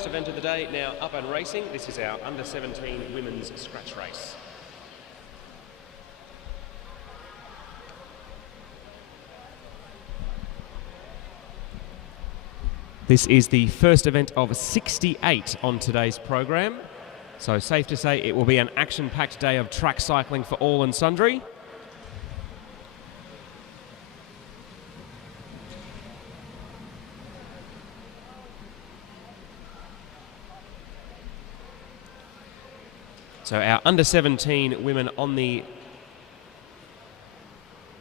first event of the day now up and racing. This is our under-17 women's scratch race. This is the first event of 68 on today's program. So safe to say it will be an action-packed day of track cycling for all and sundry. So our under-17 women on the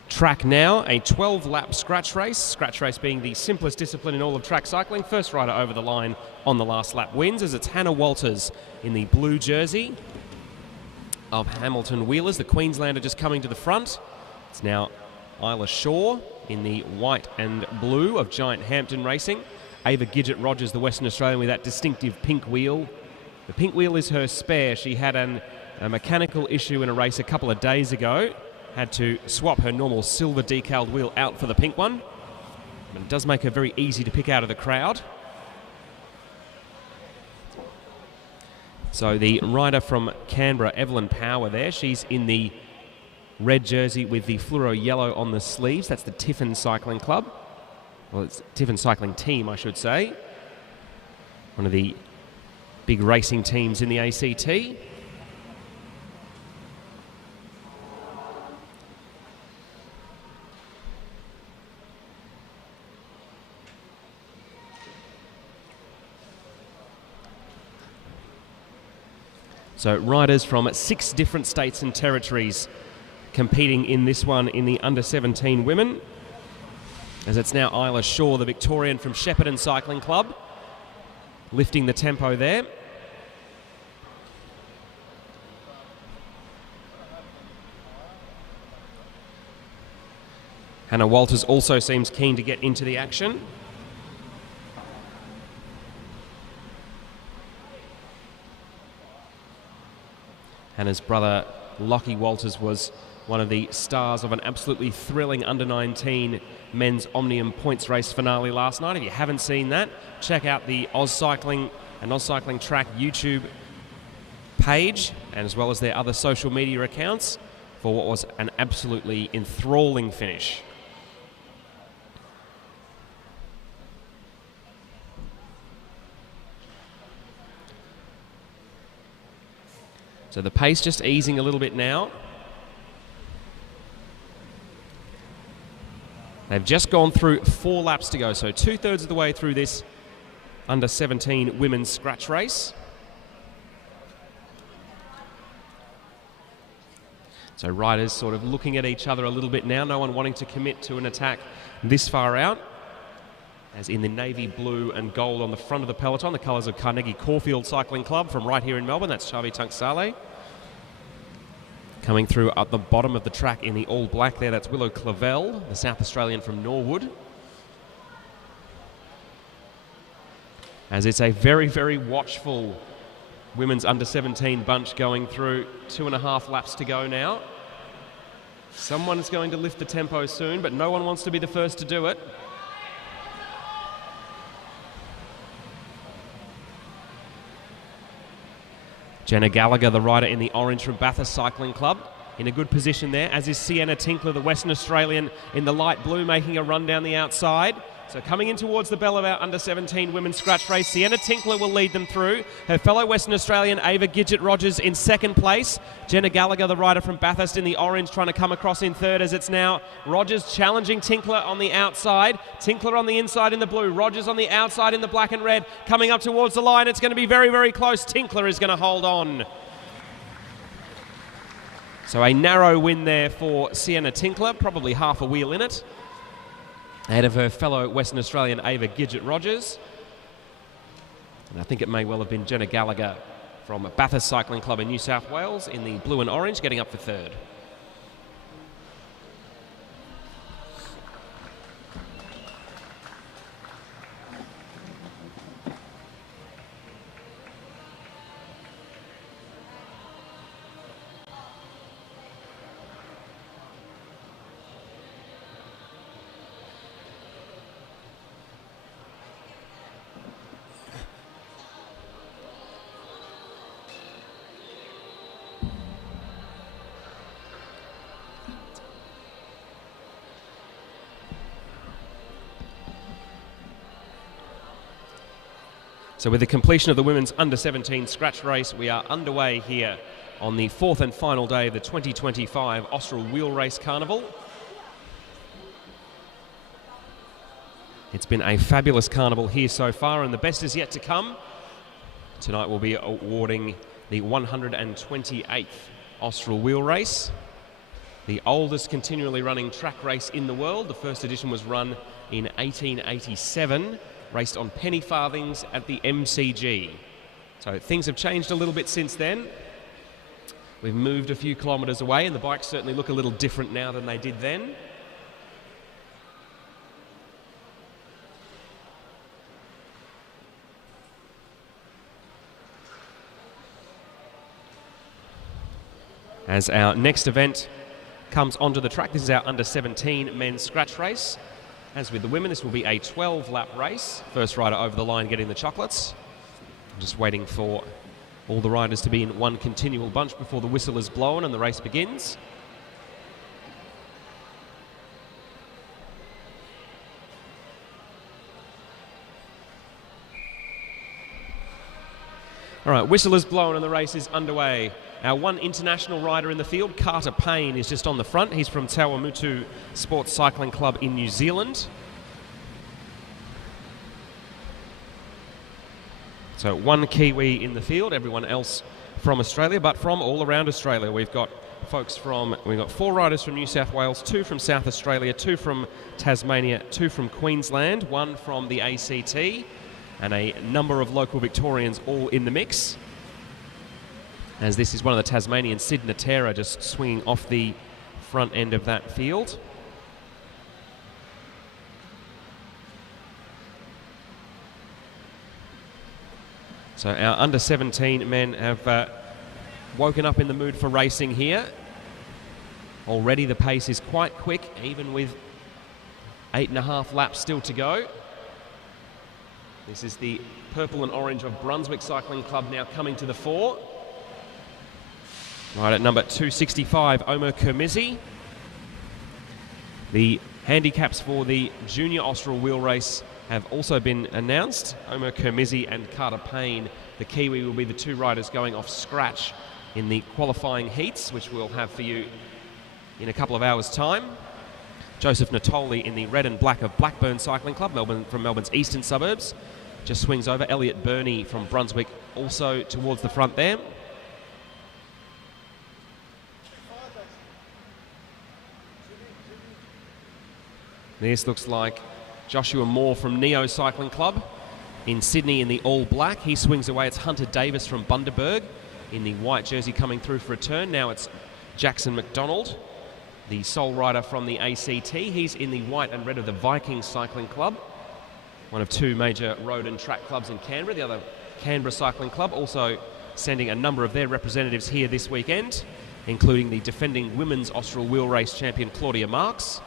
track now, a 12-lap scratch race being the simplest discipline in all of track cycling. First rider over the line on the last lap wins, as it's Hannah Walters in the blue jersey of Hamilton Wheelers. The Queenslander just coming to the front. It's now Isla Shaw in the white and blue of Giant Hampton Racing. Ava Gidget-Rogers, the Western Australian, with that distinctive pink wheel. The pink wheel is her spare. She had a mechanical issue in a race a couple of days ago. Had to swap her normal silver decaled wheel out for the pink one. But it does make her very easy to pick out of the crowd. So the rider from Canberra, Evelyn Power there, she's in the red jersey with the fluoro yellow on the sleeves. That's the Tiffin Cycling Club. Well, it's Tiffin Cycling Team, I should say. One of the big racing teams in the ACT. So riders from 6 different states and territories competing in this one in the under-17 women. As it's now Isla Shaw, the Victorian from Shepparton Cycling Club, lifting the tempo there. Hannah Walters also seems keen to get into the action. Hannah's brother, Lockie Walters, was one of the stars of an absolutely thrilling under-19 men's Omnium points race finale last night. If you haven't seen that, check out the Oz Cycling and Oz Cycling Track YouTube page, and as well as their other social media accounts, for what was an absolutely enthralling finish. So the pace just easing a little bit now. They've just gone through 4 laps to go, so 2/3 of the way through this under-17 women's scratch race. So riders sort of looking at each other a little bit now, no one wanting to commit to an attack this far out. As in the navy blue and gold on the front of the peloton, the colours of Carnegie Caulfield Cycling Club from right here in Melbourne. That's Chavi Tunksale. Coming through at the bottom of the track in the all black there, that's Willow Clavel, the South Australian from Norwood. As it's a very, very watchful women's under-17 bunch going through 2.5 laps to go now. Someone's going to lift the tempo soon, but no one wants to be the first to do it. Jenna Gallagher, the rider in the orange from Bathurst Cycling Club, in a good position there, as is Sienna Tinkler, the Western Australian, in the light blue, making a run down the outside. So coming in towards the bell of our under-17 women's scratch race, Sienna Tinkler will lead them through. Her fellow Western Australian, Ava Gidget-Rogers, in second place. Jenna Gallagher, the rider from Bathurst, in the orange, trying to come across in third, as it's now Rogers challenging Tinkler on the outside. Tinkler on the inside in the blue. Rogers on the outside in the black and red. Coming up towards the line. It's going to be very, very close. Tinkler is going to hold on. So a narrow win there for Sienna Tinkler, probably half a wheel in it, ahead of her fellow Western Australian Ava Gidget-Rogers. And I think it may well have been Jenna Gallagher from Bathurst Cycling Club in New South Wales in the blue and orange, getting up for third. So with the completion of the women's under-17 scratch race, we are underway here on the fourth and final day of the 2025 Austral Wheelrace Carnival. It's been a fabulous carnival here so far, and the best is yet to come. Tonight we'll be awarding the 128th Austral Wheelrace, the oldest continually running track race in the world. The first edition was run in 1887, raced on penny farthings at the MCG. So things have changed a little bit since then. We've moved a few kilometres away, and the bikes certainly look a little different now than they did then. As our next event comes onto the track, this is our under-17 men's scratch race. As with the women, this will be a 12-lap race. First rider over the line getting the chocolates. I'm just waiting for all the riders to be in one continual bunch before the whistle is blown and the race begins. All right, whistle is blown and the race is underway. Our one international rider in the field, Carter Payne, is just on the front. He's from Tawamutu Sports Cycling Club in New Zealand. So one Kiwi in the field, everyone else from Australia, but from all around Australia. We've got four riders from New South Wales, 2 from South Australia, 2 from Tasmania, 2 from Queensland, 1 from the ACT, and a number of local Victorians all in the mix. As this is one of the Tasmanian, Sid Natera, just swinging off the front end of that field. So our under-17 men have woken up in the mood for racing here. Already the pace is quite quick, even with 8.5 laps still to go. This is the purple and orange of Brunswick Cycling Club now coming to the fore. Right at number 265, Omer Kermizi. The handicaps for the Junior Austral Wheel Race have also been announced. Omer Kermizi and Carter Payne, the Kiwi, will be the 2 riders going off scratch in the qualifying heats, which we'll have for you in a couple of hours' time. Joseph Natoli in the red and black of Blackburn Cycling Club, from Melbourne's eastern suburbs, just swings over. Elliot Burney from Brunswick also towards the front there. This looks like Joshua Moore from Neo Cycling Club in Sydney in the all black. He swings away. It's Hunter Davis from Bundaberg in the white jersey coming through for a turn. Now it's Jackson McDonald, the sole rider from the ACT. He's in the white and red of the Viking Cycling Club, one of 2 major road and track clubs in Canberra. The other, Canberra Cycling Club, also sending a number of their representatives here this weekend, including the defending women's Austral Wheel Race champion Claudia Marks.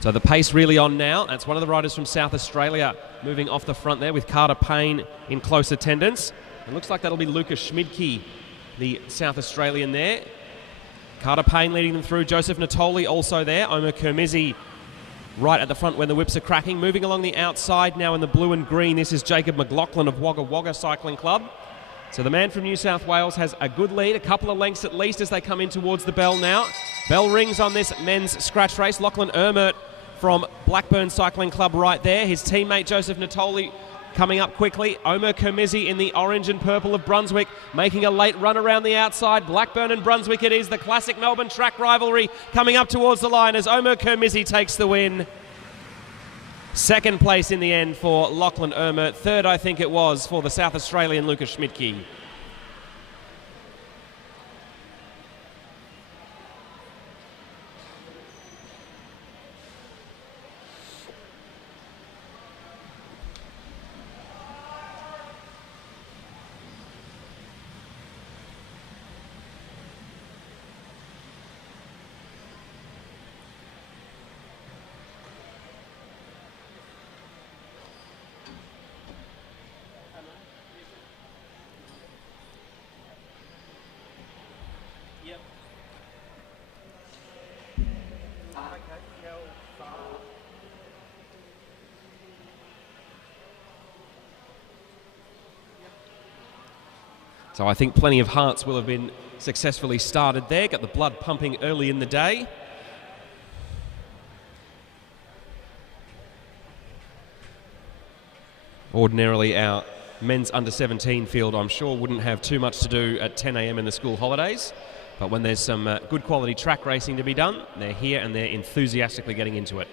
So the pace really on now. That's one of the riders from South Australia moving off the front there with Carter Payne in close attendance. It looks like that'll be Lucas Schmidtke, the South Australian there. Carter Payne leading them through. Joseph Natoli also there. Omer Kermizi right at the front when the whips are cracking. Moving along the outside now in the blue and green. This is Jacob McLaughlin of Wagga Wagga Cycling Club. So the man from New South Wales has a good lead, a couple of lengths at least as they come in towards the bell now. Bell rings on this men's scratch race. Lachlan Ermert from Blackburn Cycling Club right there. His teammate Joseph Natoli coming up quickly. Omer Kermizi in the orange and purple of Brunswick making a late run around the outside. Blackburn and Brunswick it is, the classic Melbourne track rivalry coming up towards the line as Omer Kermizi takes the win. Second place in the end for Lachlan Ermert. Third, I think it was, for the South Australian Lucas Schmidtke. So I think plenty of hearts will have been successfully started there. Got the blood pumping early in the day. Ordinarily our men's under 17 field, I'm sure, wouldn't have too much to do at 10 a.m. in the school holidays. But when there's some good quality track racing to be done, they're here and they're enthusiastically getting into it.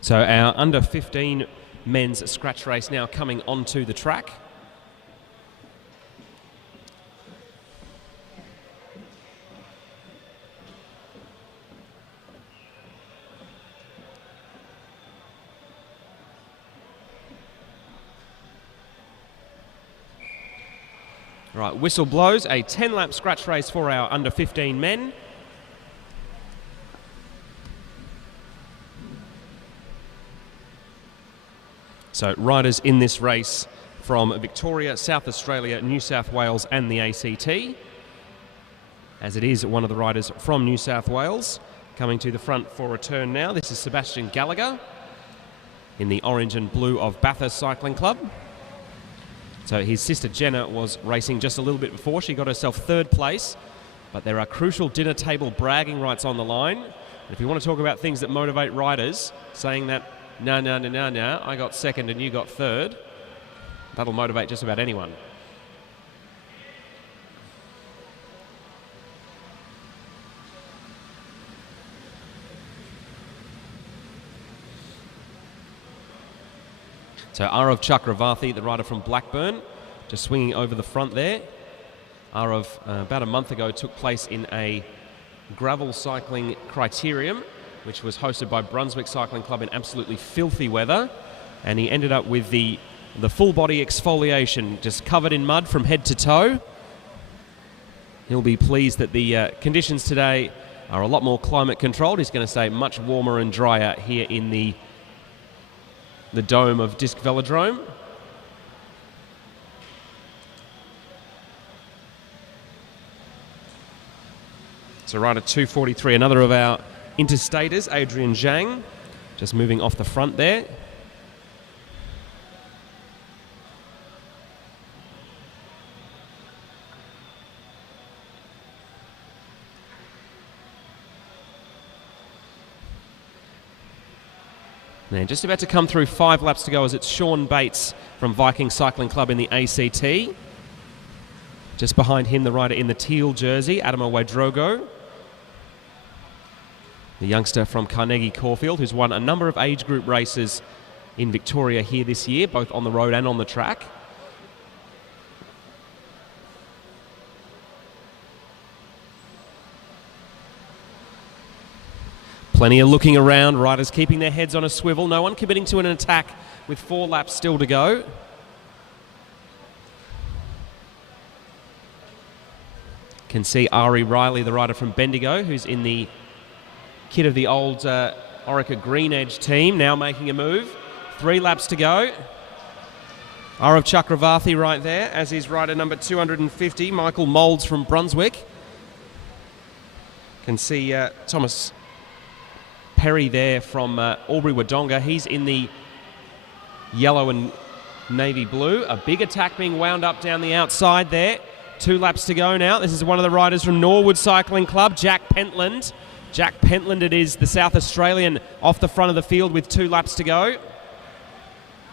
So our under 15 men's scratch race now coming onto the track. Right, whistle blows, a 10-lap scratch race for our under 15 men. So riders in this race from Victoria, South Australia, New South Wales and the ACT. As it is one of the riders from New South Wales coming to the front for a turn now. This is Sebastian Gallagher in the orange and blue of Bathurst Cycling Club. So his sister Jenna was racing just a little bit before. She got herself third place, but there are crucial dinner table bragging rights on the line. And if you want to talk about things that motivate riders, saying that no, I got second and you got third, that'll motivate just about anyone. So Arav Chakravarthi, the rider from Blackburn, just swinging over the front there. Arav, about a month ago, took place in a gravel cycling criterium, which was hosted by Brunswick Cycling Club in absolutely filthy weather. And he ended up with the full body exfoliation, just covered in mud from head to toe. He'll be pleased that the conditions today are a lot more climate controlled. He's going to say much warmer and drier here in the dome of Disc Velodrome. So rider 243, another of our interstaters, Adrian Zhang, just moving off the front there. And just about to come through 5 laps to go as it's Sean Bates from Viking Cycling Club in the ACT. Just behind him, the rider in the teal jersey, Adama Wadrogo, the youngster from Carnegie Caulfield, who's won a number of age group races in Victoria here this year, both on the road and on the track. Plenty of looking around, riders keeping their heads on a swivel, no one committing to an attack with 4 laps still to go. Can see Ari Riley, the rider from Bendigo, who's in the kit of the old Orica Green Edge team, now making a move. 3 laps to go. Arav Chakravarthi right there, as is rider number 250, Michael Moulds from Brunswick. Can see Thomas Perry there from Albury-Wodonga. He's in the yellow and navy blue. A big attack being wound up down the outside there. 2 laps to go now. This is one of the riders from Norwood Cycling Club, Jack Pentland. Jack Pentland, it is the South Australian off the front of the field with 2 laps to go.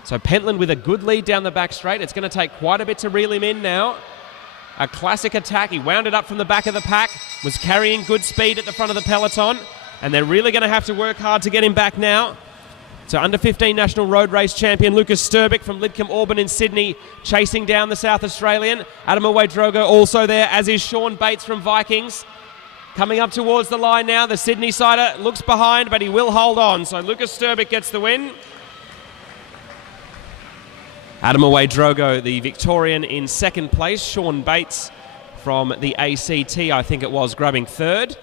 So Pentland with a good lead down the back straight. It's going to take quite a bit to reel him in now. A classic attack. He wound it up from the back of the pack, was carrying good speed at the front of the peloton, and they're really going to have to work hard to get him back now. So under 15 national road race champion Lucas Sturbick from Lidcombe Auburn in Sydney chasing down the South Australian. Adamawe Drogo also there, as is Sean Bates from Vikings. Coming up towards the line now. The Sydney sider looks behind, but he will hold on. So Lucas Sturbick gets the win. Adamawe Drogo, the Victorian, in second place. Sean Bates from the ACT, I think it was, grabbing third.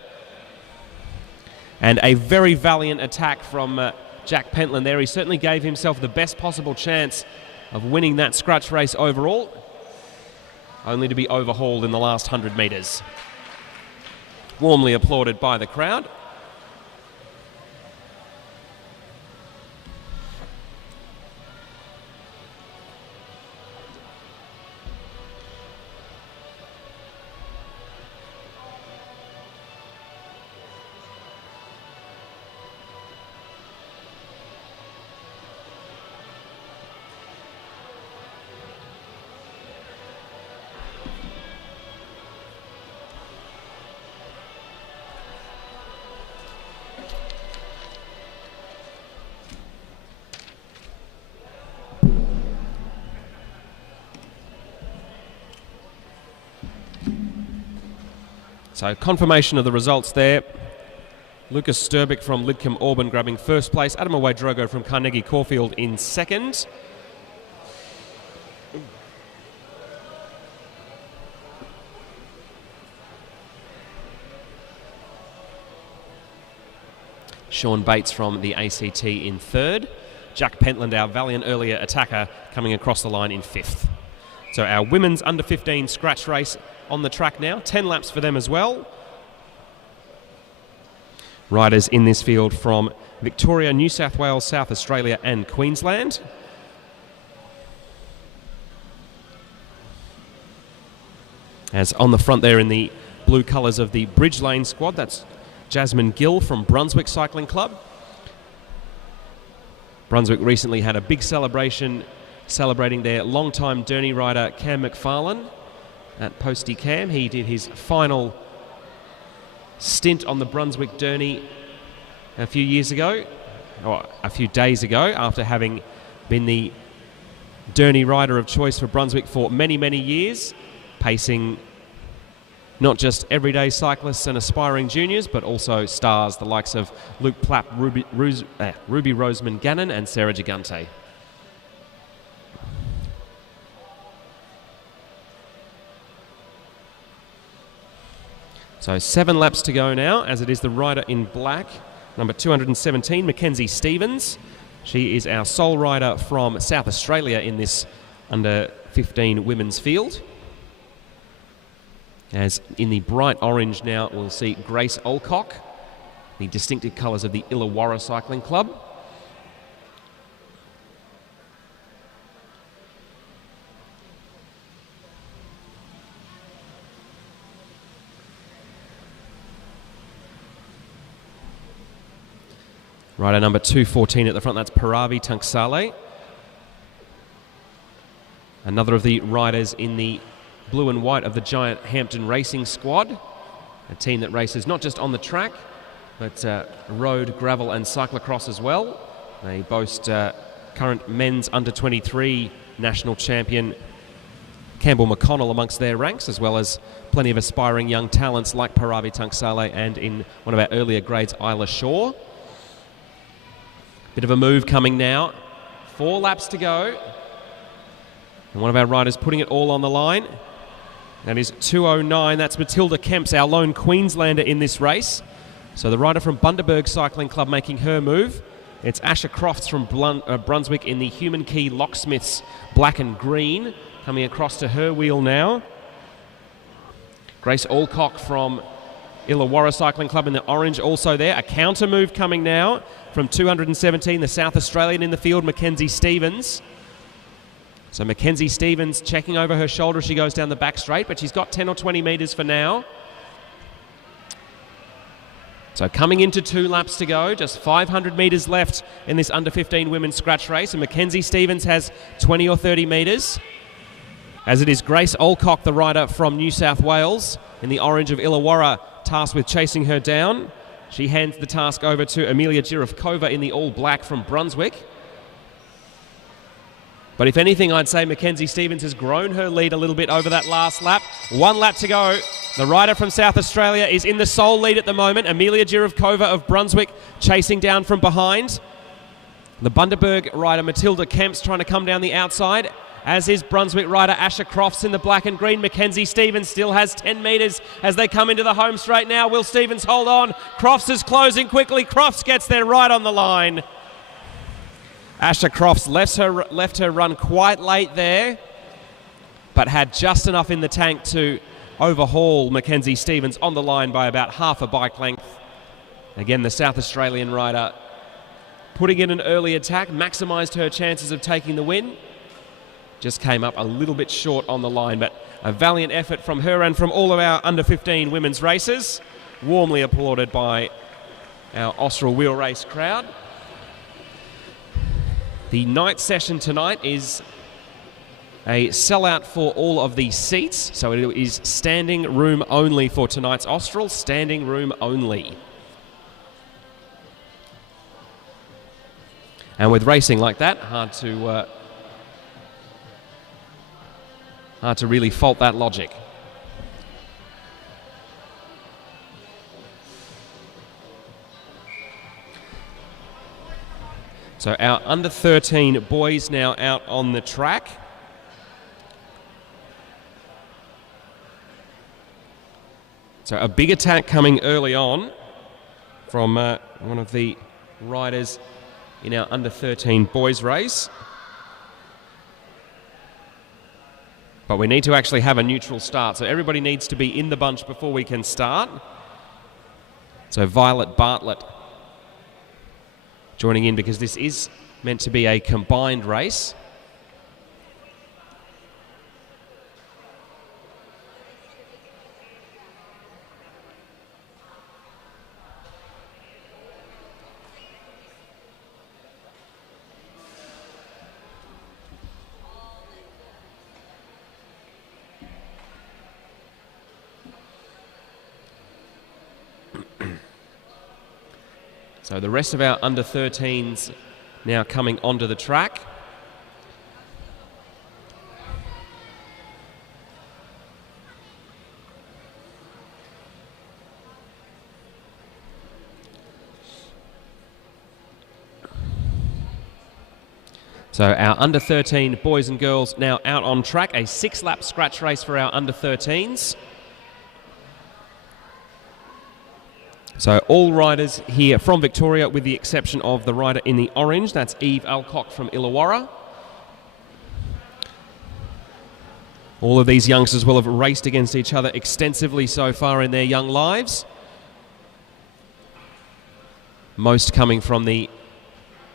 And a very valiant attack from Jack Pentland there. He certainly gave himself the best possible chance of winning that scratch race overall, only to be overhauled in the last 100 metres. Warmly applauded by the crowd. So confirmation of the results there. Lucas Sturbick from Lidcombe Auburn grabbing first place. Adamawe Drogo from Carnegie Caulfield in second. Sean Bates from the ACT in third. Jack Pentland, our valiant earlier attacker, coming across the line in fifth. So our women's under 15 scratch race on the track now. 10 laps for them as well. Riders in this field from Victoria, New South Wales, South Australia and Queensland. As on the front there in the blue colours of the Bridge Lane squad, that's Jasmine Gill from Brunswick Cycling Club. Brunswick recently had a big celebration celebrating their long-time Derny rider Cam McFarlane at Posty Cam. He did his final stint on the Brunswick Derny a few years ago, or a few days ago, after having been the Derny rider of choice for Brunswick for many, many years, pacing not just everyday cyclists and aspiring juniors, but also stars, the likes of Luke Plapp, Ruby Roseman Gannon and Sarah Gigante. So 7 laps to go now, as it is the rider in black, number 217, Mackenzie Stevens. She is our sole rider from South Australia in this under 15 women's field. As in the bright orange now, we'll see Grace Olcock, the distinctive colours of the Illawarra Cycling Club. Rider number 214 at the front, that's Paravi Tunksale. Another of the riders in the blue and white of the Giant Hampton Racing Squad, a team that races not just on the track, but road, gravel and cyclocross as well. They boast current men's under-23 national champion Campbell McConnell amongst their ranks, as well as plenty of aspiring young talents like Paravi Tunksale and in one of our earlier grades, Isla Shaw. Bit of a move coming now. 4 laps to go. And one of our riders putting it all on the line. That is 2:09. That's Matilda Kemps, our lone Queenslander in this race. So the rider from Bundaberg Cycling Club making her move. It's Asher Crofts from Brunswick in the Human Key Locksmiths black and green, coming across to her wheel now. Grace Alcock from Illawarra Cycling Club in the orange also there. A counter move coming now from 217, the South Australian in the field, Mackenzie Stevens. So Mackenzie Stevens checking over her shoulder as she goes down the back straight, but she's got 10 or 20 metres for now. So coming into 2 laps to go, just 500 metres left in this under-15 women's scratch race, and Mackenzie Stevens has 20 or 30 metres. As it is Grace Olcock, the rider from New South Wales, in the orange of Illawarra, tasked with chasing her down. She hands the task over to Amelia Jirivkova in the all-black from Brunswick. But if anything, I'd say Mackenzie Stevens has grown her lead a little bit over that last lap. 1 lap to go. The rider from South Australia is in the sole lead at the moment. Amelia Jirivkova of Brunswick chasing down from behind. The Bundaberg rider Matilda Kemp's trying to come down the outside, as is Brunswick rider Asher Crofts in the black and green. Mackenzie Stevens still has 10 metres as they come into the home straight now. Will Stevens hold on? Crofts is closing quickly. Crofts gets there right on the line. Asher Crofts left her run quite late there, but had just enough in the tank to overhaul Mackenzie Stevens on the line by about half a bike length. Again, the South Australian rider putting in an early attack, maximised her chances of taking the win. Just came up a little bit short on the line, but a valiant effort from her and from all of our under-15 women's races, warmly applauded by our Austral Wheelrace crowd. The night session tonight is a sellout for all of the seats, so it is standing room only for tonight's Austral, standing room only. And with racing like that, hard to really fault that logic. So our under-13 boys now out on the track. So a big attack coming early on from one of the riders in our under-13 boys race. But we need to actually have a neutral start, so everybody needs to be in the bunch before we can start. So Violet Bartlett joining in because this is meant to be a combined race. So the rest of our under-13s now coming onto the track. So our under-13 boys and girls now out on track. A 6-lap scratch race for our under-13s. So all riders here from Victoria, with the exception of the rider in the orange. That's Eve Alcock from Illawarra. All of these youngsters will have raced against each other extensively so far in their young lives. Most coming from the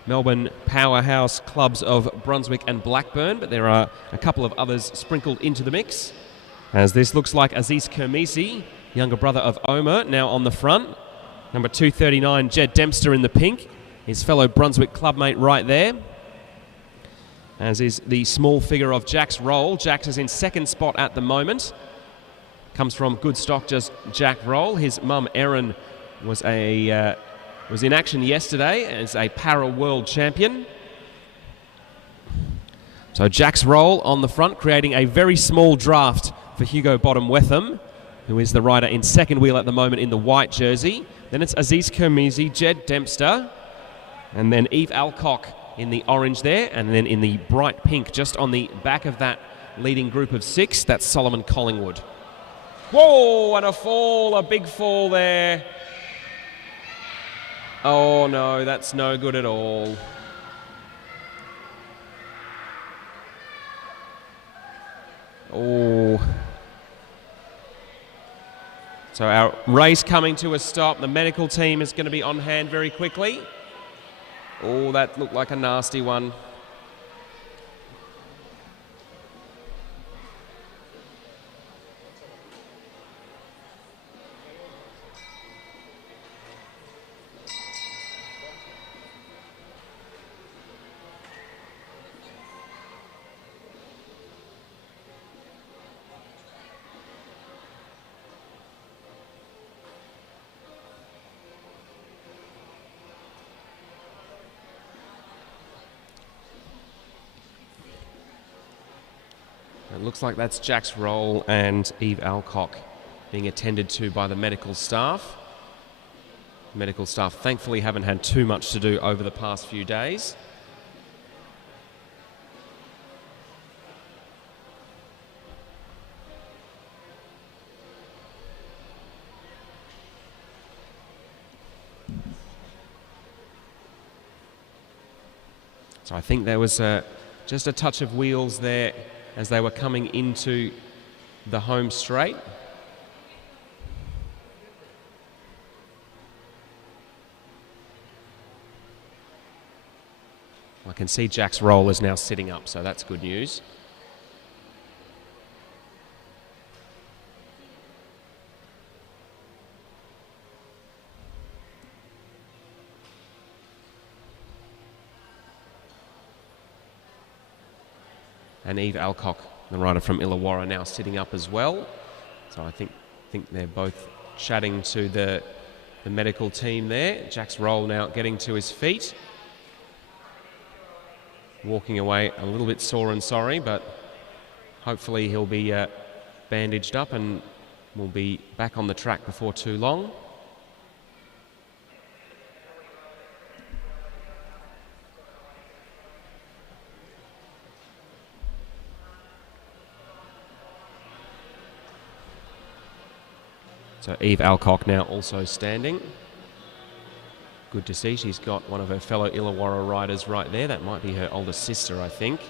Melbourne powerhouse clubs of Brunswick and Blackburn, but there are a couple of others sprinkled into the mix. As this looks like Aziz Kermisi, younger brother of Omer, now on the front. Number 239, Jed Dempster in the pink, his fellow Brunswick clubmate right there. As is the small figure of Jax Roll. Jax is in second spot at the moment. Comes from good stock, just Jack Roll. His mum, Erin, was in action yesterday as a para world champion. So Jax Roll on the front, creating a very small draft for Hugo Bottom-Wetham, who is the rider in second wheel at the moment in the white jersey. Then it's Aziz Kermisi, Jed Dempster, and then Eve Alcock in the orange there, and then in the bright pink just on the back of that leading group of 6, that's Solomon Collingwood. Whoa, and a fall, a big fall there. Oh no, that's no good at all. Oh. So our race coming to a stop. The medical team is going to be on hand very quickly. Oh, that looked like a nasty one. It looks like that's Jax Roll and Eve Alcock being attended to by the medical staff. Medical staff thankfully haven't had too much to do over the past few days. So I think there was just a touch of wheels there as they were coming into the home straight. I can see Jack's Roll is now sitting up, so that's good news. And Eve Alcock, the rider from Illawarra, now sitting up as well. So I think they're both chatting to the medical team there. Jack's Roll now getting to his feet. Walking away a little bit sore and sorry, but hopefully he'll be bandaged up and will be back on the track before too long. So Eve Alcock now also standing. Good to see. She's got one of her fellow Illawarra riders right there. That might be her older sister, I think.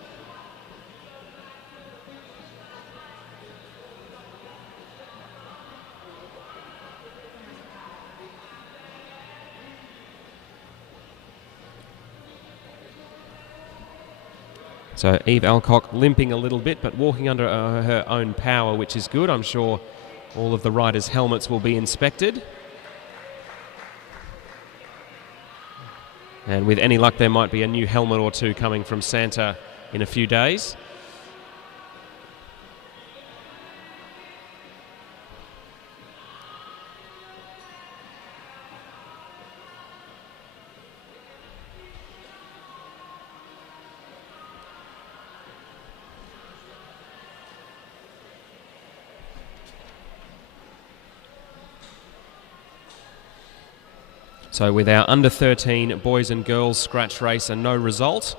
So Eve Alcock limping a little bit, but walking under her own power, which is good. I'm sure all of the riders' helmets will be inspected. And with any luck, there might be a new helmet or two coming from Santa in a few days. So with our under-13 boys and girls scratch race and no result,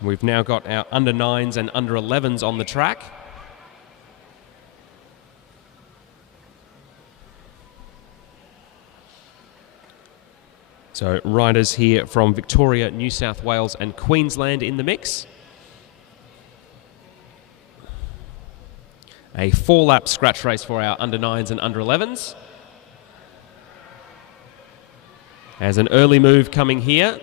we've now got our under-9s and under-11s on the track. So riders here from Victoria, New South Wales and Queensland in the mix. A 4-lap scratch race for our under-9s and under-11s. As an early move coming here.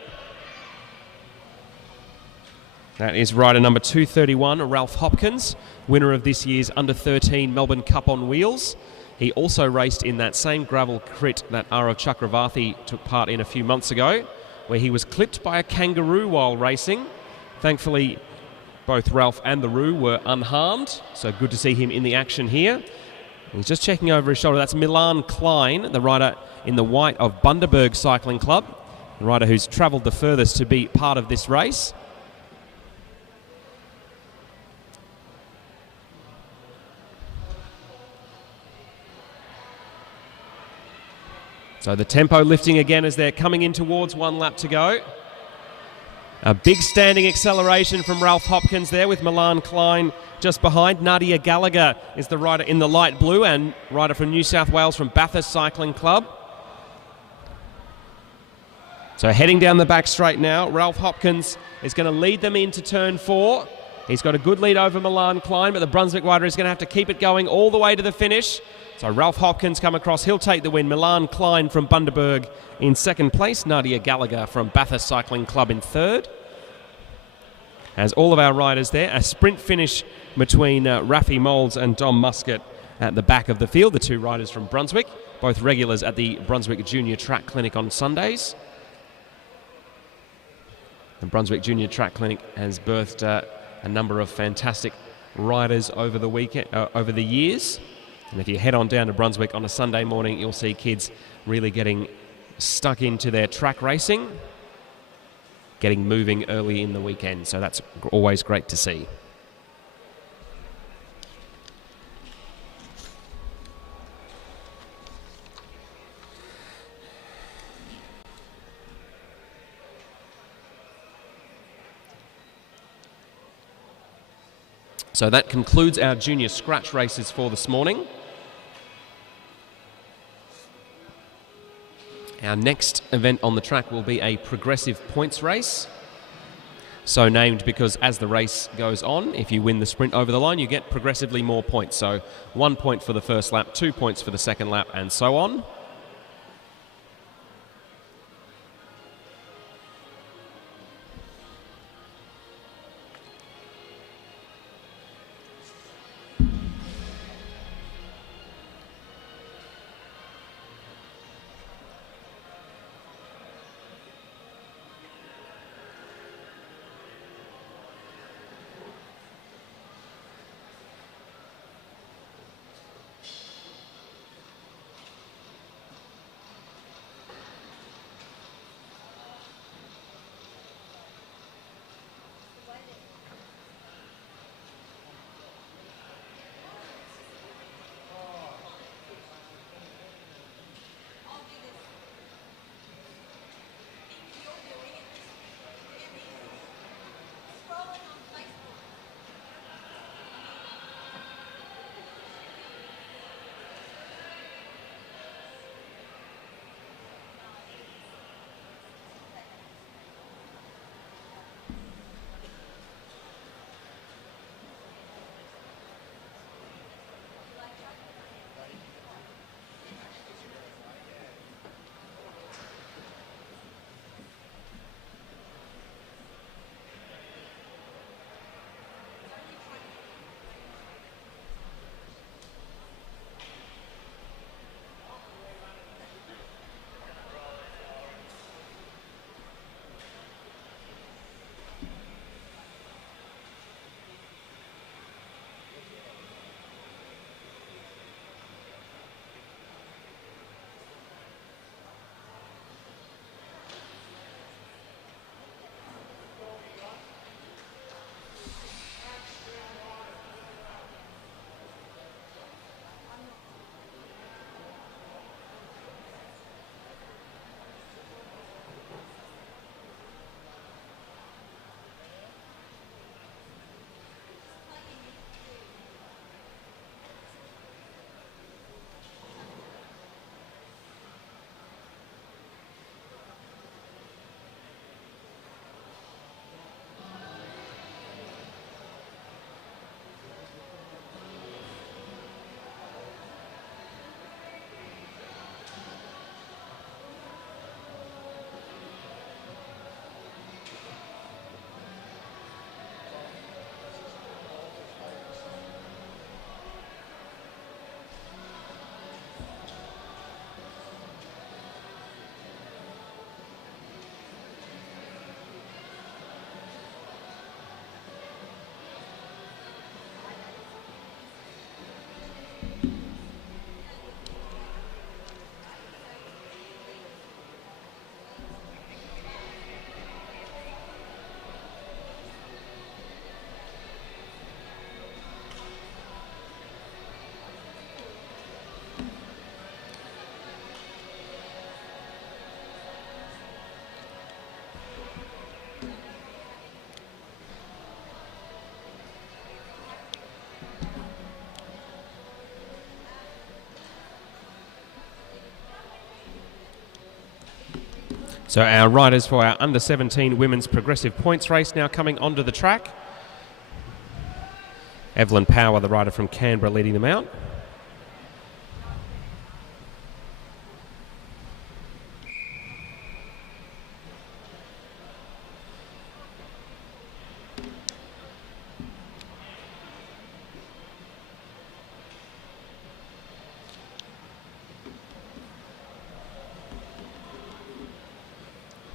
That is rider number 231, Ralph Hopkins, winner of this year's under-13 Melbourne Cup on wheels. He also raced in that same gravel crit that Arav Chakravarthi took part in a few months ago, where he was clipped by a kangaroo while racing. Thankfully, both Ralph and the Roo were unharmed, so good to see him in the action here. He's just checking over his shoulder. That's Milan Klein, the rider in the white of Bundaberg Cycling Club, the rider who's travelled the furthest to be part of this race. So the tempo lifting again as they're coming in towards 1 lap to go. A big standing acceleration from Ralph Hopkins there with Milan Klein just behind. Nadia Gallagher is the rider in the light blue and rider from New South Wales from Bathurst Cycling Club. So heading down the back straight now, Ralph Hopkins is going to lead them into turn 4. He's got a good lead over Milan Klein, but the Brunswick rider is going to have to keep it going all the way to the finish. So Ralph Hopkins come across, he'll take the win. Milan Klein from Bundaberg in second place. Nadia Gallagher from Bathurst Cycling Club in third. As all of our riders there, a sprint finish between Rafi Moulds and Dom Muscat at the back of the field. The two riders from Brunswick, both regulars at the Brunswick Junior Track Clinic on Sundays. The Brunswick Junior Track Clinic has birthed a number of fantastic riders over the weekend, over the years. And if you head on down to Brunswick on a Sunday morning, you'll see kids really getting stuck into their track racing, getting moving early in the weekend. So that's always great to see. So that concludes our junior scratch races for this morning. Our next event on the track will be a progressive points race. So named because as the race goes on, if you win the sprint over the line, you get progressively more points. So 1 point for the first lap, 2 points for the second lap, and so on. So our riders for our under-17 women's progressive points race now coming onto the track. Evelyn Power, the rider from Canberra, leading them out.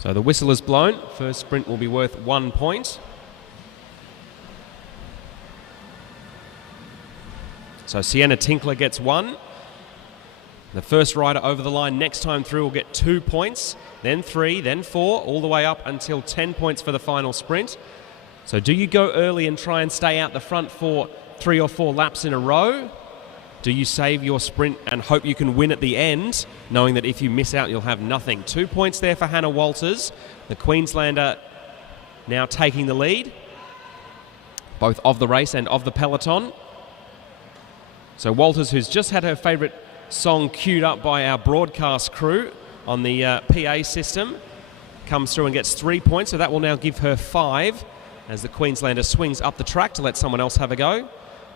So the whistle is blown. First sprint will be worth 1 point. So Sienna Tinkler gets 1. The first rider over the line next time through will get 2 points, then 3, then 4, all the way up until 10 points for the final sprint. So do you go early and try and stay out the front for 3 or 4 laps in a row? Do you save your sprint and hope you can win at the end, knowing that if you miss out, you'll have nothing? 2 points there for Hannah Walters, the Queenslander now taking the lead. both of the race and of the peloton. So Walters, who's just had her favourite song queued up by our broadcast crew on the PA system, comes through and gets 3 points, so that will now give her 5 as the Queenslander swings up the track to let someone else have a go.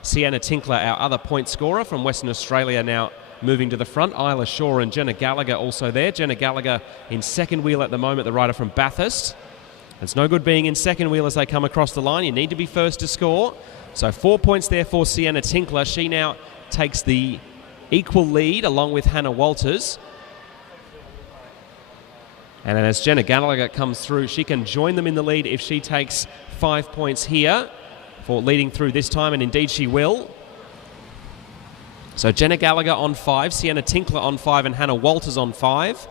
Sienna Tinkler, our other point scorer from Western Australia, now moving to the front. Isla Shaw and Jenna Gallagher also there. Jenna Gallagher in second wheel at the moment, the rider from Bathurst. It's no good being in second wheel as they come across the line. You need to be first to score. So 4 points there for Sienna Tinkler. She now takes the equal lead along with Hannah Walters. And as Jenna Gallagher comes through, she can join them in the lead if she takes 5 points here for leading through this time, and indeed she will. So Jenna Gallagher on 5, Sienna Tinkler on 5, and Hannah Walters on 5.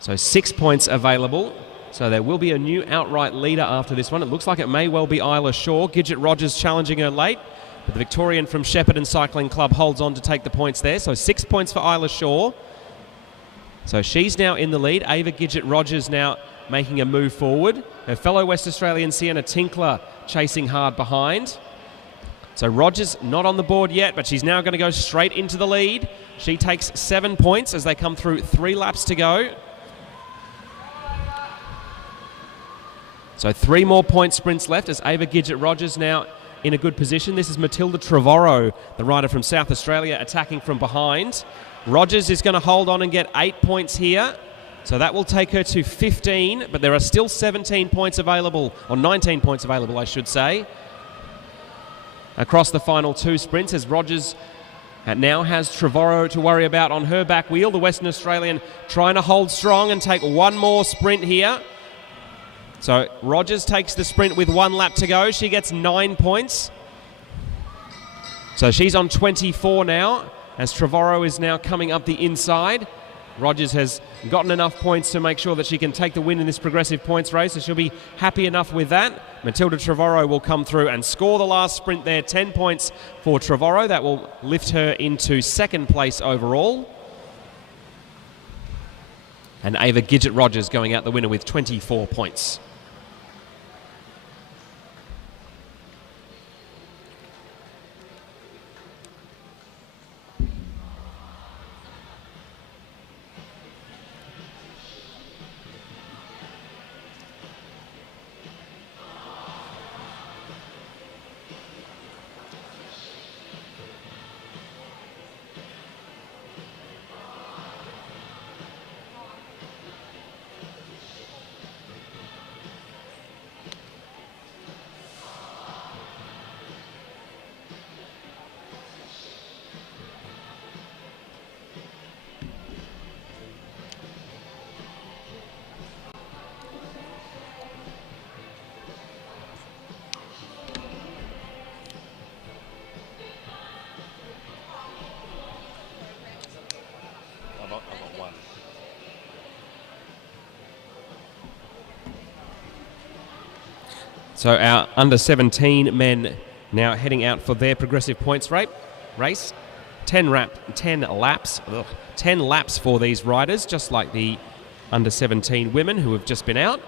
So 6 points available. So there will be a new outright leader after this one. It looks like it may well be Isla Shaw. Gidget Rogers challenging her late, but the Victorian from Shepparton Cycling Club holds on to take the points there. So 6 points for Isla Shaw. So she's now in the lead. Ava Gidget Rogers now making a move forward. Her fellow West Australian Sienna Tinkler chasing hard behind. So Rogers not on the board yet, but she's now going to go straight into the lead. She takes 7 points as they come through 3 laps to go. So 3 more point sprints left as Ava Gidget Rogers now in a good position. This is Matilda Trevorrow, the rider from South Australia, attacking from behind. Rogers is going to hold on and get 8 points here. So that will take her to 15, but there are still 17 points available, or 19 points available, I should say, across the final 2 sprints as Rogers now has Trevorrow to worry about on her back wheel. The Western Australian trying to hold strong and take 1 more sprint here. So Rogers takes the sprint with 1 lap to go. She gets 9 points. So she's on 24 now as Trevorrow is now coming up the inside. Rogers has gotten enough points to make sure that she can take the win in this progressive points race, so she'll be happy enough with that. Matilda Trevorrow will come through and score the last sprint there. 10 points for Trevorrow. That will lift her into second place overall. And Ava Gidget Rogers going out the winner with 24 points. So our under-17 men now heading out for their progressive points race. 10 laps for these riders, just like the under-17 women who have just been out.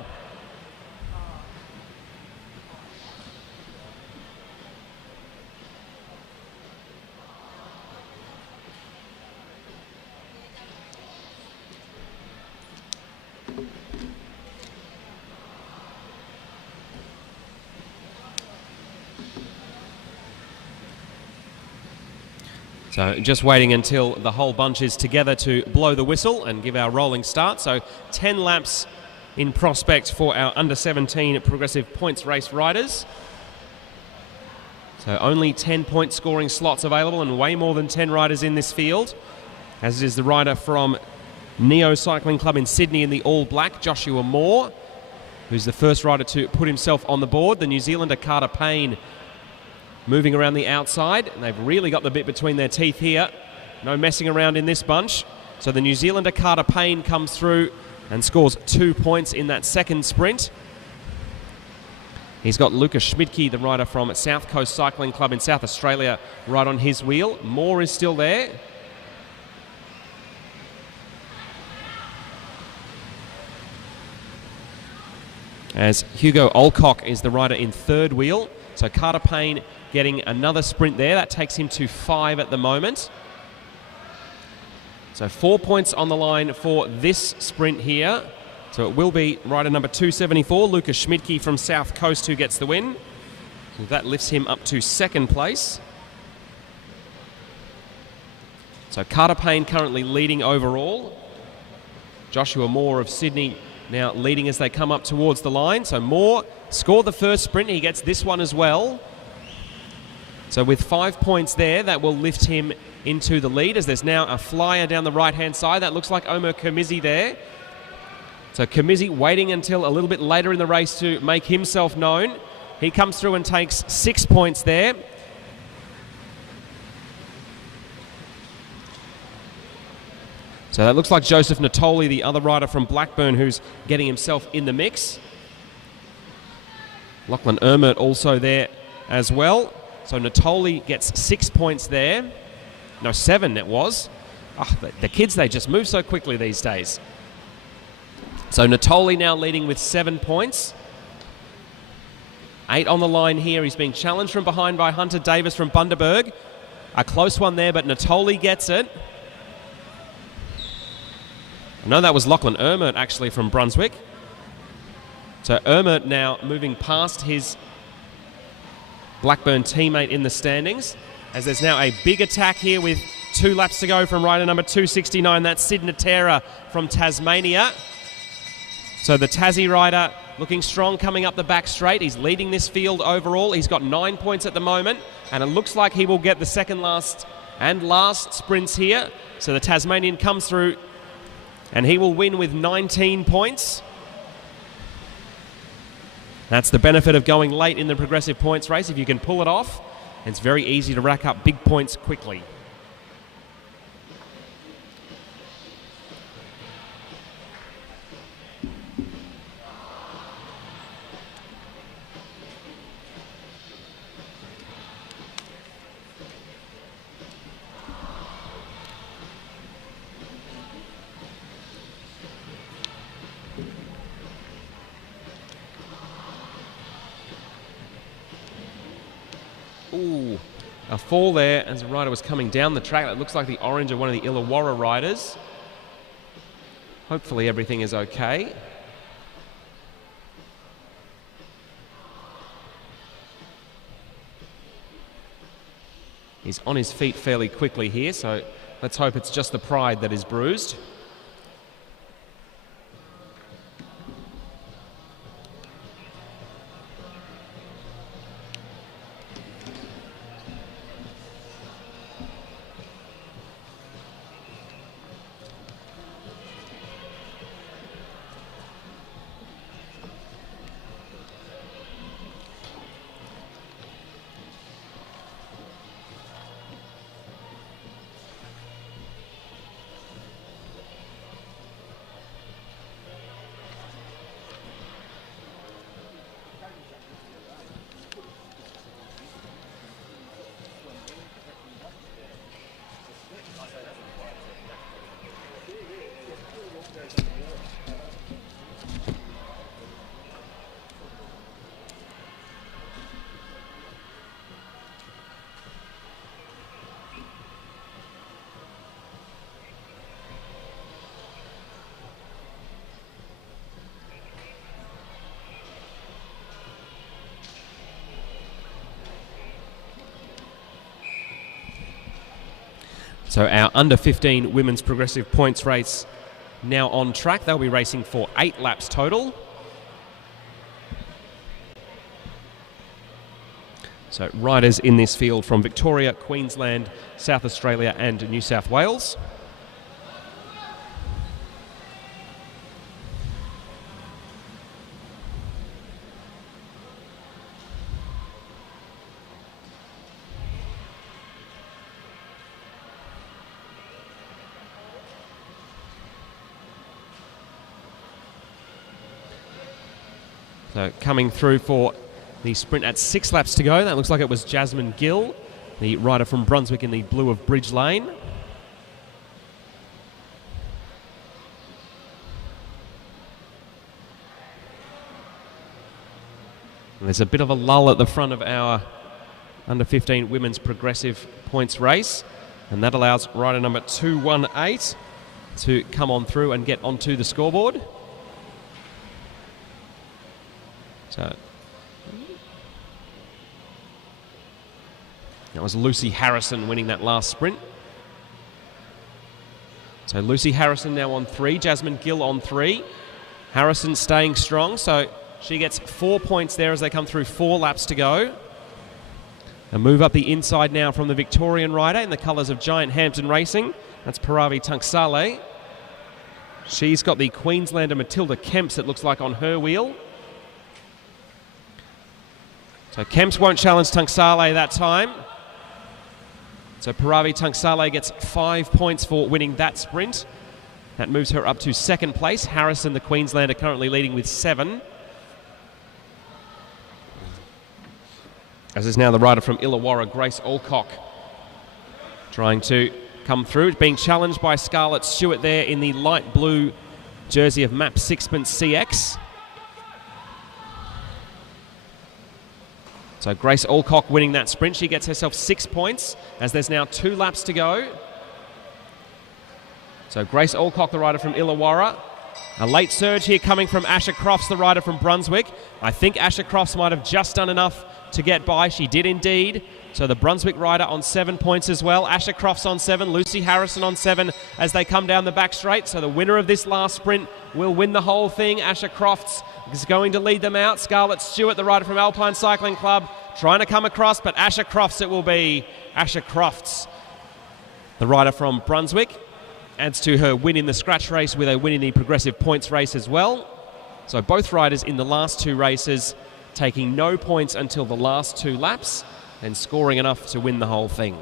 So just waiting until the whole bunch is together to blow the whistle and give our rolling start. So 10 laps in prospect for our under-17 progressive points race riders. So only 10 point scoring slots available and way more than 10 riders in this field, as it is the rider from Neo Cycling Club in Sydney in the all black, Joshua Moore, who's the first rider to put himself on the board. The New Zealander Carter Payne moving around the outside, and they've really got the bit between their teeth here. No messing around in this bunch. So the New Zealander Carter Payne comes through and scores 2 points in that second sprint. He's got Luca Schmidtke, the rider from South Coast Cycling Club in South Australia, right on his wheel. Moore is still there. as Hugo Olcock is the rider in third wheel. So Carter Payne getting another sprint there. That takes him to 5 at the moment. So 4 points on the line for this sprint here. So it will be rider number 274, Lucas Schmidtke from South Coast, who gets the win. So that lifts him up to second place. So Carter Payne currently leading overall. Joshua Moore of Sydney now leading as they come up towards the line. So Moore scored the first sprint. He gets this one as well. So with 5 points there, that will lift him into the lead, as there's now a flyer down the right-hand side. That looks like Omer Kamizi there. So Kamizi waiting until a little bit later in the race to make himself known. He comes through and takes 6 points there. So that looks like Joseph Natoli, the other rider from Blackburn, who's getting himself in the mix. Lachlan Ermert also there as well. So Natoli gets 6 points there. No, 7 it was. Oh, the kids, they just move so quickly these days. So Natoli now leading with 7 points. 8 on the line here. He's being challenged from behind by Hunter Davis from Bundaberg. A close one there, but Natoli gets it. No, that was Lachlan Ermert actually from Brunswick. So Ermert now moving past his Blackburn teammate in the standings, as there's now a big attack here with 2 laps to go from rider number 269. That's Sid Natera from Tasmania. So the Tassie rider looking strong coming up the back straight. He's leading this field overall. He's got 9 points at the moment, and it looks like he will get the second last and last sprints here. So the Tasmanian comes through, and he will win with 19 points. That's the benefit of going late in the progressive points race. If you can pull it off, it's very easy to rack up big points quickly. Ooh, a fall there as a rider was coming down the track. That looks like the orange of one of the Illawarra riders. Hopefully everything is okay. He's on his feet fairly quickly here, so let's hope it's just the pride that is bruised. So our under 15 women's progressive points race now on track. They'll be racing for 8 laps total. So riders in this field from Victoria, Queensland, South Australia and New South Wales. So coming through for the sprint at 6 laps to go. That looks like it was Jasmine Gill, the rider from Brunswick in the blue of Bridge Lane. There's a bit of a lull at the front of our under-15 women's progressive points race, and that allows rider number 218 to come on through and get onto the scoreboard. So that was Lucy Harrison winning that last sprint. So Lucy Harrison now on 3, Jasmine Gill on 3. Harrison staying strong, so she gets 4 points there as they come through 4 laps to go. A move up the inside now from the Victorian rider in the colours of Giant Hampton Racing. That's Paravi Tunksale. She's got the Queenslander Matilda Kemps, it looks like, on her wheel. So Kemps won't challenge Tunksale that time. So Paravi Tunksale gets 5 points for winning that sprint. That moves her up to 2nd place. Harrison, the Queenslander, currently leading with 7. As is now the rider from Illawarra, Grace Alcock, trying to come through. Being challenged by Scarlett Stewart there in the light blue jersey of Map Sixpence CX. So Grace Alcock winning that sprint. She gets herself 6 points as there's now 2 laps to go. So Grace Alcock, the rider from Illawarra. A late surge here coming from Asher Crofts, the rider from Brunswick. I think Asher Crofts might have just done enough to get by. She did indeed. So the Brunswick rider on 7 points as well. Asher Crofts on 7, Lucy Harrison on 7 as they come down the back straight. So the winner of this last sprint will win the whole thing. Asher Crofts is going to lead them out. Scarlett Stewart, the rider from Alpine Cycling Club, trying to come across, but Asher Crofts it will be. Asher Crofts, the rider from Brunswick, adds to her win in the scratch race with a win in the progressive points race as well. So both riders in the last 2 races taking no points until the last 2 laps and scoring enough to win the whole thing.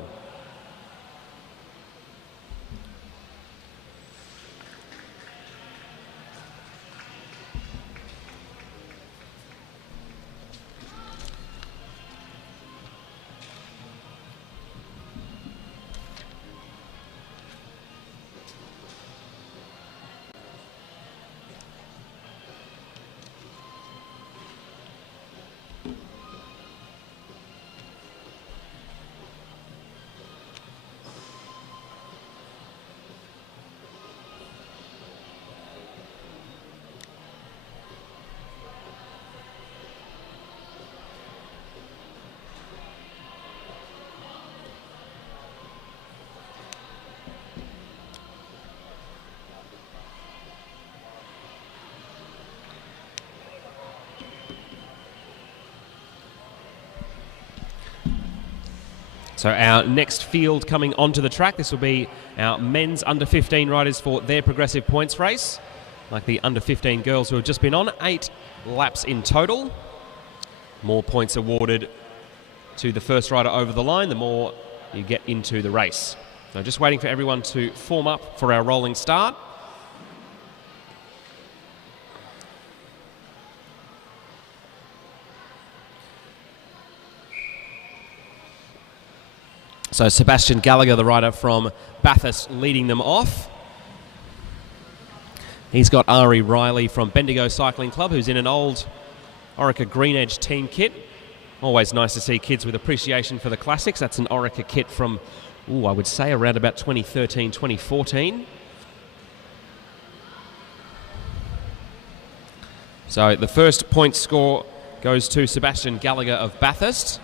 So our next field coming onto the track, this will be our men's under-15 riders for their progressive points race. Like the under-15 girls who have just been on, 8 laps in total. More points awarded to the first rider over the line, the more you get into the race. So just waiting for everyone to form up for our rolling start. So Sebastian Gallagher, the rider from Bathurst, leading them off. He's got Ari Riley from Bendigo Cycling Club, who's in an old Orica Green Edge team kit. Always nice to see kids with appreciation for the classics. That's an Orica kit from, I would say around about 2013, 2014. So the first point score goes to Sebastian Gallagher of Bathurst.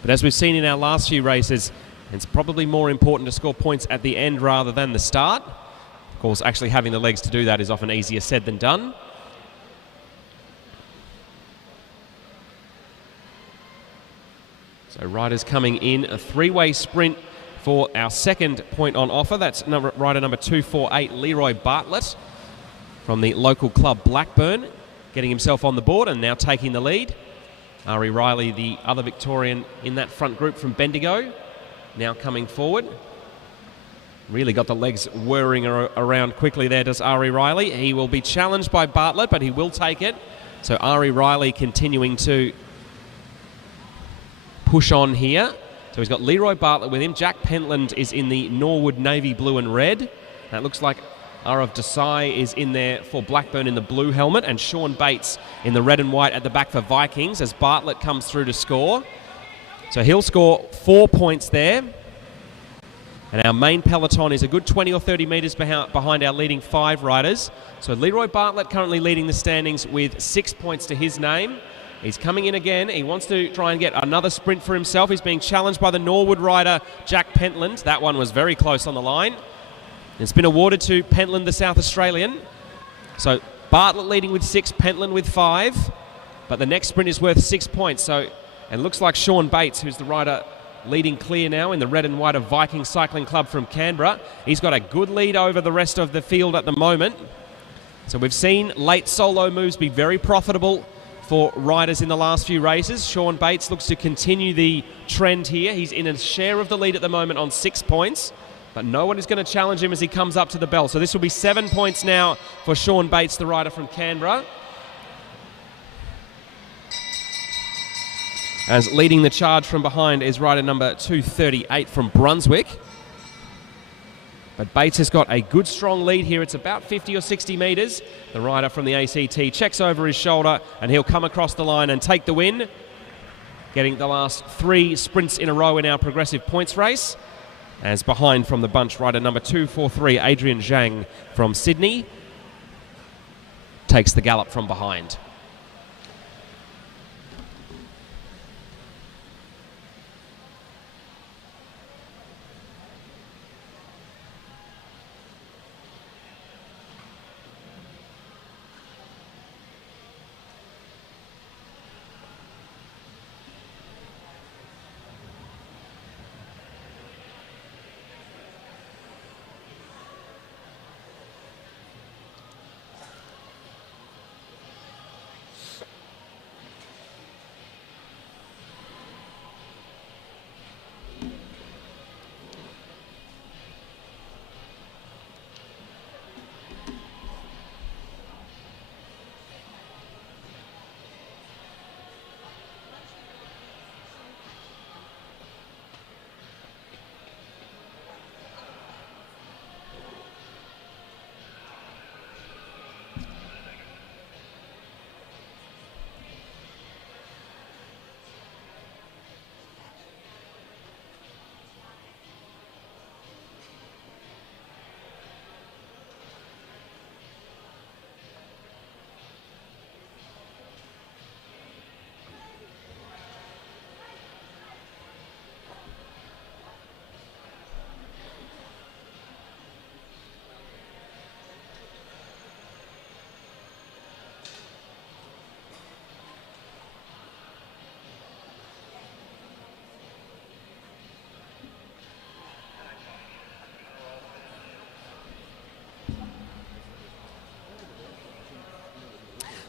But as we've seen in our last few races, it's probably more important to score points at the end rather than the start. Of course, actually having the legs to do that is often easier said than done. So riders coming in, a 3-way sprint for our second point on offer. That's rider number 248, Leroy Bartlett from the local club Blackburn, getting himself on the board and now taking the lead. Ari Riley, the other Victorian in that front group from Bendigo, now coming forward. Really got the legs whirring around quickly there, does Ari Riley. He will be challenged by Bartlett, but he will take it. So Ari Riley continuing to push on here. So he's got Leroy Bartlett with him. Jack Pentland is in the Norwood navy blue and red. That looks like Arav Desai is in there for Blackburn in the blue helmet, and Sean Bates in the red and white at the back for Vikings as Bartlett comes through to score. So he'll score 4 points there. And our main peloton is a good 20 or 30 metres behind our leading 5 riders. So Leroy Bartlett currently leading the standings with 6 points to his name. He's coming in again. He wants to try and get another sprint for himself. He's being challenged by the Norwood rider, Jack Pentland. That one was very close on the line. It's been awarded to Pentland, the South Australian. So Bartlett leading with 6, Pentland with 5. But the next sprint is worth 6 points. So it looks like Sean Bates, who's the rider leading clear now in the red and white of Viking Cycling Club from Canberra. He's got a good lead over the rest of the field at the moment. So we've seen late solo moves be very profitable for riders in the last few races. Sean Bates looks to continue the trend here. He's in a share of the lead at the moment on 6 points, but no one is going to challenge him as he comes up to the bell. So this will be 7 points now for Sean Bates, the rider from Canberra. As leading the charge from behind is rider number 238 from Brunswick. But Bates has got a good strong lead here. It's about 50 or 60 metres. The rider from the ACT checks over his shoulder and he'll come across the line and take the win, getting the last 3 sprints in a row in our progressive points race. As behind from the bunch, rider number 243, Adrian Zhang from Sydney, takes the gallop from behind.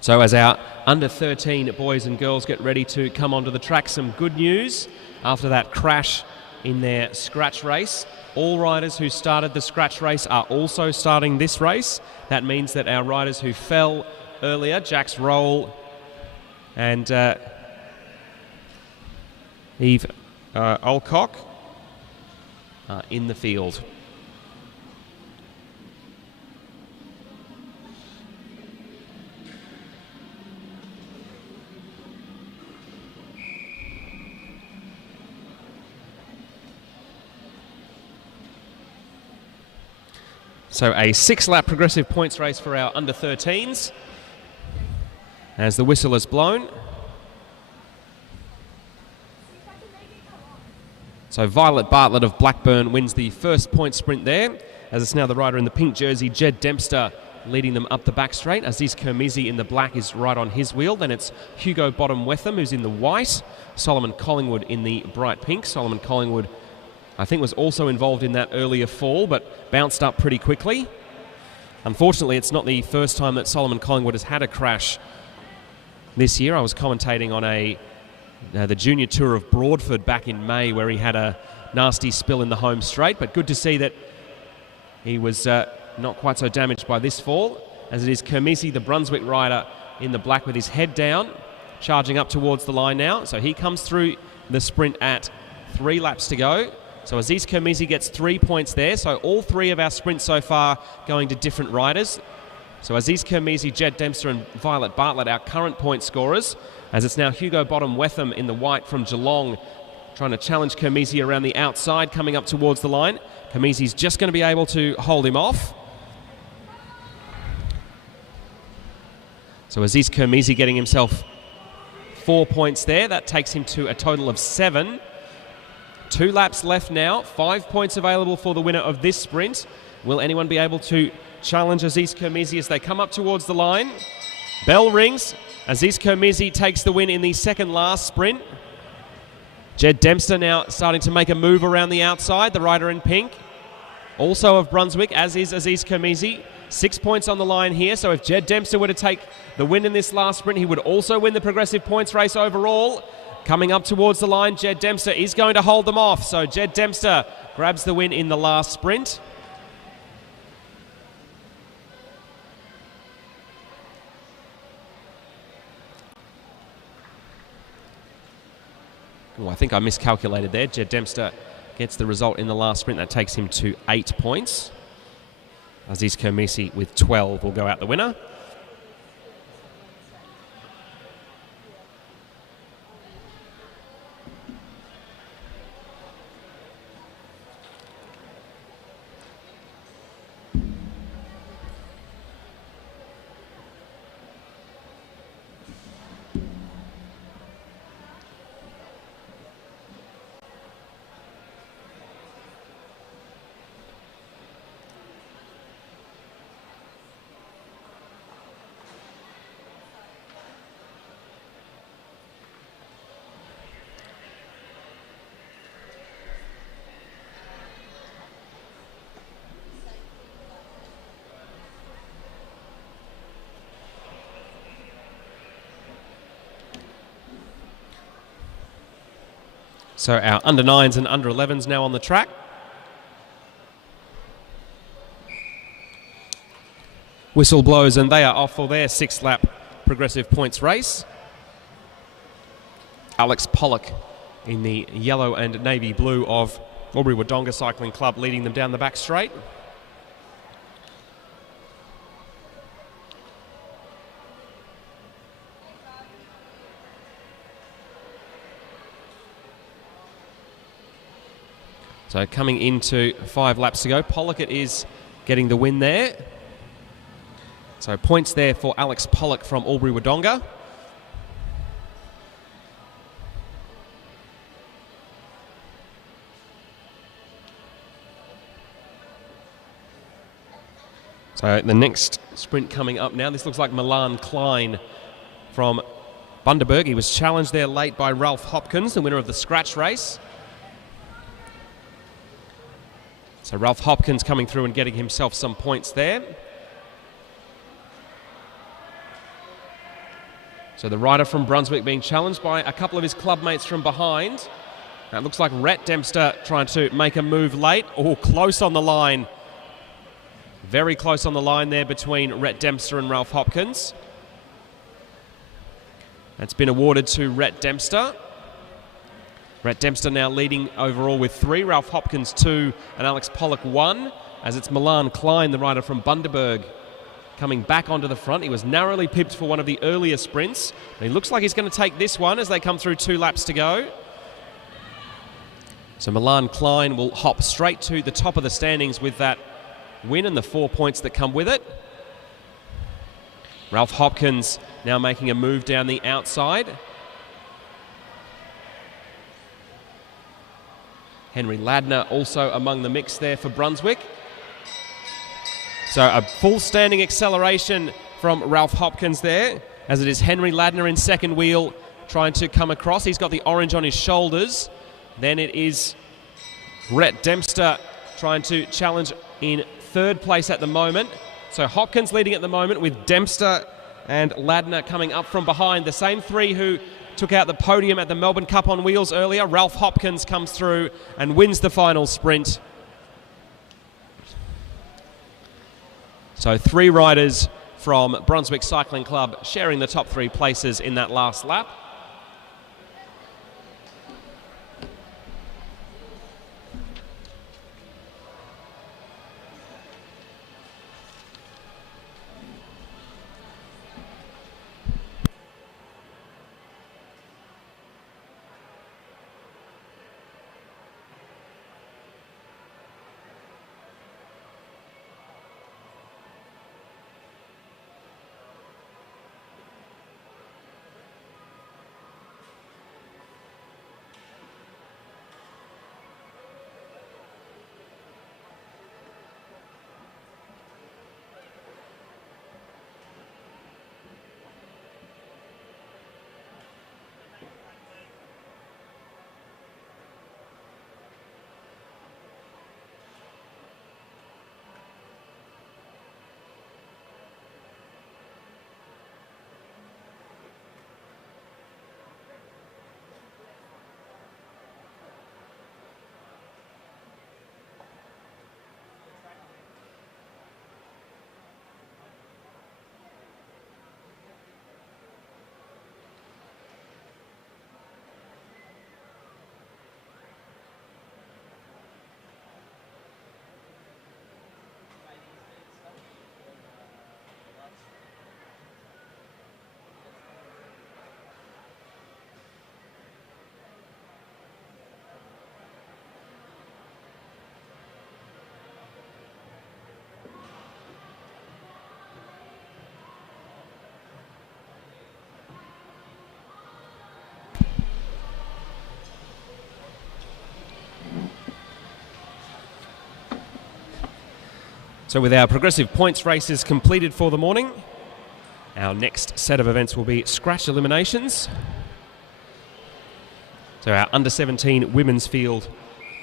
So as our under 13 boys and girls get ready to come onto the track, some good news after that crash in their scratch race. All riders who started the scratch race are also starting this race. That means that our riders who fell earlier, Jax Roll and Eve Alcock, are in the field. So a 6-lap progressive points race for our under 13s as the whistle is blown. So Violet Bartlett of Blackburn wins the first point sprint there, as it's now the rider in the pink jersey, Jed Dempster, leading them up the back straight. Aziz Kermizi in the black is right on his wheel. Then it's Hugo Bottom-Wetham who's in the white, Solomon Collingwood in the bright pink. Solomon Collingwood, I think, was also involved in that earlier fall, but bounced up pretty quickly. Unfortunately, it's not the first time that Solomon Collingwood has had a crash this year. I was commentating on the junior tour of Broadford back in May, where he had a nasty spill in the home straight, but good to see that he was not quite so damaged by this fall, as it is Kermisi, the Brunswick rider, in the black with his head down, charging up towards the line now. So he comes through the sprint at 3 laps to go. So Aziz Kermizi gets 3 points there. So all three of our sprints so far going to different riders. So Aziz Kermizi, Jed Dempster and Violet Bartlett, our current point scorers, as it's now Hugo Bottom-Wetham in the white from Geelong, trying to challenge Kermizi around the outside, coming up towards the line. Kermizi's just going to be able to hold him off. So Aziz Kermizi getting himself 4 points there. That takes him to a total of 7. 2 laps left now. 5 points available for the winner of this sprint. Will anyone be able to challenge Aziz Kermizi as they come up towards the line? Bell rings. Aziz Kermizi takes the win in the second last sprint. Jed Dempster now starting to make a move around the outside, the rider in pink. Also of Brunswick, as is Aziz Kermizi. 6 points on the line here, so if Jed Dempster were to take the win in this last sprint, he would also win the progressive points race overall. Coming up towards the line, Jed Dempster is going to hold them off, so Jed Dempster grabs the win in the last sprint. Oh, I think I miscalculated there. Jed Dempster gets the result in the last sprint. That takes him to 8 points. Aziz Kermizi with 12 will go out the winner. So our under 9s and under 11s now on the track. Whistle blows and they are off for their 6th lap progressive points race. Alex Pollock in the yellow and navy blue of Albury Wodonga Cycling Club leading them down the back straight. So coming into 5 laps to go, Pollock is getting the win there. So points there for Alex Pollock from Albury Wodonga. So the next sprint coming up now, this looks like Milan Klein from Bundaberg. He was challenged there late by Ralph Hopkins, the winner of the scratch race. So Ralph Hopkins coming through and getting himself some points there. So the rider from Brunswick being challenged by a couple of his club mates from behind. Now it looks like Rhett Dempster trying to make a move late. Oh, close on the line. Very close on the line there between Rhett Dempster and Ralph Hopkins. That's been awarded to Rhett Dempster. Rhett Dempster now leading overall with 3, Ralph Hopkins 2 and Alex Pollock 1, as it's Milan Klein, the rider from Bundaberg, coming back onto the front. He was narrowly pipped for one of the earlier sprints. He looks like he's going to take this one as they come through 2 laps to go. So Milan Klein will hop straight to the top of the standings with that win and the 4 points that come with it. Ralph Hopkins now making a move down the outside. Henry Ladner also among the mix there for Brunswick. So a full standing acceleration from Ralph Hopkins there, as it is Henry Ladner in second wheel trying to come across. He's got the orange on his shoulders. Then it is Rhett Dempster trying to challenge in 3rd place at the moment. So Hopkins leading at the moment with Dempster and Ladner coming up from behind. The same 3 who took out the podium at the Melbourne Cup on wheels earlier. Ralph Hopkins comes through and wins the final sprint. So 3 riders from Brunswick Cycling Club sharing the top 3 places in that last lap. So with our progressive points races completed for the morning, our next set of events will be scratch eliminations. So our under-17 women's field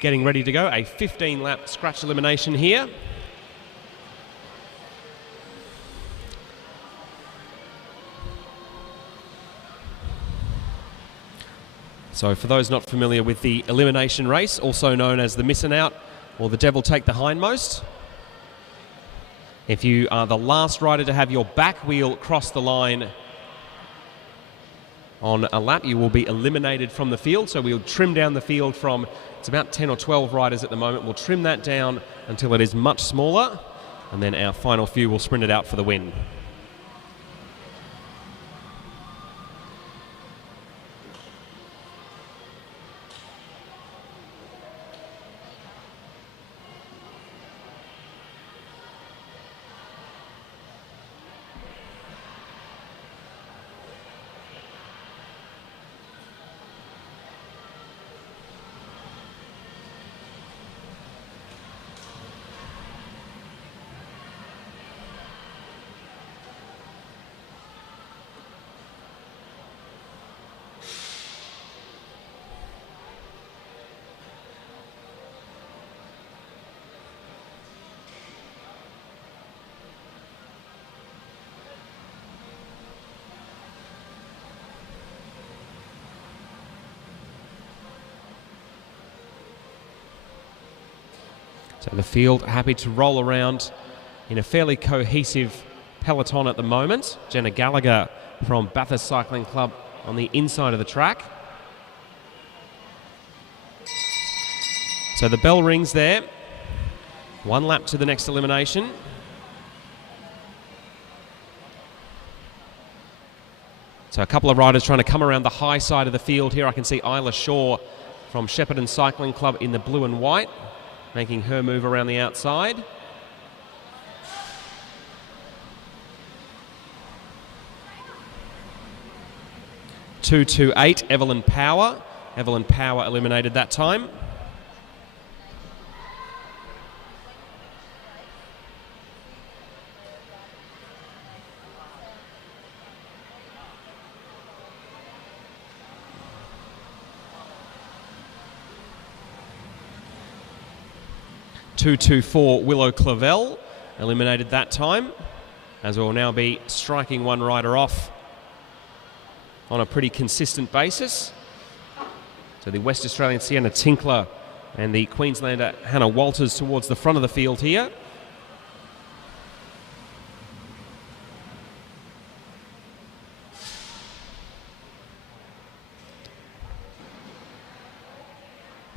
getting ready to go. A 15-lap scratch elimination here. So for those not familiar with the elimination race, also known as the missing out or the devil take the hindmost, if you are the last rider to have your back wheel cross the line on a lap, you will be eliminated from the field. So we'll trim down the field from, it's about 10 or 12 riders at the moment. We'll trim that down until it is much smaller, and then our final few will sprint it out for the win. So the field happy to roll around in a fairly cohesive peloton at the moment. Jenna Gallagher from Bathurst Cycling Club on the inside of the track. So the bell rings there. 1 lap to the next elimination. So a couple of riders trying to come around the high side of the field here. I can see Isla Shaw from Shepparton Cycling Club in the blue and white, making her move around the outside. (228) Evelyn Power. Evelyn Power eliminated that time. (224) Willow Clavel eliminated that time, as we'll now be striking one rider off on a pretty consistent basis. So the West Australian Sienna Tinkler and the Queenslander Hannah Walters towards the front of the field here.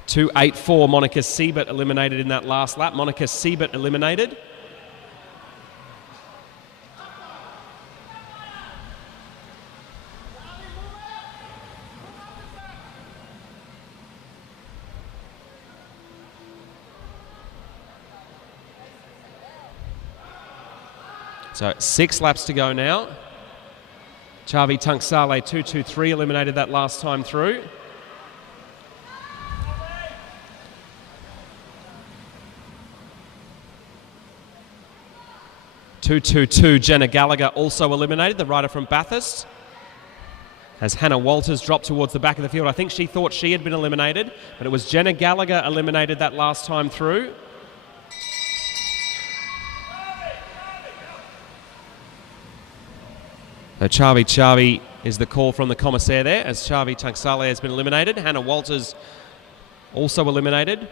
(284) Monica Siebert eliminated in that last lap. Monica Siebert eliminated. So 6 laps to go now. Chavi Tunksale 223 eliminated that last time through. (222) Jenna Gallagher also eliminated, the rider from Bathurst. As Hannah Walters dropped towards the back of the field. I think she thought she had been eliminated, but it was Jenna Gallagher eliminated that last time through. So Chavi is the call from the commissaire there, as Chavi Tunksale has been eliminated. Hannah Walters also eliminated.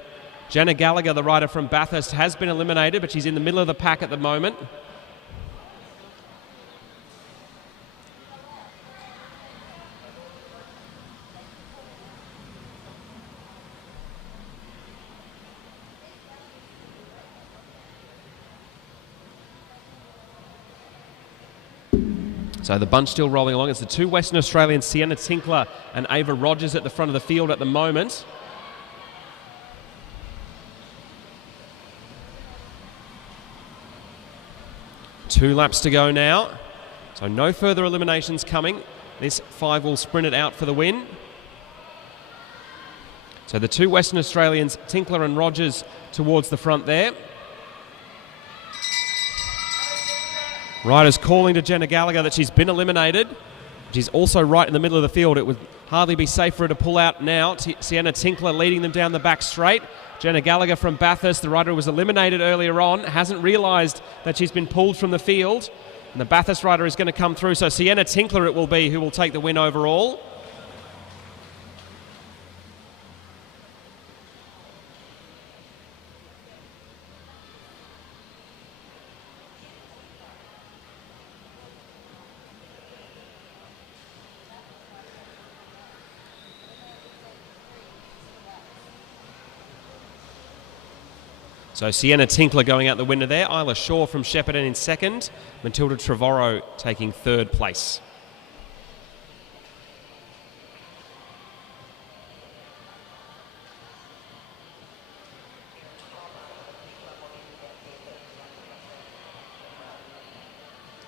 Jenna Gallagher, the rider from Bathurst, has been eliminated, but she's in the middle of the pack at the moment. So the bunch still rolling along. It's the 2 Western Australians, Sienna Tinkler and Ava Rogers at the front of the field at the moment. Two laps to go now. So no further eliminations coming. This 5 will sprint it out for the win. So the 2 Western Australians, Tinkler and Rogers, towards the front there. Riders calling to Jenna Gallagher that she's been eliminated. She's also right in the middle of the field. It would hardly be safe for her to pull out now. Sienna Tinkler leading them down the back straight. Jenna Gallagher from Bathurst, the rider who was eliminated earlier on, hasn't realised that she's been pulled from the field. And the Bathurst rider is going to come through. So Sienna Tinkler it will be who will take the win overall. So Sienna Tinkler going out the winner there. Isla Shaw from Shepparton in second. Matilda Trevorrow taking third place.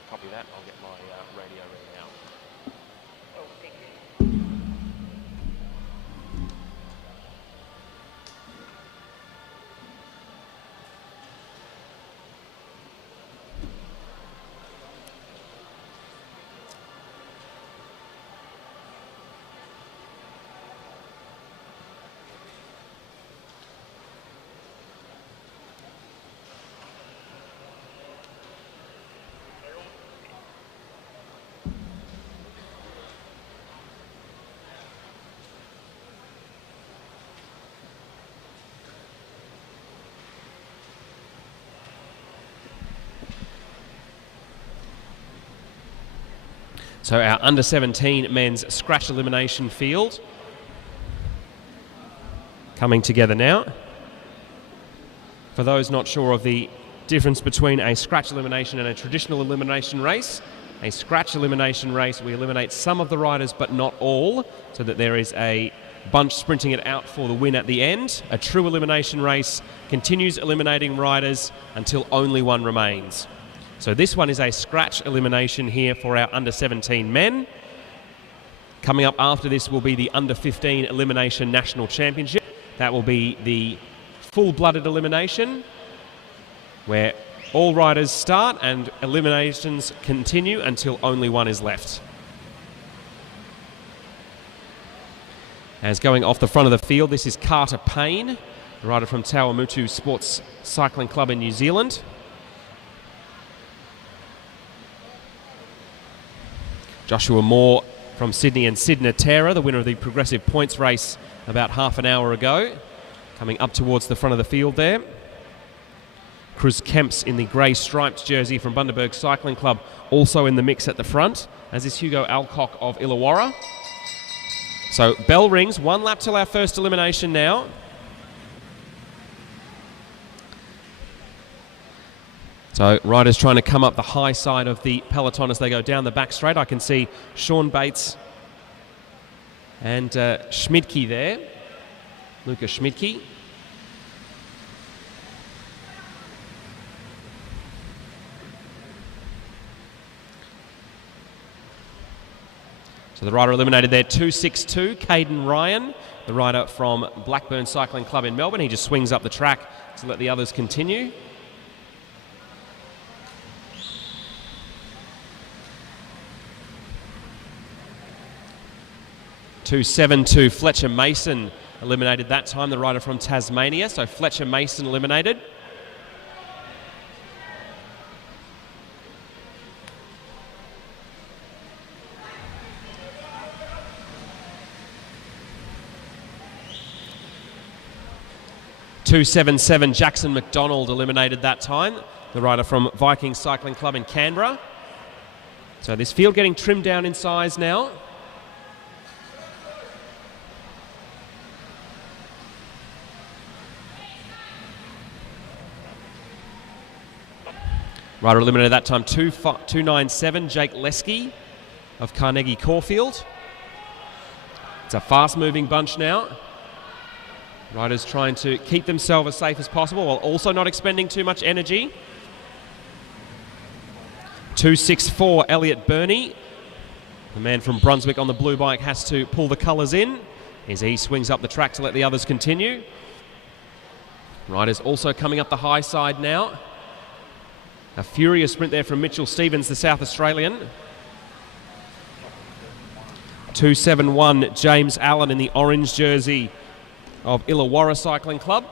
Copy that. I'll get my radio ready now. So our under-17 men's scratch elimination field coming together now. For those not sure of the difference between a scratch elimination and a traditional elimination race, a scratch elimination race, we eliminate some of the riders but not all, so that there is a bunch sprinting it out for the win at the end. A true elimination race continues eliminating riders until only one remains. So this one is a scratch elimination here for our under-17 men. Coming up after this will be the under-15 elimination national championship. That will be the full-blooded elimination, where all riders start and eliminations continue until only one is left. As going off the front of the field, this is Carter Payne, the rider from Tawamutu Sports Cycling Club in New Zealand. Joshua Moore from Sydney and Sid Natera, the winner of the Progressive Points race about half an hour ago, coming up towards the front of the field there. Cruz Kemps in the grey striped jersey from Bundaberg Cycling Club, also in the mix at the front, as is Hugo Alcock of Illawarra. So bell rings, 1 lap till our first elimination now. So riders trying to come up the high side of the peloton as they go down the back straight. I can see Sean Bates and Schmidtke there, Luca Schmidtke. So the rider eliminated there, 262, Caden Ryan, the rider from Blackburn Cycling Club in Melbourne. He just swings up the track to let the others continue. 272, Fletcher Mason eliminated that time, the rider from Tasmania. So Fletcher Mason eliminated. .277, Jackson McDonald eliminated that time, the rider from Viking Cycling Club in Canberra. So this field getting trimmed down in size now. Rider eliminated that time, 297, Jake Lesky of Carnegie Caulfield. It's a fast-moving bunch now. Riders trying to keep themselves as safe as possible while also not expending too much energy. 264, Elliot Burney. The man from Brunswick on the blue bike has to pull the colours in as he swings up the track to let the others continue. Riders also coming up the high side now. A furious sprint there from Mitchell Stevens, the South Australian. 271, James Allen in the orange jersey of Illawarra Cycling Club.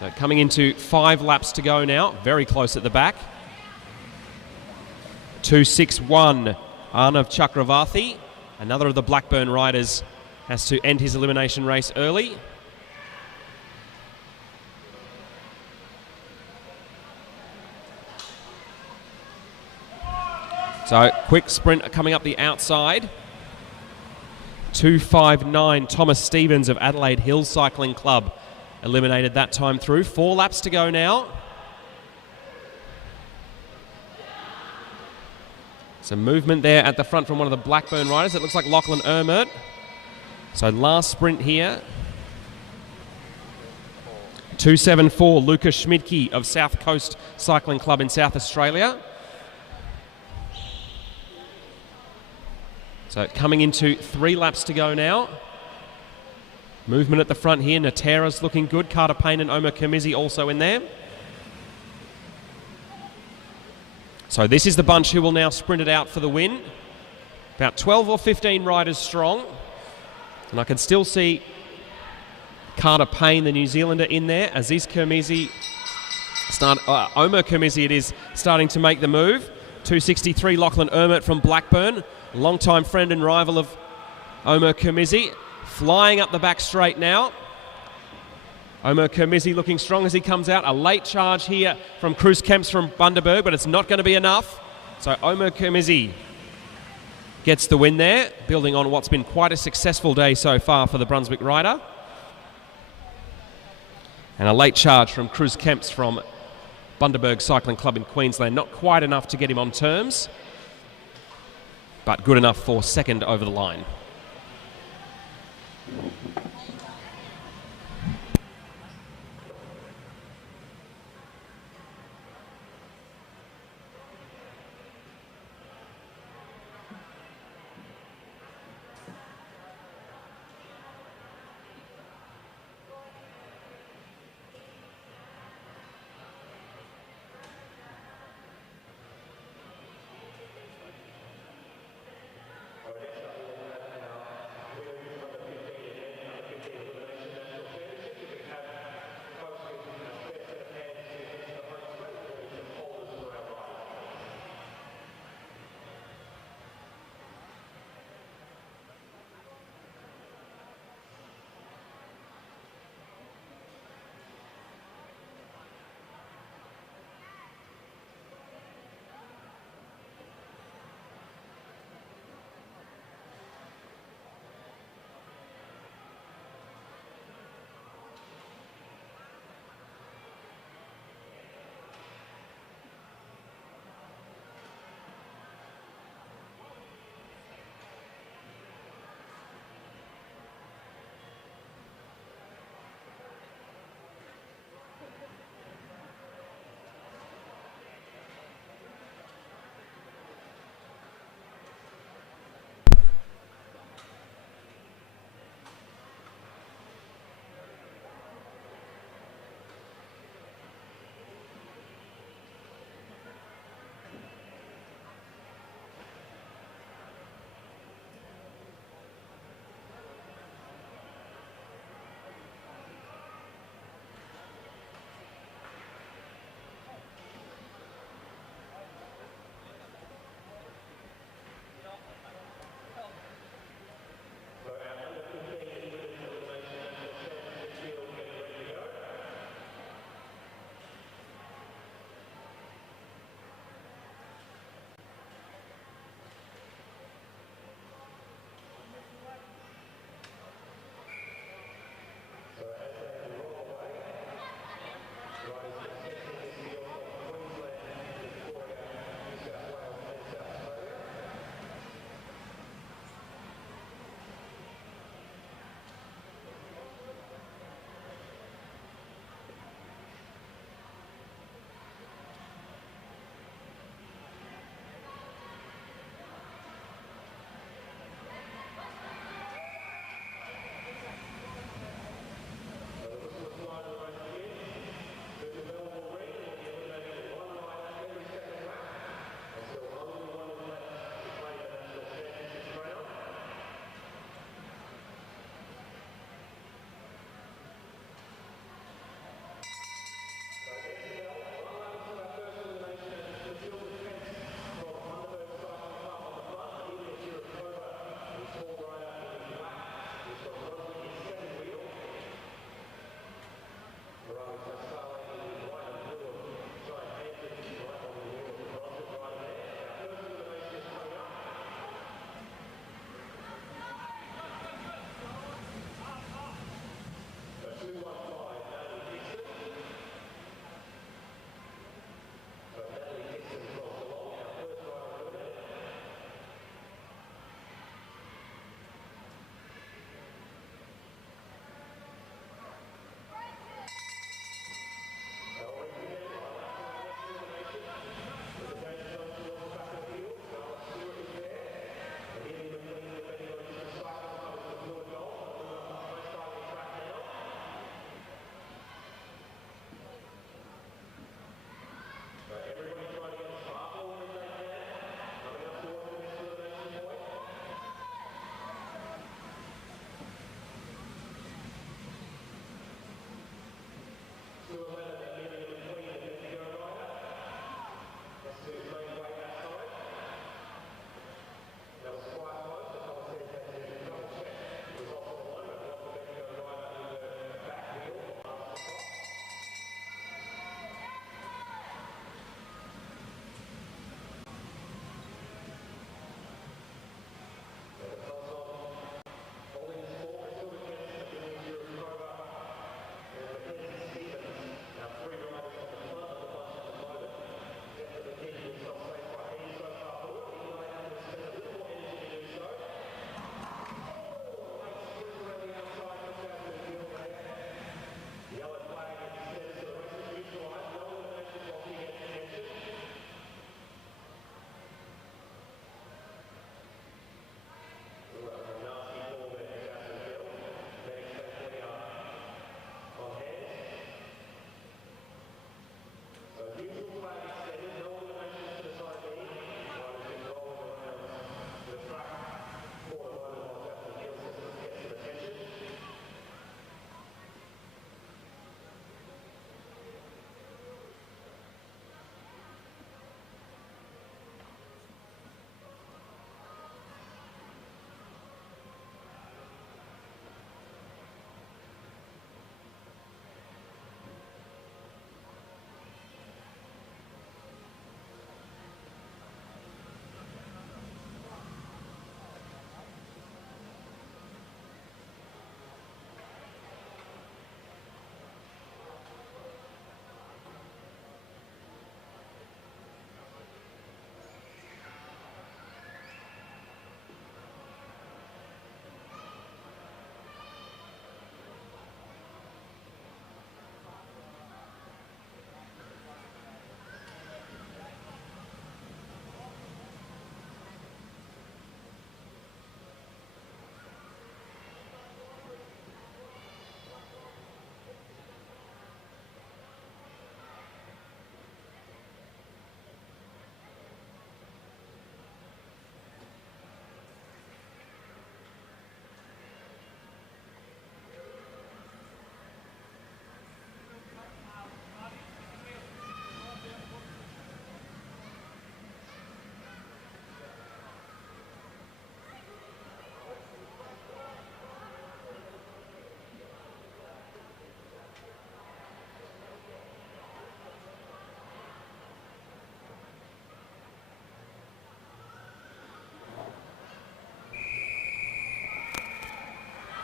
So coming into 5 laps to go now, very close at the back. 261, Arnav Chakravarthi, another of the Blackburn riders, has to end his elimination race early. So quick sprint coming up the outside. 259, Thomas Stevens of Adelaide Hills Cycling Club eliminated that time through. 4 laps to go now. Some movement there at the front from one of the Blackburn riders. It looks like Lachlan Ermert. So last sprint here. 274, Lucas Schmidtke of South Coast Cycling Club in South Australia. So coming into 3 laps to go now. Movement at the front here. Natera's looking good. Carter Payne and Omer Kamizi also in there. So this is the bunch who will now sprint it out for the win. About 12 or 15 riders strong. And I can still see Carter Payne, the New Zealander, in there. Aziz Kamizi, Omer Kamizi it is, starting to make the move. 263, Lachlan Ermert from Blackburn. Longtime friend and rival of Omer Kamizi. Flying up the back straight now. Omer Kamizi looking strong as he comes out. A late charge here from Cruz Kemps from Bundaberg, but it's not going to be enough. So Omer Kamizi gets the win there, building on what's been quite a successful day so far for the Brunswick rider. And a late charge from Cruz Kemps from Bundaberg Cycling Club in Queensland. Not quite enough to get him on terms, but good enough for second over the line.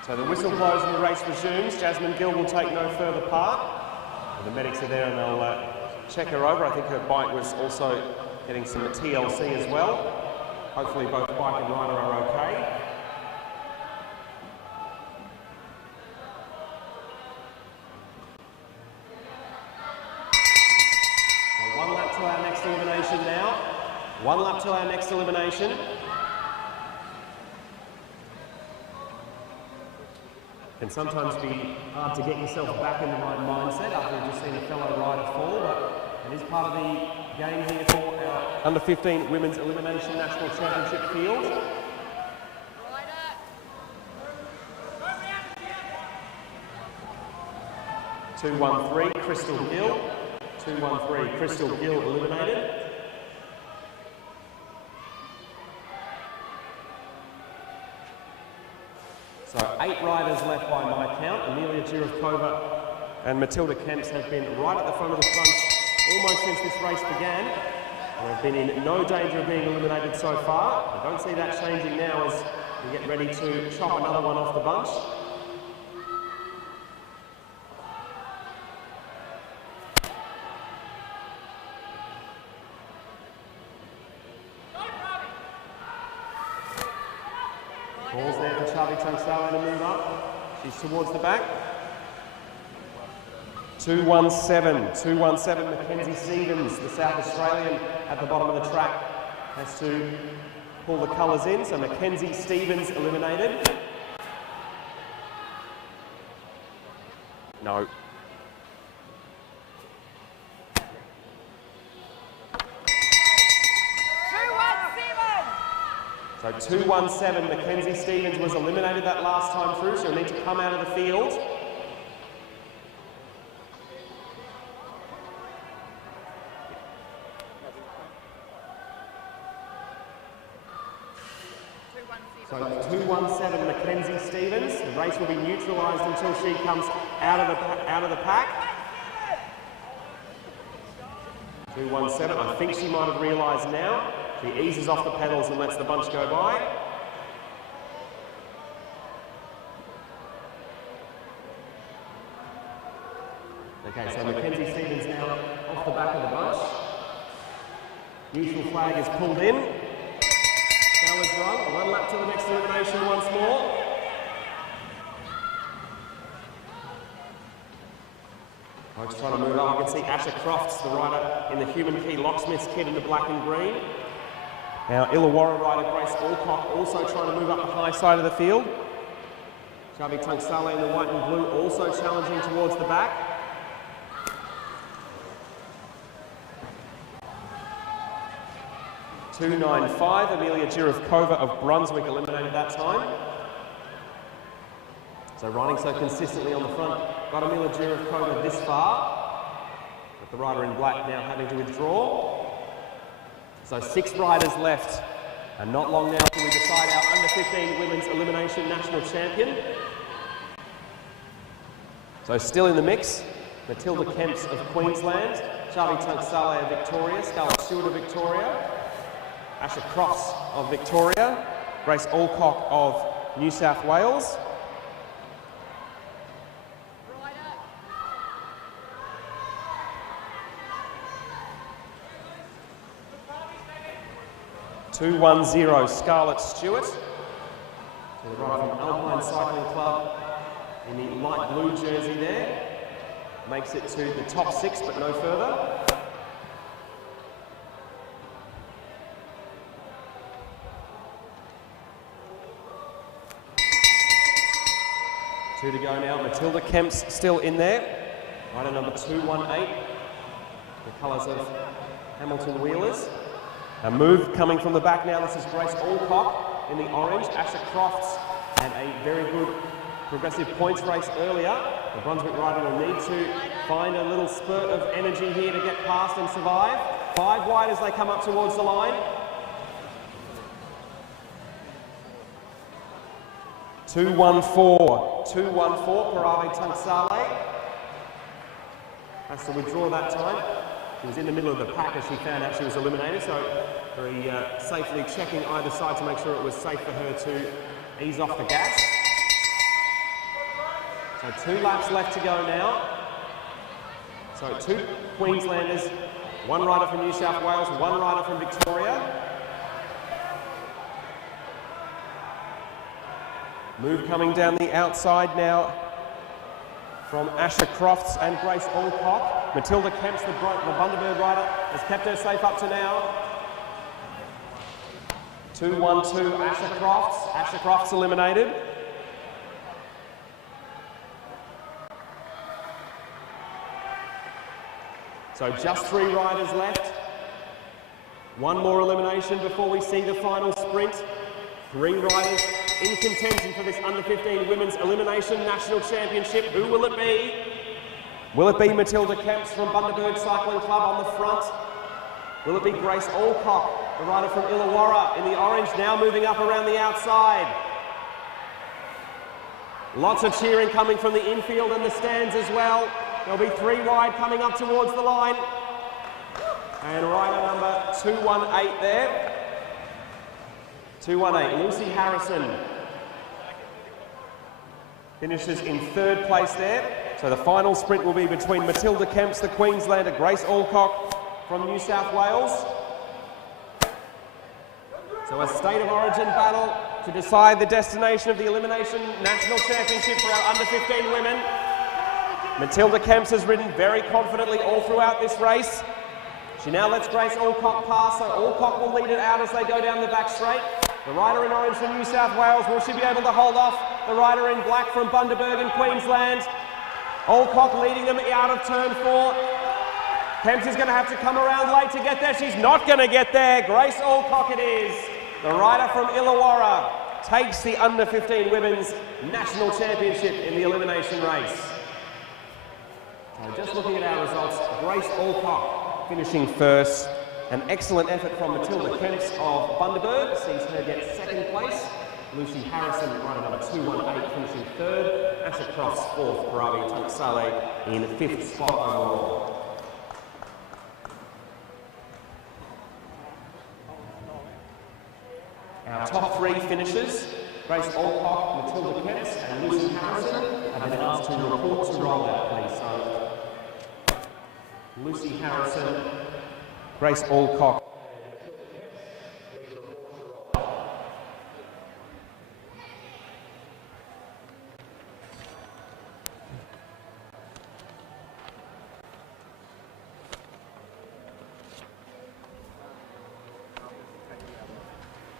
So the whistle blows and the race resumes. Jasmine Gill will take no further part. And the medics are there and they'll check her over. I think her bike was also getting some TLC as well. Hopefully both bike and rider are okay. So 1 lap to our next elimination now. 1 lap to our next elimination. Can sometimes be hard to get yourself back in the right mindset after you've just seen a fellow rider fall, but it is part of the game here for our under 15 women's elimination national championship field. 2-1-3, Crystal Gill. 2-1-3, Crystal Gill eliminated. So 8 riders left by my count. Amelia Jirivkova and Matilda Kemps have been right at the front of the bunch almost since this race began. And have been in no danger of being eliminated so far. I don't see that changing now as we get ready to chop another one off the bunch. Ball's there for Charlie Tunksala to move up. She's towards the back. 217 Mackenzie Stevens, the South Australian at the bottom of the track, has to pull the colours in. So Mackenzie Stevens eliminated. No. So 217, Mackenzie Stevens was eliminated that last time through, so she'll need to come out of the field. So 217, Mackenzie Stevens. The race will be neutralised until she comes out of the pack. 217, I think she might have realised now. She eases off the pedals and lets the bunch go by. Okay, so Mackenzie Stevens now off the back of the bunch. Neutral flag is pulled in. Bell is rung. One lap to the next elimination once more. Folks trying to move up. You can see Asher Crofts, the rider in the Human Key Locksmiths kit in the black and green. Now, Illawarra rider Grace Alcock also trying to move up the high side of the field. Charlie Tunksala in the white and blue also challenging towards the back. .295, Amelia Jirovkova of Brunswick eliminated that time. So riding so consistently on the front, got Amelia Jirovkova this far. With the rider in black now having to withdraw. So 6 riders left, and not long now till we decide our under-15 women's elimination national champion. So still in the mix, Matilda Kemps of Queensland, Charlie Tunksala of Victoria, Scarlett Stewart of Victoria, Asher Crofts of Victoria, Grace Alcock of New South Wales. .210, Scarlett Stewart, to the right from Alpine Cycling Club in the light blue jersey there. Makes it to the top 6, but no further. Two to go now. Matilda Kemps still in there. Rider number 218, the colours of Hamilton Wheelers. A move coming from the back now. This is Grace Alcock in the orange. Asher Crofts had a very good progressive points race earlier. The Brunswick rider will need to find a little spurt of energy here to get past and survive. 5 wide as they come up towards the line. 214, Parave Tunksala. Has to withdraw that time. She was in the middle of the pack as she found out she was eliminated, so very safely checking either side to make sure it was safe for her to ease off the gas. So 2 laps left to go now. So 2 Queenslanders, 1 rider from New South Wales, 1 rider from Victoria. Move coming down the outside now from Asher Crofts and Grace Alcock. Matilda Kemps, the Bundaberg rider, has kept her safe up to now. 212, Asher Crofts. Asher Crofts eliminated. So just 3 riders left. 1 more elimination before we see the final sprint. 3 riders in contention for this under-15 Women's Elimination National Championship. Who will it be? Will it be Matilda Kemps from Bundaberg Cycling Club on the front? Will it be Grace Alcock, the rider from Illawarra in the orange, now moving up around the outside? Lots of cheering coming from the infield and the stands as well. There'll be 3 wide coming up towards the line. And rider number 218 there. 218, Lucy Harrison finishes in 3rd place there. So the final sprint will be between Matilda Kemps, the Queenslander, Grace Alcock from New South Wales. So a state of origin battle to decide the destination of the Elimination National Championship for our under-15 women. Matilda Kemps has ridden very confidently all throughout this race. She now lets Grace Alcock pass, so Alcock will lead it out as they go down the back straight. The rider in orange from New South Wales, will she be able to hold off the rider in black from Bundaberg in Queensland? Alcock leading them out of turn 4. Kemps is going to have to come around late to get there. She's not going to get there. Grace Alcock it is. The rider from Illawarra takes the under-15 women's national championship in the elimination race. So just looking at our results, Grace Alcock finishing 1st. An excellent effort from Matilda Kemps of Bundaberg sees her get 2nd place. Lucy Harrison, rider number 218, finishing 3rd. Asher Crofts 4th. Paravi Tunksale in 5th spot overall. Our top 3 finishers, Grace Alcock, Matilda Kemps and Lucy Harrison, have been asked to report to rollout, please. So, Lucy Harrison, Grace Alcock.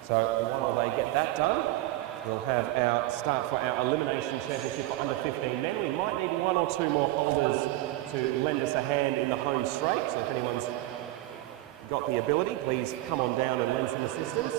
So while they get that done, we'll have our start for our elimination championship for under 15 men. We might need 1 or 2 more holders to lend us a hand in the home straight. So if anyone's got the ability, please come on down and lend some assistance.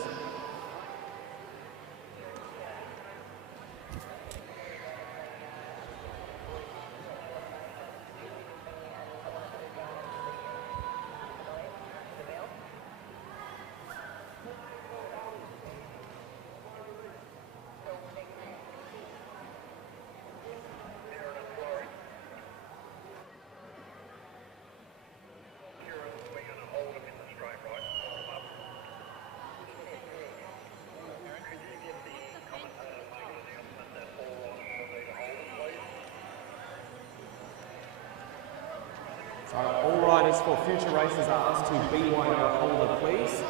So all riders for future races are asked to BYO holder, please.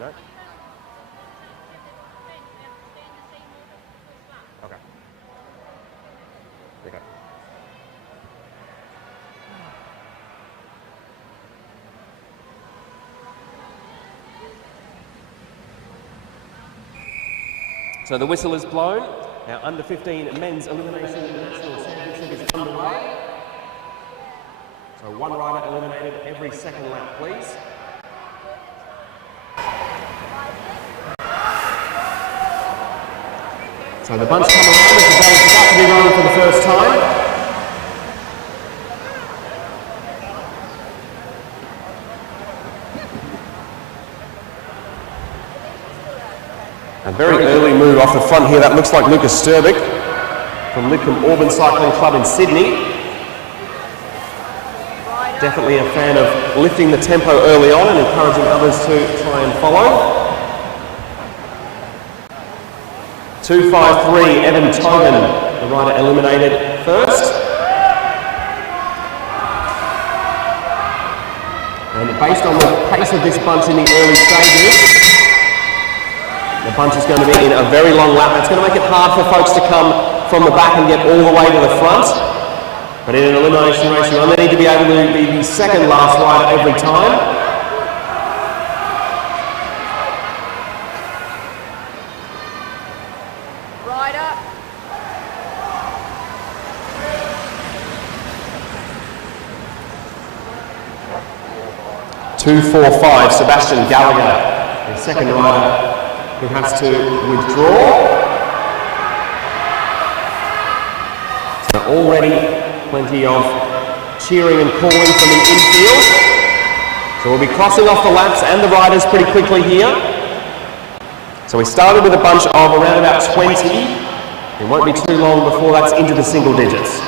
No? Okay. Okay. So the whistle is blown. Our under-15 men's elimination national championship is underway. So 1 rider eliminated every 2nd lap, please. So the bunch come around as the bell is about to be rung for the first time. A very early move off the front here. That looks like Lucas Sturbick from Lidcombe Auburn Cycling Club in Sydney. Definitely a fan of lifting the tempo early on and encouraging others to try and follow. 253, Evan Togan, the rider eliminated first. And based on the pace of this bunch in the early stages, the bunch is going to be in a very long lap. It's going to make it hard for folks to come from the back and get all the way to the front. But in an elimination race, you only need to be able to be the 2nd last rider every time. Rider. 245, Sebastian Gallagher, the 2nd rider who has to withdraw. So already plenty of cheering and calling from the infield. So we'll be crossing off the laps and the riders pretty quickly here. So we started with a bunch of around about 20. It won't be too long before that's into the single digits.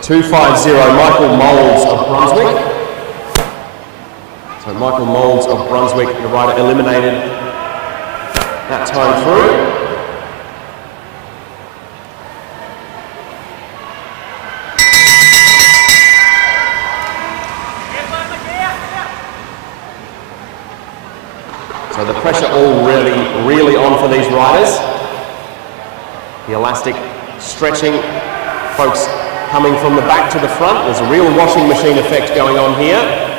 .250, Michael Moulds of Brunswick. So Michael Moulds of Brunswick, the rider eliminated that time through. So the pressure all really on for these riders. The elastic stretching, folks coming from the back to the front. There's a real washing machine effect going on here.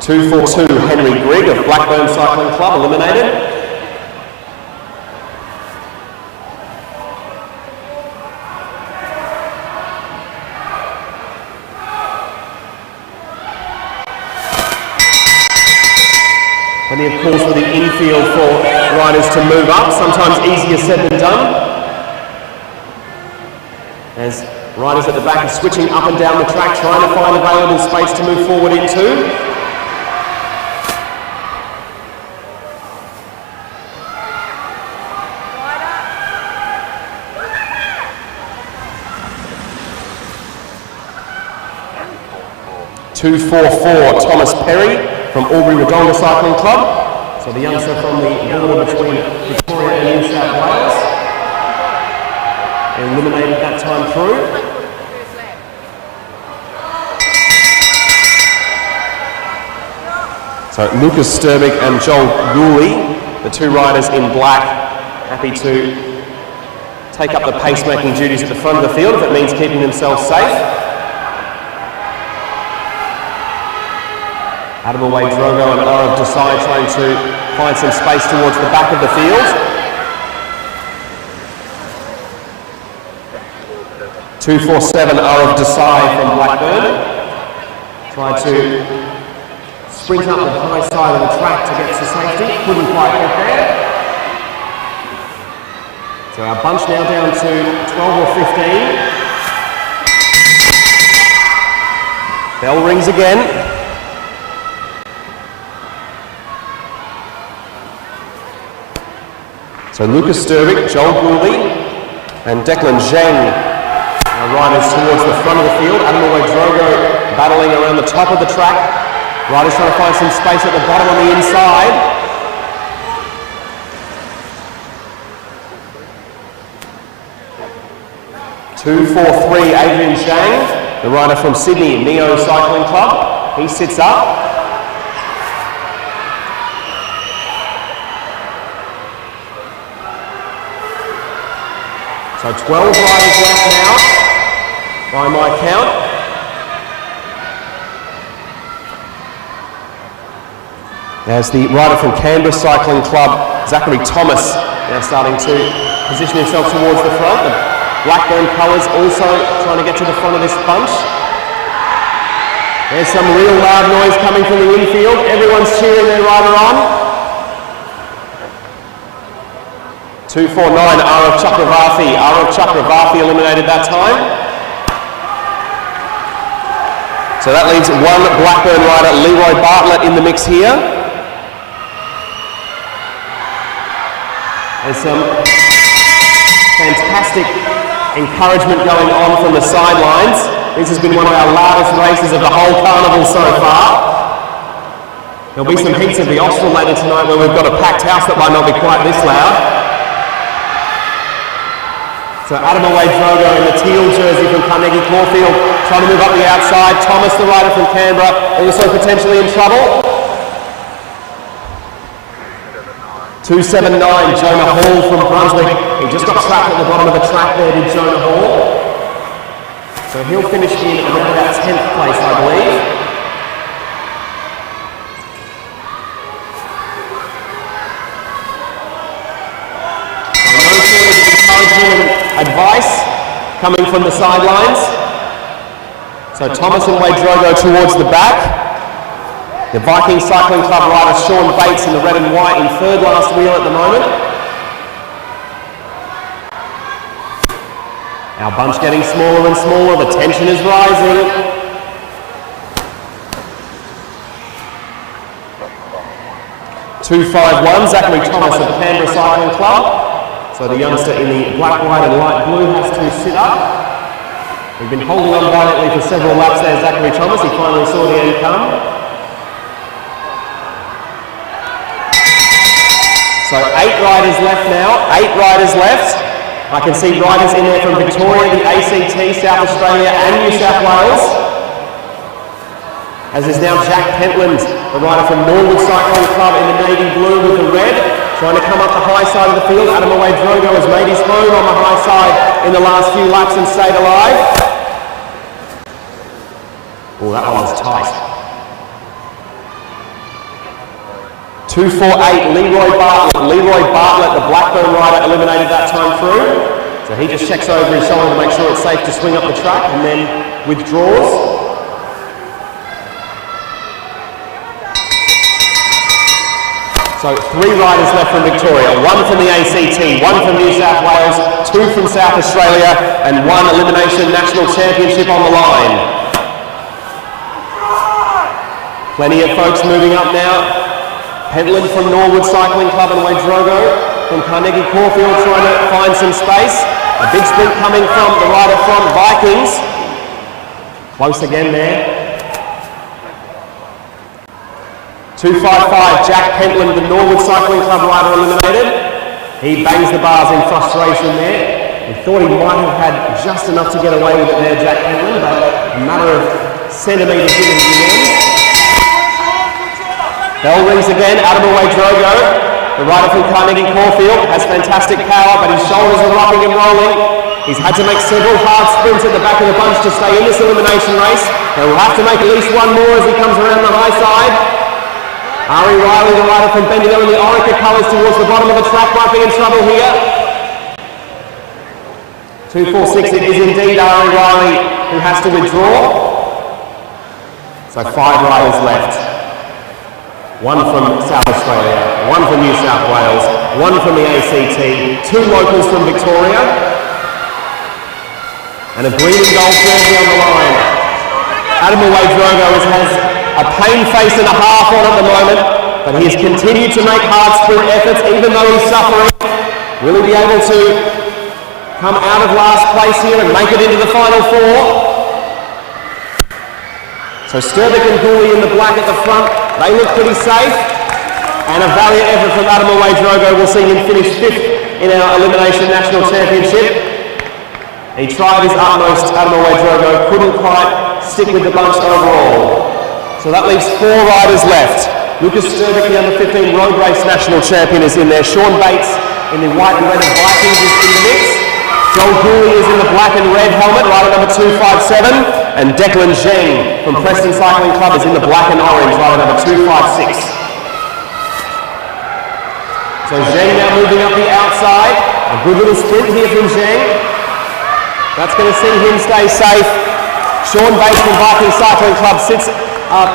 242, Henry Grigg of Blackburn Cycling Club eliminated. Plenty of calls for the infield for riders to move up, sometimes easier said than done. As riders at the back are switching up and down the track, trying to find available space to move forward into. .244, Thomas Perry from Albury-Wodonga Cycling Club. So the youngster from the border between Victoria and New South Wales. Eliminated that time through. So Lucas Sturbick and Joel Gooley, the two riders in black, happy to take up the pacemaking duties at the front of the field if it means keeping themselves safe. Adamaway Drogo and Arav Desai trying to find some space towards the back of the field. .247, Arav Desai from Blackburn. Tried to sprint up the high side of the track to get to safety. Couldn't quite get there. So our bunch now down to 12 or 15. Bell rings again. So Lucas Sturbick, Joel Gooley and Declan Zhang are riders towards the front of the field. Adamaway Drogo battling around the top of the track. Riders trying to find some space at the bottom on the inside. .243, Adrian Zhang, the rider from Sydney, Neo Cycling Club. He sits up. So 12 riders left now, by my count. As the rider from Canberra Cycling Club, Zachary Thomas, now starting to position himself towards the front. The Blackburn colours also trying to get to the front of this bunch. There's some real loud noise coming from the infield. Everyone's cheering their rider on. .249, Arav Chakravarthi. Arav Chakravarthi eliminated that time. So that leaves one Blackburn rider, Leroy Bartlett, in the mix here. There's some fantastic encouragement going on from the sidelines. This has been one of our loudest races of the whole carnival so far. There'll be some heats of the Austral later tonight where we've got a packed house that might not be quite this loud. So Adamaway Drogo in the teal jersey from Carnegie Caulfield trying to move up the outside. Thomas, the rider from Canberra, also potentially in trouble. .279, Jonah Hall from Brunswick. He just got trapped at the bottom of the track there, did Jonah Hall. So he'll finish in around about 10th place, I believe. Advice coming from the sidelines. So Thomas and Wadrogo towards the back. The Viking Cycling Club rider Sean Bates in the red and white in third last wheel at the moment. Our bunch getting smaller and smaller, the tension is rising. .251, Zachary Thomas of Canberra Cycling Club. So the youngster in the black, white and light blue has to sit up. We've been holding on violently for several laps there, Zachary Thomas. He finally saw the end come. So 8 riders left now, 8 riders left. I can see riders in there from Victoria, the ACT, South Australia and New South Wales. As is now Jack Pentland, the rider from Norwood Cycling Club in the navy blue with the red, trying to come up the high side of the field. Adam Wadrogo has made his home on the high side in the last few laps and stayed alive. Oh, that one was tight. 248, Leroy Bartlett. Leroy Bartlett, the Blackburn rider, eliminated that time through. So he just checks over his shoulder to make sure it's safe to swing up the track and then withdraws. So 3 riders left from Victoria, 1 from the ACT, 1 from New South Wales, 2 from South Australia and 1 Elimination National Championship on the line. Plenty of folks moving up now. Pentland from Norwood Cycling Club and Wadrogo from Carnegie Caulfield trying to find some space. A big sprint coming from the rider from Vikings. Close again there. 255, Jack Pentland, the Norwood Cycling Club rider, eliminated. He bangs the bars in frustration there. He thought he might have had just enough to get away with it there, Jack Pentland, but a matter of centimetres in the end. Bell rings again, Adam Wadrogo, the rider from Carnegie Caulfield, has fantastic power, but his shoulders are rocking and rolling. He's had to make several hard sprints at the back of the bunch to stay in this elimination race. He will have to make at least one more as he comes around the high side. Ari Riley, the rider from Bendigo in the Orica colours towards the bottom of the track, might be in trouble here. 246, it is indeed Ari Riley who has to withdraw. So 5 riders left. 1 from South Australia, 1 from New South Wales, 1 from the ACT, 2 locals from Victoria, and a green and gold jersey on the line. Adam Wadrogo has a pain face and a half on at the moment, but he has continued to make hard sprint efforts even though he's suffering. Will he be able to come out of last place here and make it into the final 4? So Sturbick and Gooley in the black at the front, they look pretty safe. And a valiant effort from Adam Wadrogo will see him finish 5th in our Elimination National Championship. He tried his utmost, Adam Wadrogo couldn't quite stick with the bunch overall. So that leaves 4 riders left. Lucas Sturbick, the under 15 road race national champion, is in there. Sean Bates in the white and red of Vikings is in the mix. Joel Gooley is in the black and red helmet, rider number 257. And Declan Zheng from Preston Cycling Club is in the black and orange, rider number 256. So Zheng now moving up the outside. A good little sprint here from Zheng. That's going to see him stay safe. Sean Bates from Viking Cycling Club sits up,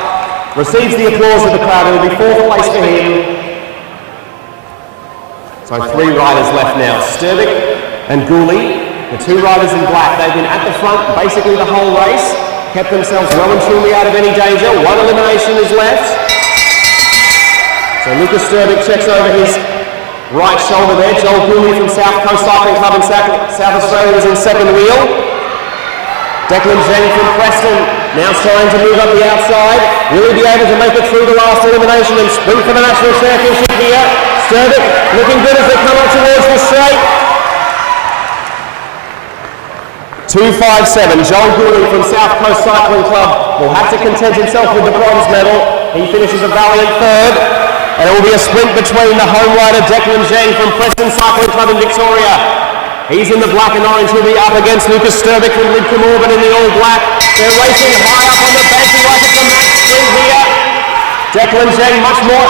receives the applause of the crowd. It will be 4th place for him. So 3 riders left now. Sturbick and Gooley. The 2 riders in black, they've been at the front basically the whole race, kept themselves well and truly out of any danger. 1 elimination is left. So Lucas Sturbick checks over his right shoulder there. Joel Gooley from South Coast Cycling Club in South Australia is in 2nd wheel. Declan Zheng from Preston now trying to move up the outside. Will he be able to make it through the last elimination and sprint for the national championship here? Sturbick looking good as they come up towards the straight. 257, Joel Gooley from South Coast Cycling Club will have to content himself with the bronze medal. He finishes a valiant 3rd, and it will be a sprint between the home rider Declan Zheng from Preston Cycling Club in Victoria. He's in the black and orange. He'll be up against Lucas Sturbick from Lidcombe Auburn in the all black. They're racing high up on the bank like it's a match sprint here. Declan Zheng much more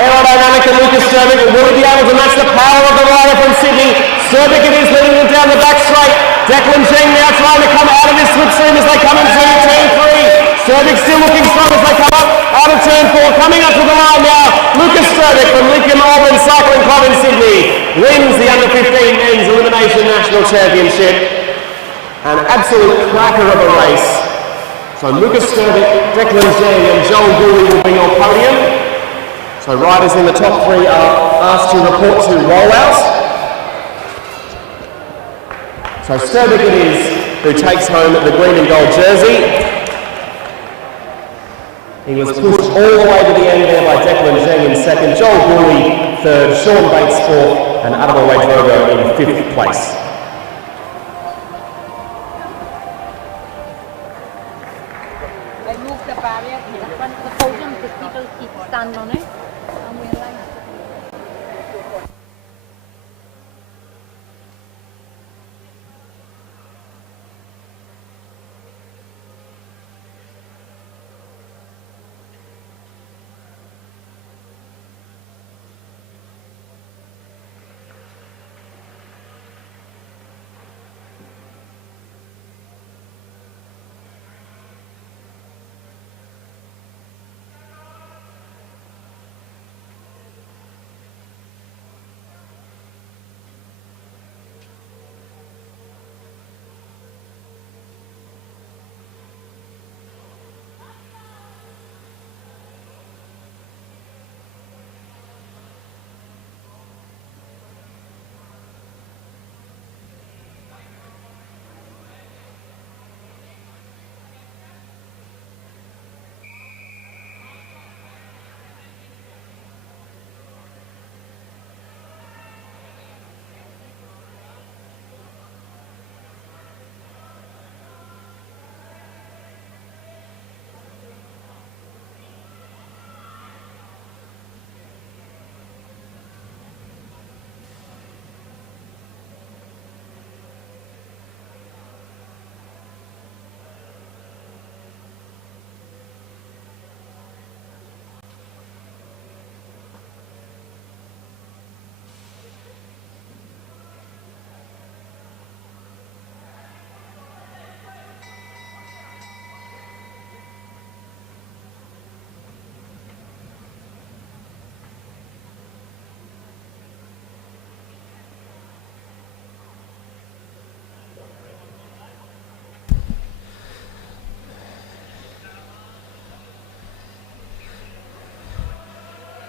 Aerodynamic and Lucas Sturbick. Will he be able to match the power of the rider from Sydney? Sturbick it is, leading them down the back straight. Declan Cheng now trying to come out of this slipstream as they come into turn 3. Sturbick still looking strong as they come up out of turn 4. Coming up to the line now, Lucas Sturbick from Lincoln Auburn Cycling Club in Sydney wins the under-15 men's elimination national championship. An absolute cracker of a race. So Lucas Sturbick, Declan Cheng and Joel Gooley will be your podium. So riders in the top 3 are asked to report to rollout. So Sturbick it is who takes home the green and gold jersey. He was pushed all the way to the end there by Declan Cheng in second, Joel Gooley third, Sean Bates fourth, and Ivanhoe 128th in 5th place. I moved the barrier in front of the podium because people keep standing on it. And we're like...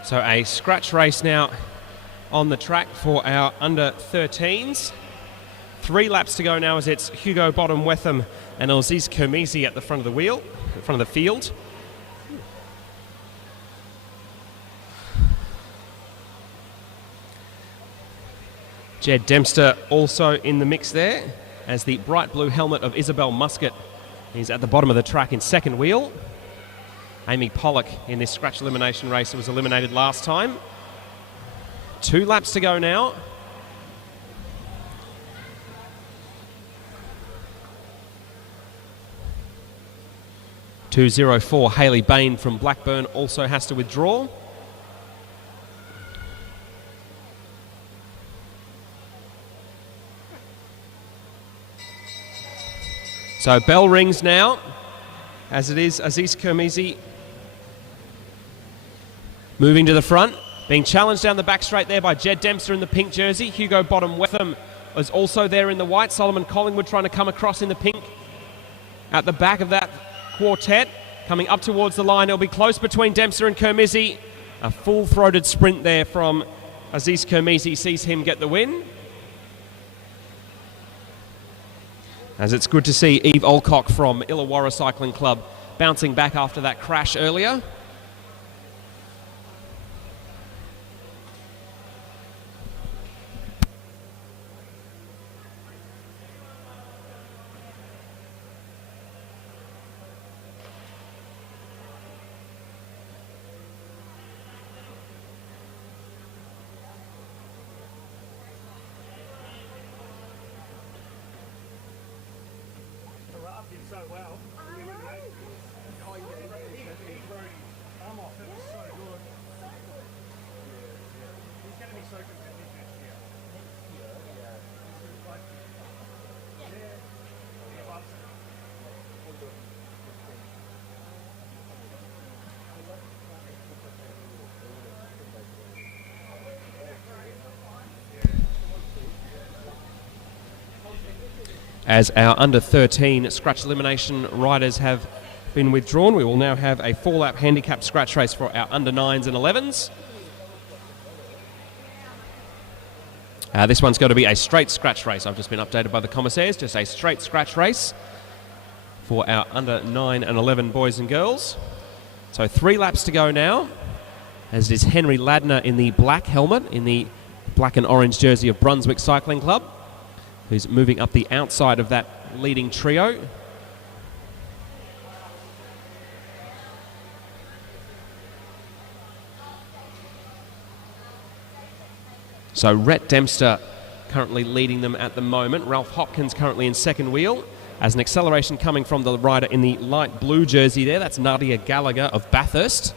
So a scratch race now on the track for our under-13s. 3 laps to go now as it's Hugo Bottom-Wetham and Aziz Kermisi at the front of the wheel, in front of the field. Jed Dempster also in the mix there as the bright blue helmet of Isabel Muscat is at the bottom of the track in second wheel. Amy Pollock in this scratch elimination race was eliminated last time. 2 laps to go now. .204 Hayley Bain from Blackburn also has to withdraw. So bell rings now, as it is Aziz Kermisi moving to the front, being challenged down the back straight there by Jed Dempster in the pink jersey. Hugo Bottom-Wetham is also there in the white. Solomon Collingwood trying to come across in the pink at the back of that quartet. Coming up towards the line, it'll be close between Dempster and Kermisi. A full-throated sprint there from Aziz Kermisi sees him get the win. As it's good to see Eve Olcock from Illawarra Cycling Club bouncing back after that crash earlier. As our under-13 scratch elimination riders have been withdrawn, we will now have a 4-lap handicap scratch race for our under-9s and 11s. This one's going to be a straight scratch race. I've just been updated by the commissaires, just a straight scratch race for our under-9 and 11 boys and girls. So 3 laps to go now, as it is Henry Ladner in the black helmet, in the black and orange jersey of Brunswick Cycling Club, who's moving up the outside of that leading trio. So Rhett Dempster currently leading them at the moment. Ralph Hopkins currently in second wheel. As an acceleration coming from the rider in the light blue jersey there, that's Nadia Gallagher of Bathurst.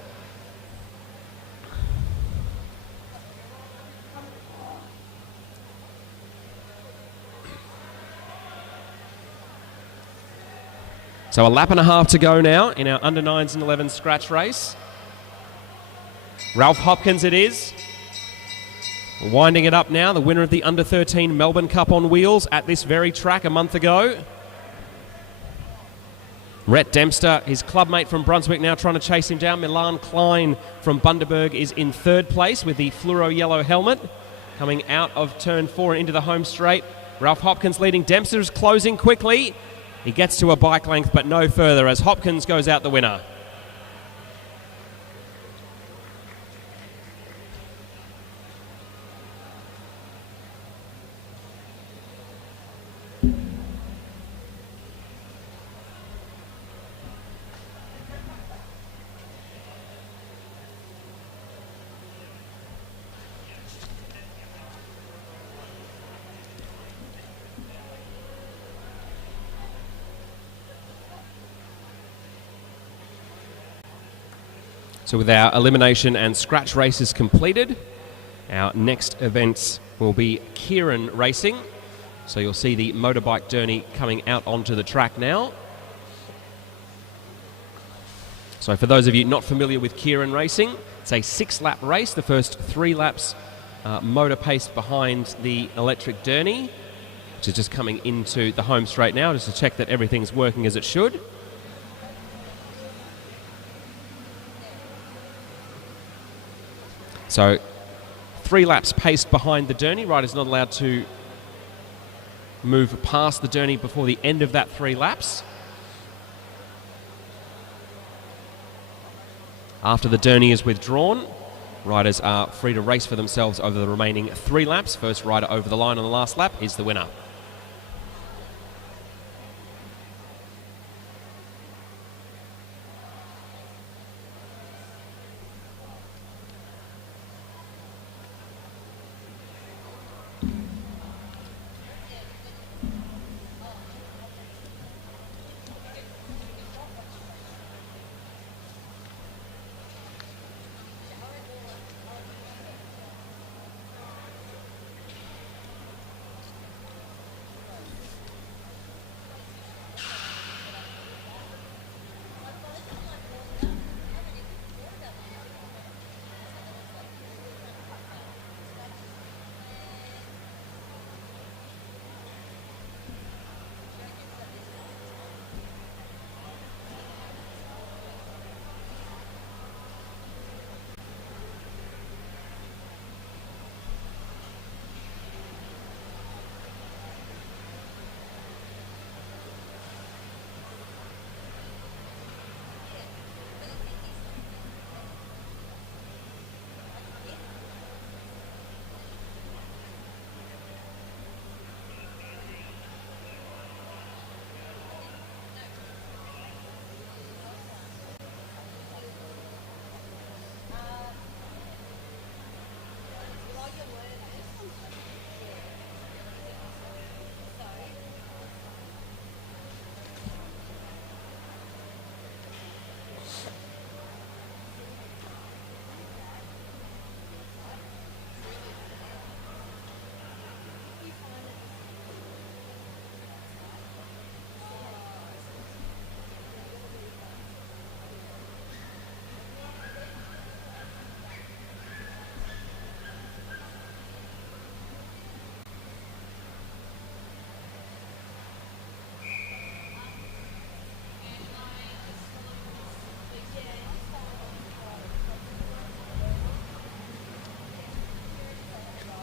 So a lap and a half to go now in our under-9s and 11s scratch race. Ralph Hopkins it is. Winding it up now, the winner of the under-13 Melbourne Cup on wheels at this very track a month ago. Rhett Dempster, his clubmate from Brunswick, now trying to chase him down. Milan Klein from Bundaberg is in third place with the fluoro yellow helmet. Coming out of turn 4 and into the home straight. Ralph Hopkins leading. Dempster is closing quickly. He gets to a bike length, but no further as Hopkins goes out the winner. So with our elimination and scratch races completed, our next events will be Kieran Racing. So you'll see the motorbike journey coming out onto the track now. So for those of you not familiar with Kieran Racing, it's a 6-lap race. The first 3 laps motor paced behind the electric Derny, which is just coming into the home straight now, just to check that everything's working as it should. So 3 laps paced behind the Derny. Rider's not allowed to move past the Derny before the end of that 3 laps. After the Derny is withdrawn, riders are free to race for themselves over the remaining 3 laps. First rider over the line on the last lap is the winner.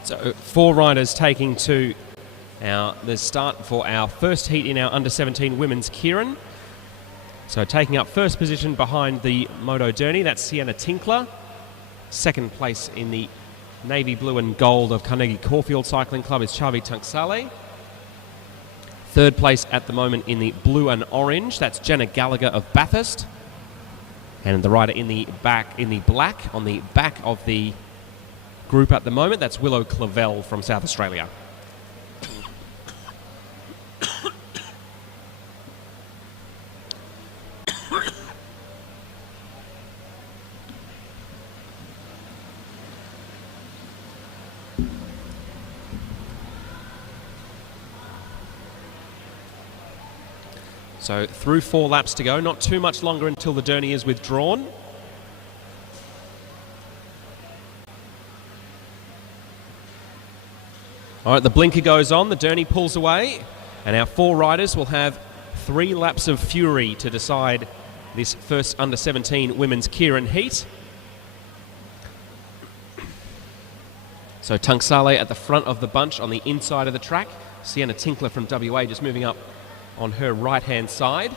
So 4 riders taking to the start for our first heat in our under-17 women's Kieran. So taking up first position behind the Moto Derny, that's Sienna Tinkler. Second place in the navy blue and gold of Carnegie Caulfield Cycling Club is Chavi Tunksale. Third place at the moment in the blue and orange, that's Jenna Gallagher of Bathurst. And the rider in the black, on the back of the group at the moment, that's Willow Clavel from South Australia. So through 4 laps to go, not too much longer until the Derny is withdrawn. All right, the blinker goes on, the Derny pulls away, and our 4 riders will have 3 laps of fury to decide this first under-17 women's Kieran heat. So Tunksale at the front of the bunch on the inside of the track. Sienna Tinkler from WA just moving up on her right-hand side.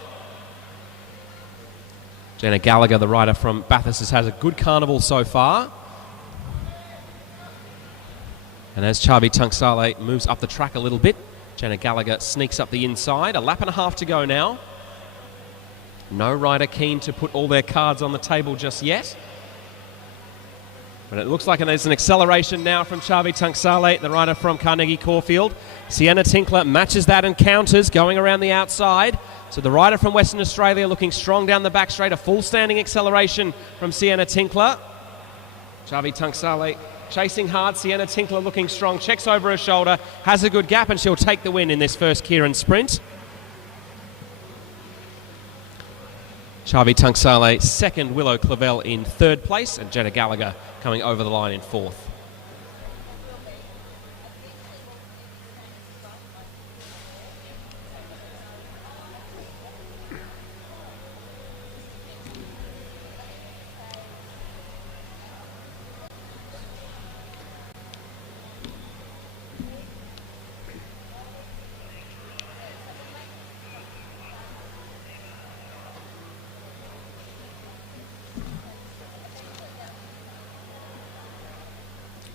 Jenna Gallagher, the rider from Bathurst, has had a good carnival so far. And as Chavi Tunksale moves up the track a little bit, Jenna Gallagher sneaks up the inside. A lap and a half to go now. No rider keen to put all their cards on the table just yet. But it looks like there's an acceleration now from Chavi Tunksale, the rider from Carnegie Caulfield. Sienna Tinkler matches that and counters, going around the outside. So the rider from Western Australia looking strong down the back straight. A full standing acceleration from Sienna Tinkler. Chavi Tunksale chasing hard. Sienna Tinkler looking strong, checks over her shoulder, has a good gap, and she'll take the win in this first Kieran sprint. Chavi Tunksale second, Willow Clavel in third place, and Jenna Gallagher coming over the line in fourth.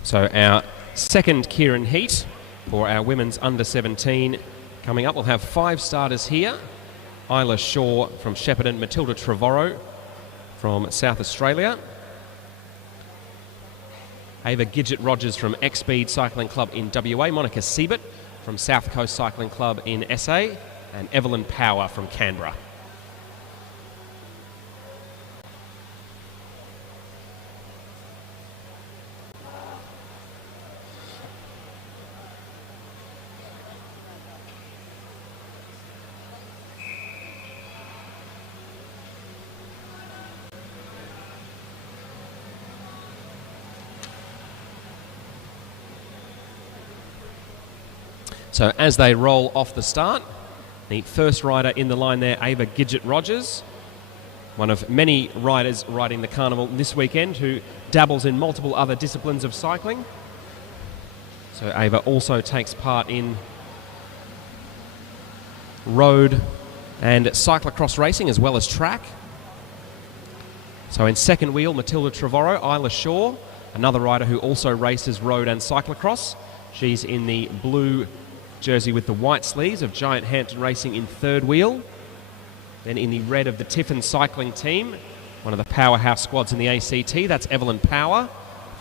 So our second Kieran heat for our women's under-17 coming up. We'll have 5 starters here. Isla Shaw from Shepparton, Matilda Trevorrow from South Australia, Ava Gidget-Rogers from X-Speed Cycling Club in WA, Monica Siebert from South Coast Cycling Club in SA, and Evelyn Power from Canberra. So as they roll off the start, the first rider in the line there, Ava Gidget-Rogers, one of many riders riding the carnival this weekend who dabbles in multiple other disciplines of cycling. So Ava also takes part in road and cyclocross racing as well as track. So in second wheel, Matilda Trevorrow, Isla Shaw, another rider who also races road and cyclocross. She's in the blue jersey with the white sleeves of Giant Hampton Racing in third wheel. Then in the red of the Tiffin cycling team, one of the powerhouse squads in the ACT, that's Evelyn Power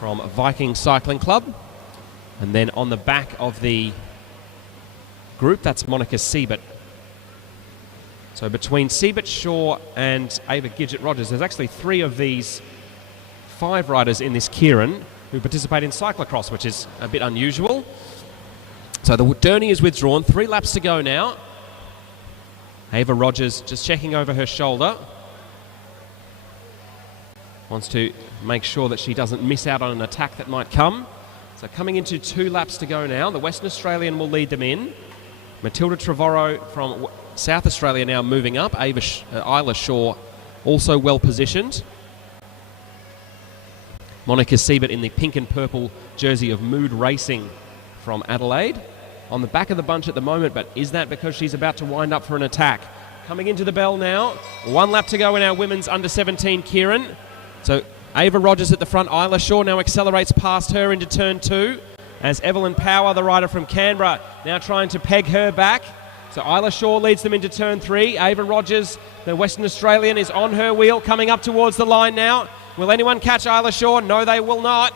from Viking Cycling Club. And then on the back of the group, that's Monica Siebert. So between Siebert, Shaw and Ava Gidget-Rogers, there's actually 3 of these 5 riders in this Kieran who participate in cyclocross, which is a bit unusual. So the Derny is withdrawn, 3 laps to go now. Ava Rogers just checking over her shoulder. Wants to make sure that she doesn't miss out on an attack that might come. So coming into 2 laps to go now, the Western Australian will lead them in. Matilda Trevorrow from South Australia now moving up. Isla Shaw also well positioned. Monica Siebert in the pink and purple jersey of Mood Racing from Adelaide. On the back of the bunch at the moment, but is that because she's about to wind up for an attack? Coming into the bell now. 1 lap to go in our women's under-17 Kieran. So Ava Rogers at the front. Isla Shaw now accelerates past her into turn 2 as Evelyn Power, the rider from Canberra, now trying to peg her back. So Isla Shaw leads them into turn 3. Ava Rogers, the Western Australian, is on her wheel, coming up towards the line now. Will anyone catch Isla Shaw? No, they will not.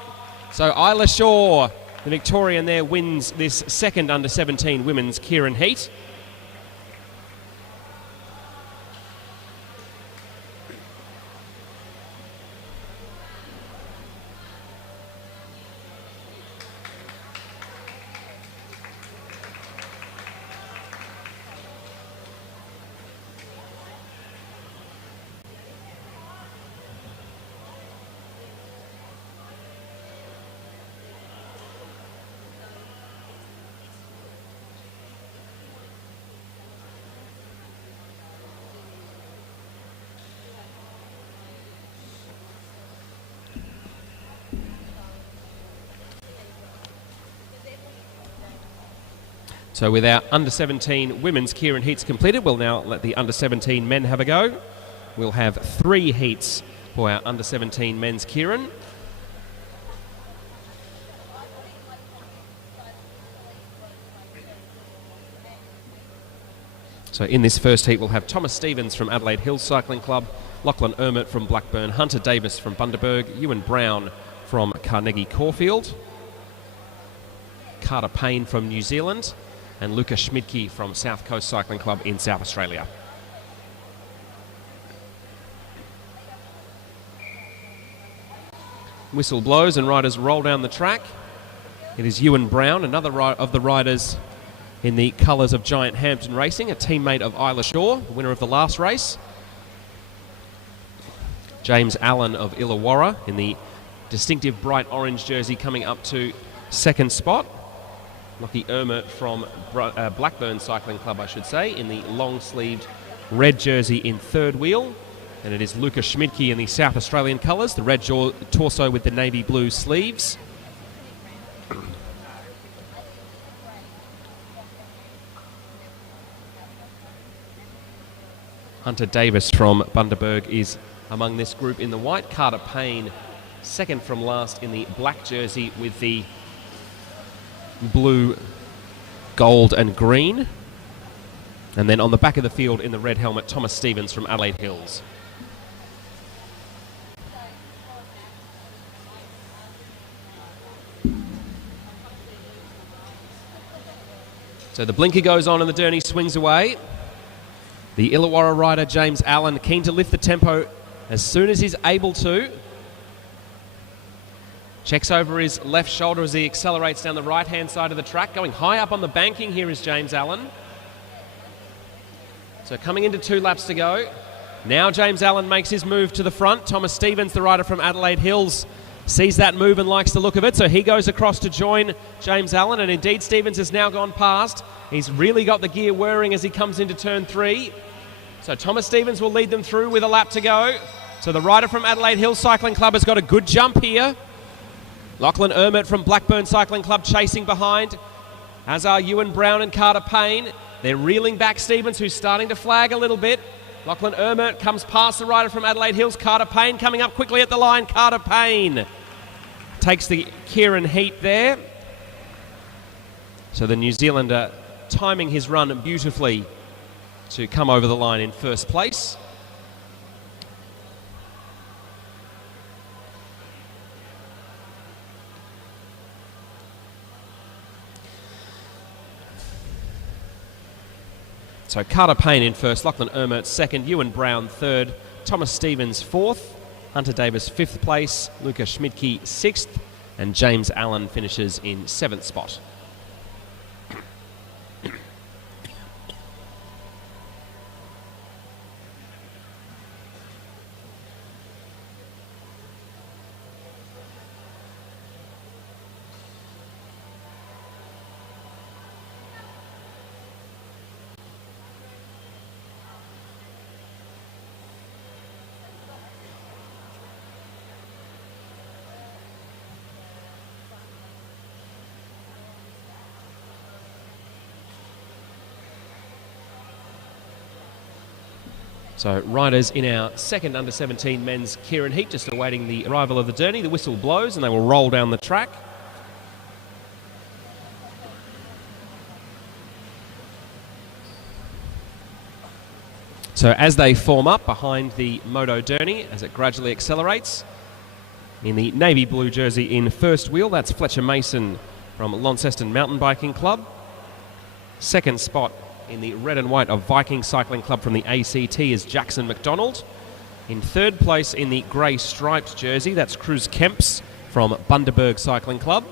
So Isla Shaw, the Victorian there, wins this second under-17 women's Kieran heat. So with our under-17 women's Kieran heats completed, we'll now let the under-17 men have a go. We'll have 3 heats for our under-17 men's Kieran. So in this first heat, we'll have Thomas Stevens from Adelaide Hills Cycling Club, Lachlan Ermert from Blackburn, Hunter Davis from Bundaberg, Ewan Brown from Carnegie Caulfield, Carter Payne from New Zealand, and Luca Schmidtke from South Coast Cycling Club in South Australia. Whistle blows and riders roll down the track. It is Ewan Brown, another of the riders in the colours of Giant Hampton Racing, a teammate of Isla Shaw, the winner of the last race. James Allen of Illawarra in the distinctive bright orange jersey coming up to second spot. Lockie Ermert from Blackburn Cycling Club, I should say, in the long-sleeved red jersey in third wheel. And it is Luca Schmidtke in the South Australian colours, the red torso with the navy blue sleeves. Hunter Davis from Bundaberg is among this group in the white. Carter Payne, second from last in the black jersey with the blue, gold and green. And then on the back of the field in the red helmet, Thomas Stevens from Adelaide Hills. So the blinker goes on and the Derny swings away. The Illawarra rider James Allen keen to lift the tempo as soon as he's able to. Checks over his left shoulder as he accelerates down the right-hand side of the track. Going high up on the banking here is James Allen. So coming into 2 laps to go. Now James Allen makes his move to the front. Thomas Stevens, the rider from Adelaide Hills, sees that move and likes the look of it. So he goes across to join James Allen. And indeed, Stevens has now gone past. He's really got the gear whirring as he comes into turn 3. So Thomas Stevens will lead them through with a lap to go. So the rider from Adelaide Hills Cycling Club has got a good jump here. Lachlan Ermert from Blackburn Cycling Club chasing behind, as are Ewan Brown and Carter Payne. They're reeling back Stevens, who's starting to flag a little bit. Lachlan Ermert comes past the rider from Adelaide Hills. Carter Payne coming up quickly at the line. Carter Payne takes the Kieran heat there. So the New Zealander timing his run beautifully to come over the line in first place. So Carter Payne in first, Lachlan Ermert second, Ewan Brown third, Thomas Stevens fourth, Hunter Davis fifth place, Luca Schmidtke sixth, and James Allen finishes in seventh spot. So riders in our second under-17 men's Kieran heat just awaiting the arrival of the Derny. The whistle blows and they will roll down the track. So as they form up behind the Moto Derny, as it gradually accelerates, in the navy blue jersey in first wheel, that's Fletcher Mason from Launceston Mountain Biking Club. Second spot in the red and white of Viking Cycling Club from the ACT is Jackson McDonald. In third place in the grey striped jersey, that's Cruz Kemps from Bundaberg Cycling Club.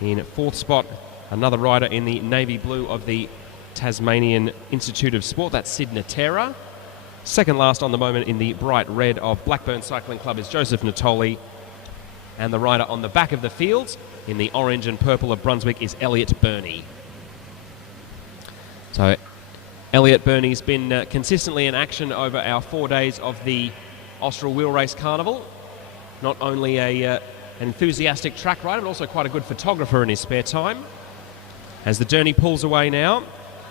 In fourth spot, another rider in the navy blue of the Tasmanian Institute of Sport, that's Sid Natera. Second last on the moment in the bright red of Blackburn Cycling Club is Joseph Natoli. And the rider on the back of the field in the orange and purple of Brunswick is Elliot Burney. So Elliot Burney's been consistently in action over our 4 days of the Austral Wheelrace Carnival. Not only an enthusiastic track rider, but also quite a good photographer in his spare time. As the Derny pulls away now,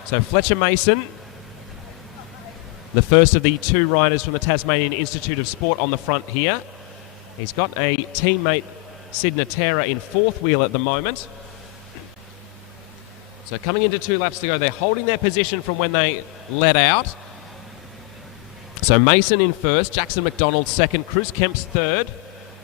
so Fletcher Mason, the first of the two riders from the Tasmanian Institute of Sport on the front here. He's got a teammate, Sid Natera, in fourth wheel at the moment. So coming into 2 laps to go, they're holding their position from when they let out. So Mason in first, Jackson McDonald second, Cruz Kemps third.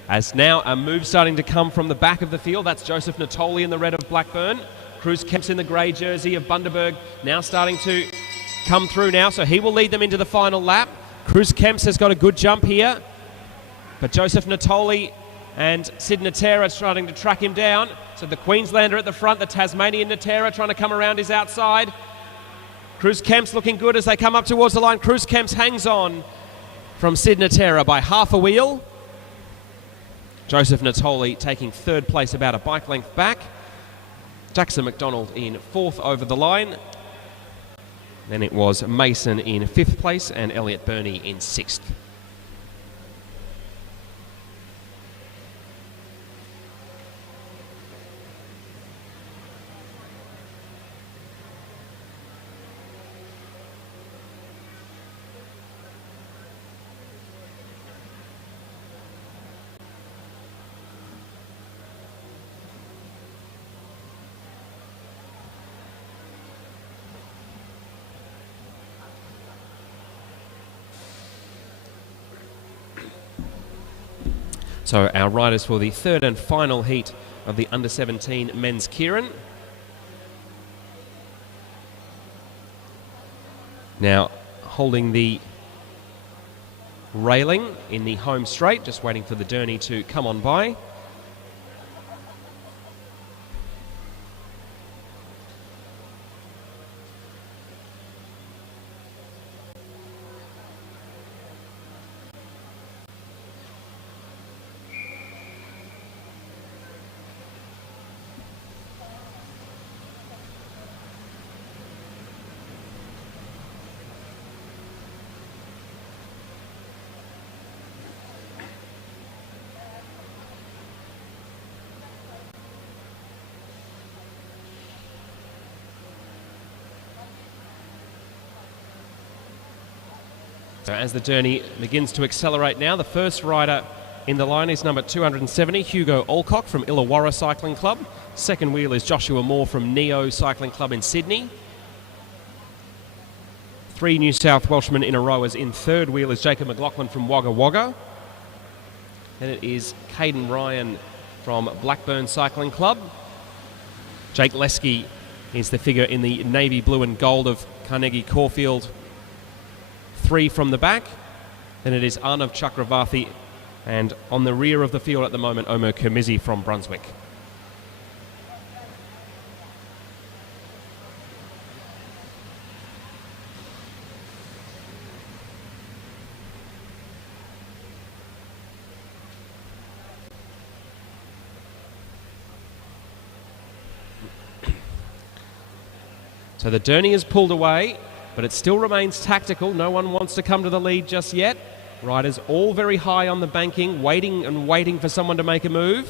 As now a move starting to come from the back of the field. That's Joseph Natoli in the red of Blackburn. Cruz Kemps in the grey jersey of Bundaberg now starting to come through now, so he will lead them into the final lap. Cruz Kemps has got a good jump here, but Joseph Natoli and Sid Natera starting to track him down. So the Queenslander at the front, the Tasmanian Natera trying to come around his outside. Cruz Kemps looking good as they come up towards the line. Cruz Kemps hangs on from Sid Natera by half a wheel. Joseph Natoli taking third place about a bike length back. Jackson McDonald in fourth over the line. Then it was Mason in fifth place and Elliot Burney in sixth. So our riders for the third and final heat of the under-17 men's Kieran. Now holding the railing in the home straight, just waiting for the Derny to come on by. So as the Derny begins to accelerate now, the first rider in the line is number 270, Hugo Alcock from Illawarra Cycling Club. Second wheel is Joshua Moore from Neo Cycling Club in Sydney. 3 New South Welshmen in a row as in third wheel is Jacob McLaughlin from Wagga Wagga. Then it is Caden Ryan from Blackburn Cycling Club. Jake Lesky is the figure in the navy blue and gold of Carnegie Caulfield. 3 from the back. Then it is Arnav Chakravarthi, and on the rear of the field at the moment, Omer Kermizi from Brunswick. So the Derny is pulled away, but it still remains tactical. No one wants to come to the lead just yet. Riders all very high on the banking, waiting and waiting for someone to make a move.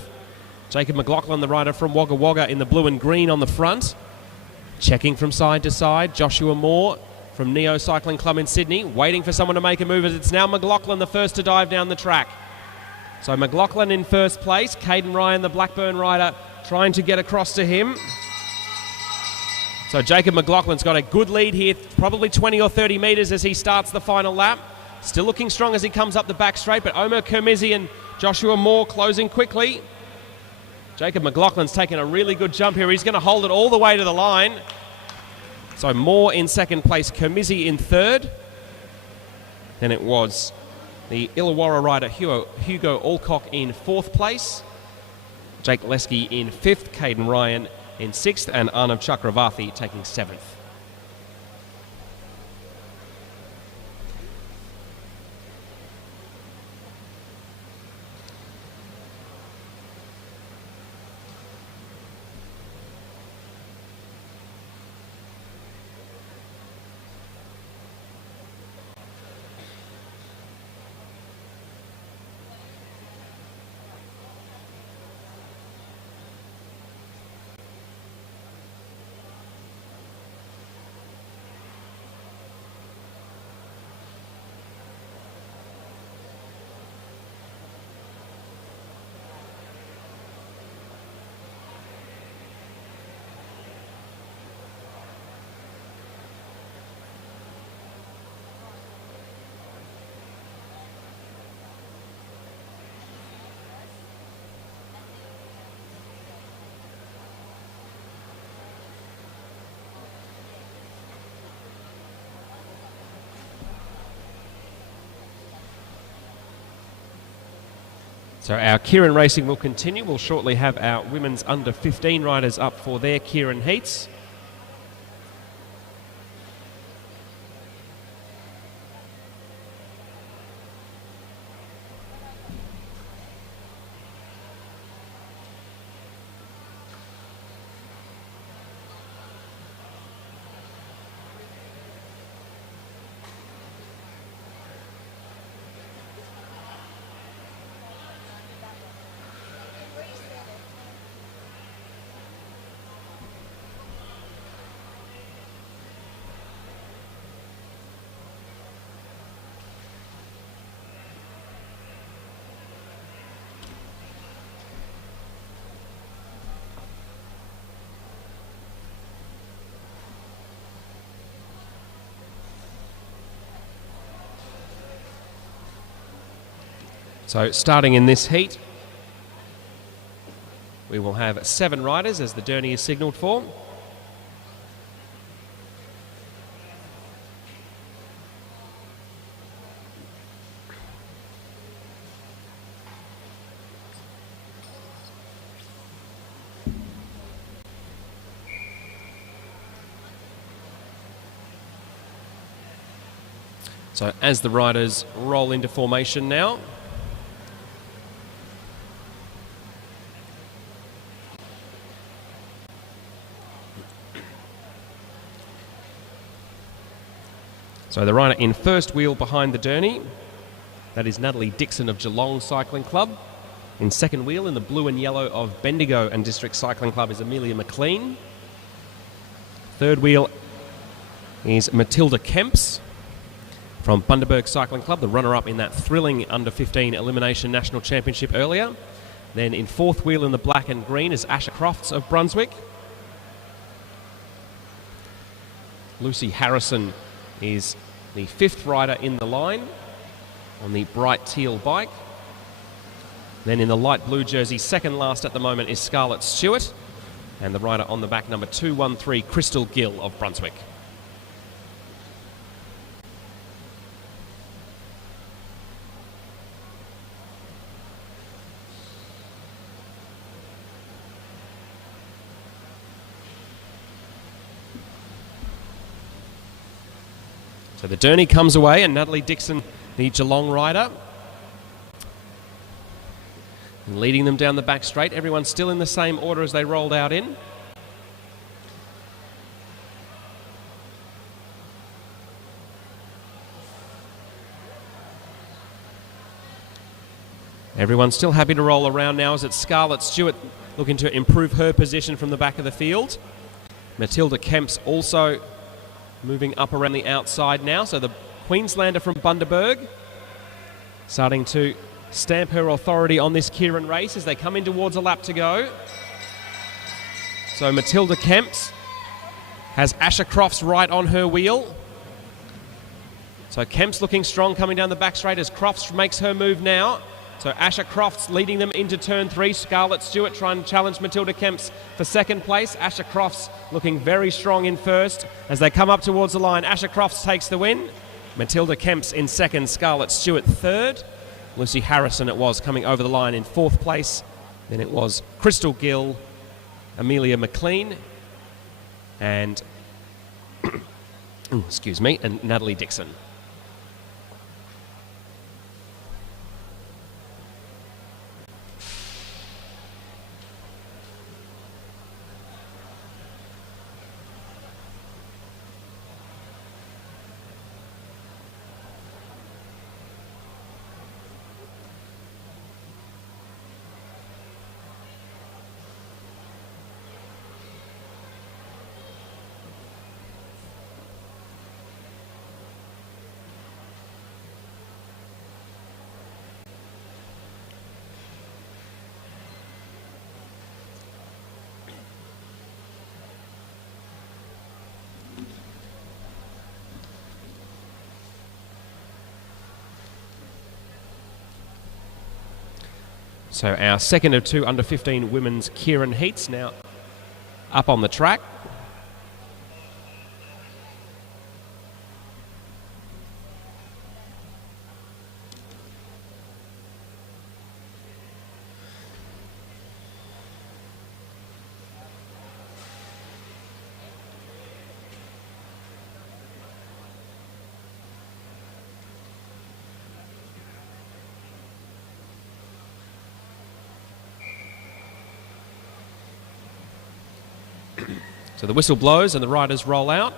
Jacob McLaughlin, the rider from Wagga Wagga, in the blue and green on the front. Checking from side to side. Joshua Moore from Neo Cycling Club in Sydney, waiting for someone to make a move as it's now McLaughlin, the first to dive down the track. So McLaughlin in first place, Caden Ryan, the Blackburn rider, trying to get across to him. So Jacob McLaughlin's got a good lead here, probably 20 or 30 metres as he starts the final lap. Still looking strong as he comes up the back straight, but Omer Kermizi and Joshua Moore closing quickly. Jacob McLaughlin's taken a really good jump here. He's going to hold it all the way to the line. So Moore in second place, Kermizi in third. Then it was the Illawarra rider Hugo Alcock in fourth place. Jake Lesky in fifth, Caden Ryan in sixth, and Arnav Chakravarthi taking seventh. So our Kieran racing will continue. We'll shortly have our women's under 15 riders up for their Kieran heats. So starting in this heat, we will have 7 riders as the journey is signalled for. So as the riders roll into formation now, so the rider in first wheel behind the Derny, that is Natalie Dixon of Geelong Cycling Club. In second wheel in the blue and yellow of Bendigo and District Cycling Club is Amelia McLean. Third wheel is Matilda Kemps from Bundaberg Cycling Club, the runner-up in that thrilling under-15 Elimination National Championship earlier. Then in fourth wheel in the black and green is Asher Crofts of Brunswick. Lucy Harrison is the fifth rider in the line on the bright teal bike. Then in the light blue jersey, second last at the moment, is Scarlett Stewart, and the rider on the back, number 213, Crystal Gill of Brunswick. So the Derny comes away, and Natalie Dixon, the Geelong rider, and leading them down the back straight. Everyone's still in the same order as they rolled out in. Everyone's still happy to roll around now as it's Scarlett Stewart looking to improve her position from the back of the field. Matilda Kemps also moving up around the outside now. So the Queenslander from Bundaberg starting to stamp her authority on this Kieran race as they come in towards a lap to go. So Matilda Kemps has Asher Crofts right on her wheel. So Kemps looking strong coming down the back straight as Crofts makes her move now. So Asher Crofts leading them into turn 3. Scarlett Stewart trying to challenge Matilda Kemps for second place. Asher Crofts looking very strong in first. As they come up towards the line, Asher Crofts takes the win. Matilda Kemps in second, Scarlett Stewart third. Lucy Harrison it was coming over the line in fourth place. Then it was Crystal Gill, Amelia McLean, and excuse me, and Natalie Dixon. So our second of 2 under-15 women's Kieran heats now up on the track. So the whistle blows and the riders roll out.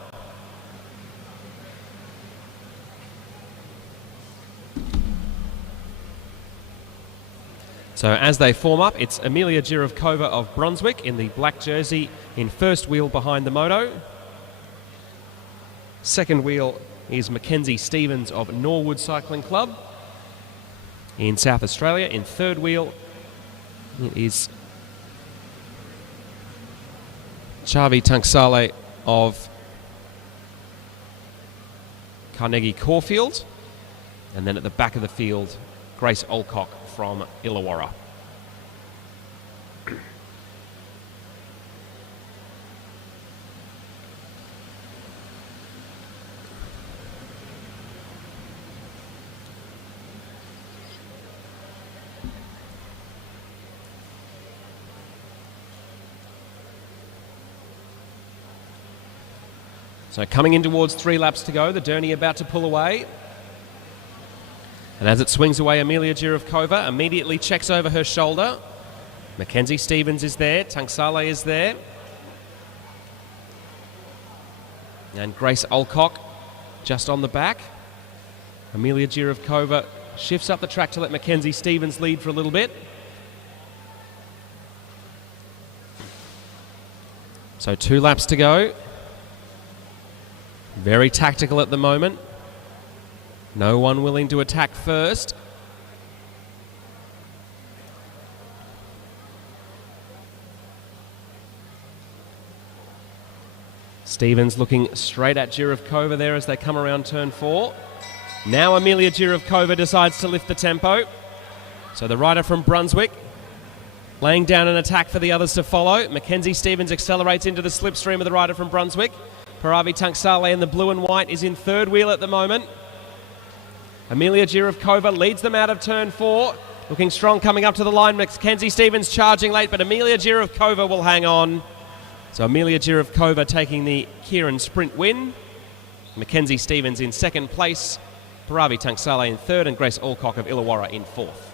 So as they form up, it's Amelia Jirovkova of Brunswick in the black jersey in first wheel behind the moto. Second wheel is Mackenzie Stevens of Norwood Cycling Club in South Australia. In third wheel, it is Chavi Tanksale of Carnegie Caulfield. And then at the back of the field, Grace Olcock from Illawarra. So coming in towards 3 laps to go, the Derny about to pull away. And as it swings away, Amelia Jirovkova immediately checks over her shoulder. Mackenzie Stevens is there, Tanksale is there. And Grace Olcock just on the back. Amelia Jirovkova shifts up the track to let Mackenzie Stevens lead for a little bit. So 2 laps to go. Very tactical at the moment. No one willing to attack first. Stevens looking straight at Jirovkova there as they come around turn 4. Now Amelia Jirovkova decides to lift the tempo. So the rider from Brunswick laying down an attack for the others to follow. Mackenzie Stevens accelerates into the slipstream of the rider from Brunswick. Paravi Tanksale in the blue and white is in third wheel at the moment. Amelia Jirovkova leads them out of turn 4. Looking strong coming up to the line. Mackenzie Stevens charging late, but Amelia Jirovkova will hang on. So Amelia Jirovkova taking the Kieran sprint win. Mackenzie Stevens in second place. Paravi Tanksale in third, and Grace Alcock of Illawarra in fourth.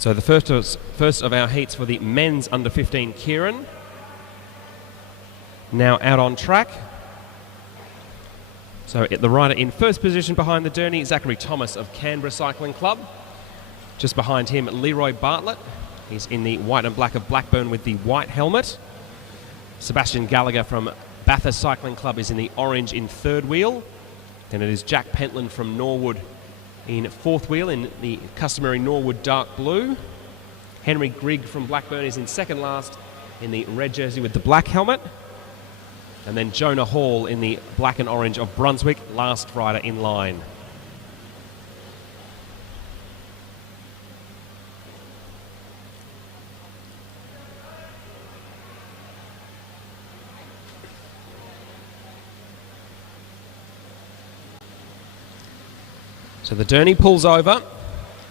So the first of our heats for the men's under 15 Kieran. Now out on track. So the rider in first position behind the Derny, Zachary Thomas of Canberra Cycling Club. Just behind him, Leroy Bartlett. He's in the white and black of Blackburn with the white helmet. Sebastian Gallagher from Bathurst Cycling Club is in the orange in third wheel. Then it is Jack Pentland from Norwood in fourth wheel in the customary Norwood dark blue. Henry Grigg from Blackburn is in second last in the red jersey with the black helmet. And then Jonah Hall in the black and orange of Brunswick, last rider in line. So the Derny pulls over,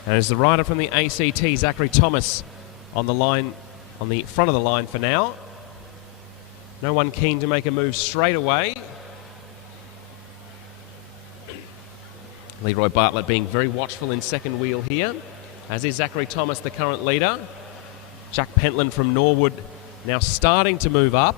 and it's the rider from the ACT, Zachary Thomas, on the line, on the front of the line for now. No one keen to make a move straight away. Leroy Bartlett being very watchful in second wheel here, as is Zachary Thomas, the current leader. Jack Pentland from Norwood now starting to move up.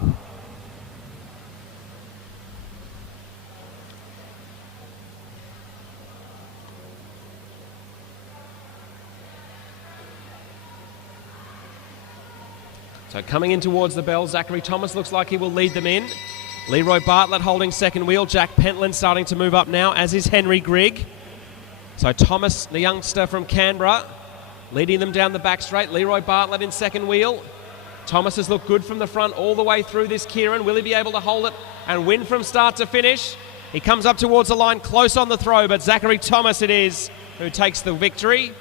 So coming in towards the bell, Zachary Thomas looks like he will lead them in. Leroy Bartlett holding second wheel. Jack Pentland starting to move up now, as is Henry Grigg. So Thomas, the youngster from Canberra, leading them down the back straight. Leroy Bartlett in second wheel. Thomas has looked good from the front all the way through this Kieran. Will he be able to hold it and win from start to finish? He comes up towards the line, close on the throw, but Zachary Thomas it is who takes the victory.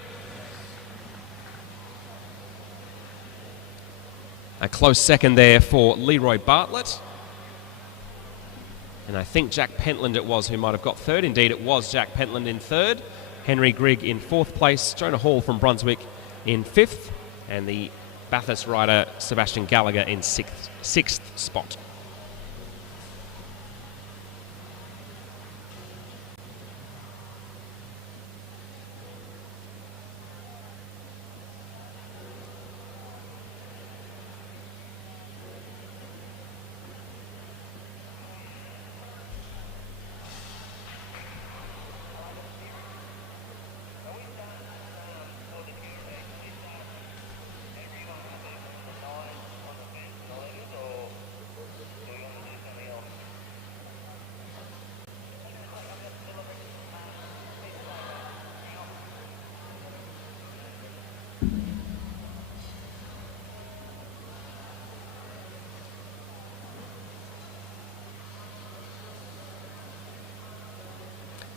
A close second there for Leroy Bartlett. And I think Jack Pentland it was who might have got third. Indeed, it was Jack Pentland in third. Henry Grigg in fourth place. Jonah Hall from Brunswick in fifth. And the Bathurst rider Sebastian Gallagher in sixth spot.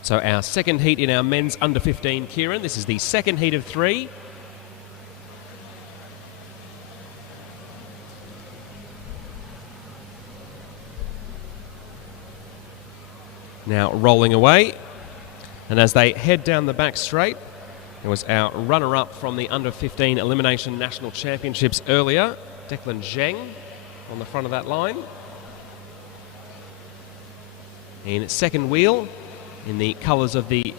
So our second heat in our men's under 15 Kieran. This is the second heat of three. Now rolling away. And as they head down the back straight, it was our runner-up from the under 15 elimination national championships earlier, Declan Zheng, on the front of that line. In second wheel, in the colours of the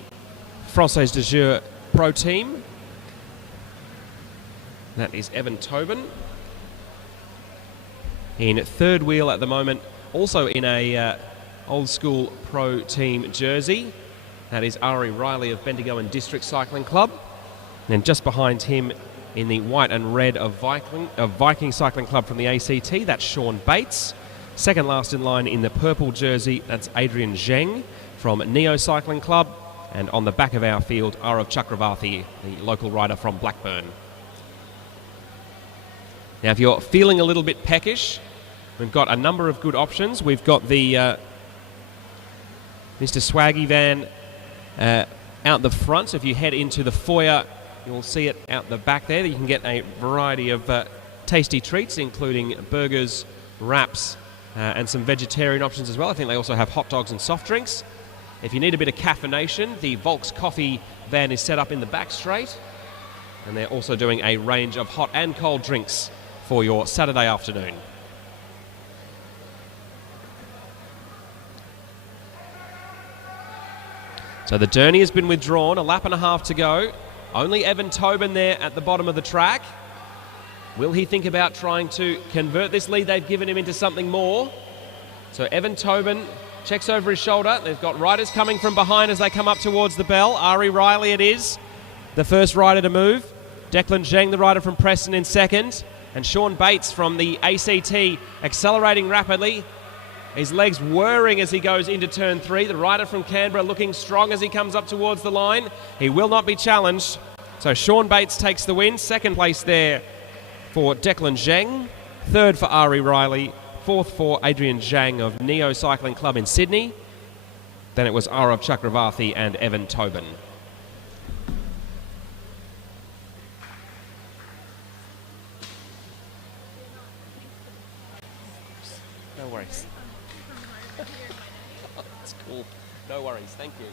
Française de Jure Pro Team. That is Evan Tobin. In third wheel at the moment, also in a old school Pro Team jersey. That is Ari Riley of Bendigo and District Cycling Club. And just behind him in the white and red of Viking Cycling Club from the ACT, that's Sean Bates. Second last in line in the purple jersey, that's Adrian Zheng from Neo Cycling Club, and on the back of our field, Arav Chakravarthi, the local rider from Blackburn. Now, if you're feeling a little bit peckish, we've got a number of good options. We've got the Mr. Swaggy van out the front. So if you head into the foyer, you'll see it out the back there. You can get a variety of tasty treats, including burgers, wraps, and some vegetarian options as well. I think they also have hot dogs and soft drinks. If you need a bit of caffeination, the Volks Coffee van is set up in the back straight. And they're also doing a range of hot and cold drinks for your Saturday afternoon. So the Derny has been withdrawn, a lap and a half to go Only Evan Tobin there at the bottom of the track. Will he think about trying to convert this lead they've given him into something more? So Evan Tobin checks over his shoulder. They've got riders coming from behind as they come up towards the bell. Ari Riley it is, the first rider to move. Declan Zheng, the rider from Preston, in second. And Sean Bates from the ACT accelerating rapidly. His legs whirring as he goes into turn 3. The rider from Canberra looking strong as he comes up towards the line. He will not be challenged. So Sean Bates takes the win. Second place there for Declan Zheng. Third for Ari Riley. Fourth for Adrian Zhang of Neo Cycling Club in Sydney. Then it was Arav Chakravarthi and Evan Tobin. No worries. That's cool. No worries. Thank you.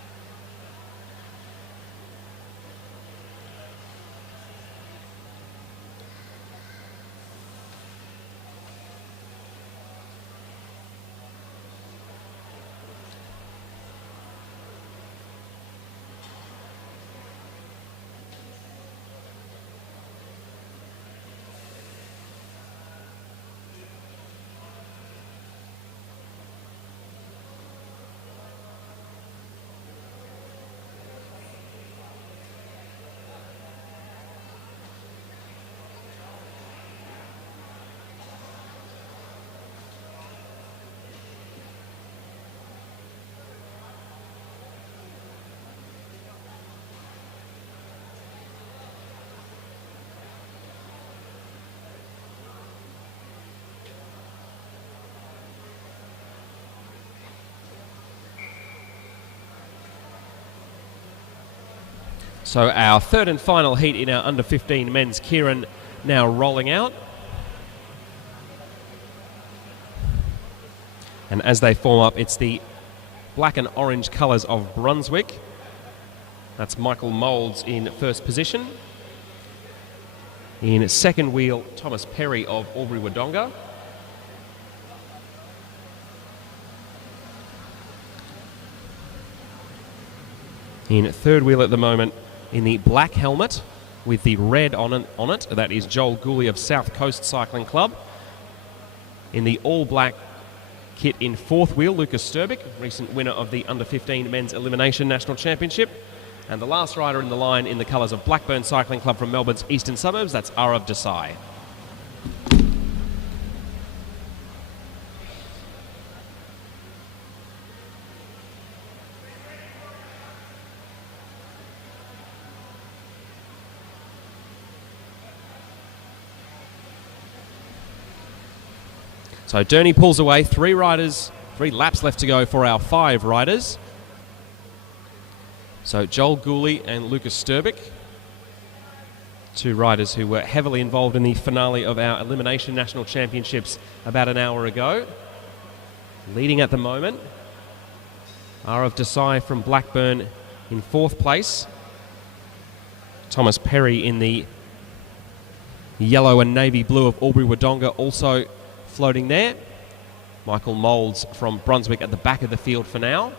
So our third and final heat in our under 15 men's, Kieran now rolling out. And as they form up, it's the black and orange colours of Brunswick. That's Michael Moulds in first position. In second wheel, Thomas Perry of Albury-Wodonga. In third wheel at the moment, in the black helmet with the red on it, that is Joel Gooley of South Coast Cycling Club. In the all-black kit in fourth wheel, Lucas Sturbick, recent winner of the under-15 men's elimination national championship. And the last rider in the line in the colours of Blackburn Cycling Club from Melbourne's eastern suburbs, that's Arav Desai. So Durney pulls away, three laps left to go for our 5 riders. So Joel Gooley and Lucas Sturbick, 2 riders who were heavily involved in the finale of our elimination national championships about an hour ago. Leading at the moment, Arav Desai from Blackburn in 4th place. Thomas Perry in the yellow and navy blue of Albury-Wodonga also floating there. Michael Moulds from Brunswick at the back of the field for now.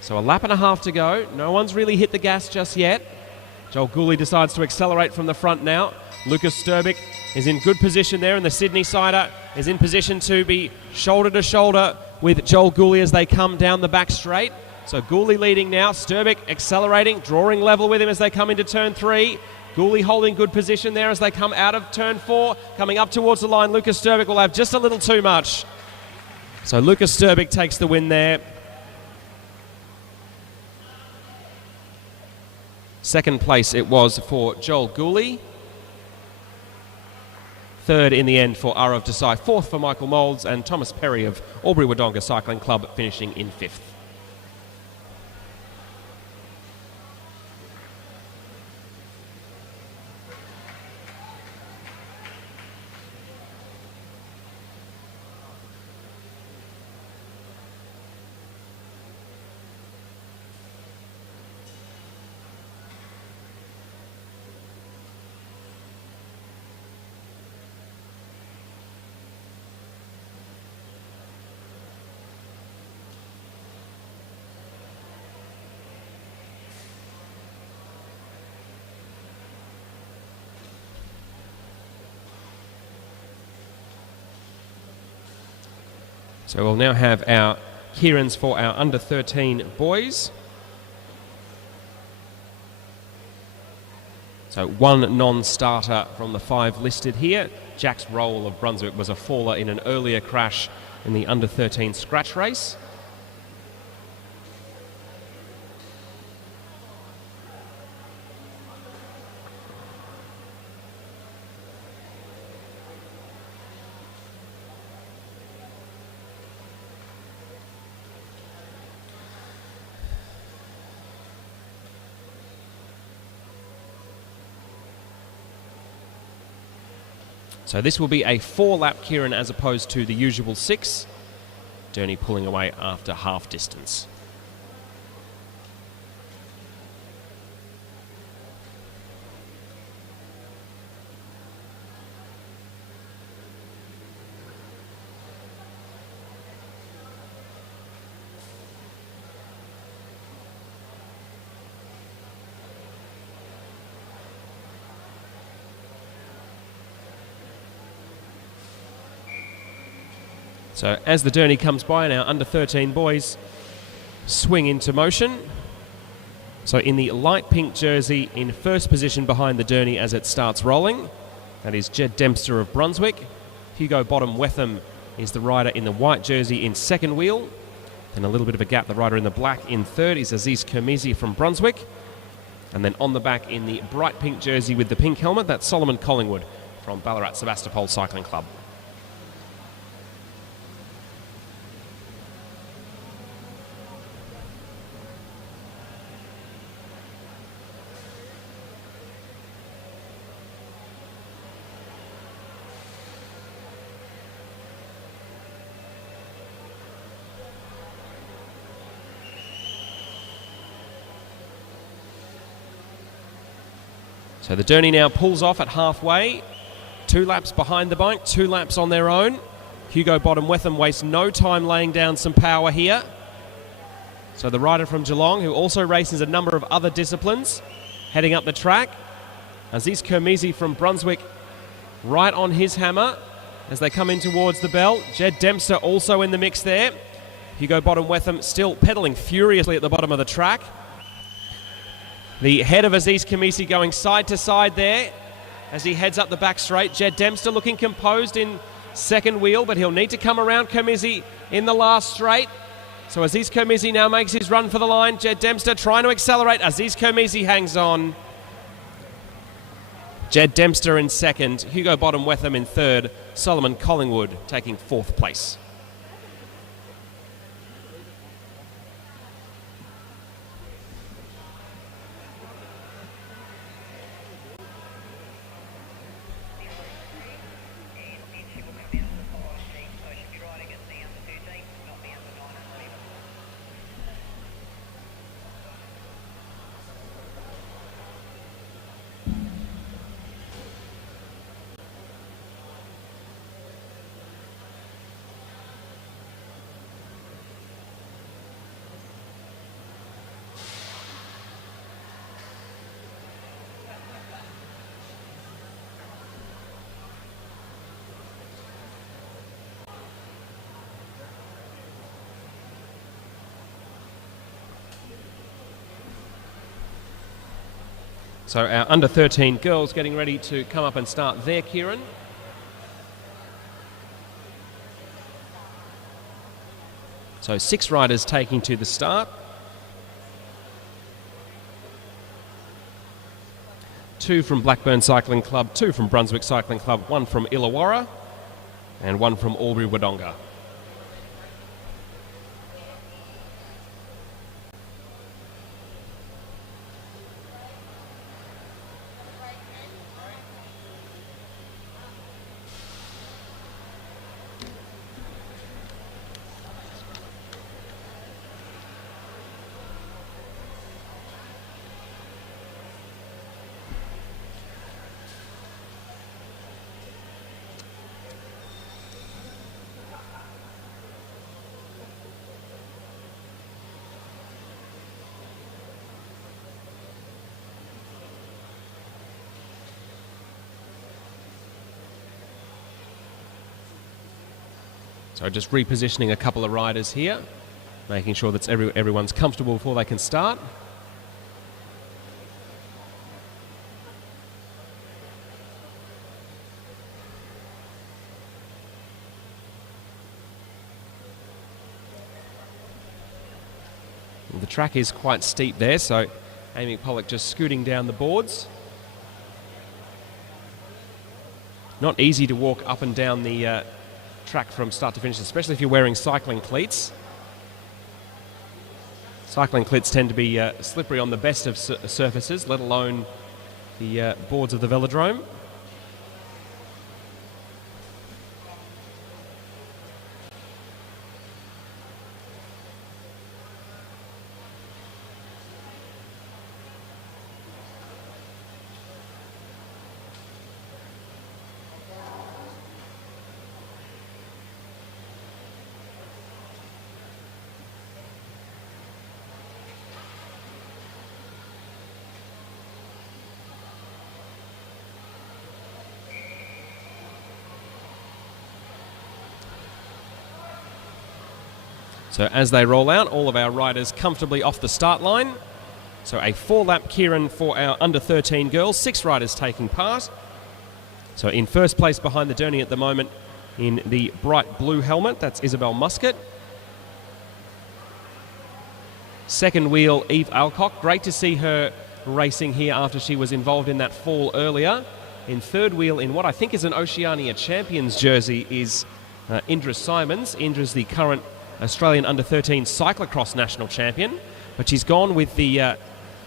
So a lap and a half to go. No one's really hit the gas just yet. Joel Gooley decides to accelerate from the front now. Lucas Sturbick is in good position there, and the Sydney sider is in position to be shoulder to shoulder with Joel Gooley as they come down the back straight. So Gooley leading now, Sturbick accelerating, drawing level with him as they come into turn 3. Gooley holding good position there as they come out of turn 4. Coming up towards the line, Lucas Sturbick will have just a little too much. So Lucas Sturbick takes the win there. Second place it was for Joel Gooley. Third in the end for Arav Desai. Fourth for Michael Moulds, and Thomas Perry of Albury-Wodonga Cycling Club finishing in 5th. So we'll now have our Kierans for our under 13 boys. So one non-starter from the 5 listed here. Jack's Roll of Brunswick was a faller in an earlier crash in the under 13 scratch race. So this will be a 4-lap Kieran as opposed to the usual 6. Derny pulling away after half distance. So as the Derny comes by and our under 13 boys swing into motion. So in the light pink jersey in first position behind the Derny as it starts rolling, that is Jed Dempster of Brunswick. Hugo Bottom-Wetham is the rider in the white jersey in second wheel. Then a little bit of a gap, the rider in the black in third is Aziz Kermizi from Brunswick. And then on the back in the bright pink jersey with the pink helmet, that's Solomon Collingwood from Ballarat Sebastopol Cycling Club. So the Derny now pulls off at halfway. 2 laps behind the bike, 2 laps on their own. Hugo Bottom-Wetham wastes no time laying down some power here. So the rider from Geelong, who also races a number of other disciplines, heading up the track. Aziz Kermizi from Brunswick right on his hammer as they come in towards the bell. Jed Dempster also in the mix there. Hugo Bottom-Wetham still pedalling furiously at the bottom of the track. The head of Aziz Kermizi going side to side there as he heads up the back straight. Jed Dempster looking composed in second wheel, but he'll need to come around Kermizi in the last straight. So Aziz Kermizi now makes his run for the line. Jed Dempster trying to accelerate. Aziz Kermizi hangs on. Jed Dempster in second. Hugo Bottom-Wetham in third. Solomon Collingwood taking 4th place. So our under 13 girls getting ready to come up and start their Kieran. So 6 riders taking to the start. 2 from Blackburn Cycling Club, 2 from Brunswick Cycling Club, 1 from Illawarra and 1 from Albury-Wodonga. So just repositioning a couple of riders here, making sure that everyone's comfortable before they can start. The track is quite steep there, so Amy Pollock just scooting down the boards. Not easy to walk up and down the track from start to finish, especially if you're wearing cycling cleats. Cycling cleats tend to be slippery on the best of surfaces, let alone the boards of the velodrome. So as they roll out, all of our riders comfortably off the start line. So a 4-lap Kieran for our under-13 girls, 6 riders taking part. So in first place behind the Derny at the moment in the bright blue helmet, that's Isabel Muscat. Second wheel, Eve Alcock. Great to see her racing here after she was involved in that fall earlier. In third wheel, in what I think is an Oceania Champions jersey, is Indra Simons. Indra's the current Australian under-13 cyclocross national champion, but she's gone with the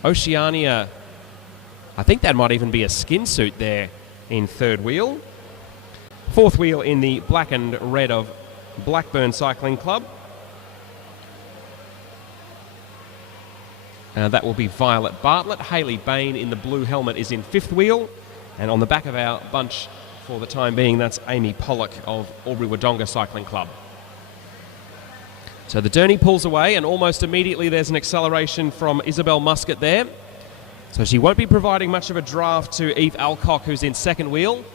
Oceania, I think that might even be a skin suit there in third wheel. Fourth wheel in the black and red of Blackburn Cycling Club. That will be Violet Bartlett. Hayley Bain in the blue helmet is in fifth wheel, and on the back of our bunch for the time being, that's Amy Pollock of Albury-Wodonga Cycling Club. So the Derny pulls away, and almost immediately there's an acceleration from Isabel Muscat there. So she won't be providing much of a draft to Eve Alcock, who's in second wheel.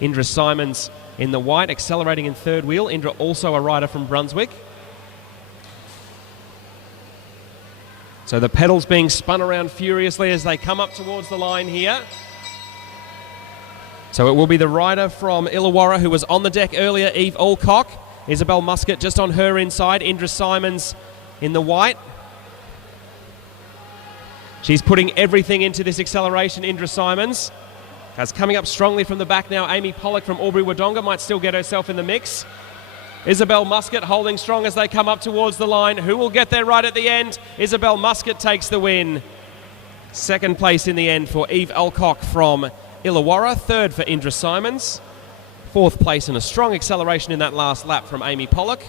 Indra Simons in the white, accelerating in third wheel. Indra also a rider from Brunswick. So the pedals being spun around furiously as they come up towards the line here. So it will be the rider from Illawarra who was on the deck earlier, Eve Alcock. Isabel Muscat just on her inside. Indra Simons in the white. She's putting everything into this acceleration, Indra Simons. As coming up strongly from the back now, Amy Pollock from Albury-Wodonga might still get herself in the mix. Isabel Muscat holding strong as they come up towards the line. Who will get there right at the end? Isabel Muscat takes the win. Second place in the end for Eve Alcock from Illawarra. Third for Indra Simons. Fourth place and a strong acceleration in that last lap from Amy Pollock.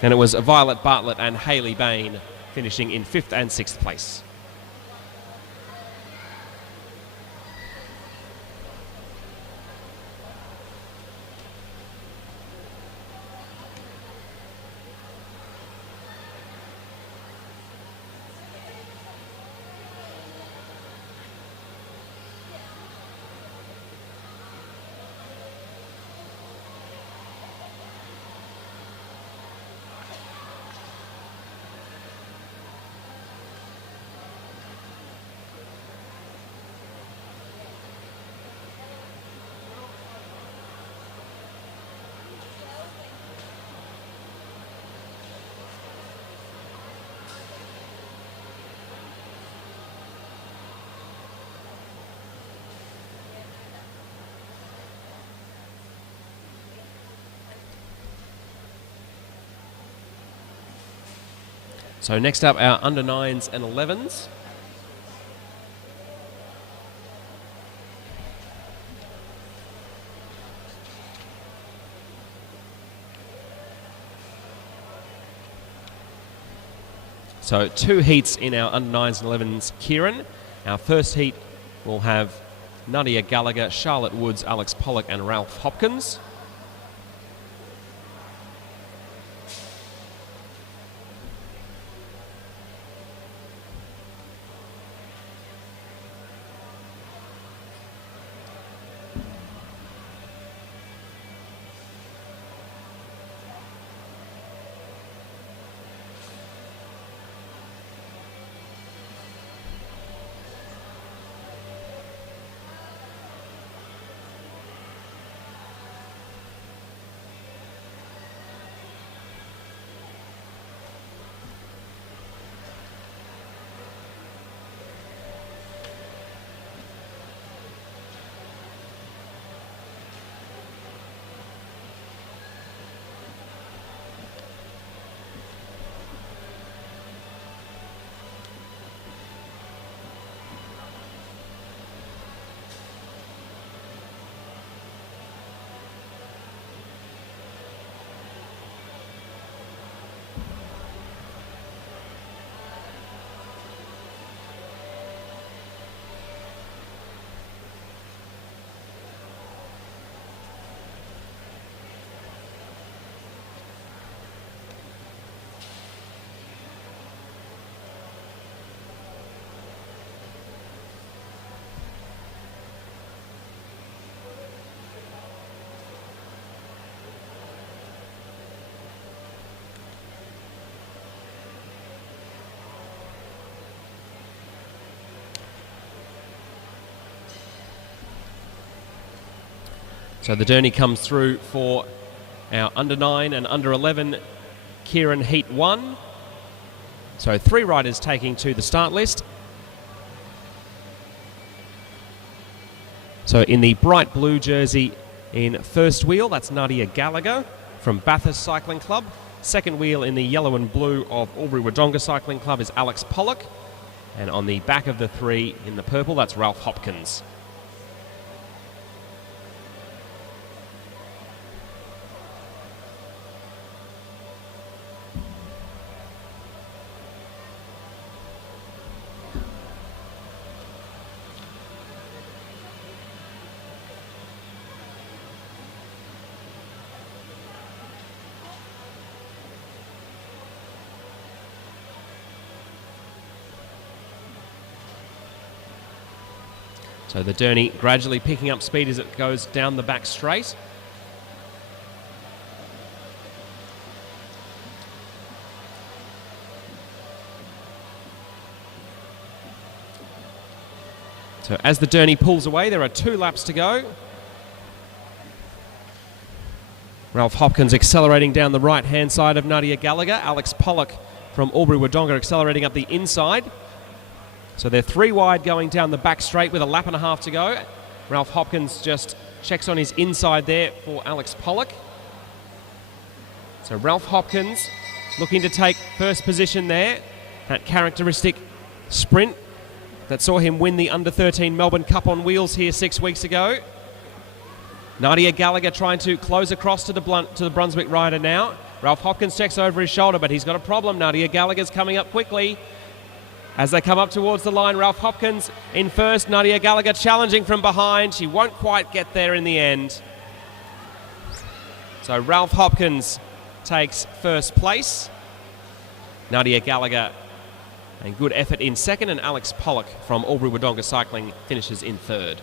And it was Violet Bartlett and Hayley Bain finishing in fifth and sixth place. So next up, our under 9s and 11s. So 2 heats in our under 9s and 11s Kieran. Our first heat will have Nadia Gallagher, Charlotte Woods, Alex Pollock and Ralph Hopkins. So the Derny comes through for our under 9 and under 11 Kieran Heat 1. So 3 riders taking to the start list. So in the bright blue jersey in first wheel, that's Nadia Gallagher from Bathurst Cycling Club. Second wheel in the yellow and blue of Albury-Wodonga Cycling Club is Alex Pollock. And on the back of the 3 in the purple, that's Ralph Hopkins. So the Derny gradually picking up speed as it goes down the back straight. So as the Derny pulls away, there are 2 laps to go. Ralph Hopkins accelerating down the right-hand side of Nadia Gallagher. Alex Pollock from Albury-Wodonga accelerating up the inside. So they're 3 wide going down the back straight with a lap and a half to go. Ralph Hopkins just checks on his inside there for Alex Pollock. So Ralph Hopkins looking to take first position there. That characteristic sprint that saw him win the under-13 Melbourne Cup on wheels here 6 weeks ago. Nadia Gallagher trying to close across to the Brunswick rider now. Ralph Hopkins checks over his shoulder, but he's got a problem. Nadia Gallagher's coming up quickly. As they come up towards the line, Ralph Hopkins in first. Nadia Gallagher challenging from behind. She won't quite get there in the end. So Ralph Hopkins takes first place. Nadia Gallagher, a good effort in second, and Alex Pollock from Albury-Wodonga Cycling finishes in third.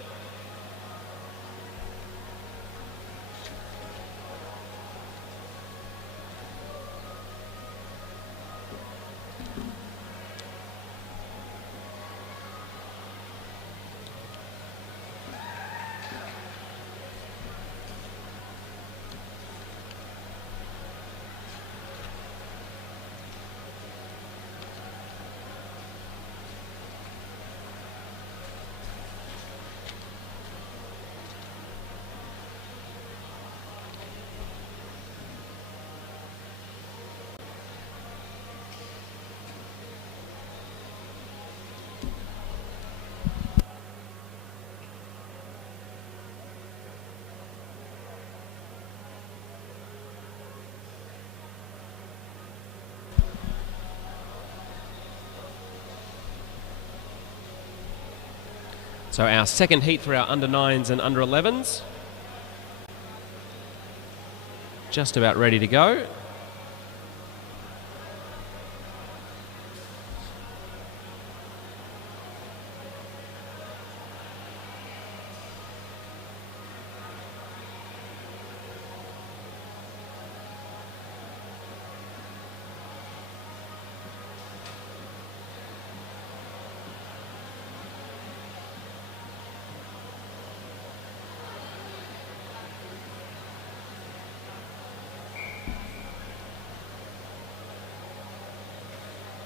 So our second heat for our under 9s and under 11s. Just about ready to go.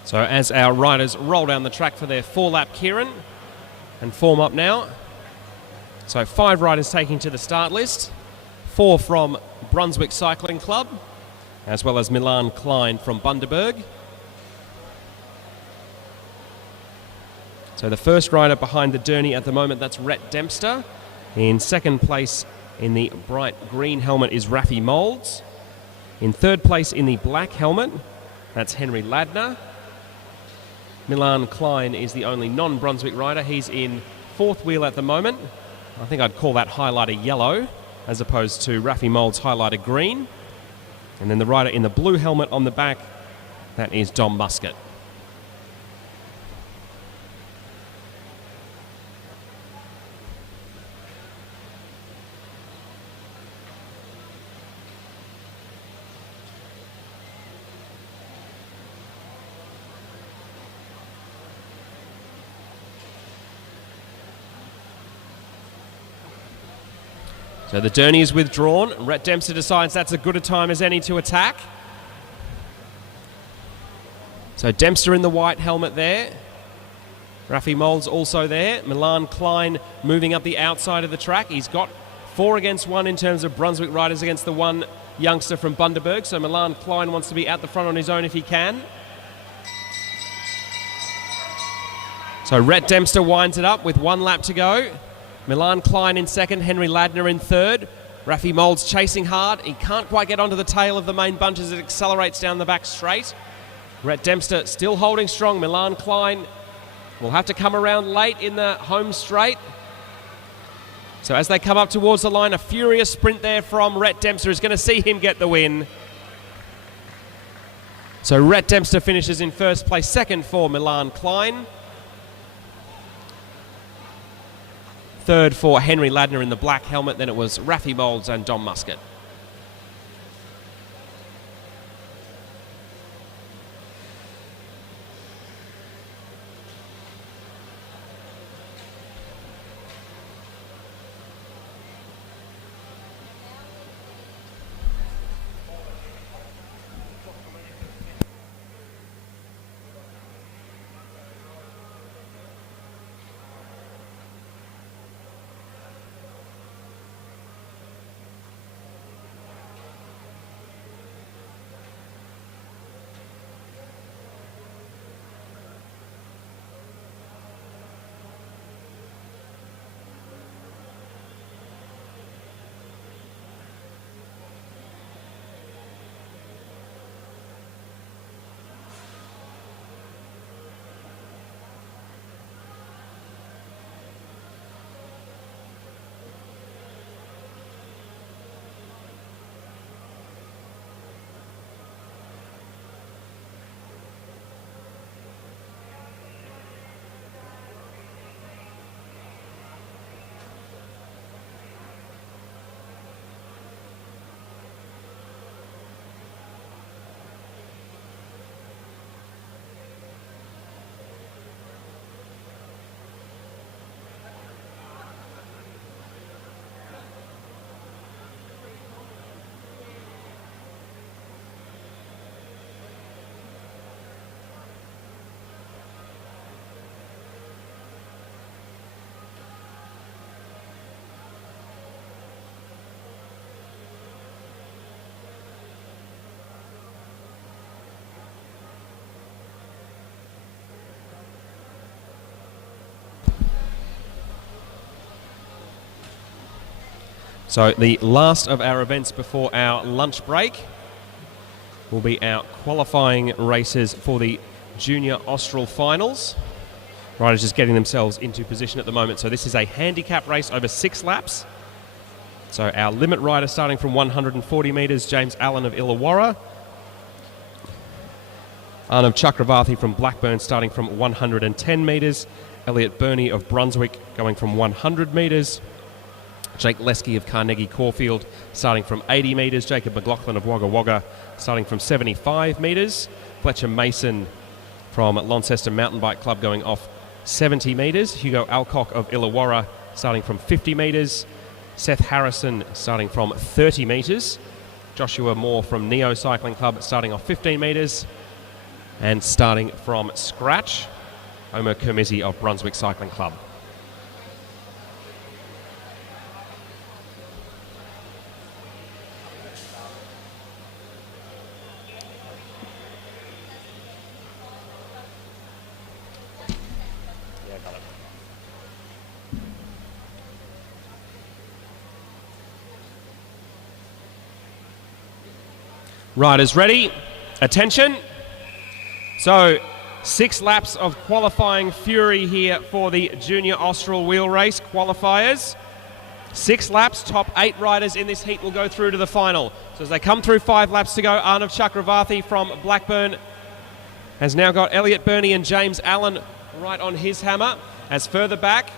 So as our riders roll down the track for their 4-lap Kieran and form up now. So 5 riders taking to the start list. 4 from Brunswick Cycling Club, as well as Milan Klein from Bundaberg. So the first rider behind the Derny at the moment, that's Rhett Dempster. In second place in the bright green helmet is Rafi Moulds. In third place in the black helmet, that's Henry Ladner. Milan Klein is the only non-Brunswick rider. He's in 4th wheel at the moment. I think I'd call that highlighter yellow as opposed to Rafi Moulds' highlighter green. And then the rider in the blue helmet on the back, that is Dom Muscat. So the Derny is withdrawn. Rhett Dempster decides that's as good a time as any to attack. So Dempster in the white helmet there. Rafi Moulds also there. Milan Klein moving up the outside of the track. He's got 4 against 1 in terms of Brunswick riders against the one youngster from Bundaberg. So Milan Klein wants to be out the front on his own if he can. So Rhett Dempster winds it up with 1 lap to go. Milan Klein in second, Henry Ladner in third. Rafi Moulds chasing hard. He can't quite get onto the tail of the main bunch as it accelerates down the back straight. Rhett Dempster still holding strong. Milan Klein will have to come around late in the home straight. So as they come up towards the line, a furious sprint there from Rhett Dempster is going to see him get the win. So Rhett Dempster finishes in first place, second for Milan Klein. Third for Henry Ladner in the black helmet. Then it was Rafi Moulds and Dom Muscat. So the last of our events before our lunch break will be our qualifying races for the Junior Austral Finals. Riders just getting themselves into position at the moment. So this is a handicap race over 6 laps. So our limit rider starting from 140 metres, James Allen of Illawarra. Arnav Chakravarthi from Blackburn starting from 110 metres. Elliot Burney of Brunswick going from 100 metres. Jake Lesky of Carnegie Caulfield starting from 80 metres. Jacob McLaughlin of Wagga Wagga starting from 75 metres. Fletcher Mason from Launceston Mountain Bike Club going off 70 metres. Hugo Alcock of Illawarra starting from 50 metres. Seth Harrison starting from 30 metres. Joshua Moore from Neo Cycling Club starting off 15 metres. And starting from scratch, Omer Kermizzi of Brunswick Cycling Club. Riders ready, attention. So 6 laps of qualifying fury here for the Junior Austral Wheelrace qualifiers. 6 laps, top 8 riders in this heat will go through to the final. So as they come through 5 laps to go, Arnav Chakravarthi from Blackburn has now got Elliot Burney and James Allen right on his hammer. As further back,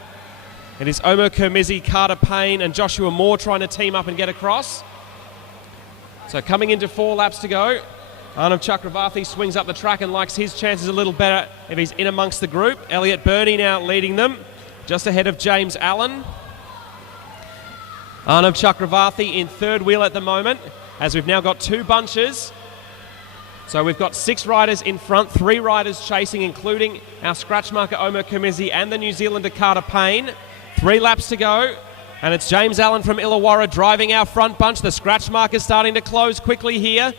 it is Omer Kermizzi, Carter Payne and Joshua Moore trying to team up and get across. So coming into 4 laps to go, Arnav Chakravarthi swings up the track and likes his chances a little better if he's in amongst the group. Elliot Burney now leading them, just ahead of James Allen. Arnav Chakravarthi in third wheel at the moment, as we've now got 2 bunches. So we've got 6 riders in front, 3 riders chasing, including our scratch marker Omer Kermizi and the New Zealander Carter Payne. 3 laps to go, and it's James Allen from Illawarra driving our front bunch. The scratch marker's starting to close quickly here.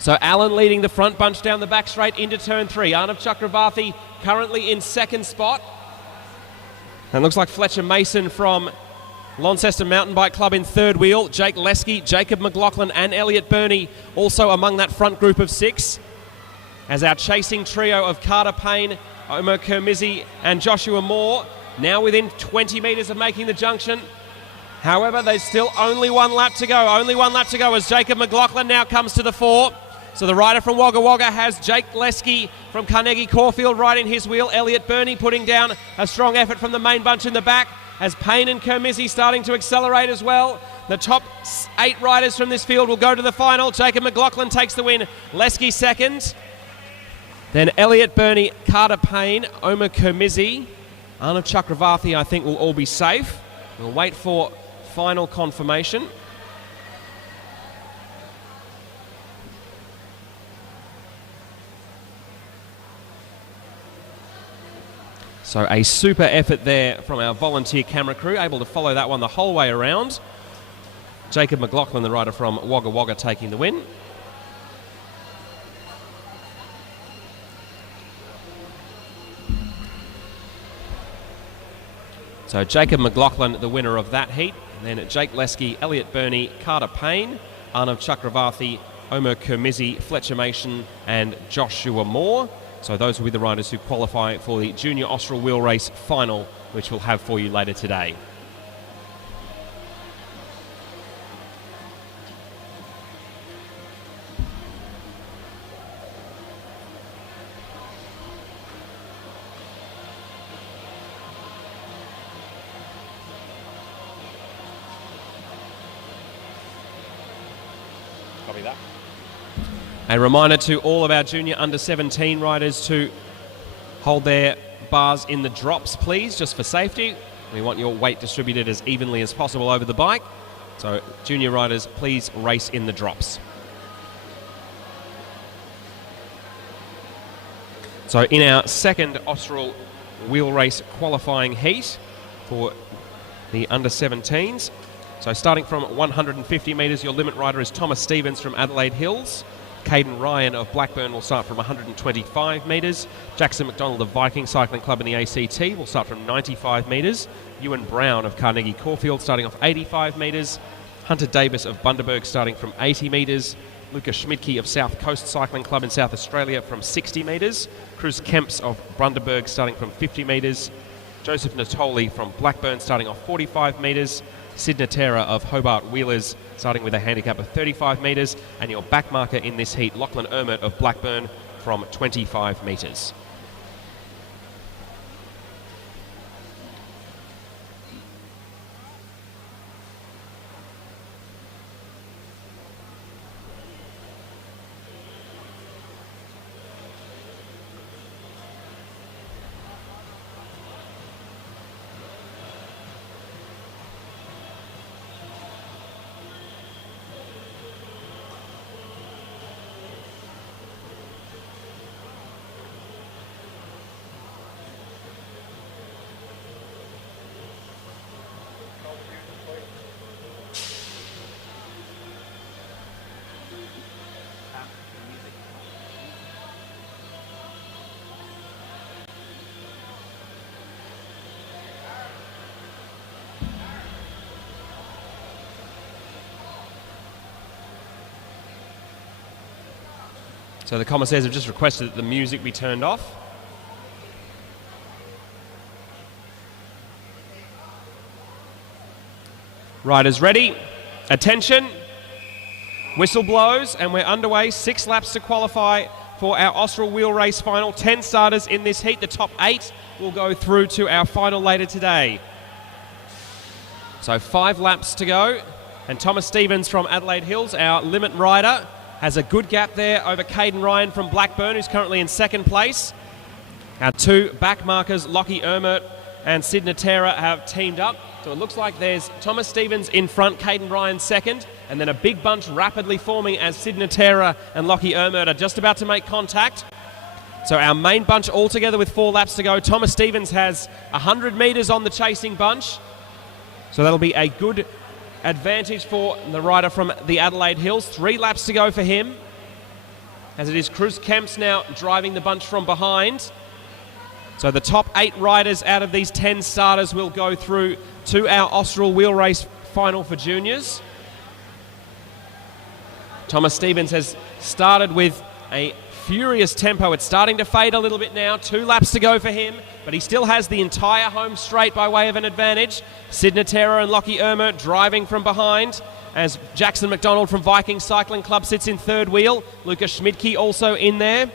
So Allen leading the front bunch down the back straight into turn 3. Arnav Chakravarthi currently in second spot. And looks like Fletcher Mason from Launceston Mountain Bike Club in third wheel. Jake Lesky, Jacob McLaughlin and Elliot Burney also among that front group of 6. As our chasing trio of Carter Payne, Omer Kermizi and Joshua Moore now within 20 metres of making the junction. However, there's still only 1 lap to go. Only 1 lap to go as Jacob McLaughlin now comes to the fore. So the rider from Wagga Wagga has Jake Lesky from Carnegie Caulfield right in his wheel. Elliot Burney putting down a strong effort from the main bunch in the back, as Payne and Kermizi starting to accelerate as well. The top 8 riders from this field will go to the final. Jacob McLaughlin takes the win. Lesky second. Then Elliot Burney, Carter Payne, Omer Kermizi, Arnav Chakravarthi I think will all be safe. We'll wait for final confirmation. So a super effort there from our volunteer camera crew, able to follow that one the whole way around. Jacob McLaughlin, the rider from Wagga Wagga, taking the win. So Jacob McLaughlin, the winner of that heat. And then Jake Lesky, Elliot Burney, Carter Payne, Arnav Chakravarthi, Omer Kermizi, Fletcher Mason and Joshua Moore. So those will be the riders who qualify for the Junior Austral Wheelrace final, which we'll have for you later today. Copy that. A reminder to all of our junior under 17 riders to hold their bars in the drops, please, just for safety. We want your weight distributed as evenly as possible over the bike. So junior riders, please race in the drops. So in our second Austral Wheelrace qualifying heat for the under 17s. So starting from 150 metres, your limit rider is Thomas Stevens from Adelaide Hills. Caden Ryan of Blackburn will start from 125 metres. Jackson McDonald of Viking Cycling Club in the ACT will start from 95 metres. Ewan Brown of Carnegie Caulfield starting off 85 metres. Hunter Davis of Bundaberg starting from 80 metres. Lucas Schmidtke of South Coast Cycling Club in South Australia from 60 metres. Cruz Kemps of Bundaberg starting from 50 metres. Joseph Natoli from Blackburn starting off 45 metres. Sid Natera of Hobart Wheelers starting with a handicap of 35 metres, and your back marker in this heat, Lachlan Ermert of Blackburn from 25 metres. So the commissaires have just requested that the music be turned off. Riders ready. Attention. Whistle blows and we're underway. 6 laps to qualify for our Austral Wheelrace final. 10 starters in this heat. The top 8 will go through to our final later today. So 5 laps to go. And Thomas Stevens from Adelaide Hills, our limit rider, has a good gap there over Caden Ryan from Blackburn, who's currently in second place. Our 2 back markers, Lockie Ermert and Sid Natera, have teamed up So it looks like there's Thomas Stevens in front, Caden Ryan second, and then a big bunch rapidly forming as Sid Natera and Lockie Ermert are just about to make contact. So our main bunch all together with 4 laps to go. Thomas Stevens has 100 metres on the chasing bunch. So that'll be a good advantage for the rider from the Adelaide Hills. 3 laps to go for him, as it is Cruz Kemps now driving the bunch from behind. So the top 8 riders out of these 10 starters will go through to our Austral Wheelrace final for juniors. Thomas Stevens has started with a furious tempo. It's starting to fade a little bit now. 2 laps to go for him, but he still has the entire home straight by way of an advantage. Sid Natera and Lockie Ermert driving from behind, as Jackson McDonald from Viking Cycling Club sits in third wheel. Lucas Schmidtke also in there.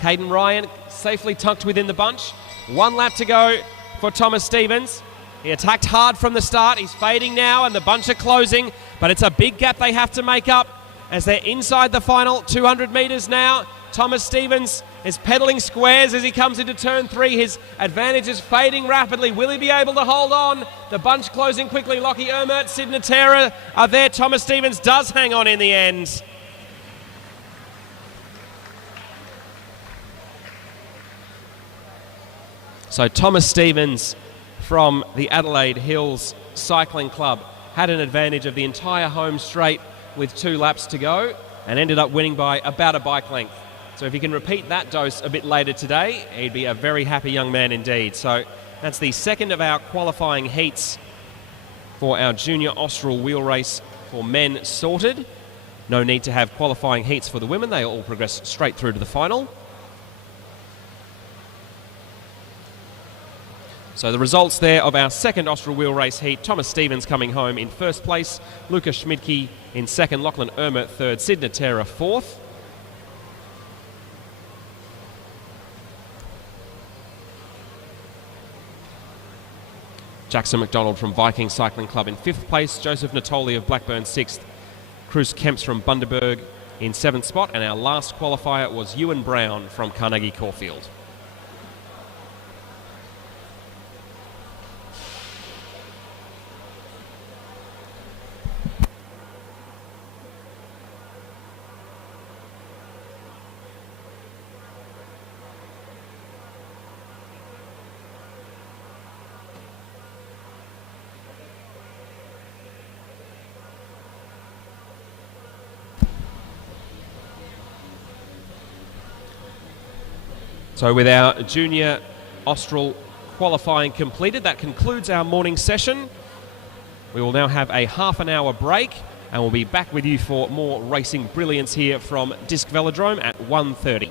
Caden Ryan safely tucked within the bunch. 1 lap to go for Thomas Stevens. He attacked hard from the start. He's fading now, and the bunch are closing, but it's a big gap they have to make up as they're inside the final 200 metres now. Thomas Stevens is pedaling squares as he comes into turn 3. His advantage is fading rapidly. Will he be able to hold on? The bunch closing quickly. Lockie Ermert, Sid Natera are there. Thomas Stevens does hang on in the end. So Thomas Stevens from the Adelaide Hills Cycling Club had an advantage of the entire home straight with 2 laps to go and ended up winning by about a bike length. So if he can repeat that dose a bit later today, he'd be a very happy young man indeed. So that's the second of our qualifying heats for our Junior Austral Wheel Race for men sorted. No need to have qualifying heats for the women. They all progress straight through to the final. So the results there of our second Austral Wheel Race heat: Thomas Stevens coming home in first place, Lucas Schmidtke in second, Lachlan Ermert third, Sid Natera fourth. Jackson McDonald from Viking Cycling Club in fifth place, Joseph Natoli of Blackburn sixth, Cruz Kemps from Bundaberg in seventh spot, and our last qualifier was Ewan Brown from Carnegie Caulfield. So with our Junior Austral qualifying completed, that concludes our morning session. We will now have a half an hour break and we'll be back with you for more racing brilliance here from Disc Velodrome at 1:30.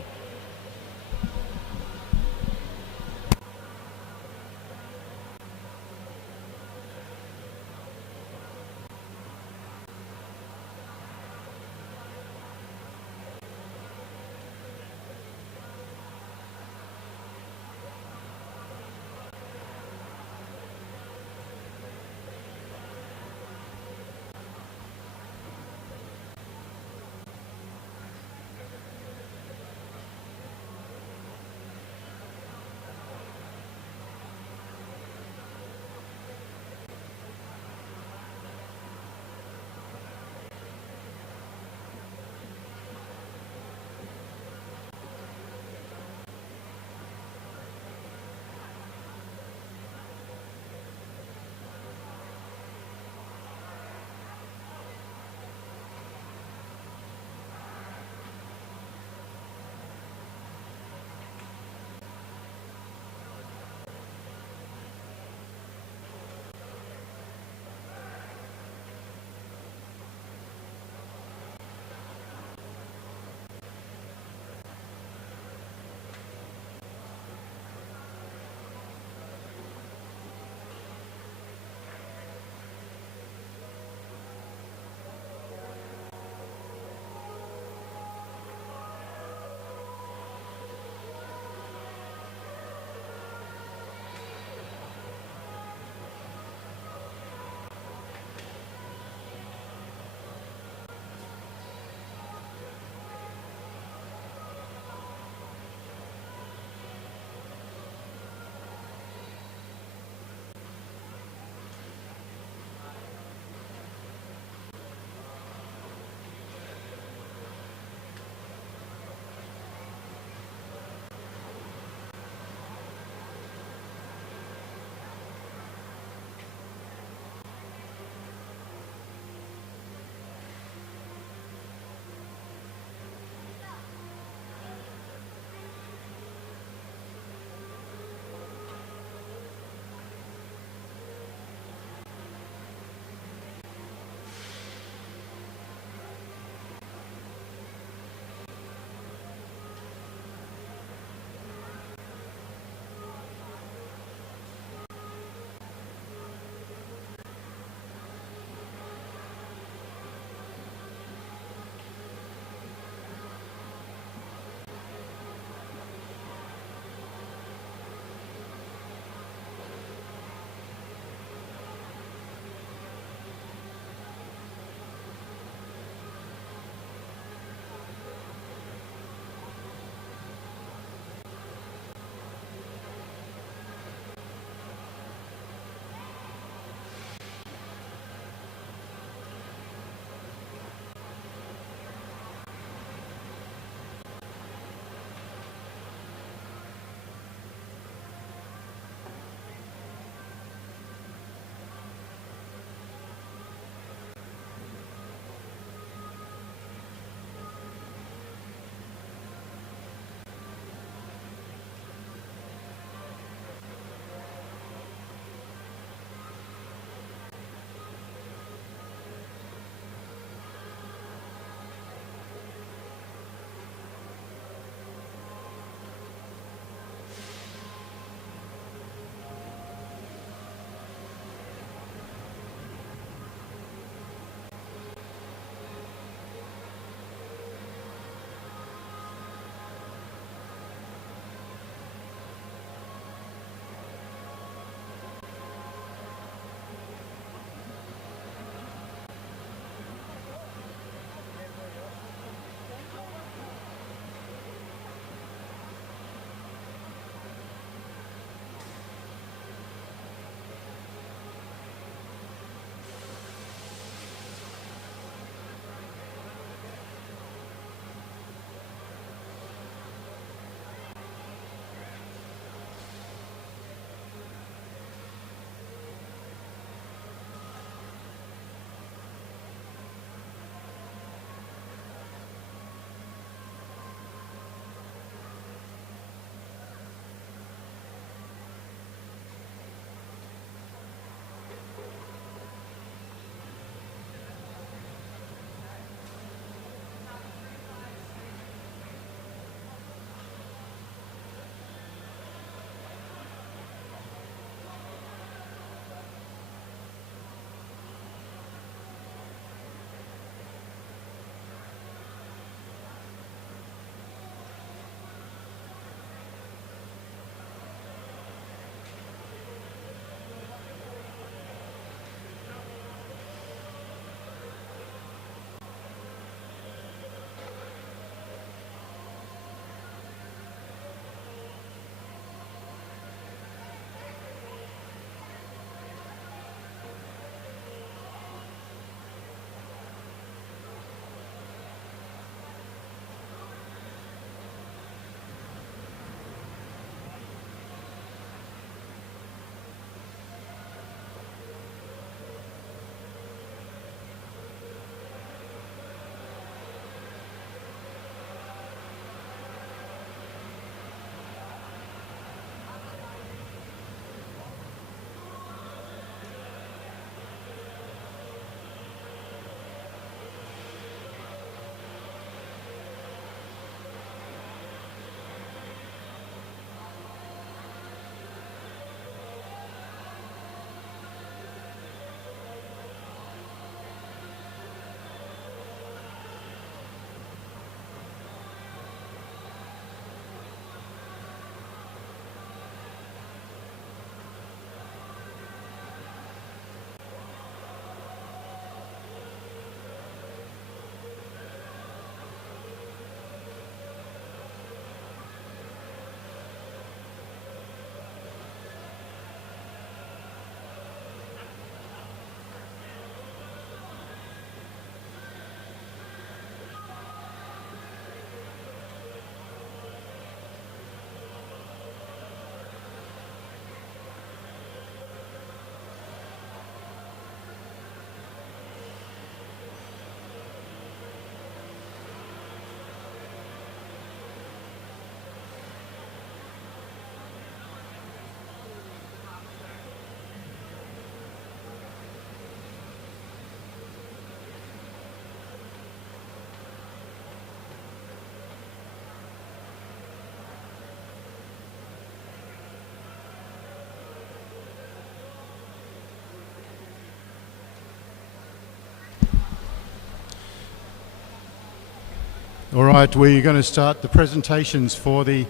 All right, we're going to start the presentations for the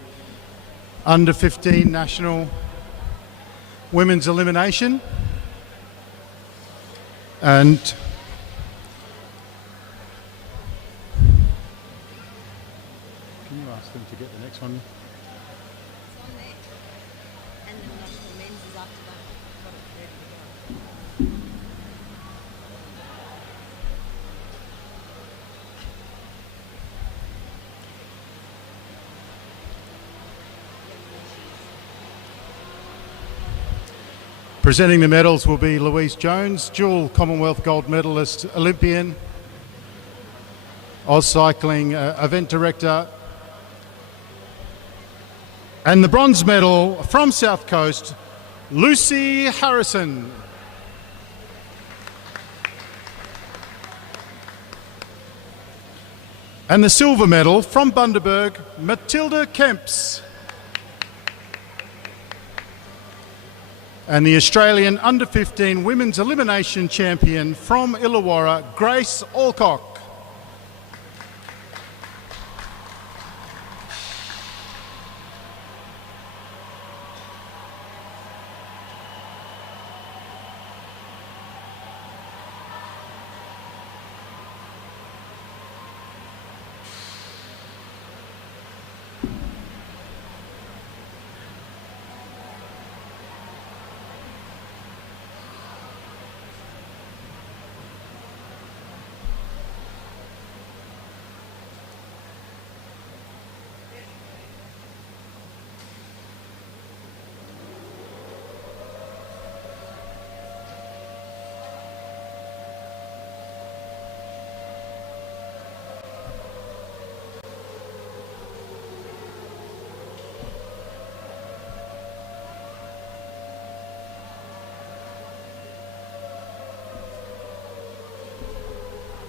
under 15 national women's elimination. And can you ask them to get the next one? It's on there. And the national men's is after that. Got it ready to go. Presenting the medals will be Louise Jones, dual Commonwealth gold medalist Olympian, Oz Cycling event director. And the bronze medal from South Coast, Lucy Harrison. And the silver medal from Bundaberg, Matilda Kemps. And the Australian under-15 women's elimination champion from Illawarra, Grace Alcock.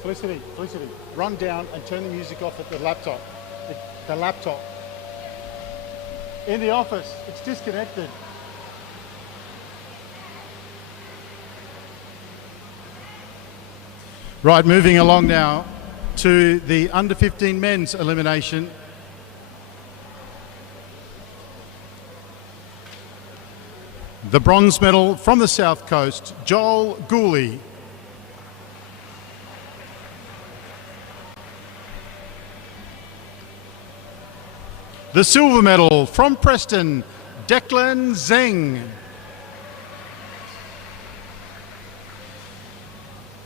Felicity, run down and turn the music off at the laptop. The laptop. In the office, it's disconnected. Right, moving along now to the under 15 men's elimination. The bronze medal from the South Coast, Joel Gooley. The silver medal from Preston, Declan Zeng.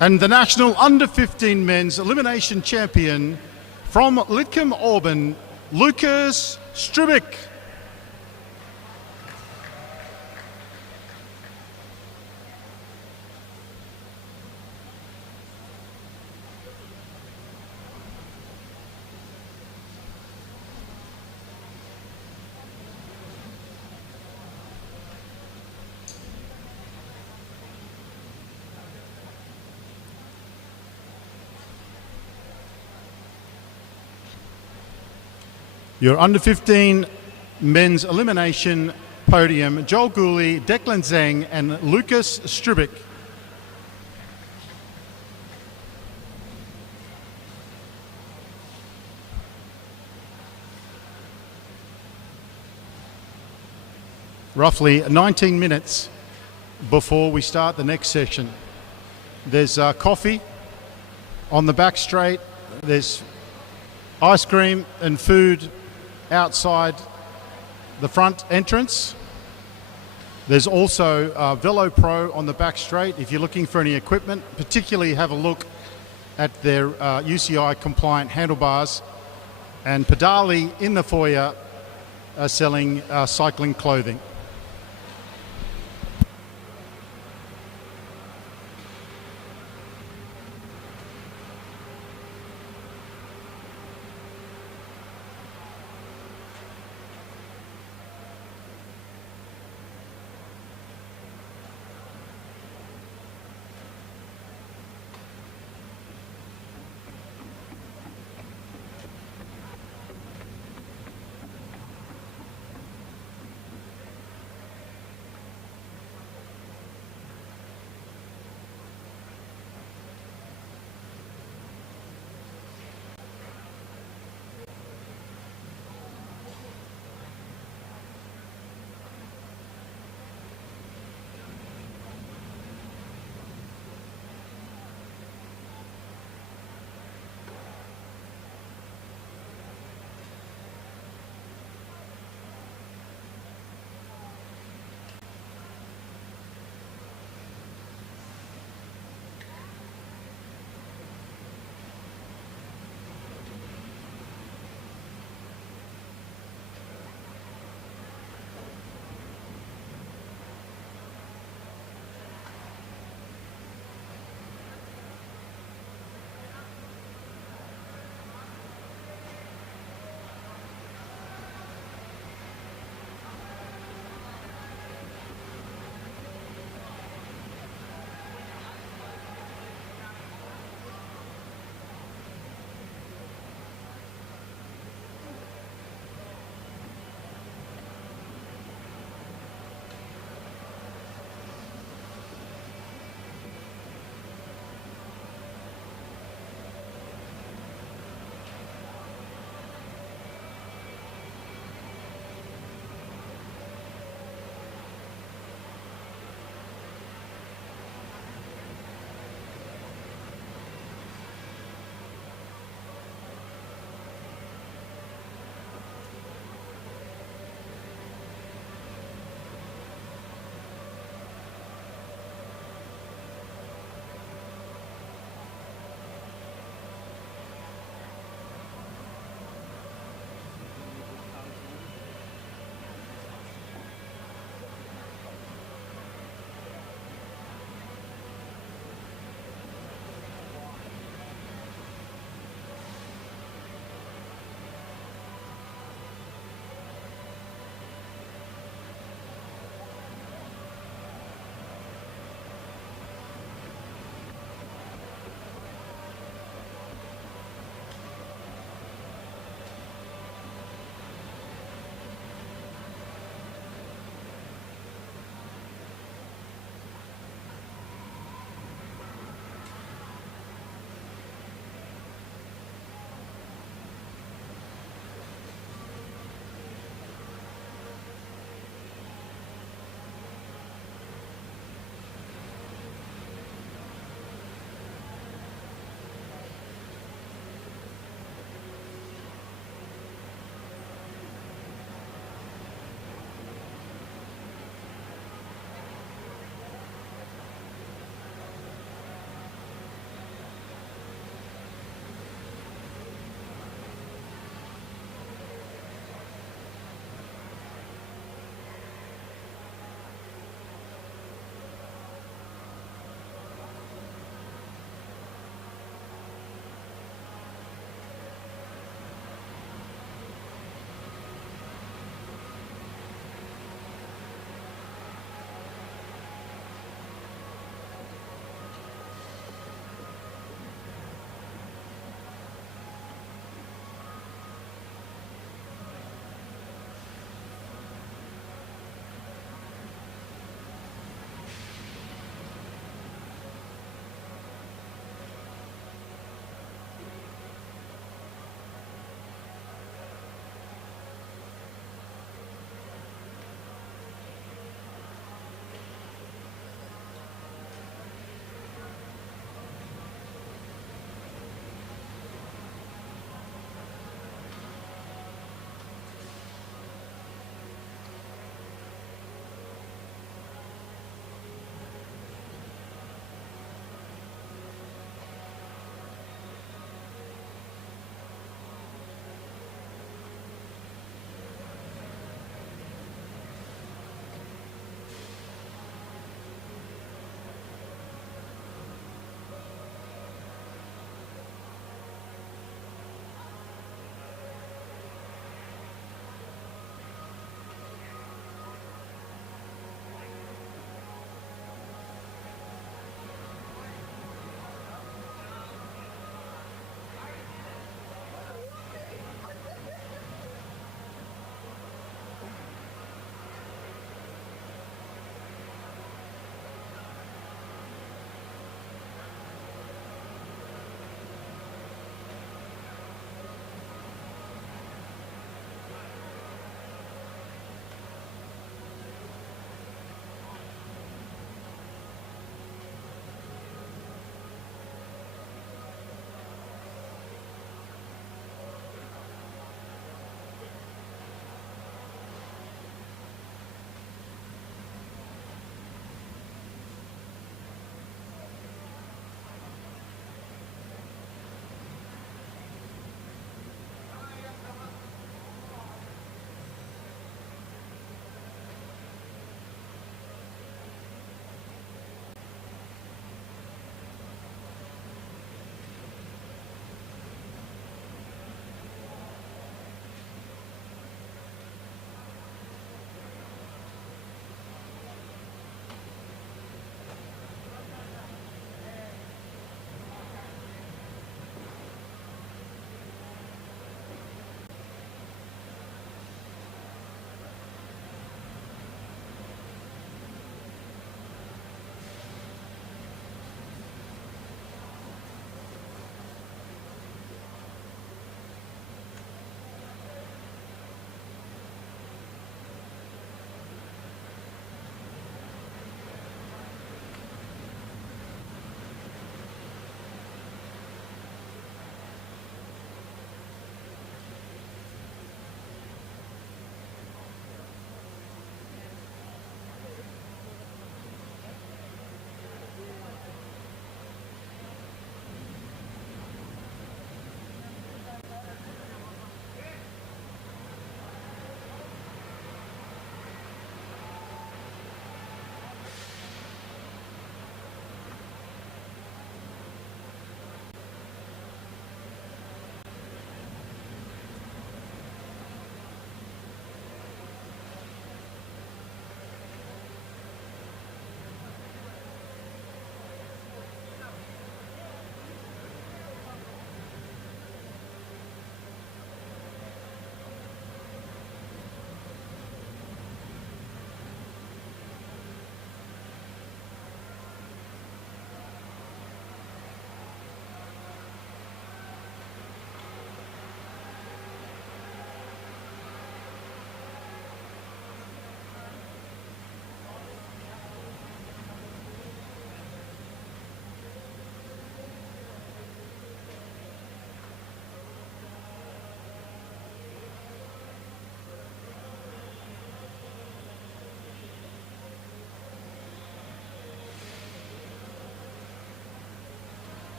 And the national under-15 men's elimination champion from Lidcombe Auburn, Lucas Strubic. Your under-15 men's elimination podium, Joel Gooley, Declan Zeng and Lucas Strubic. Roughly 19 minutes before we start the next session. There's coffee on the back straight, there's ice cream and food outside the front entrance. There's also Velo Pro on the back straight. If you're looking for any equipment, particularly have a look at their UCI compliant handlebars. And Pedali in the foyer are selling cycling clothing.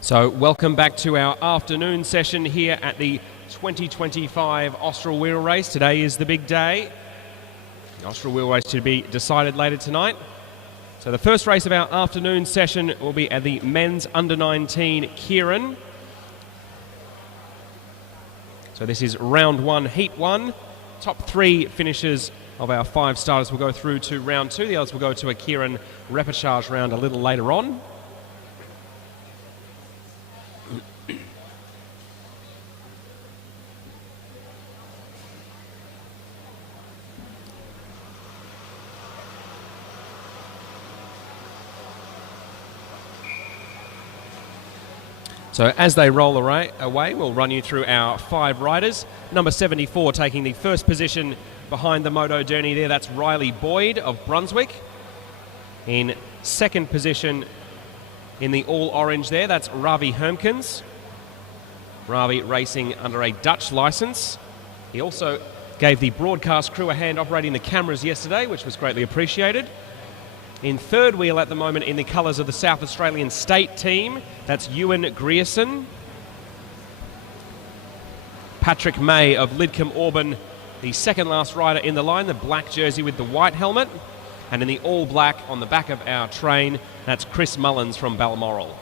So welcome back to our afternoon session here at the 2025 Austral Wheelrace. Today is the big day. The Austral Wheelrace to be decided later tonight. So the first race of our afternoon session will be at the men's under-19 Kieran. So this is round one, heat one. Top three finishers of our five starters will go through to round two. The others will go to a Kieran repechage round a little later on. So as they roll away, we'll run you through our five riders. Number 74 taking the first position behind the Moto Derny there, that's Riley Boyd of Brunswick. In second position in the all-orange there, that's Ravi Hermkens. Ravi racing under a Dutch licence. He also gave the broadcast crew a hand operating the cameras yesterday, which was greatly appreciated. In third wheel at the moment in the colours of the South Australian State team, that's Ewan Grierson. Patrick May of Lidcombe Auburn, the second last rider in the line, the black jersey with the white helmet. And in the all black on the back of our train, that's Chris Mullins from Balmoral.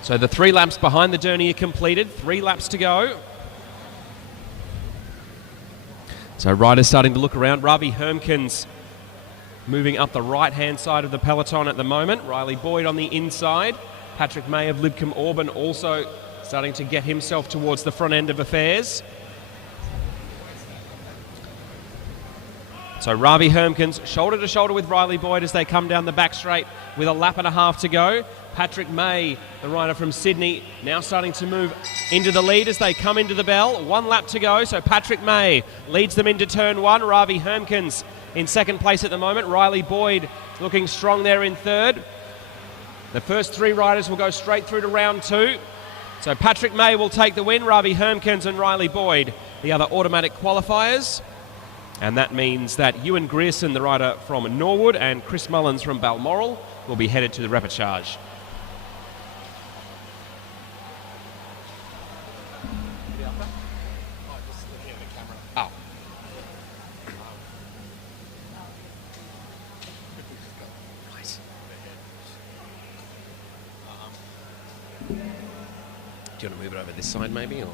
So the 3 laps behind the Derny are completed, 3 laps to go. So riders starting to look around. Ravi Hermkens moving up the right-hand side of the peloton at the moment. Riley Boyd on the inside. Patrick May of Lidcombe Auburn also starting to get himself towards the front end of affairs. So Ravi Hermkens shoulder to shoulder with Riley Boyd as they come down the back straight with a lap and a half to go. Patrick May, the rider from Sydney, now starting to move into the lead as they come into the bell. 1 lap to go, so Patrick May leads them into turn 1. Ravi Hermkens in second place at the moment. Riley Boyd looking strong there in third. The first 3 riders will go straight through to round 2. So Patrick May will take the win. Ravi Hermkens and Riley Boyd, the other automatic qualifiers. And that means that Ewan Grierson, the rider from Norwood, and Chris Mullins from Balmoral will be headed to the repechage. Oh. Right. Do you want to move it over this side maybe, or...?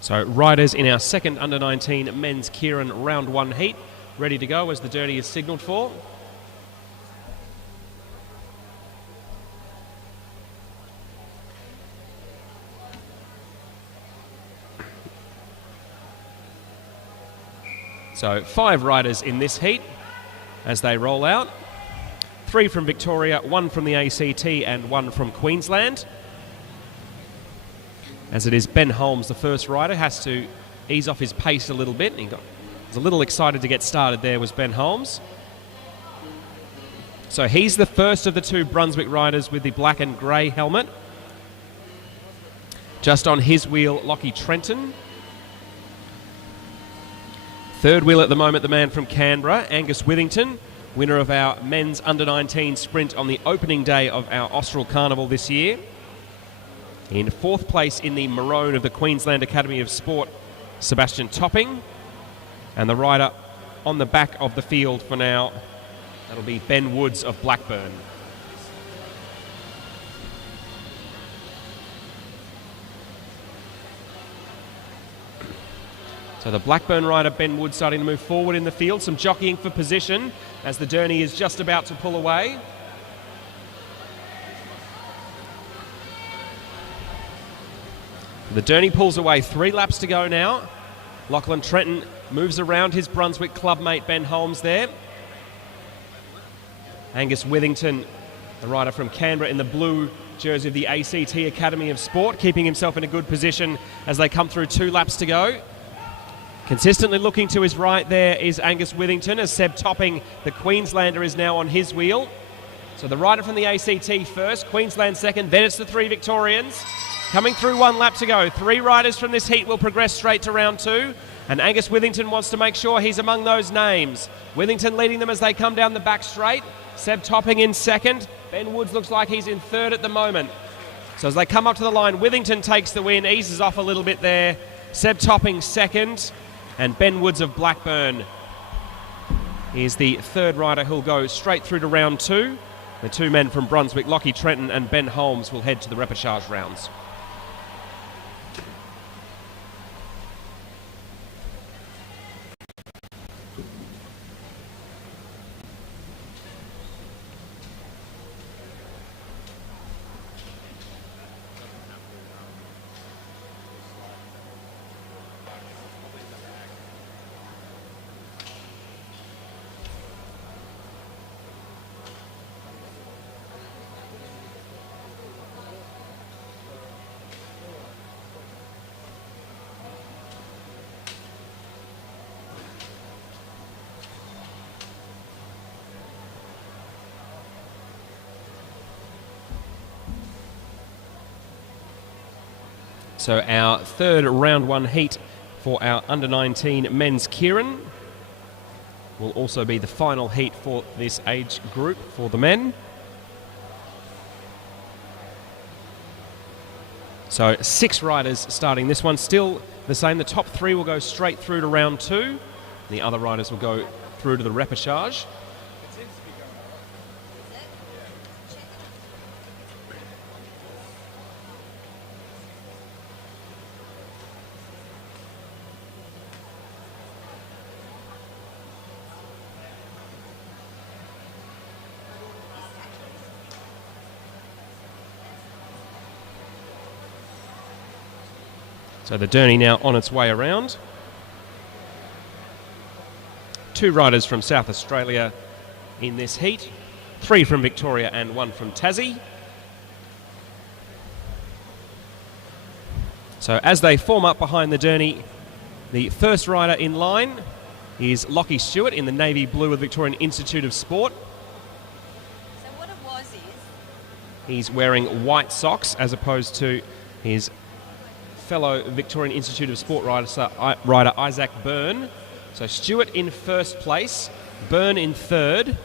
So riders in our second under-19 men's Kieran round 1 heat, ready to go as the Derny is signalled for. So 5 riders in this heat as they roll out. 3 from Victoria, 1 from the ACT and 1 from Queensland. As it is Ben Holmes, the first rider, has to ease off his pace a little bit. He was a little excited to get started there, was Ben Holmes. So he's the first of the 2 Brunswick riders with the black and grey helmet. Just on his wheel, Lockie Trenton. Third wheel at the moment, the man from Canberra, Angus Withington, winner of our men's under-19 sprint on the opening day of our Austral Carnival this year. In fourth place in the maroon of the Queensland Academy of Sport, Sebastian Topping. And the rider on the back of the field for now, that'll be Ben Woods of Blackburn. So the Blackburn rider, Ben Wood, starting to move forward in the field. Some jockeying for position as the Derny is just about to pull away. The Derny pulls away, 3 laps to go now. Lachlan Trenton moves around his Brunswick clubmate Ben Holmes there. Angus Withington, the rider from Canberra, in the blue jersey of the ACT Academy of Sport, keeping himself in a good position as they come through 2 laps to go. Consistently looking to his right there is Angus Withington, as Seb Topping, the Queenslander, is now on his wheel. So the rider from the ACT first, Queensland second, then it's the 3 Victorians. Coming through 1 lap to go. 3 riders from this heat will progress straight to round 2. And Angus Withington wants to make sure he's among those names. Withington leading them as they come down the back straight. Seb Topping in second. Ben Woods looks like he's in third at the moment. So as they come up to the line, Withington takes the win, eases off a little bit there. Seb Topping second. And Ben Woods of Blackburn is the third rider who'll go straight through to round 2. The 2 men from Brunswick, Lockie Trenton and Ben Holmes, will head to the repechage rounds. So our third round 1 heat for our under-19 men's Kieran will also be the final heat for this age group for the men. So 6 riders starting this one, still the same. The top 3 will go straight through to round 2. The other riders will go through to the repechage. So the Derny now on its way around. 2 riders from South Australia in this heat. 3 from Victoria and 1 from Tassie. So as they form up behind the Derny, the first rider in line is Lockie Stewart in the navy blue of the Victorian Institute of Sport. So what it was is... He's wearing white socks as opposed to his fellow Victorian Institute of Sport rider Isaac Byrne. So Stewart in first place, Byrne in third.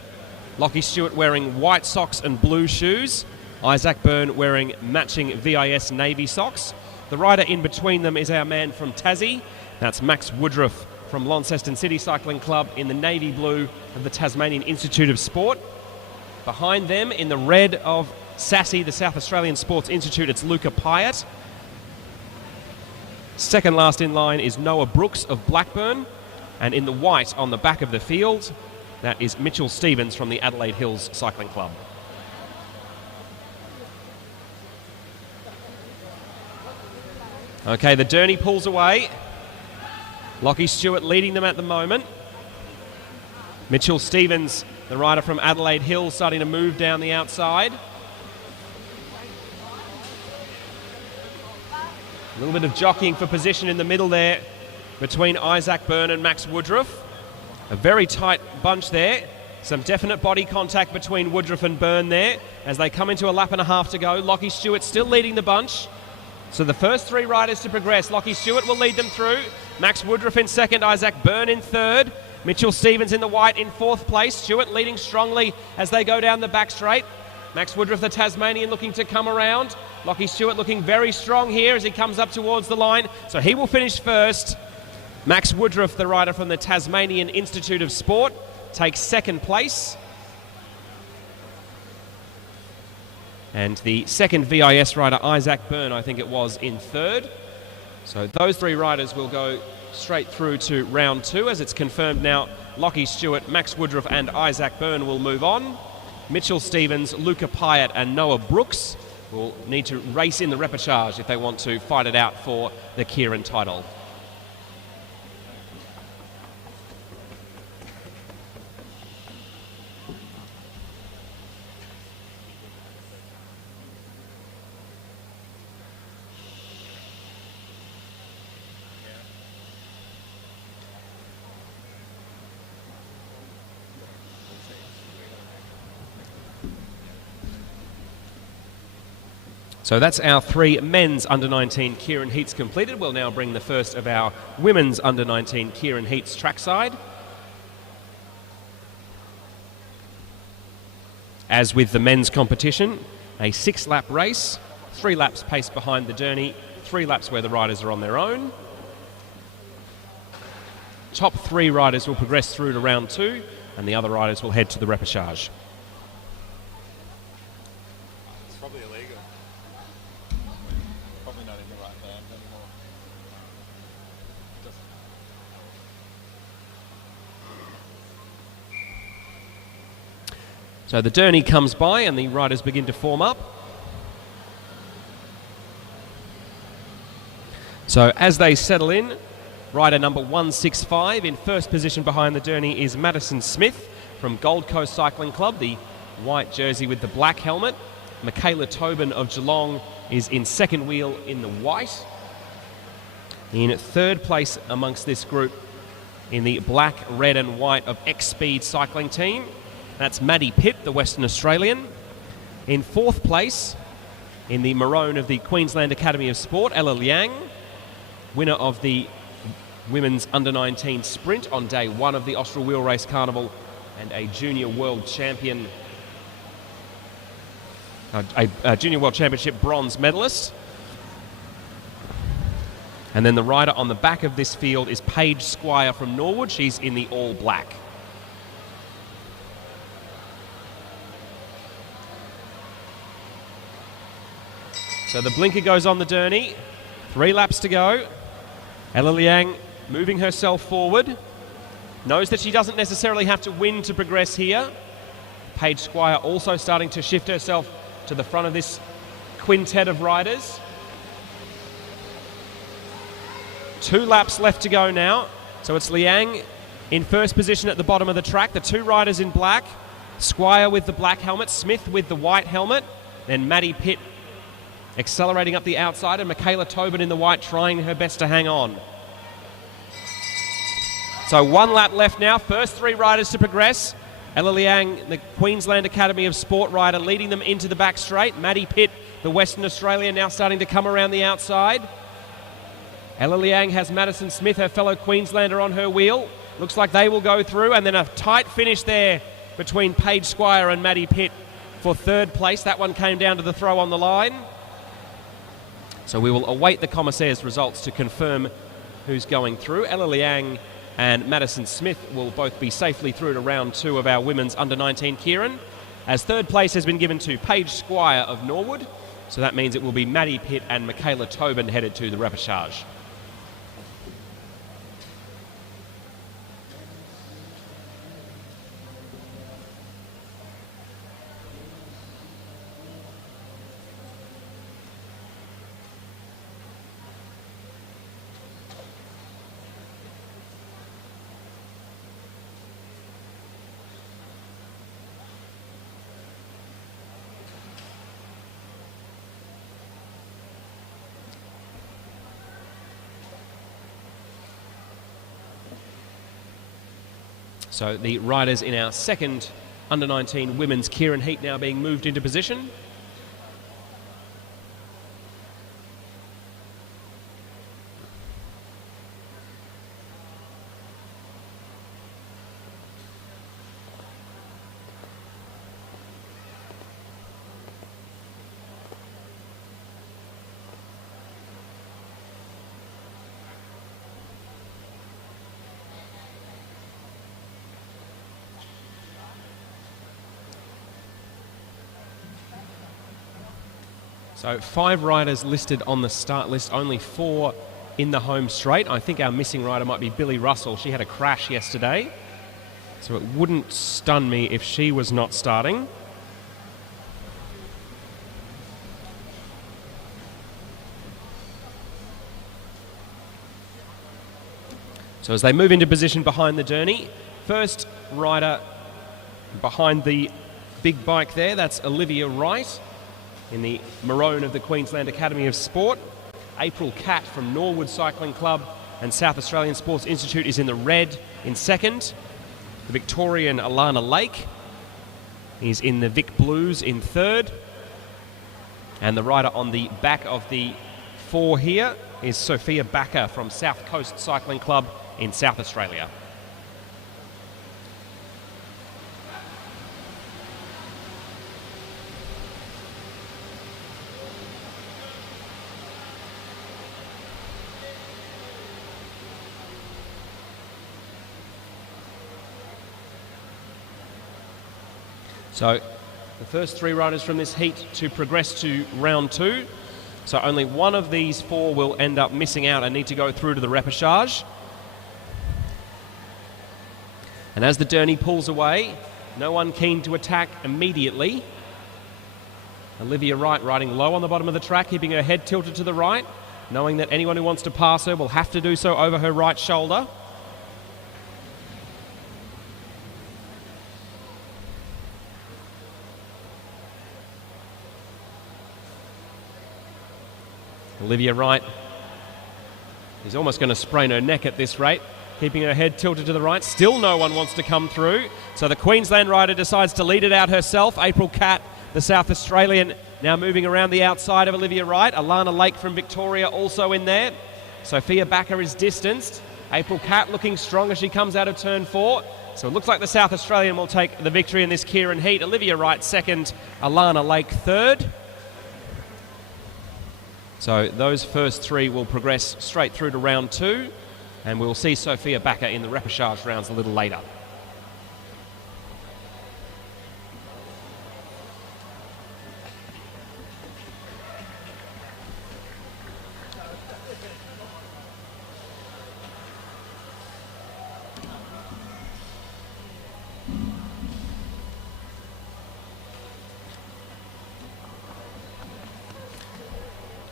Lockie Stewart wearing white socks and blue shoes. Isaac Byrne wearing matching VIS navy socks. The rider in between them is our man from Tassie. That's Max Woodruff from Launceston City Cycling Club in the navy blue of the Tasmanian Institute of Sport. Behind them in the red of SASI, the South Australian Sports Institute, it's Luca Pyatt. Second last in line is Noah Brooks of Blackburn. And in the white on the back of the field, that is Mitchell Stevens from the Adelaide Hills Cycling Club. Okay, the Derny pulls away. Lockie Stewart leading them at the moment. Mitchell Stevens, the rider from Adelaide Hills, starting to move down the outside. A little bit of jockeying for position in the middle there between Isaac Byrne and Max Woodruff. A very tight bunch there. Some definite body contact between Woodruff and Byrne there as they come into a lap and a half to go. Lockie Stewart still leading the bunch. So the first 3 riders to progress, Lockie Stewart will lead them through. Max Woodruff in second, Isaac Byrne in third. Mitchell Stevens in the white in fourth place. Stewart leading strongly as they go down the back straight. Max Woodruff, the Tasmanian, looking to come around. Lockie Stewart looking very strong here as he comes up towards the line. So he will finish first. Max Woodruff, the rider from the Tasmanian Institute of Sport, takes second place. And the second VIS rider, Isaac Byrne, I think it was, in third. So those three riders will go straight through to round two, as it's confirmed now. Lockie Stewart, Max Woodruff and Isaac Byrne will move on. Mitchell Stevens, Luca Pyatt and Noah Brooks will need to race in the repechage if they want to fight it out for the Kieran title. So that's our three men's under-19 Kieran heats completed. We'll now bring the first of our women's under-19 Kieran heats trackside. As with the men's competition, a 6-lap race, 3 laps paced behind the Derny, 3 laps where the riders are on their own. Top 3 riders will progress through to round 2, and the other riders will head to the repechage. So the Derny comes by and the riders begin to form up. So as they settle in, rider number 165 in first position behind the Derny is Madison Smith from Gold Coast Cycling Club, the white jersey with the black helmet. Michaela Tobin of Geelong is in second wheel in the white. In third place amongst this group in the black, red and white of X-Speed cycling team, that's Maddie Pitt, the Western Australian. In fourth place, in the maroon of the Queensland Academy of Sport, Ella Liang, winner of the women's under-19 sprint on day 1 of the Austral Wheelrace Carnival and a junior world champion, a junior world championship bronze medalist. And then the rider on the back of this field is Paige Squire from Norwood. She's in the all black. So the blinker goes on the Derny. 3 laps to go. Ella Liang moving herself forward. Knows that she doesn't necessarily have to win to progress here. Paige Squire also starting to shift herself to the front of this quintet of riders. 2 laps left to go now. So it's Liang in first position at the bottom of the track. The 2 riders in black. Squire with the black helmet, Smith with the white helmet. Then Maddie Pitt accelerating up the outside, and Michaela Tobin in the white trying her best to hang on. So 1 lap left now. First 3 riders to progress. Ella Liang, the Queensland Academy of Sport rider, leading them into the back straight. Maddie Pitt, the Western Australian, now starting to come around the outside. Ella Liang has Madison Smith, her fellow Queenslander, on her wheel. Looks like they will go through, and then a tight finish there between Paige Squire and Maddie Pitt for third place. That one came down to the throw on the line. So we will await the commissaires' results to confirm who's going through. Ella Liang and Madison Smith will both be safely through to round 2 of our women's under-19 Kieran, as third place has been given to Paige Squire of Norwood. So that means it will be Maddie Pitt and Michaela Tobin headed to the repechage. So the riders in our second under-19 women's Kieran heat now being moved into position. So 5 riders listed on the start list, only 4 in the home straight. I think our missing rider might be Billy Russell. She had a crash yesterday, so it wouldn't stun me if she was not starting. So as they move into position behind the Derny, first rider behind the big bike there, that's Olivia Wright in the maroon of the Queensland Academy of Sport. April Catt from Norwood Cycling Club and South Australian Sports Institute is in the red in second. The Victorian Alana Lake is in the Vic Blues in third. And the rider on the back of the 4 here is Sophia Backer from South Coast Cycling Club in South Australia. So the first 3 riders from this heat to progress to round 2. So only one of these 4 will end up missing out and need to go through to the repechage. And as the Derny pulls away, no one keen to attack immediately. Olivia Wright riding low on the bottom of the track, keeping her head tilted to the right, knowing that anyone who wants to pass her will have to do so over her right shoulder. Olivia Wright is almost going to sprain her neck at this rate, keeping her head tilted to the right. Still no one wants to come through. So the Queensland rider decides to lead it out herself. April Catt, the South Australian, now moving around the outside of Olivia Wright. Alana Lake from Victoria also in there. Sophia Backer is distanced. April Catt looking strong as she comes out of turn 4. So it looks like the South Australian will take the victory in this Kieran heat. Olivia Wright second, Alana Lake third. So those first 3 will progress straight through to round 2, and we'll see Sophia Backer in the repechage rounds a little later.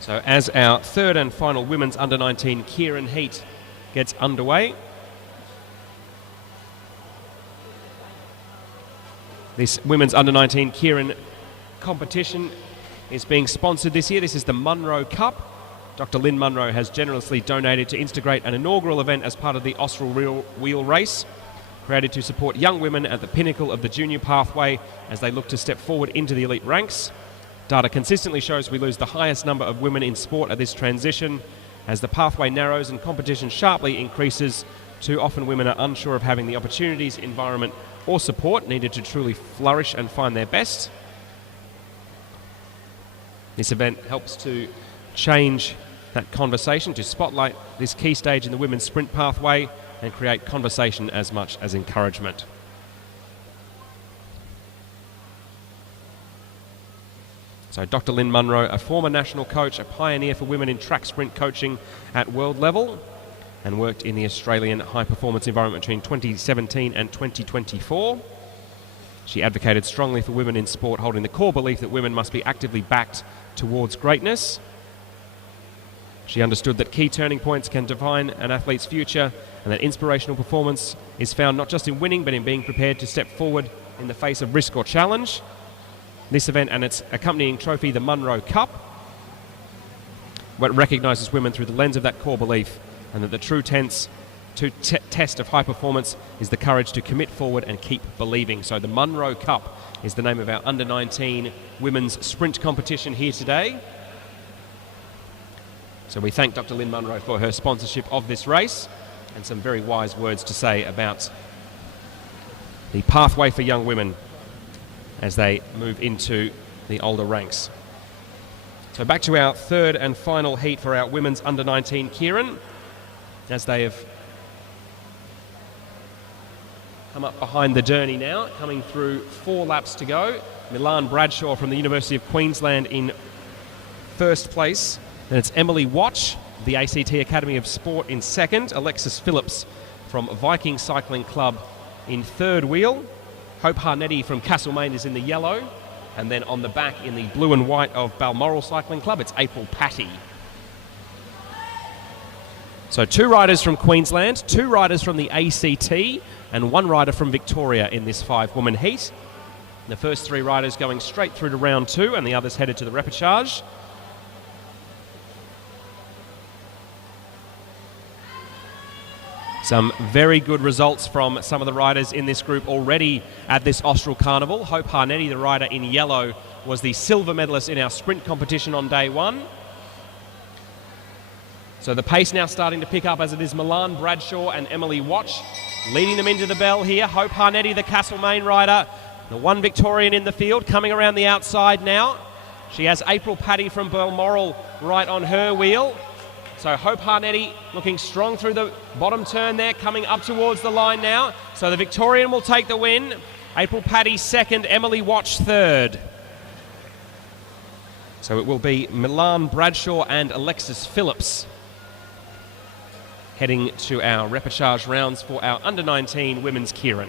So as our third and final women's under-19 Kieran heat gets underway, this women's under-19 Kieran competition is being sponsored this year. This is the Munro Cup. Dr. Lynn Munro has generously donated to instigate an inaugural event as part of the Austral Wheelrace, created to support young women at the pinnacle of the junior pathway as they look to step forward into the elite ranks. Data consistently shows we lose the highest number of women in sport at this transition. As the pathway narrows and competition sharply increases, too often women are unsure of having the opportunities, environment or support needed to truly flourish and find their best. This event helps to change that conversation, to spotlight this key stage in the women's sprint pathway and create conversation as much as encouragement. So Dr. Lynn Munro, a former national coach, a pioneer for women in track sprint coaching at world level, and worked in the Australian high-performance environment between 2017 and 2024. She advocated strongly for women in sport, holding the core belief that women must be actively backed towards greatness. She understood that key turning points can define an athlete's future, and that inspirational performance is found not just in winning, but in being prepared to step forward in the face of risk or challenge. This event and its accompanying trophy, the Munro Cup, what recognises women through the lens of that core belief, and that the true test of high performance is the courage to commit forward and keep believing. So the Munro Cup is the name of our under-19 women's sprint competition here today. So we thank Dr. Lynn Munro for her sponsorship of this race and some very wise words to say about the pathway for young women as they move into the older ranks. So back to our third and final heat for our women's under-19 Kieran, as they have come up behind the Derny now, coming through 4 laps to go. Milan Bradshaw from the University of Queensland in first place. Then it's Emily Watch, the ACT Academy of Sport, in second. Alexis Phillips from Viking Cycling Club in third wheel. Hope Harnetti from Castlemaine is in the yellow. And then on the back in the blue and white of Balmoral Cycling Club, it's April Patty. So 2 riders from Queensland, 2 riders from the ACT, and 1 rider from Victoria in this 5-woman heat. The first 3 riders going straight through to round 2, and the others headed to the repechage. Some very good results from some of the riders in this group already at this Austral Carnival. Hope Harnetti, the rider in yellow, was the silver medalist in our sprint competition on day 1. So the pace now starting to pick up as it is Milan Bradshaw and Emily Watch leading them into the bell here. Hope Harnetti, the Castlemaine rider, the 1 Victorian in the field, coming around the outside now. She has April Patty from Balmoral right on her wheel. So Hope Harnetti looking strong through the bottom turn there, coming up towards the line now. So the Victorian will take the win. April Patty second, Emily Watch third. So it will be Milan Bradshaw and Alexis Phillips heading to our repechage rounds for our under-19 women's Kieran.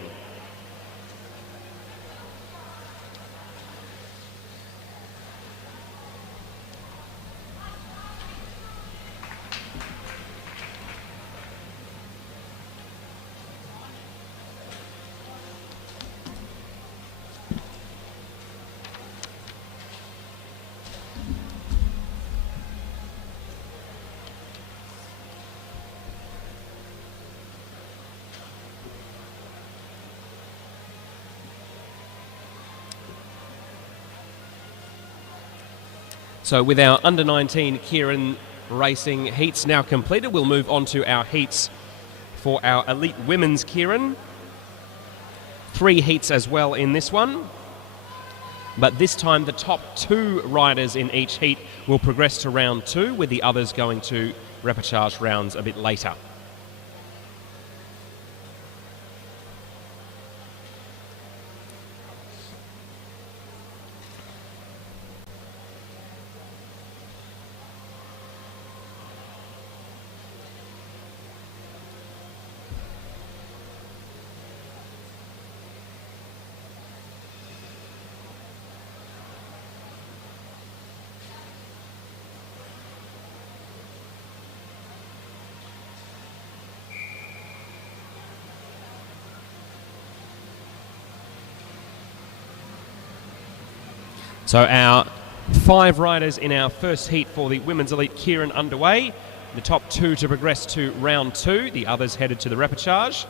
So with our under-19 Kieran racing heats now completed, we'll move on to our heats for our elite women's Kieran. 3 heats as well in this one. But this time the top 2 riders in each heat will progress to round 2, with the others going to repechage rounds a bit later. So our 5 riders in our first heat for the Women's Elite Kieran underway. The top 2 to progress to round 2, the others headed to the repechage.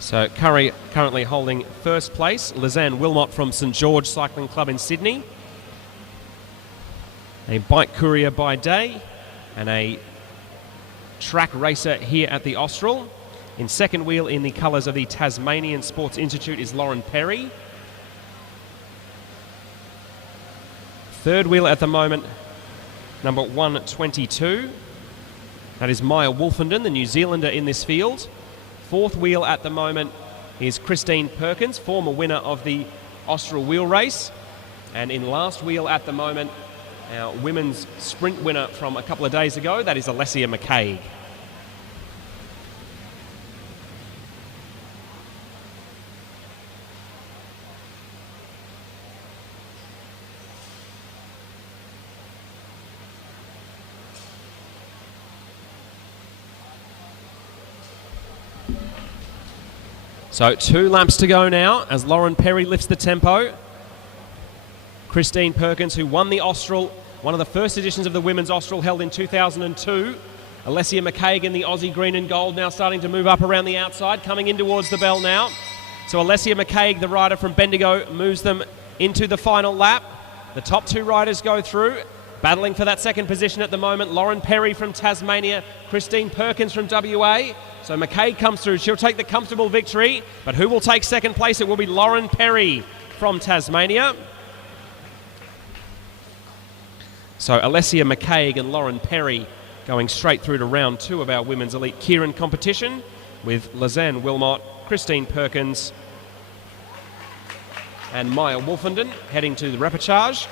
So currently holding first place, Lizanne Wilmot from St George Cycling Club in Sydney. A bike courier by day and a track racer here at the Austral. In second wheel in the colours of the Tasmanian Sports Institute is Lauren Perry. Third wheel at the moment, number 122. That is Maya Wolfenden, the New Zealander in this field. Fourth wheel at the moment is Christine Perkins, former winner of the Austral Wheelrace. And in last wheel at the moment, our women's sprint winner from a couple of days ago, that is Alessia McCaig. So 2 laps to go now as Lauren Perry lifts the tempo. Christine Perkins, who won the Austral, one of the first editions of the Women's Austral held in 2002. Alessia McCaig in the Aussie green and gold now starting to move up around the outside, coming in towards the bell now. So Alessia McCaig, the rider from Bendigo, moves them into the final lap. The top 2 riders go through, battling for that second position at the moment. Lauren Perry from Tasmania, Christine Perkins from WA. So McCaig comes through. She'll take the comfortable victory, but who will take second place? It will be Lauren Perry from Tasmania. So Alessia McCaig and Lauren Perry going straight through to round 2 of our women's elite Kieran competition with Lizanne Wilmot, Christine Perkins and Maya Wolfenden heading to the repechage.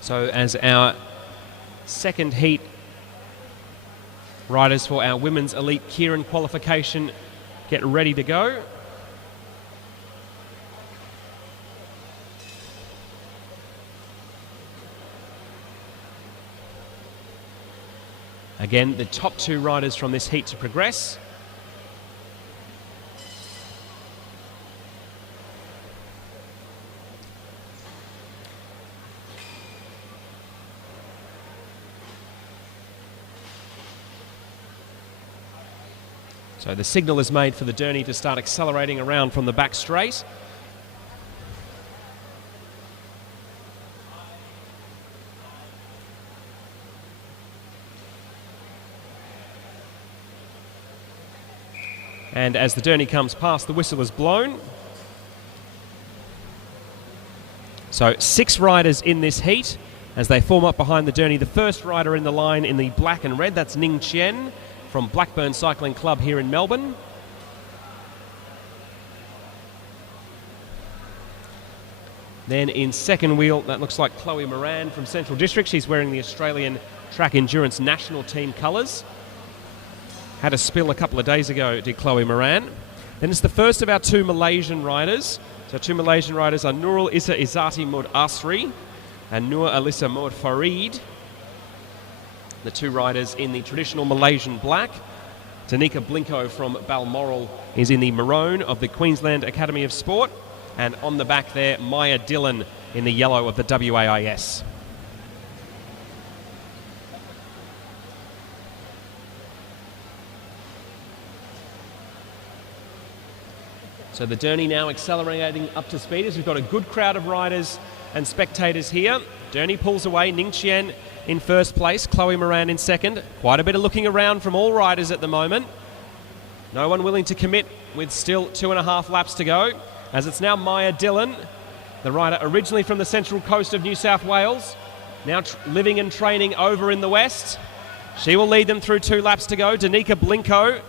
So as our second heat riders for our women's elite Kieran qualification get ready to go. Again, the top 2 riders from this heat to progress. So the signal is made for the Derny to start accelerating around from the back straight. And as the Derny comes past, the whistle is blown. So 6 riders in this heat as they form up behind the Derny. The first rider in the line in the black and red, that's Ning Chien from Blackburn Cycling Club here in Melbourne. Then in second wheel, that looks like Chloe Moran from Central District. She's wearing the Australian Track Endurance National Team colours. Had a spill a couple of days ago, did Chloe Moran. Then it's the first of our 2 Malaysian riders. So 2 Malaysian riders are Nurul Issa Izzati Mod Asri and Nur Alissa Mod Farid. The 2 riders in the traditional Malaysian black. Danica Blinko from Balmoral is in the maroon of the Queensland Academy of Sport. And on the back there, Maya Dillon in the yellow of the WAIS. So the Derny now accelerating up to speed as we've got a good crowd of riders and spectators here. Derny pulls away, Ning Chien in first place, Chloe Moran in second. Quite a bit of looking around from all riders at the moment. No one willing to commit with still 2.5 laps to go. As it's now Maya Dillon, the rider originally from the central coast of New South Wales, now living and training over in the west. She will lead them through 2 laps to go. Danica Blinko,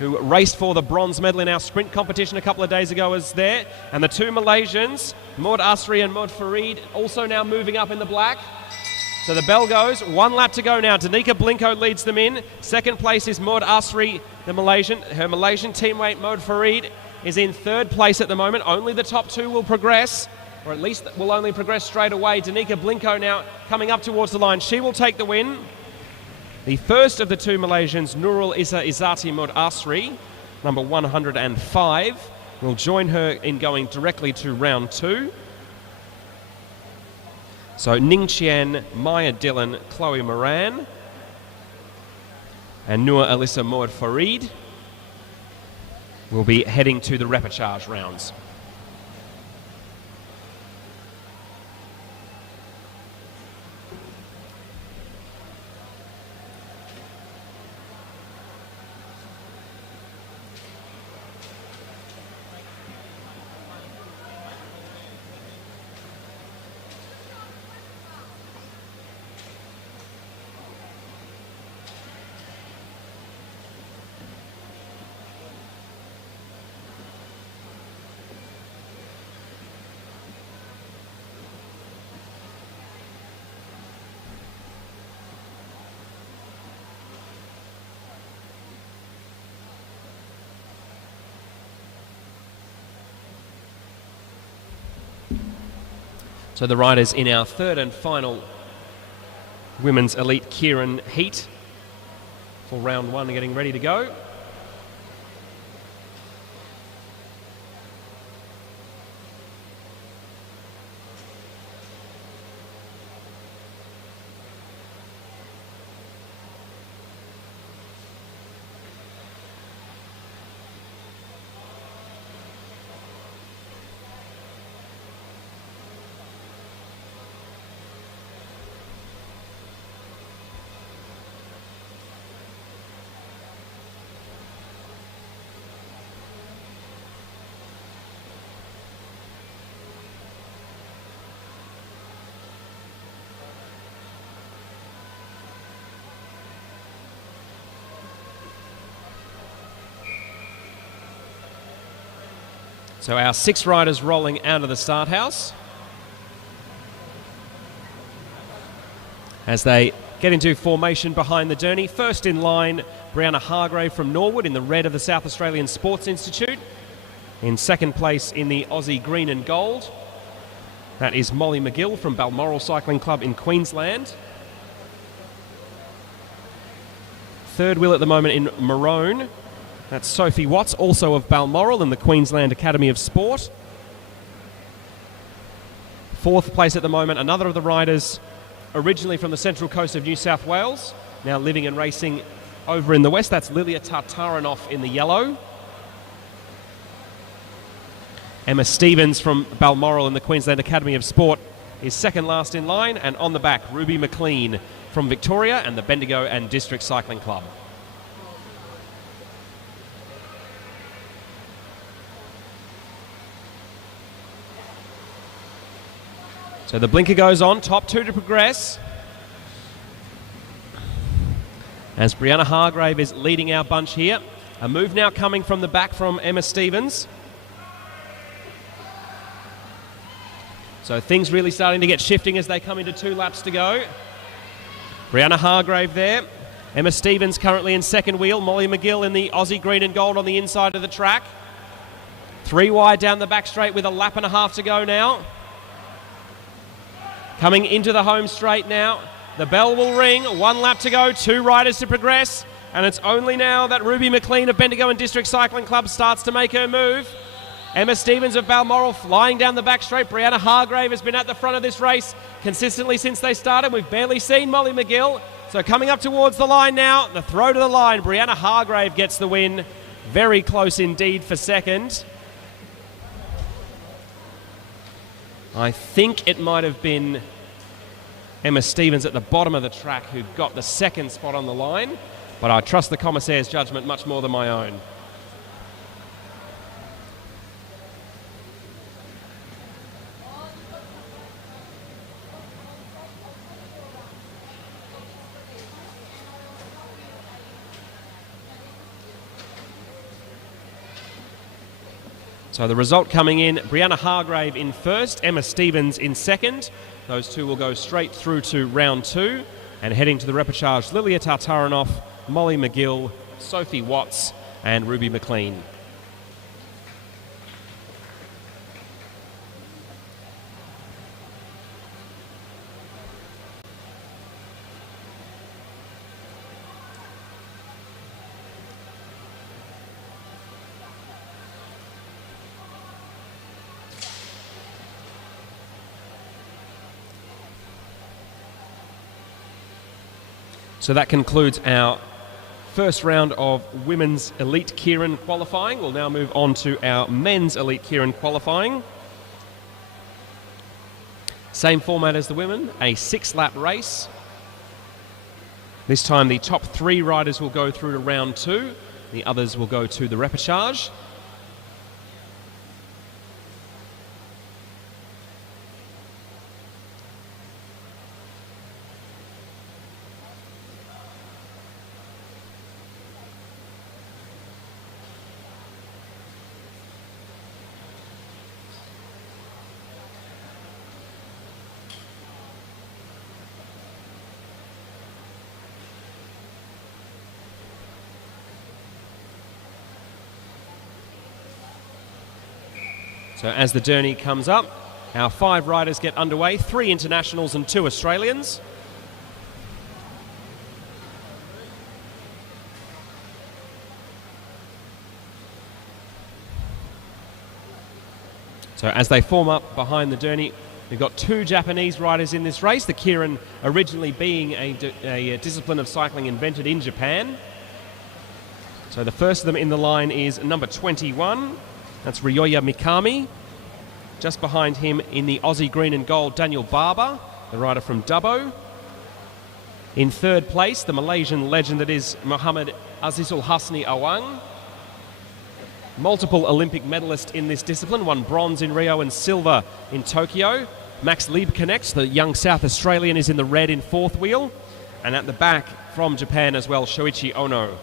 who raced for the bronze medal in our sprint competition a couple of days ago, is there. And the 2 Malaysians, Mod Asri and Mod Farid, also now moving up in the black. So the bell goes, 1 lap to go now. Danica Blinko leads them in. Second place is Mod Asri, the Malaysian. Her Malaysian teammate, Mod Farid, is in third place at the moment. Only the top 2 will progress, or at least will only progress straight away. Danica Blinko now coming up towards the line. She will take the win. The first of the 2 Malaysians, Nurul Issa Izzati Mod Asri, number 105, will join her in going directly to round 2. So Ning Chien, Maya Dillon, Chloe Moran, and Nur Alissa Mod Farid will be heading to the repechage rounds. So the riders in our third and final Women's Elite Kieran heat for round one are getting ready to go. So our 6 riders rolling out of the start house as they get into formation behind the Derny. First in line, Brianna Hargrave from Norwood in the red of the South Australian Sports Institute. In second place in the Aussie green and gold, that is Molly McGill from Balmoral Cycling Club in Queensland. Third wheel at the moment in maroon, that's Sophie Watts, also of Balmoral in the Queensland Academy of Sport. Fourth place at the moment, another of the riders originally from the central coast of New South Wales, now living and racing over in the west. That's Lilia Tartarinov in the yellow. Emma Stevens from Balmoral in the Queensland Academy of Sport is second last in line, and on the back, Ruby McLean from Victoria and the Bendigo and District Cycling Club. So the blinker goes on, top 2 to progress. As Brianna Hargrave is leading our bunch here. A move now coming from the back from Emma Stevens. So things really starting to get shifting as they come into 2 laps to go. Brianna Hargrave there. Emma Stevens currently in second wheel. Molly McGill in the Aussie green and gold on the inside of the track. 3 wide down the back straight with a lap and a half to go now. Coming into the home straight now. The bell will ring. 1 lap to go. 2 riders to progress. And it's only now that Ruby McLean of Bendigo and District Cycling Club starts to make her move. Emma Stevens of Balmoral flying down the back straight. Brianna Hargrave has been at the front of this race consistently since they started. We've barely seen Molly McGill. So coming up towards the line now. The throw to the line. Brianna Hargrave gets the win. Very close indeed for second. I think it might have been Emma Stevens at the bottom of the track who got the second spot on the line, but I trust the commissaire's judgment much more than my own. So the result coming in, Brianna Hargrave in first, Emma Stevens in second. Those 2 will go straight through to round 2. And heading to the repechage, Lilia Tartarinov, Molly McGill, Sophie Watts and Ruby McLean. So that concludes our first round of Women's Elite Kieran qualifying. We'll now move on to our Men's Elite Kieran qualifying. Same format as the women, a 6-lap race. This time the top 3 riders will go through to round 2. The others will go to the repechage. So as the Derny comes up, Our 5 riders get underway, 3 internationals and 2 Australians. So as they form up behind the Derny, we've got 2 Japanese riders in this race, the Kieran originally being a discipline of cycling invented in Japan. So the first of them in the line is number 21, that's Ryoya Mikami. Just behind him in the Aussie green and gold, Daniel Barber, the rider from Dubbo. In third place, the Malaysian legend that is Muhammad Azizul Hasni Awang. Multiple Olympic medalist in this discipline, won bronze in Rio and silver in Tokyo. Max Liebknecht, the young South Australian, is in the red in fourth wheel. And at the back from Japan as well, Shoichi Ono.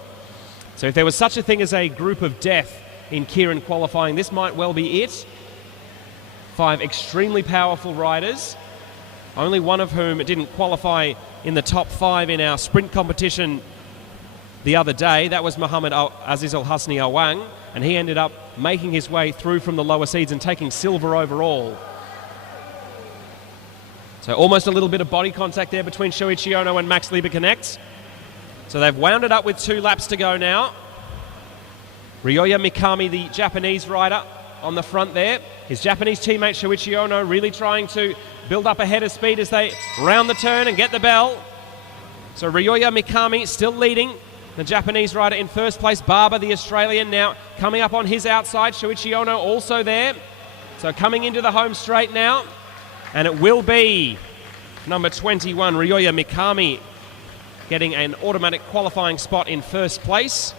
So if there was such a thing as a group of death in Kieran qualifying, this might well be it. 5 extremely powerful riders, only one of whom didn't qualify in the top 5 in our sprint competition the other day. That was Muhammad Azizul Hasni Awang, and he ended up making his way through from the lower seeds and taking silver overall. So almost a little bit of body contact there between Shoichi Ono and Max Liebknecht. So they've wound it up with 2 laps to go now. Ryoya Mikami, the Japanese rider, on the front there. His Japanese teammate Shoichi Ono really trying to build up a head of speed as they round the turn and get the bell. So Ryoya Mikami still leading. The Japanese rider in first place. Barber, the Australian, now coming up on his outside. Shoichi Ono also there. So coming into the home straight now. And it will be number 21, Ryoya Mikami, getting an automatic qualifying spot in first place.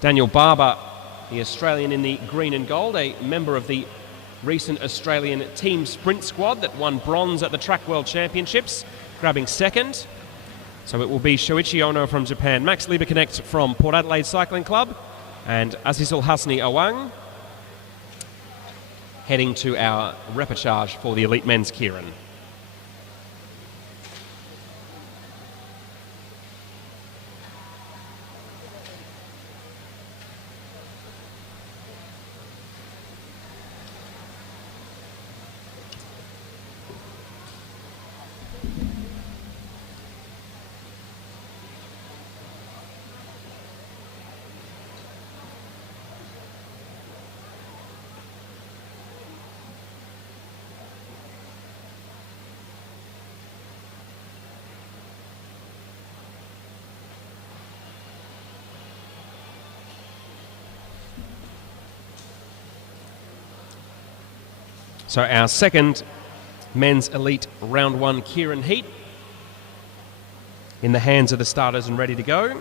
Daniel Barber, the Australian in the green and gold, a member of the recent Australian team sprint squad that won bronze at the Track World Championships, grabbing second. So it will be Shoichi Ono from Japan, Max Liebknecht from Port Adelaide Cycling Club, and Azizul Hasni Awang heading to our repechage for the elite men's Kieran. So our second men's elite round 1 Kieran heat in the hands of the starters and ready to go.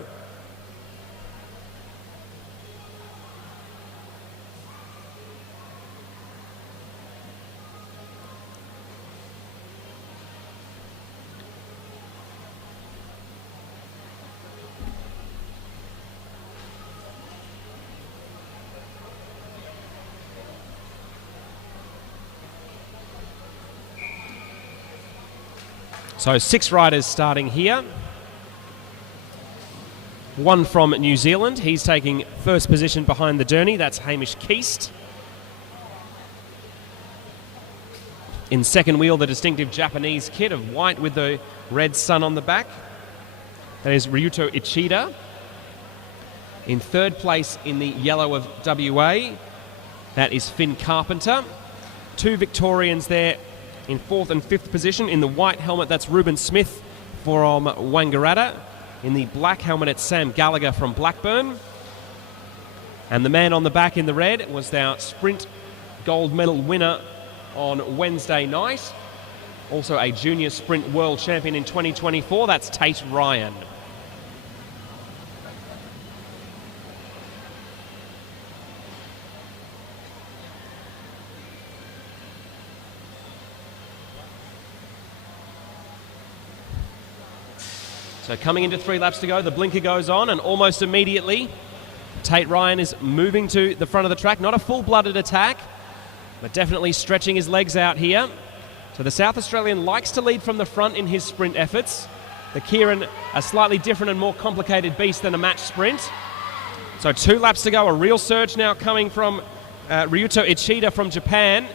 So 6 riders starting here. 1 from New Zealand. He's taking first position behind the Derny. That's Hamish Keast. In second wheel, the distinctive Japanese kit of white with the red sun on the back. That is Ryuto Ichida. In third place in the yellow of WA, that is Finn Carpenter. 2 Victorians there in 4th and 5th position. In the white helmet, that's Ruben Smith from Wangaratta. In the black helmet, it's Sam Gallagher from Blackburn. And the man on the back in the red was our sprint gold medal winner on Wednesday night. Also a junior sprint world champion in 2024. That's Tate Ryan. So coming into 3 laps to go, the blinker goes on, and almost immediately Tate Ryan is moving to the front of the track. Not a full-blooded attack, but definitely stretching his legs out here. So the South Australian likes to lead from the front in his sprint efforts. The Kieran, a slightly different and more complicated beast than a match sprint. So 2 laps to go, a real surge now coming from Ryuto Ichida from Japan.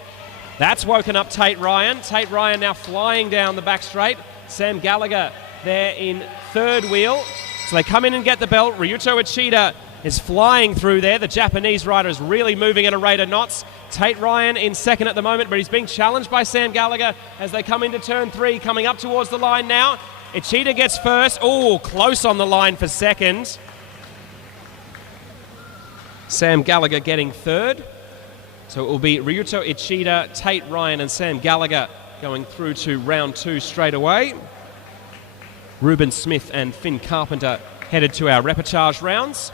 That's woken up Tate Ryan. Tate Ryan now flying down the back straight. Sam Gallagher there in third wheel. So they come in and get the belt. Ryuto Ichida is flying through there. The Japanese rider is really moving at a rate of knots. Tate Ryan in second at the moment, but he's being challenged by Sam Gallagher as they come into turn 3, coming up towards the line now. Ichida gets first. Oh, close on the line for second. Sam Gallagher getting third. So it will be Ryuto Ichida, Tate Ryan and Sam Gallagher going through to round 2 straight away. Ruben Smith and Finn Carpenter headed to our repechage rounds.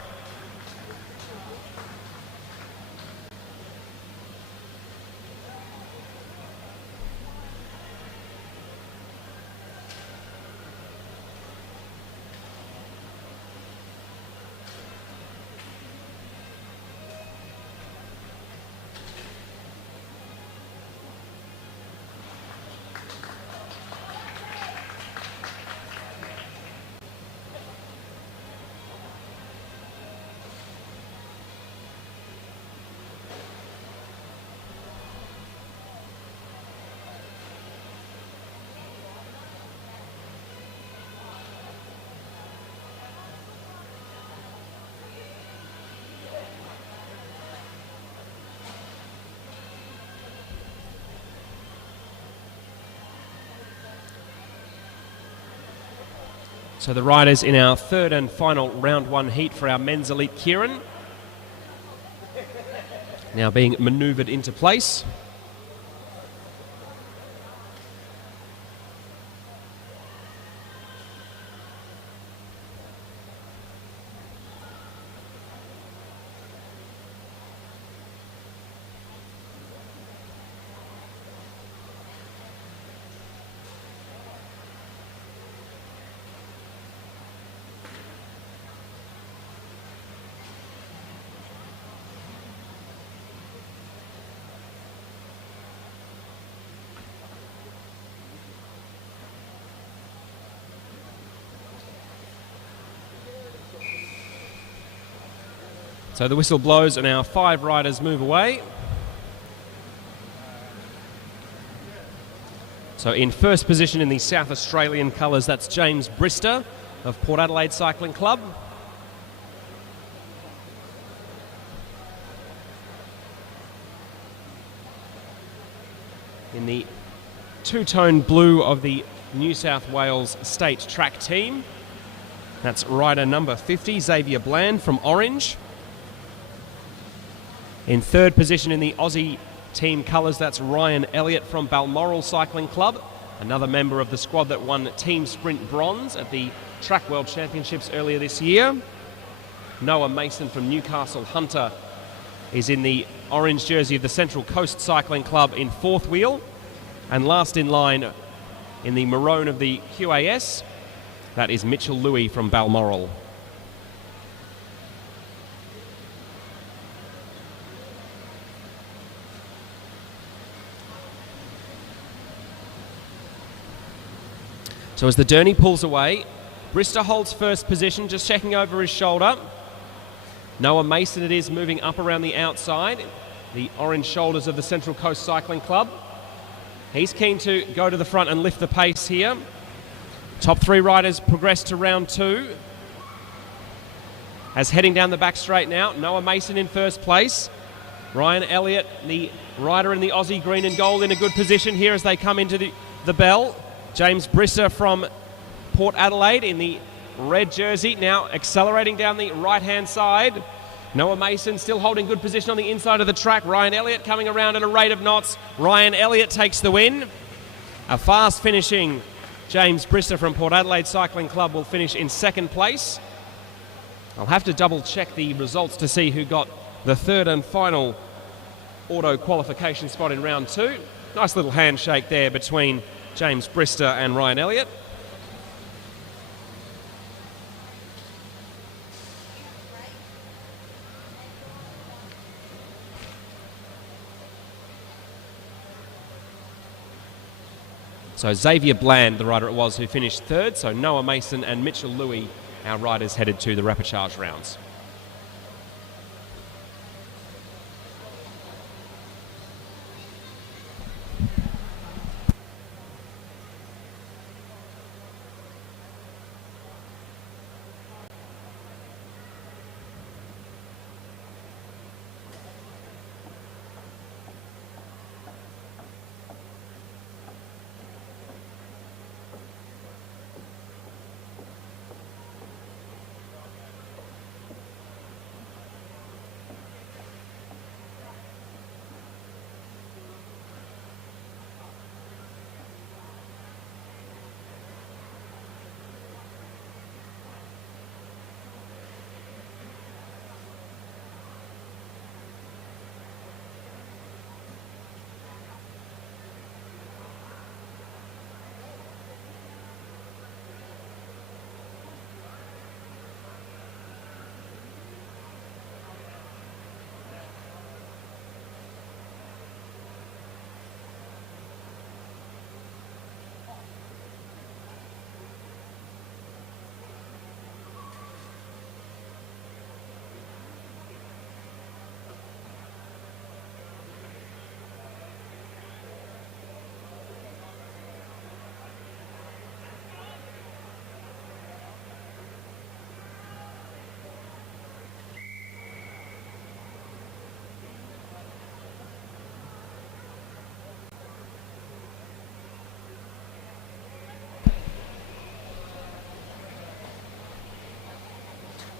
So the riders in our third and final round 1 heat for our men's elite Kieran now being manoeuvred into place. So the whistle blows and our 5 riders move away. So in first position in the South Australian colours, that's James Brister of Port Adelaide Cycling Club. In the two-tone blue of the New South Wales State Track Team, that's rider number 50, Xavier Bland from Orange. In third position in the Aussie team colours, that's Ryan Elliott from Balmoral Cycling Club, another member of the squad that won Team Sprint Bronze at the Track World Championships earlier this year. Noah Mason from Newcastle Hunter is in the orange jersey of the Central Coast Cycling Club in fourth wheel. And last in line in the maroon of the QAS, that is Mitchell Louis from Balmoral. So as the Derny pulls away, Brister holds first position, just checking over his shoulder. Noah Mason it is moving up around the outside, the orange shoulders of the Central Coast Cycling Club. He's keen to go to the front and lift the pace here. Top 3 riders progress to round 2. As heading down the back straight now, Noah Mason in first place. Ryan Elliott, the rider in the Aussie green and gold, in a good position here as they come into the bell. James Brister from Port Adelaide in the red jersey, now accelerating down the right-hand side. Noah Mason still holding good position on the inside of the track. Ryan Elliott coming around at a rate of knots. Ryan Elliott takes the win. A fast finishing James Brister from Port Adelaide Cycling Club will finish in second place. I'll have to double check the results to see who got the third and final auto qualification spot in round 2. Nice little handshake there between James Brister and Ryan Elliott. So Xavier Bland, the rider it was who finished third. So Noah Mason and Mitchell Louis, our riders headed to the repechage rounds.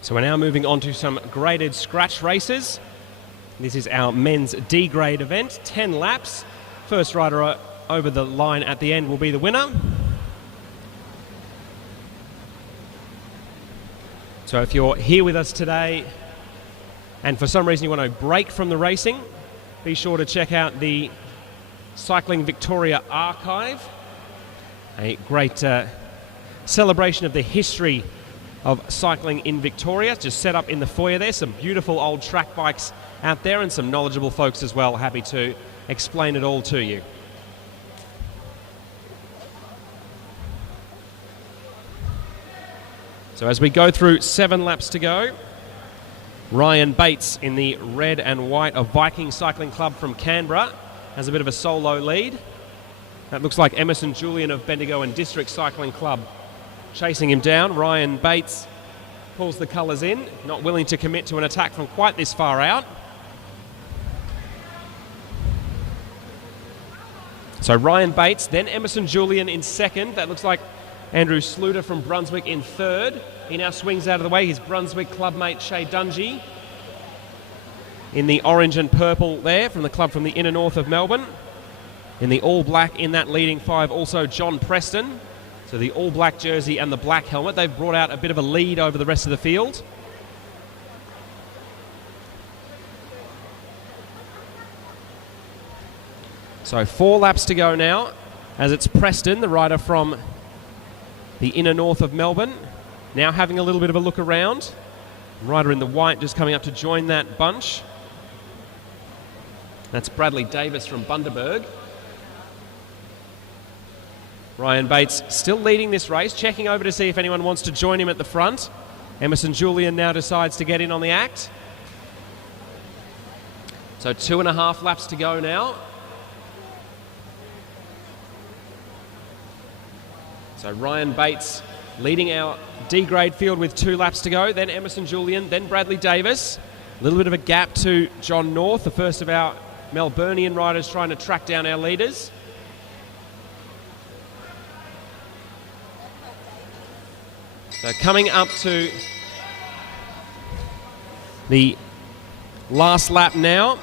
So we're now moving on to some graded scratch races. This is our men's D grade event, 10 laps. First rider over the line at the end will be the winner. So if you're here with us today and for some reason you want to break from the racing, be sure to check out the Cycling Victoria archive, a great celebration of the history of cycling in Victoria, just set up in the foyer there. Some beautiful old track bikes out there and some knowledgeable folks as well, happy to explain it all to you. So as we go through 7 laps to go, Ryan Bates in the red and white of Viking Cycling Club from Canberra has a bit of a solo lead. That looks like Emerson Julian of Bendigo and District Cycling Club chasing him down. Ryan Bates pulls the colours in, not willing to commit to an attack from quite this far out. So Ryan Bates, then Emerson Julian in second. That looks like Andrew Sluter from Brunswick in third. He now swings out of the way. His Brunswick clubmate Shay Dungy in the orange and purple there from the club from the inner north of Melbourne. In the all black in that leading 5, also John Preston. So the all black jersey and the black helmet, they've brought out a bit of a lead over the rest of the field. So 4 laps to go now, as it's Preston, the rider from the inner north of Melbourne, now having a little bit of a look around. Rider in the white just coming up to join that bunch. That's Bradley Davis from Bundaberg. Ryan Bates still leading this race, checking over to see if anyone wants to join him at the front. Emerson Julian now decides to get in on the act. So 2.5 laps to go now. So Ryan Bates leading our D-grade field with 2 laps to go, then Emerson Julian, then Bradley Davis. A little bit of a gap to John North, the first of our Melburnian riders trying to track down our leaders. So coming up to the last lap now,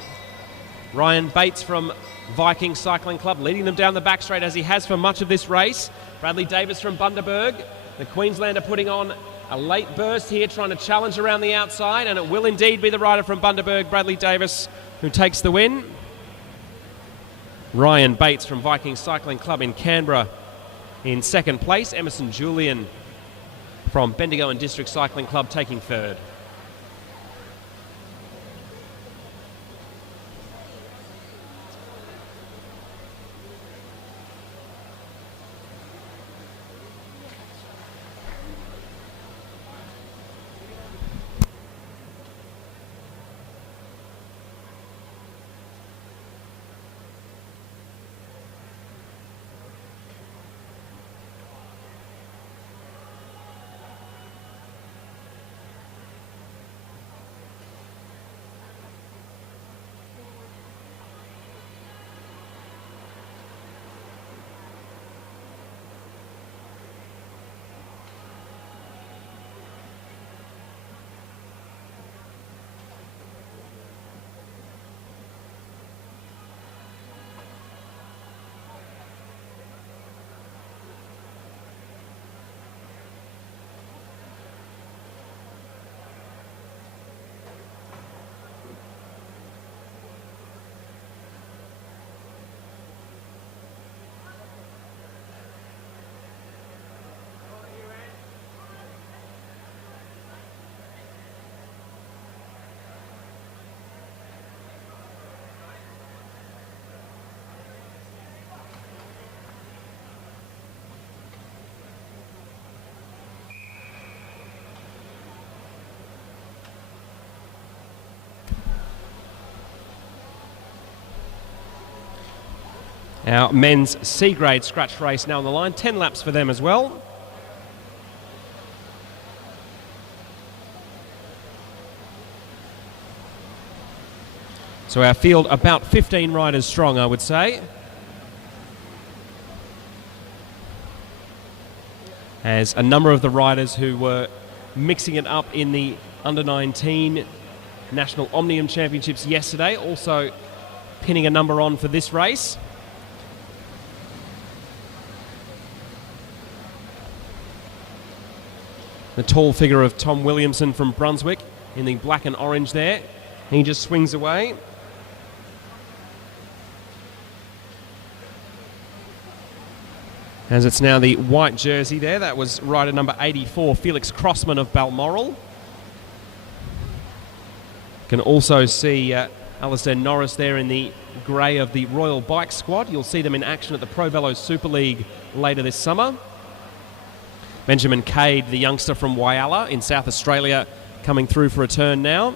Ryan Bates from Viking Cycling Club leading them down the back straight as he has for much of this race. Bradley Davis from Bundaberg, the Queenslander putting on a late burst here, trying to challenge around the outside, and it will indeed be the rider from Bundaberg, Bradley Davis, who takes the win. Ryan Bates from Viking Cycling Club in Canberra in second place. Emerson Julian from Bendigo and District Cycling Club taking third. Our men's C-grade scratch race now on the line, 10 laps for them as well. So our field about 15 riders strong, I would say. As a number of the riders who were mixing it up in the under-19 National Omnium Championships yesterday, also pinning a number on for this race. The tall figure of Tom Williamson from Brunswick in the black and orange there. He just swings away. As it's now the white jersey there. That was rider number 84, Felix Crossman of Balmoral. Can also see Alistair Norris there in the grey of the Royal Bike Squad. You'll see them in action at the Pro Velo Super League later this summer. Benjamin Cade, the youngster from Whyalla in South Australia, coming through for a turn now.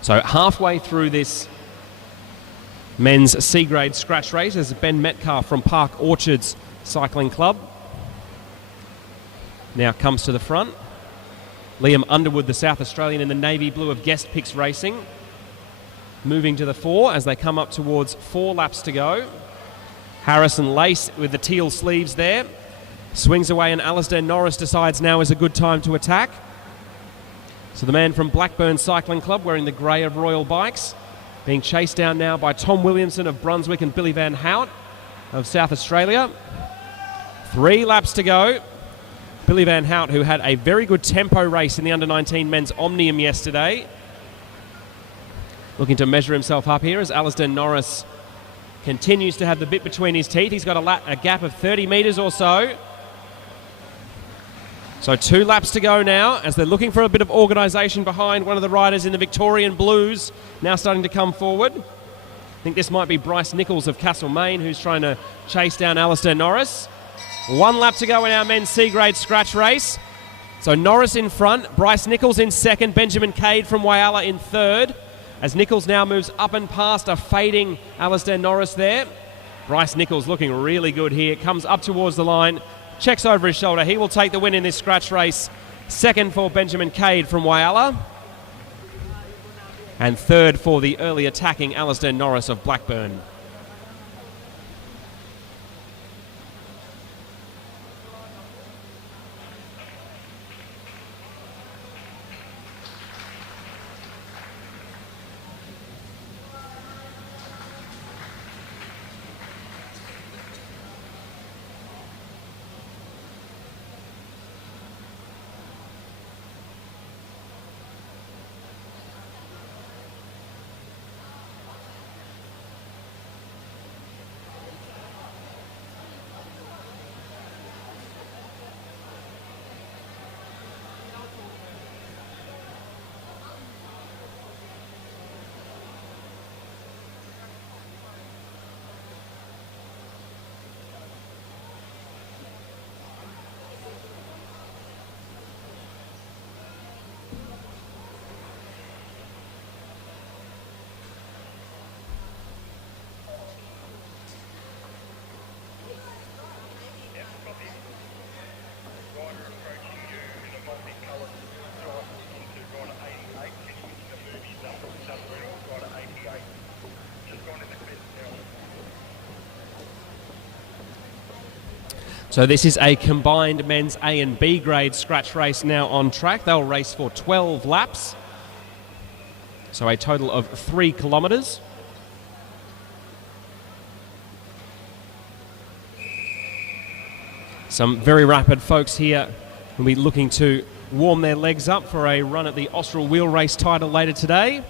So halfway through this men's C-grade scratch race is Ben Metcalf from Park Orchards Cycling Club. Now comes to the front. Liam Underwood, the South Australian in the navy blue of Guest Picks Racing, moving to the fore as they come up towards 4 laps to go. Harrison Lace with the teal sleeves there swings away, and Alistair Norris decides now is a good time to attack. So the man from Blackburn Cycling Club wearing the grey of Royal Bikes being chased down now by Tom Williamson of Brunswick and Billy Van Hout of South Australia. 3 laps to go. Billy Van Hout, who had a very good tempo race in the under-19 men's Omnium yesterday, looking to measure himself up here as Alistair Norris continues to have the bit between his teeth. He's got a gap of 30 metres or so. So 2 laps to go now as they're looking for a bit of organisation behind one of the riders in the Victorian Blues, now starting to come forward. I think this might be Bryce Nichols of Castlemaine who's trying to chase down Alistair Norris. 1 lap to go in our men's C-grade scratch race. So Norris in front, Bryce Nichols in second, Benjamin Cade from Whyalla in third, as Nichols now moves up and past a fading Alistair Norris there. Bryce Nichols looking really good here, comes up towards the line, checks over his shoulder. He will take the win in this scratch race. Second for Benjamin Cade from Whyalla, and third for the early attacking Alistair Norris of Blackburn. So this is a combined men's A and B grade scratch race now on track. They'll race for 12 laps, so a total of 3 kilometres. Some very rapid folks here will be looking to warm their legs up for a run at the Austral Wheelrace title later today.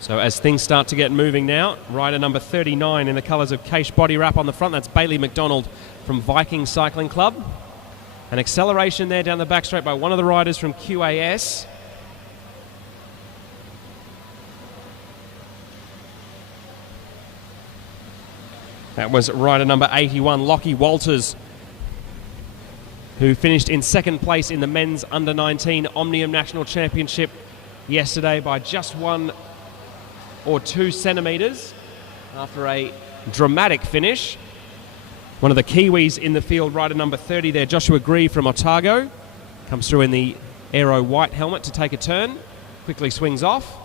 So as things start to get moving now, rider number 39 in the colours of Caish Body Wrap on the front, that's Bailey McDonald from Viking Cycling Club. An acceleration there down the back straight by one of the riders from QAS. That was rider number 81, Lockie Walters, who finished in second place in the men's under-19 Omnium National Championship yesterday by just 1 or 2 centimetres after a dramatic finish. One of the Kiwis in the field, rider number 30 there, Joshua Grieve from Otago. Comes through in the aero white helmet to take a turn. Quickly swings off.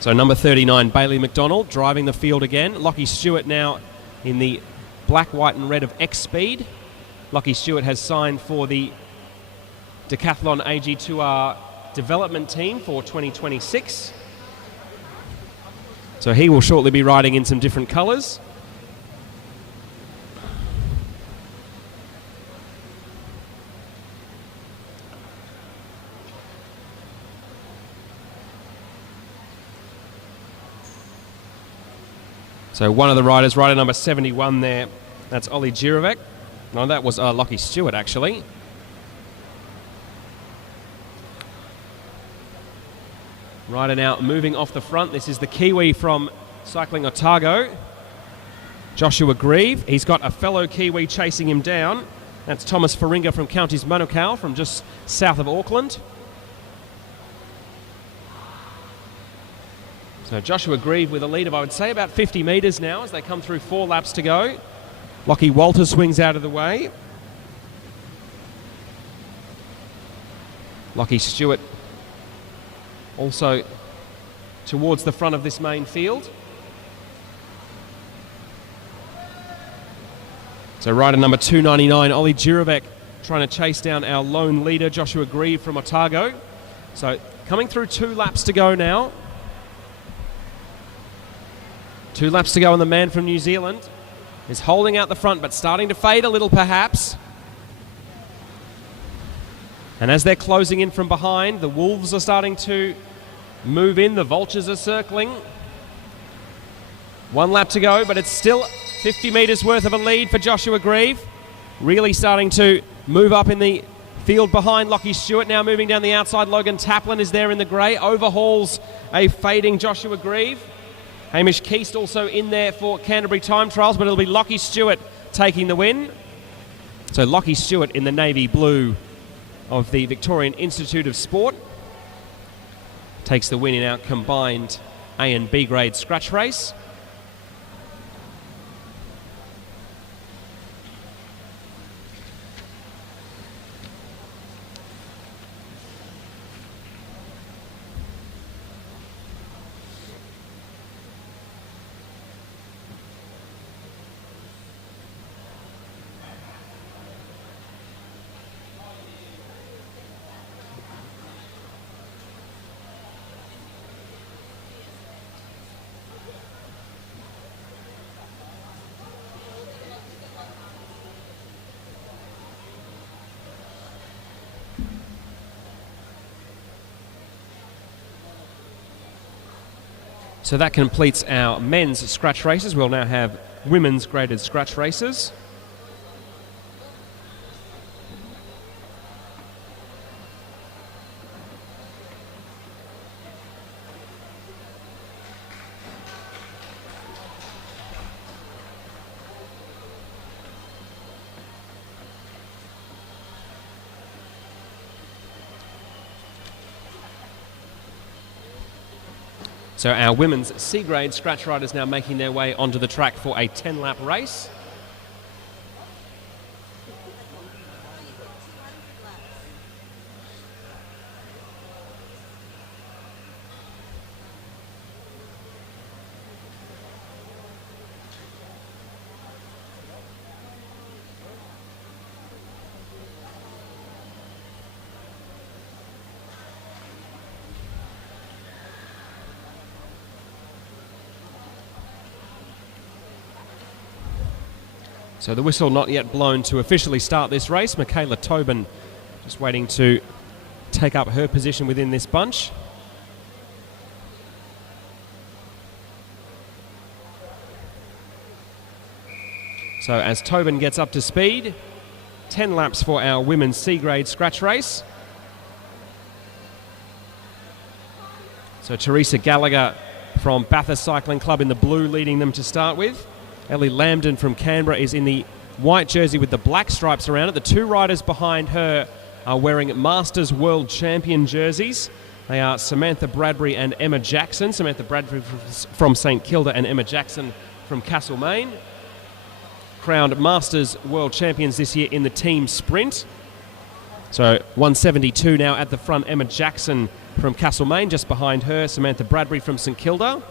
So number 39, Bailey McDonald, driving the field again. Lockie Stewart now in the black, white and red of X-Speed. Lockie Stewart has signed for the Decathlon AG2R development team for 2026. So he will shortly be riding in some different colours. So one of the riders, rider number 71 there, that's Ollie Jirovec. No, that was Lockie Stewart actually. Rider now moving off the front. This is the Kiwi from Cycling Otago, Joshua Grieve. He's got a fellow Kiwi chasing him down. That's Thomas Faringa from Counties Manukau from just south of Auckland. So Joshua Grieve with a lead of, I would say, about 50 metres now as they come through 4 laps to go. Lockie Walter swings out of the way. Lockie Stewart also towards the front of this main field. So rider number 299, Ollie Jirovec, trying to chase down our lone leader, Joshua Grieve from Otago. So coming through 2 laps to go now. 2 laps to go, and the man from New Zealand is holding out the front, but starting to fade a little perhaps. And as they're closing in from behind, the Wolves are starting to move in. The Vultures are circling. 1 lap to go, but it's still 50 metres worth of a lead for Joshua Grieve. Really starting to move up in the field behind Lockie Stewart. Now moving down the outside. Logan Taplin is there in the grey. Overhauls a fading Joshua Grieve. Hamish Keast also in there for Canterbury Time Trials, but it'll be Lockie Stewart taking the win. So Lockie Stewart in the navy blue of the Victorian Institute of Sport takes the win in our combined A and B grade scratch race. So that completes our men's scratch races. We'll now have women's graded scratch races. So our women's C-grade scratch riders now making their way onto the track for a 10-lap race. So the whistle not yet blown to officially start this race. Michaela Tobin just waiting to take up her position within this bunch. So as Tobin gets up to speed, 10 laps for our women's C-grade scratch race. So Teresa Gallagher from Bathurst Cycling Club in the blue leading them to start with. Ellie Lambden from Canberra is in the white jersey with the black stripes around it. The 2 riders behind her are wearing Masters World Champion jerseys. They are Samantha Bradbury and Emma Jackson. Samantha Bradbury from St Kilda and Emma Jackson from Castlemaine. Crowned Masters World Champions this year in the team sprint. So 172 now at the front, Emma Jackson from Castlemaine. Just behind her, Samantha Bradbury from St Kilda.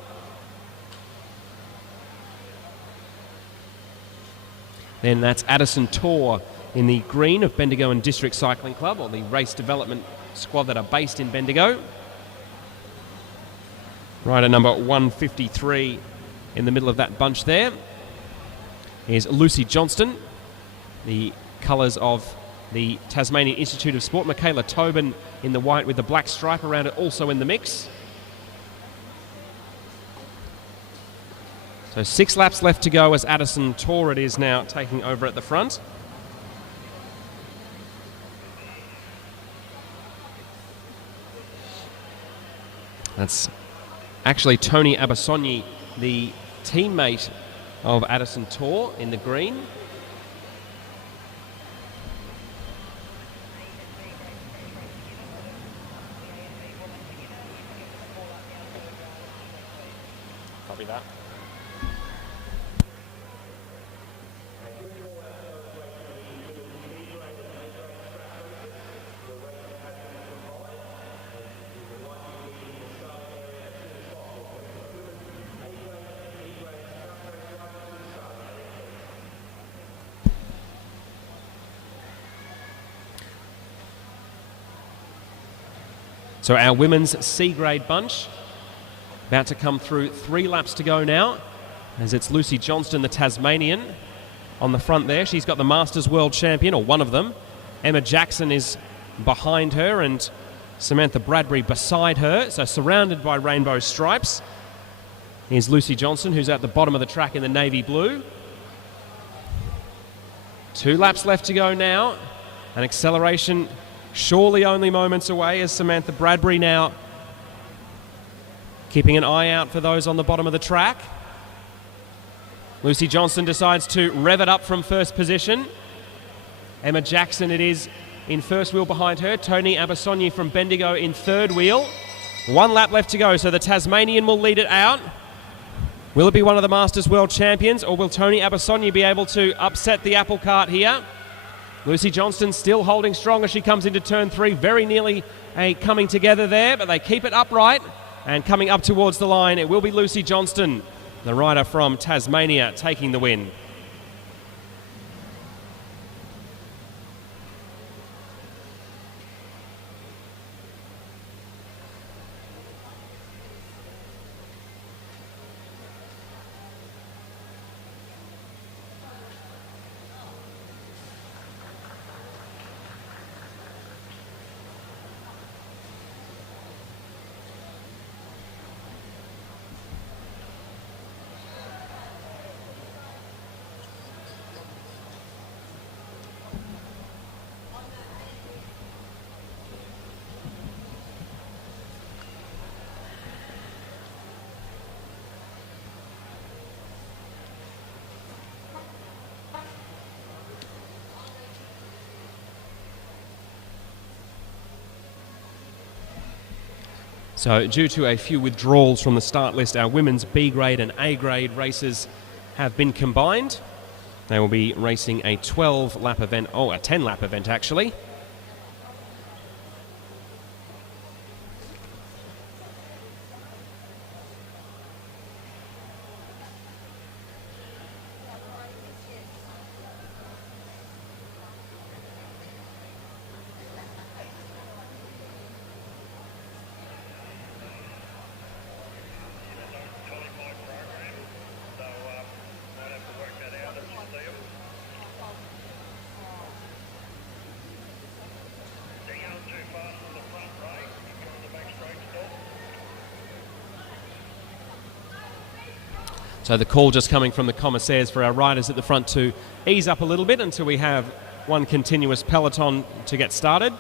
Then that's Addison Tor in the green of Bendigo and District Cycling Club, or the race development squad that are based in Bendigo. Rider number 153 in the middle of that bunch there is Lucy Johnston, the colours of the Tasmanian Institute of Sport. Michaela Tobin in the white with the black stripe around it, also in the mix. So 6 laps left to go as Addison Tor it is now taking over at the front. That's actually Tony Abasogni, the teammate of Addison Tor in the green. Copy that. So our women's C-grade bunch about to come through. 3 laps to go now, as it's Lucy Johnston, the Tasmanian, on the front there. She's got the Masters World Champion, or one of them. Emma Jackson is behind her and Samantha Bradbury beside her, so surrounded by rainbow stripes. Here's Lucy Johnston, who's at the bottom of the track in the navy blue. 2 laps left to go now. An acceleration surely only moments away as Samantha Bradbury now keeping an eye out for those on the bottom of the track. Lucy Johnston decides to rev it up from first position. Emma Jackson it is in first wheel behind her. Tony Abasogni from Bendigo in third wheel. 1 lap left to go, so the Tasmanian will lead it out. Will it be one of the Masters World Champions, or will Tony Abasogni be able to upset the apple cart here? Lucy Johnston still holding strong as she comes into turn 3. Very nearly a coming together there, but they keep it upright. And coming up towards the line, it will be Lucy Johnston, the rider from Tasmania, taking the win. So due to a few withdrawals from the start list, our women's B grade and A grade races have been combined. They will be racing a 12-lap event, a 10-lap event actually. So the call just coming from the commissaires for our riders at the front to ease up a little bit until we have one continuous peloton to get started.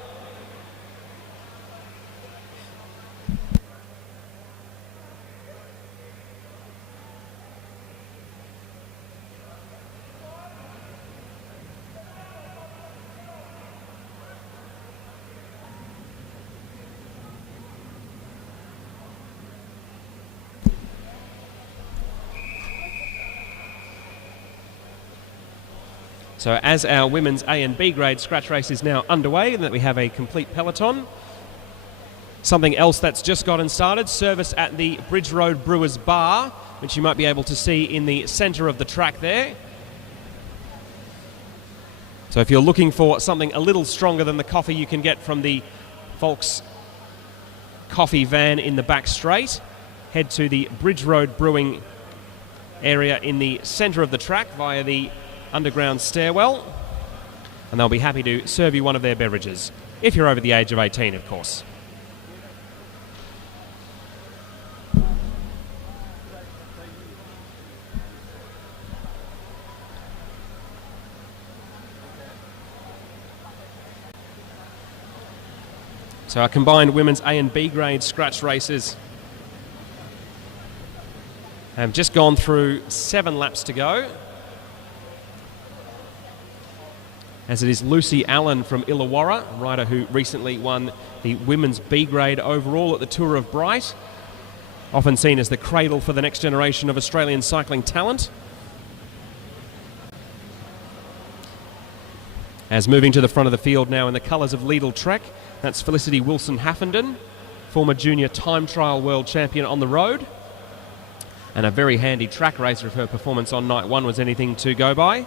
So as our women's A and B grade scratch race is now underway, and that we have a complete peloton. Something else that's just gotten started, service at the Bridge Road Brewers Bar, which you might be able to see in the centre of the track there. So if you're looking for something a little stronger than the coffee you can get from the Volks coffee van in the back straight, head to the Bridge Road Brewing area in the centre of the track via the underground stairwell, and they'll be happy to serve you one of their beverages, if you're over the age of 18, of course. So our combined women's A and B grade scratch races have just gone through 7 laps to go. As it is Lucy Allen from Illawarra, a rider who recently won the women's B grade overall at the Tour of Bright, often seen as the cradle for the next generation of Australian cycling talent. As moving to the front of the field now in the colours of Lidl Trek, that's Felicity Wilson-Haffenden, former junior time trial world champion on the road, and a very handy track racer if her performance on night 1 was anything to go by.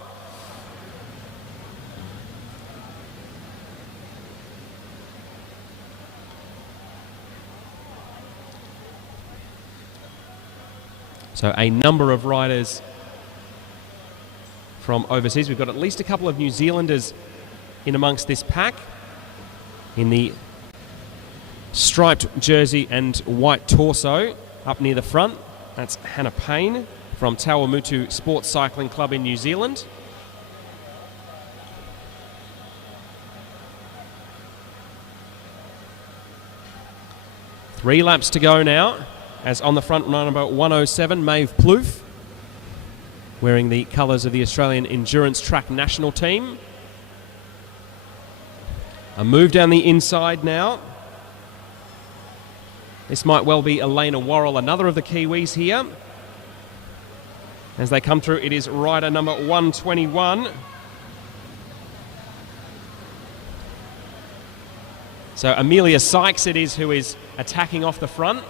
So a number of riders from overseas. We've got at least a couple of New Zealanders in amongst this pack in the striped jersey and white torso up near the front. That's Hannah Payne from Tawamutu Sports Cycling Club in New Zealand. Three laps to go now, as on the front number 107, Maeve Plouffe, wearing the colours of the Australian Endurance Track national team. A move down the inside now. This might well be Elena Worrell, another of the Kiwis here. As they come through, it is rider number 121. So Amelia Sykes it is who is attacking off the front.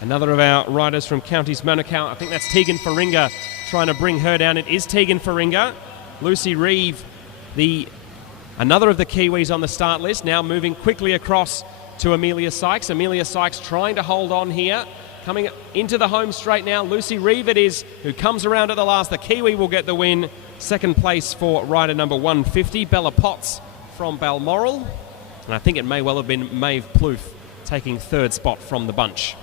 Another of our riders from Counties Manukau, I think that's Tegan Faringa, trying to bring her down. It is Tegan Faringa. Lucy Reeve, another of the Kiwis on the start list, now moving quickly across to Amelia Sykes. Amelia Sykes trying to hold on here. Coming into the home straight now, Lucy Reeve it is, who comes around at the last. The Kiwi will get the win. Second place for rider number 150, Bella Potts from Balmoral. And I think it may well have been Maeve Plouffe taking third spot from the bunch.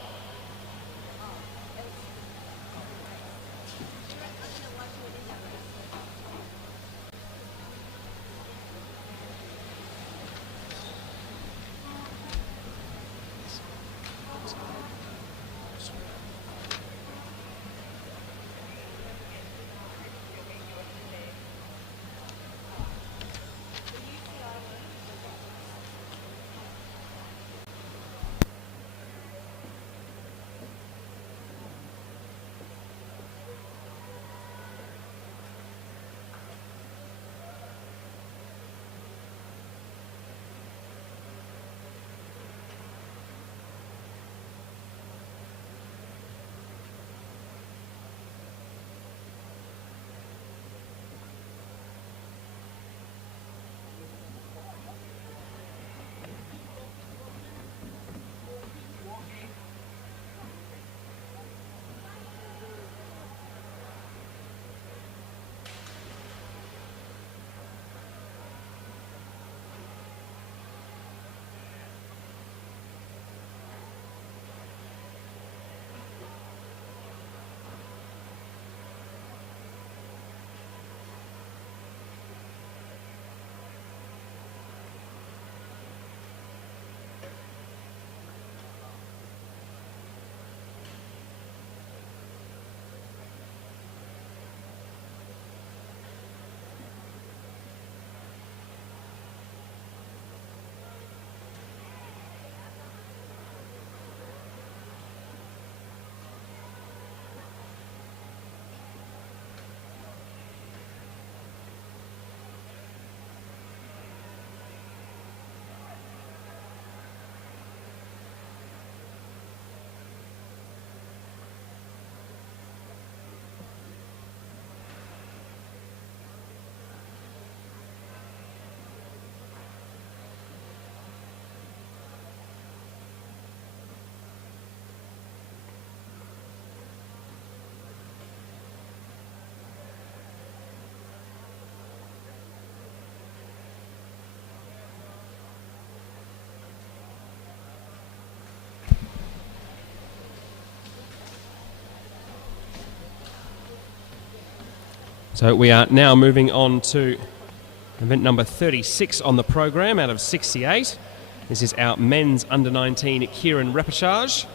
So we are now moving on to event number 36 on the program out of 68. This is our men's under-19 Kieran repechage.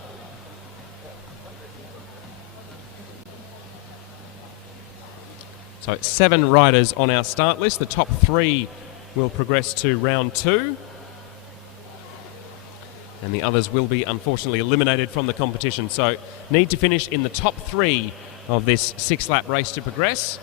So 7 riders on our start list. The top 3 will progress to round 2. And the others will be unfortunately eliminated from the competition. So need to finish in the top 3 of this 6-lap race to progress.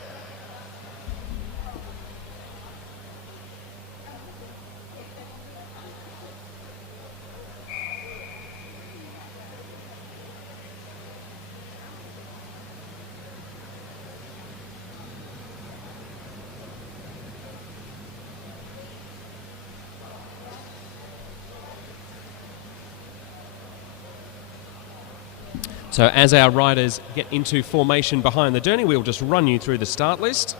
So as our riders get into formation behind the Derny, we'll just run you through the start list.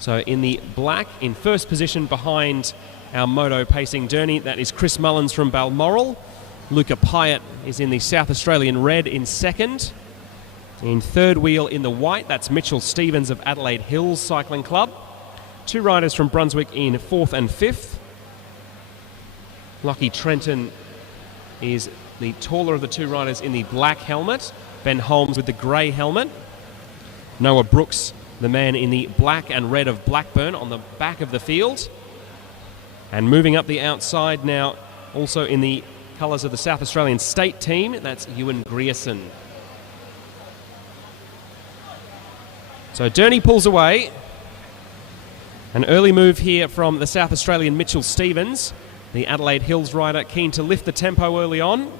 So in the black, in first position behind our moto pacing Derny, that is Chris Mullins from Balmoral. Luca Pyatt is in the South Australian red in second. In third wheel in the white, that's Mitchell Stevens of Adelaide Hills Cycling Club. 2 riders from Brunswick in fourth and fifth. Lockie Trenton is the taller of the 2 riders in the black helmet. Ben Holmes with the grey helmet. Noah Brooks, the man in the black and red of Blackburn, on the back of the field. And moving up the outside now, also in the colours of the South Australian state team, that's Ewan Grierson. So Derny pulls away. An early move here from the South Australian Mitchell Stevens, the Adelaide Hills rider, keen to lift the tempo early on.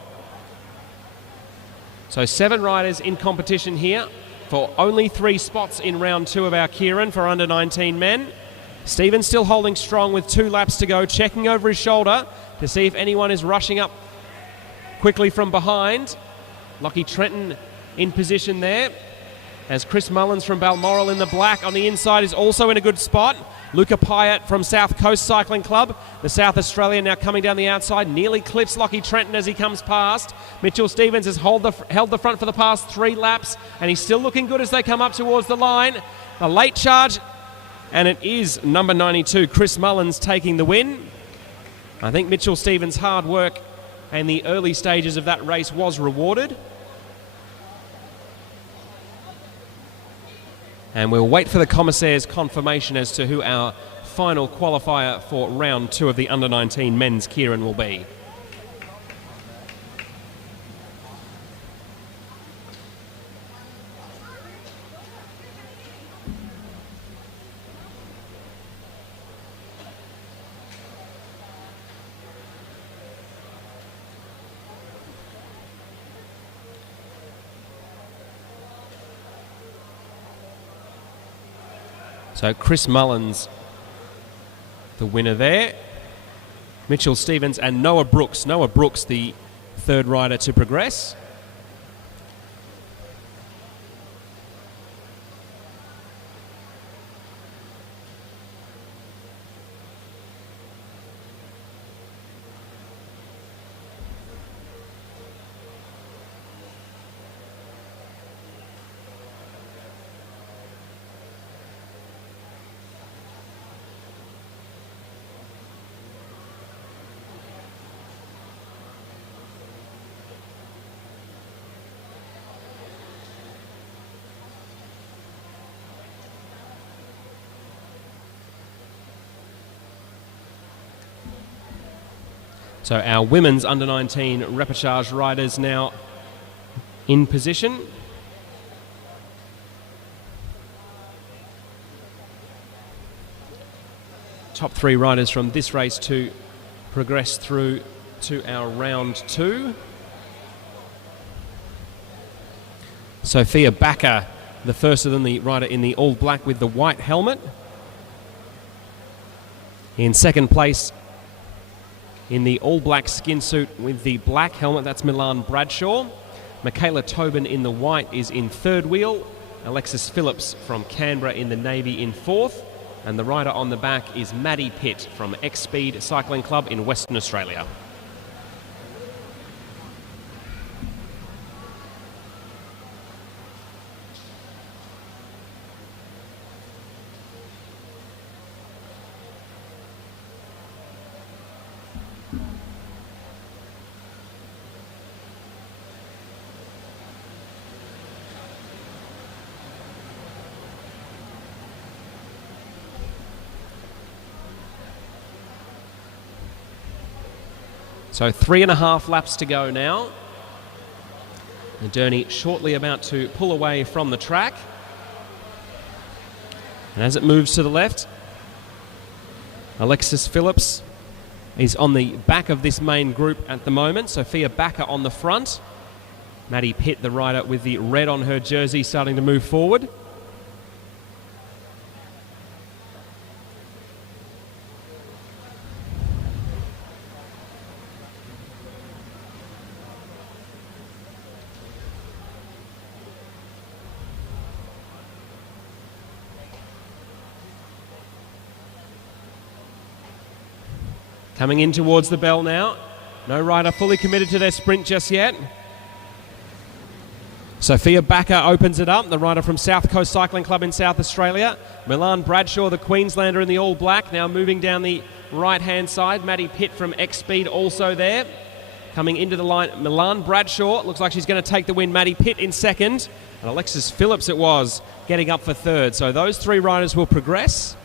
So 7 riders in competition here for only 3 spots in round 2 of our Kieran for under 19 men. Stevens still holding strong with 2 laps to go, checking over his shoulder to see if anyone is rushing up quickly from behind. Lockie Trenton in position there, as Chris Mullins from Balmoral in the black on the inside is also in a good spot. Luca Pyatt from South Coast Cycling Club, the South Australian, now coming down the outside, nearly clips Lockie Trenton as he comes past. Mitchell Stevens has held the front for the past 3 laps, and he's still looking good as they come up towards the line. The late charge, and it is number 92, Chris Mullins, taking the win. I think Mitchell Stevens' hard work and the early stages of that race was rewarded. And we'll wait for the commissaire's confirmation as to who our final qualifier for round 2 of the under-19 men's Kieran will be. So Chris Mullins, the winner there. Mitchell Stevens and Noah Brooks. Noah Brooks, the 3rd rider to progress. So our women's under-19 repechage riders now in position. Top 3 riders from this race to progress through to our round 2. Sophia Backer, the first of them, the rider in the all black with the white helmet. In second place, in the all-black skin suit with the black helmet, that's Milan Bradshaw. Michaela Tobin in the white is in third wheel. Alexis Phillips from Canberra in the navy in fourth. And the rider on the back is Maddie Pitt from X-Speed Cycling Club in Western Australia. So 3.5 laps to go now. The Derny shortly about to pull away from the track. And as it moves to the left, Alexis Phillips is on the back of this main group at the moment. Sophia Backer on the front. Maddie Pitt, the rider with the red on her jersey, starting to move forward. Coming in towards the bell now. No rider fully committed to their sprint just yet. Sophia Backer opens it up, the rider from South Coast Cycling Club in South Australia. Milan Bradshaw, the Queenslander in the all black, now moving down the right-hand side. Maddie Pitt from X-Speed also there. Coming into the line, Milan Bradshaw. Looks like she's going to take the win. Maddie Pitt in second. And Alexis Phillips it was, getting up for third. So those three riders will progress,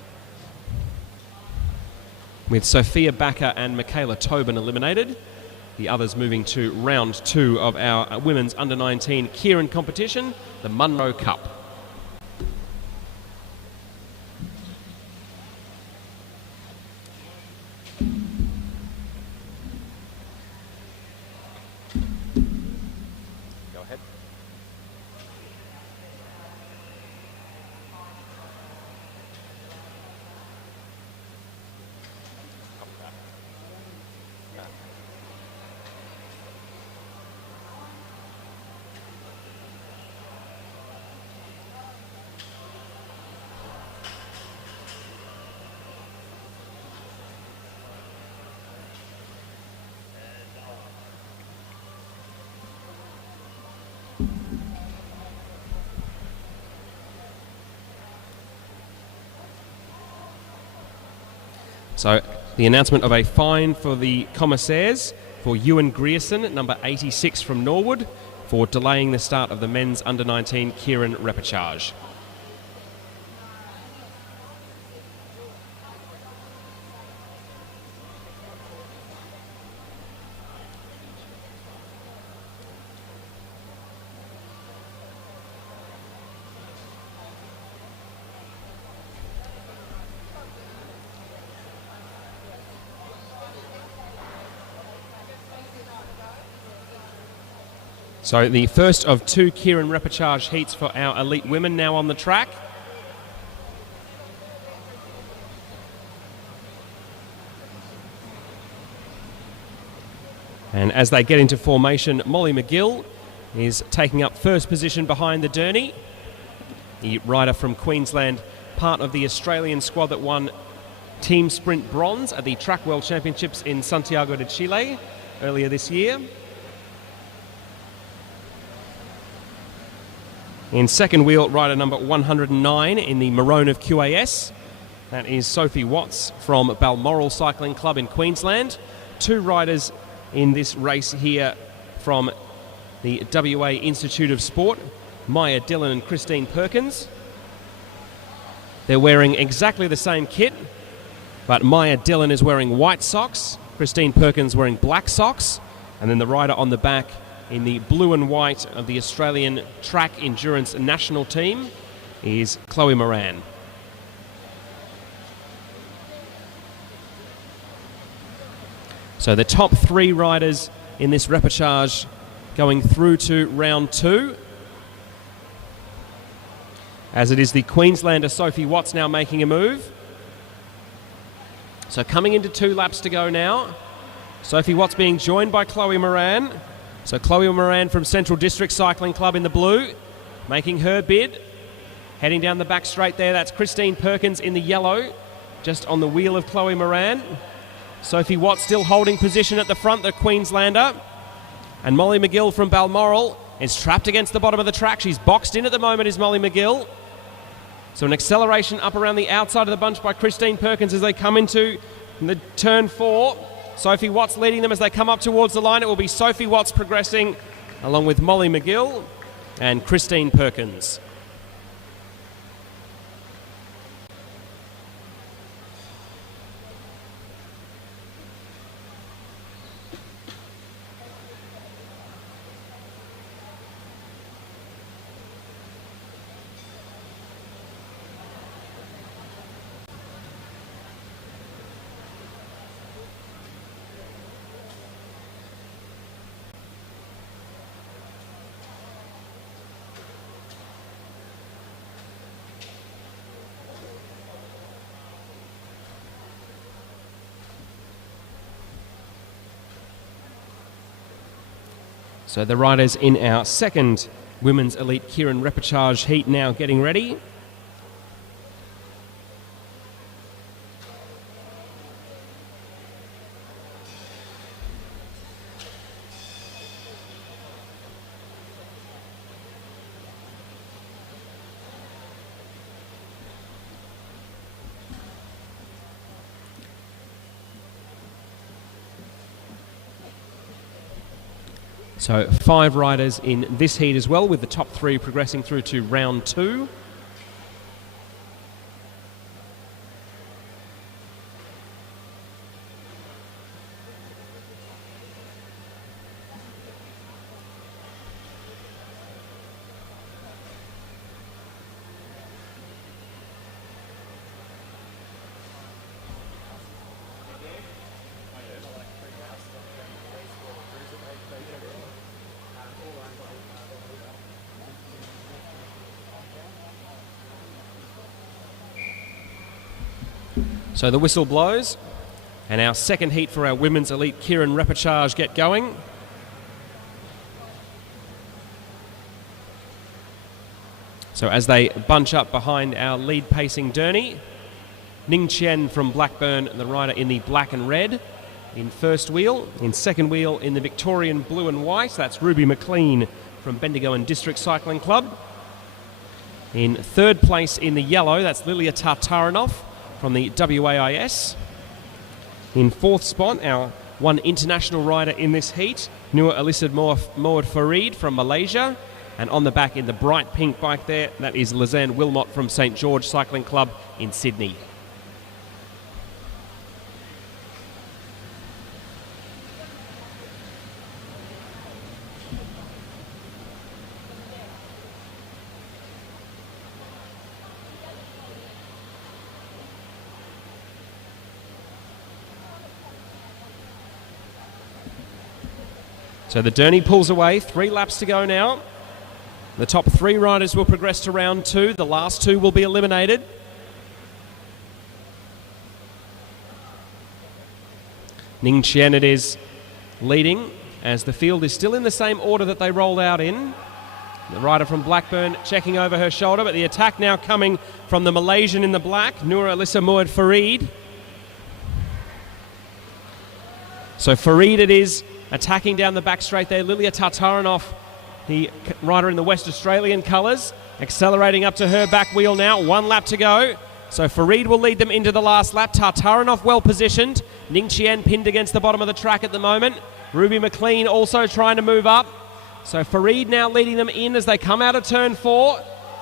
with Sophia Backer and Michaela Tobin eliminated. The others moving to round 2 of our women's under-19 Kieran competition, the Munro Cup. Go ahead. So the announcement of a fine for the commissaires for Ewan Grierson, number 86 from Norwood, for delaying the start of the men's under-19 Kieran repechage. So the first of 2 Kieran repechage heats for our elite women now on the track. And as they get into formation, Molly McGill is taking up first position behind the Derny. The rider from Queensland, part of the Australian squad that won team sprint bronze at the Track World Championships in Santiago de Chile earlier this year. In second wheel, rider number 109 in the maroon of QAS. That is Sophie Watts from Balmoral Cycling Club in Queensland. 2 riders in this race here from the WA Institute of Sport, Maya Dillon and Christine Perkins. They're wearing exactly the same kit, but Maya Dillon is wearing white socks, Christine Perkins wearing black socks, and then the rider on the back in the blue and white of the Australian Track Endurance National Team is Chloe Moran. So the top 3 riders in this repechage going through to round 2. As it is the Queenslander Sophie Watts now making a move. So coming into 2 laps to go now. Sophie Watts being joined by Chloe Moran. So Chloe Moran from Central District Cycling Club in the blue, making her bid. Heading down the back straight there, that's Christine Perkins in the yellow, just on the wheel of Chloe Moran. Sophie Watts still holding position at the front, the Queenslander. And Molly McGill from Balmoral is trapped against the bottom of the track. She's boxed in at the moment, is Molly McGill. So an acceleration up around the outside of the bunch by Christine Perkins as they come into the turn 4. Sophie Watts leading them as they come up towards the line. It will be Sophie Watts progressing along with Molly McGill and Christine Perkins. So the riders in our second Women's Elite Kieran repechage heat now getting ready. So 5 riders in this heat as well, with the top 3 progressing through to round 2. So the whistle blows, and our second heat for our Women's Elite Kieran repechage get going. So as they bunch up behind our lead pacing Derny, Ning Chen from Blackburn, the rider in the black and red in first wheel. In second wheel in the Victorian blue and white, that's Ruby McLean from Bendigo and District Cycling Club. In third place in the yellow, that's Lilia Tartarinov from the WAIS. In fourth spot, our one international rider in this heat, Nur Alisad Moed Farid from Malaysia. And on the back in the bright pink bike there, that is Lizanne Wilmot from St George Cycling Club in Sydney. So the Derny pulls away, 3 laps to go now. The top 3 riders will progress to round 2. The last 2 will be eliminated. Ning Chen it is leading, as the field is still in the same order that they rolled out in. The rider from Blackburn checking over her shoulder, but the attack now coming from the Malaysian in the black, Nur Alisad Moed Farid. So Farid it is, attacking down the back straight there. Lilia Tartarinov, the rider in the West Australian colours, accelerating up to her back wheel now. 1 lap to go. So Farid will lead them into the last lap. Tartarinov well positioned. Ning Chen pinned against the bottom of the track at the moment. Ruby McLean also trying to move up. So Farid now leading them in as they come out of turn 4.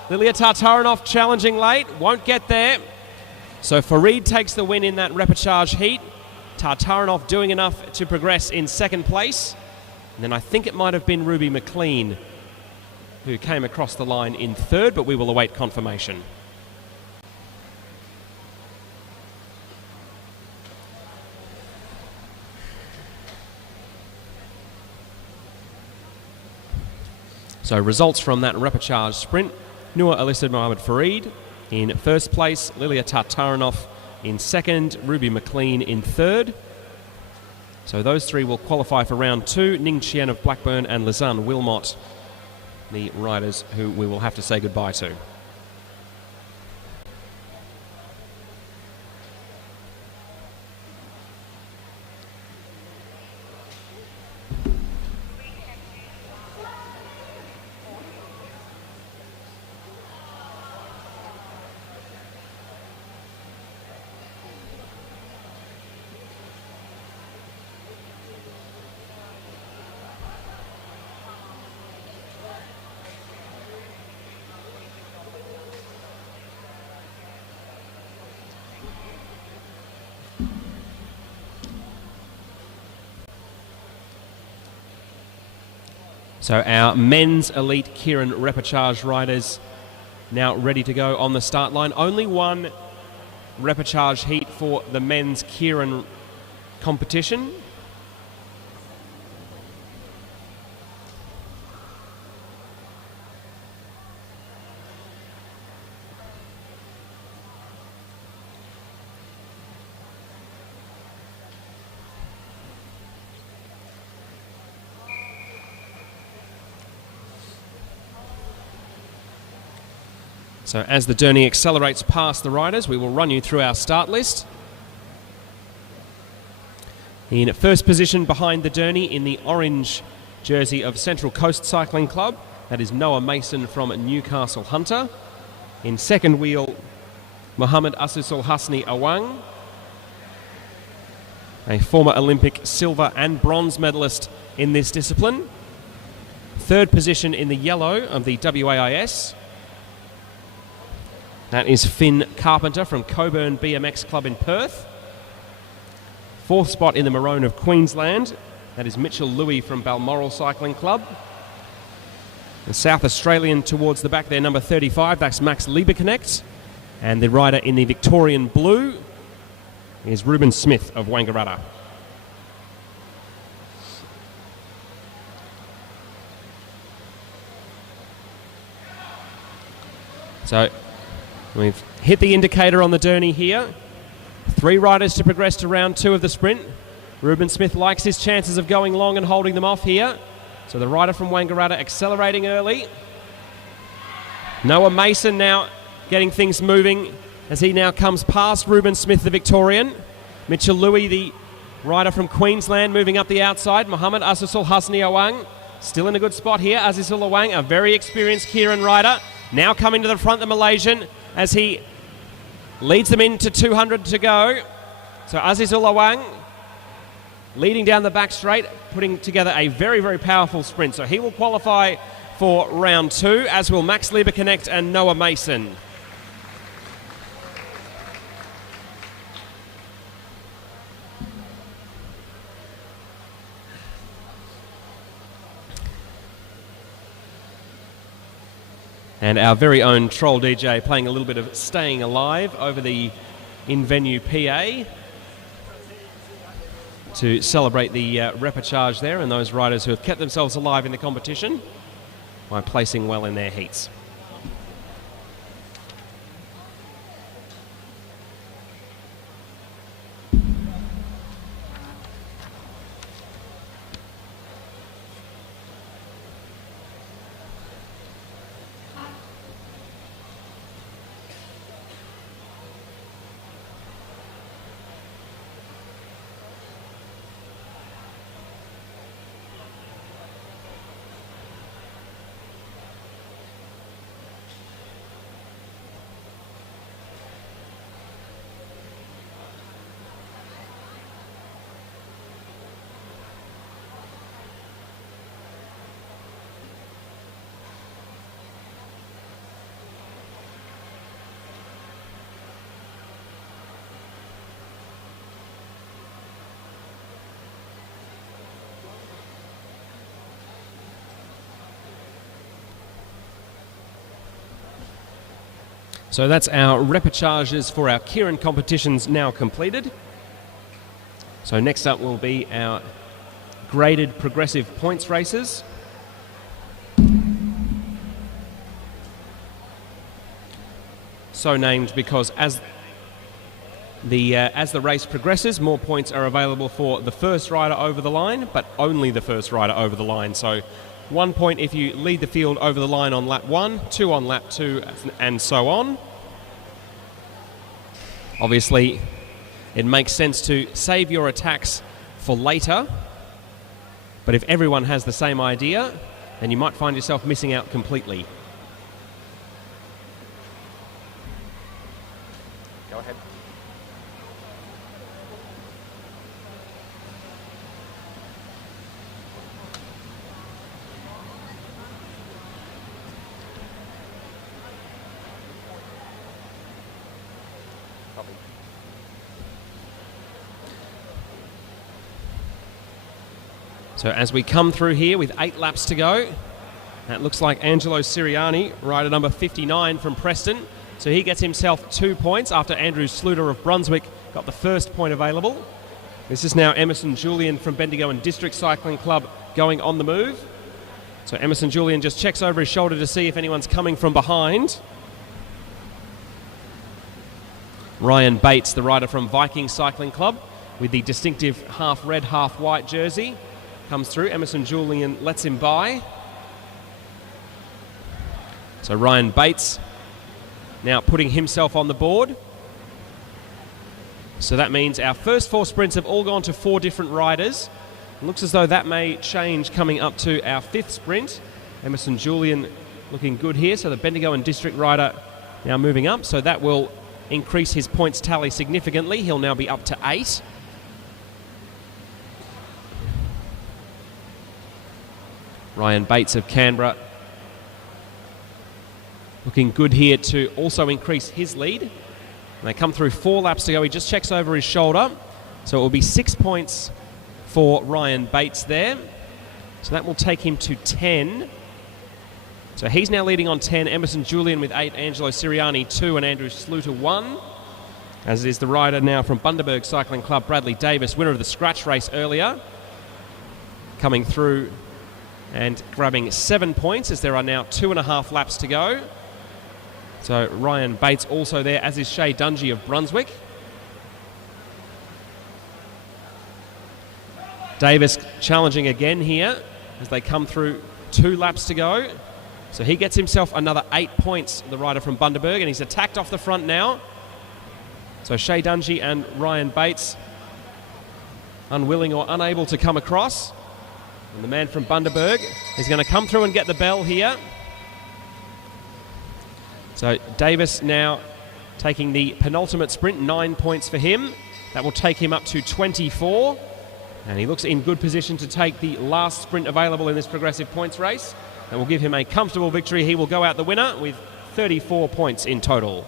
Lilia Tartarinov challenging late, won't get there. So Farid takes the win in that repechage heat. Tartarinov doing enough to progress in second place. And then I think it might have been Ruby McLean who came across the line in third, but we will await confirmation. So results from that repechage sprint. Nur Alisad Moed Farid in first place, Lilia Tartarinov in second, Ruby McLean in third. So those 3 will qualify for round 2. Ning Chen of Blackburn and Lizanne Wilmot, the riders who we will have to say goodbye to. So our men's elite Kieran repechage riders now ready to go on the start line. Only one repechage heat for the men's Kieran competition. So as the journey accelerates past the riders, we will run you through our start list. In first position behind the journey in the orange jersey of Central Coast Cycling Club, that is Noah Mason from Newcastle Hunter. In second wheel, Mohammed Asusul Hasni Awang, a former Olympic silver and bronze medalist in this discipline. Third position in the yellow of the WAIS, that is Finn Carpenter from Coburn BMX Club in Perth. Fourth spot in the maroon of Queensland, that is Mitchell Louis from Balmoral Cycling Club. The South Australian towards the back there, number 35, that's Max Lieberknecht. And the rider in the Victorian blue is Ruben Smith of Wangaratta. So we've hit the indicator on the journey here. 3 riders to progress to round 2 of the sprint. Ruben Smith likes his chances of going long and holding them off here. So the rider from Wangaratta accelerating early. Noah Mason now getting things moving as he now comes past Ruben Smith, the Victorian. Mitchell Louis, the rider from Queensland, moving up the outside. Mohammed Asusul Hasni Awang still in a good spot here. Asusul Awang, a very experienced Kieran rider, now coming to the front, the Malaysian, as he leads them into 200 to go. So Asusul Awang leading down the back straight, putting together a very, very powerful sprint. So he will qualify for round 2, as will Max Lieberknecht and Noah Mason. And our very own Troll DJ playing a little bit of Staying Alive over the in-venue PA to celebrate the repechage there and those riders who have kept themselves alive in the competition by placing well in their heats. So that's our repechages for our Kieran competitions now completed. So next up will be our graded progressive points races. So named because as the race progresses, more points are available for the first rider over the line, but only the first rider over the line. So 1 point if you lead the field over the line on lap 1, 2 on lap 2, and so on. Obviously, it makes sense to save your attacks for later, but if everyone has the same idea, then you might find yourself missing out completely. Go ahead. So as we come through here with 8 laps to go, that looks like Angelo Siriani, rider number 59 from Preston. So he gets himself 2 points after Andrew Sluter of Brunswick got the first point available. This is now Emerson Julian from Bendigo and District Cycling Club going on the move. So Emerson Julian just checks over his shoulder to see if anyone's coming from behind. Ryan Bates, the rider from Viking Cycling Club, with the distinctive half red, half white jersey, comes through. Emerson Julian lets him by. So Ryan Bates now putting himself on the board. So that means our first 4 sprints have all gone to 4 different riders. It looks as though that may change coming up to our 5th sprint. Emerson Julian looking good here, so the Bendigo and District rider now moving up, so that will increase his points tally significantly. He'll now be up to 8. Ryan Bates of Canberra looking good here to also increase his lead. And they come through 4 laps to go. He just checks over his shoulder. So it will be 6 points for Ryan Bates there. So that will take him to 10. So he's now leading on 10. Emerson Julian with 8, Angelo Siriani 2, and Andrew Sluter 1. As is the rider now from Bundaberg Cycling Club, Bradley Davis, winner of the scratch race earlier, coming through and grabbing 7 points as there are now 2.5 laps to go. So Ryan Bates also there, as is Shay Dungy of Brunswick. Davis challenging again here as they come through 2 laps to go. So he gets himself another 8 points, the rider from Bundaberg, and he's attacked off the front now. So Shay Dungy and Ryan Bates unwilling or unable to come across. And the man from Bundaberg is going to come through and get the bell here. So Davis now taking the penultimate sprint, 9 points for him. That will take him up to 24. And he looks in good position to take the last sprint available in this progressive points race. And will give him a comfortable victory. He will go out the winner with 34 points in total.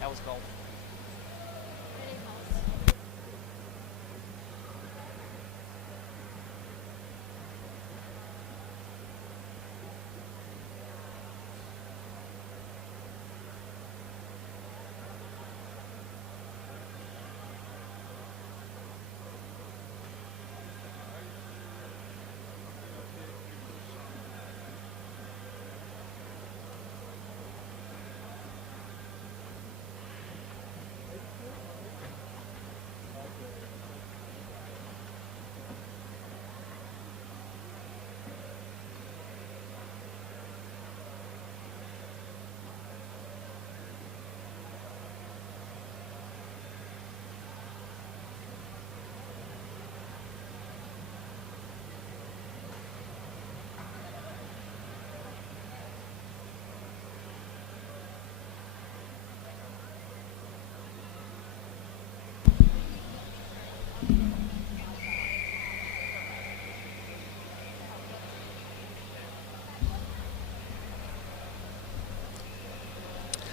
That was golf.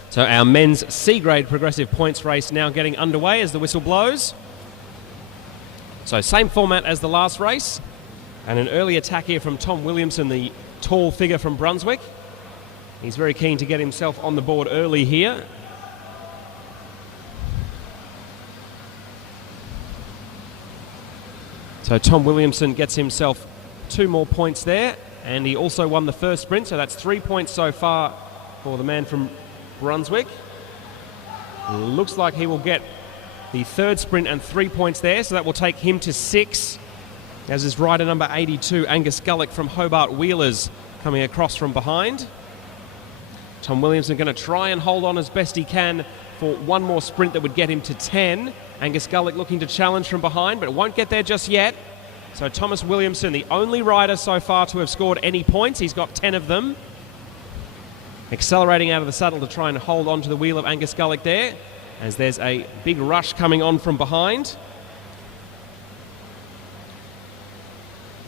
So our men's C-grade progressive points race now getting underway as the whistle blows. So same format as the last race. And an early attack here from Tom Williamson, the tall figure from Brunswick. He's very keen to get himself on the board early here. So Tom Williamson gets himself 2 more points there. And he also won the first sprint, so that's 3 points so far for the man from Brunswick. Looks like he will get the third sprint and 3 points there, so that will take him to 6. As is rider number 82, Angus Gullick from Hobart Wheelers, coming across from behind. Tom Williamson going to try and hold on as best he can for one more sprint that would get him to 10. Angus Gullick looking to challenge from behind, but it won't get there just yet. So Thomas Williamson, the only rider so far to have scored any points. He's got 10 of them. Accelerating out of the saddle to try and hold on to the wheel of Angus Gullick there, as there's a big rush coming on from behind.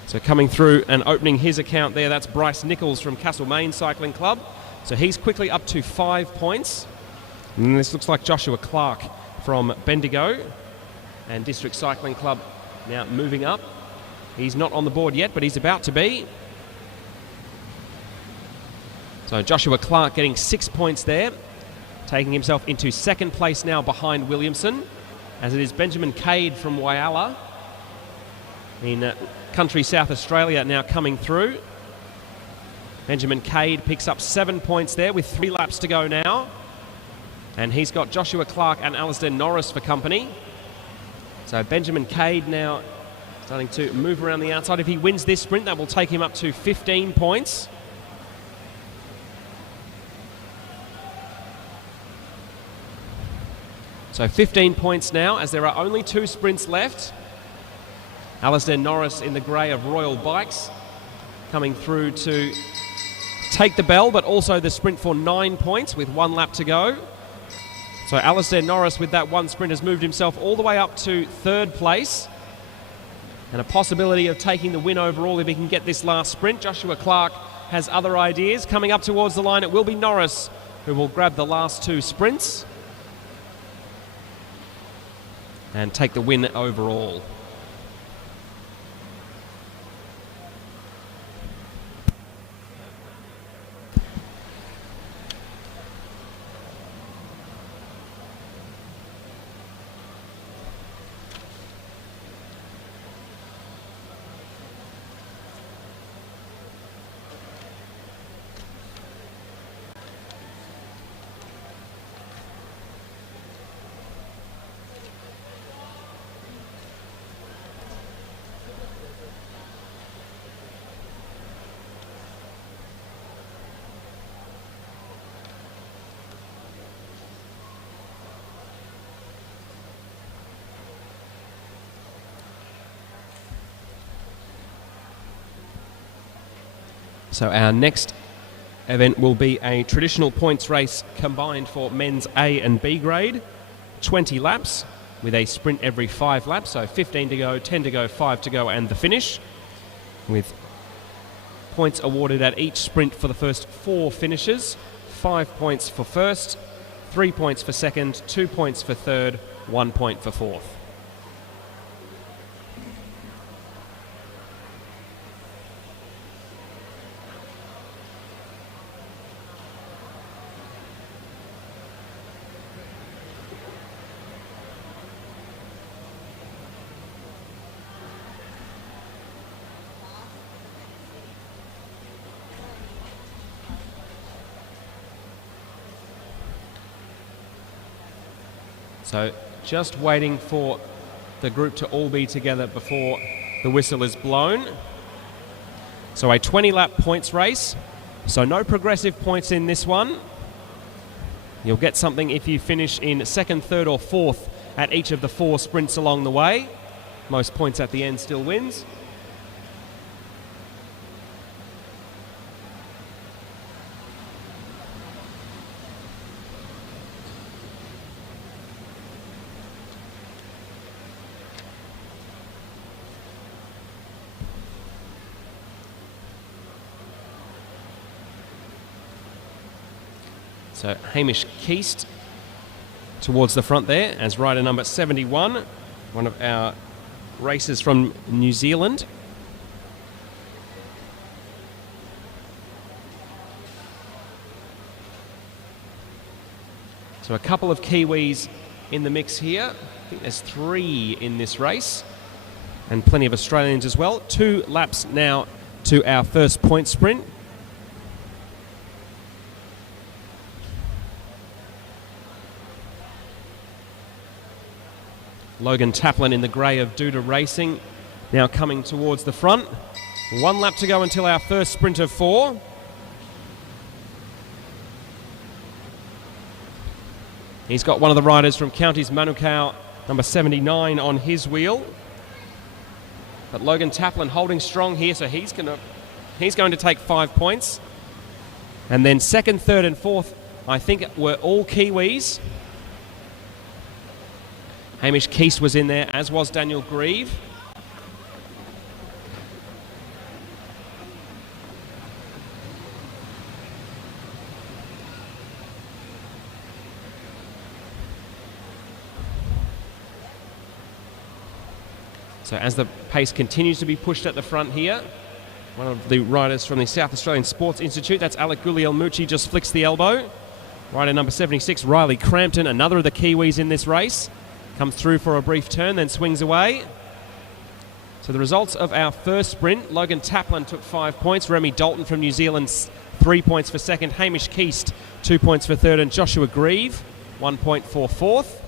So coming through and opening his account there, that's Bryce Nichols from Castlemaine Cycling Club. So he's quickly up to 5 points. And this looks like Joshua Clark from Bendigo and District Cycling Club now moving up. He's not on the board yet, but he's about to be. So Joshua Clark getting 6 points there, taking himself into second place now behind Williamson, as it is Benjamin Cade from Whyalla in country South Australia now coming through. Benjamin Cade picks up 7 points there with 3 laps to go now. And he's got Joshua Clark and Alistair Norris for company. So Benjamin Cade now starting to move around the outside. If he wins this sprint, that will take him up to 15 points. So 15 points now, as there are only 2 sprints left. Alistair Norris in the grey of Royal Bikes coming through to take the bell, but also the sprint for 9 points with 1 lap to go. So Alistair Norris with that one sprint has moved himself all the way up to 3rd place, and a possibility of taking the win overall if he can get this last sprint. Joshua Clark has other ideas. Coming up towards the line, it will be Norris who will grab the last 2 sprints and take the win overall. So our next event will be a traditional points race combined for men's A and B grade, 20 laps with a sprint every 5 laps, so 15 to go, 10 to go, 5 to go and the finish, with points awarded at each sprint for the first 4 finishes. 5 points for first, 3 points for second, 2 points for third, 1 point for fourth. So just waiting for the group to all be together before the whistle is blown. So a 20-lap points race. So no progressive points in this one. You'll get something if you finish in second, third or fourth at each of the 4 sprints along the way. Most points at the end still wins. So Hamish Keast towards the front there as rider number 71, one of our racers from New Zealand. So a couple of Kiwis in the mix here. I think there's 3 in this race, and plenty of Australians as well. 2 laps now to our first point sprint. Logan Taplin in the grey of Duda Racing now coming towards the front. 1 lap to go until our first sprint of 4. He's got one of the riders from Counties Manukau, number 79, on his wheel. But Logan Taplin holding strong here, so he's going to take 5 points. And then second, third and fourth, I think, were all Kiwis. Hamish Keast was in there, as was Daniel Grieve. So as the pace continues to be pushed at the front here, one of the riders from the South Australian Sports Institute, that's Alec Guglielmucci, just flicks the elbow. Rider number 76, Riley Crampton, another of the Kiwis in this race, comes through for a brief turn, then swings away. So the results of our first sprint, Logan Taplin took 5 points, Remy Dalton from New Zealand 3 points for second, Hamish Keast 2 points for third, and Joshua Grieve 1 point for fourth.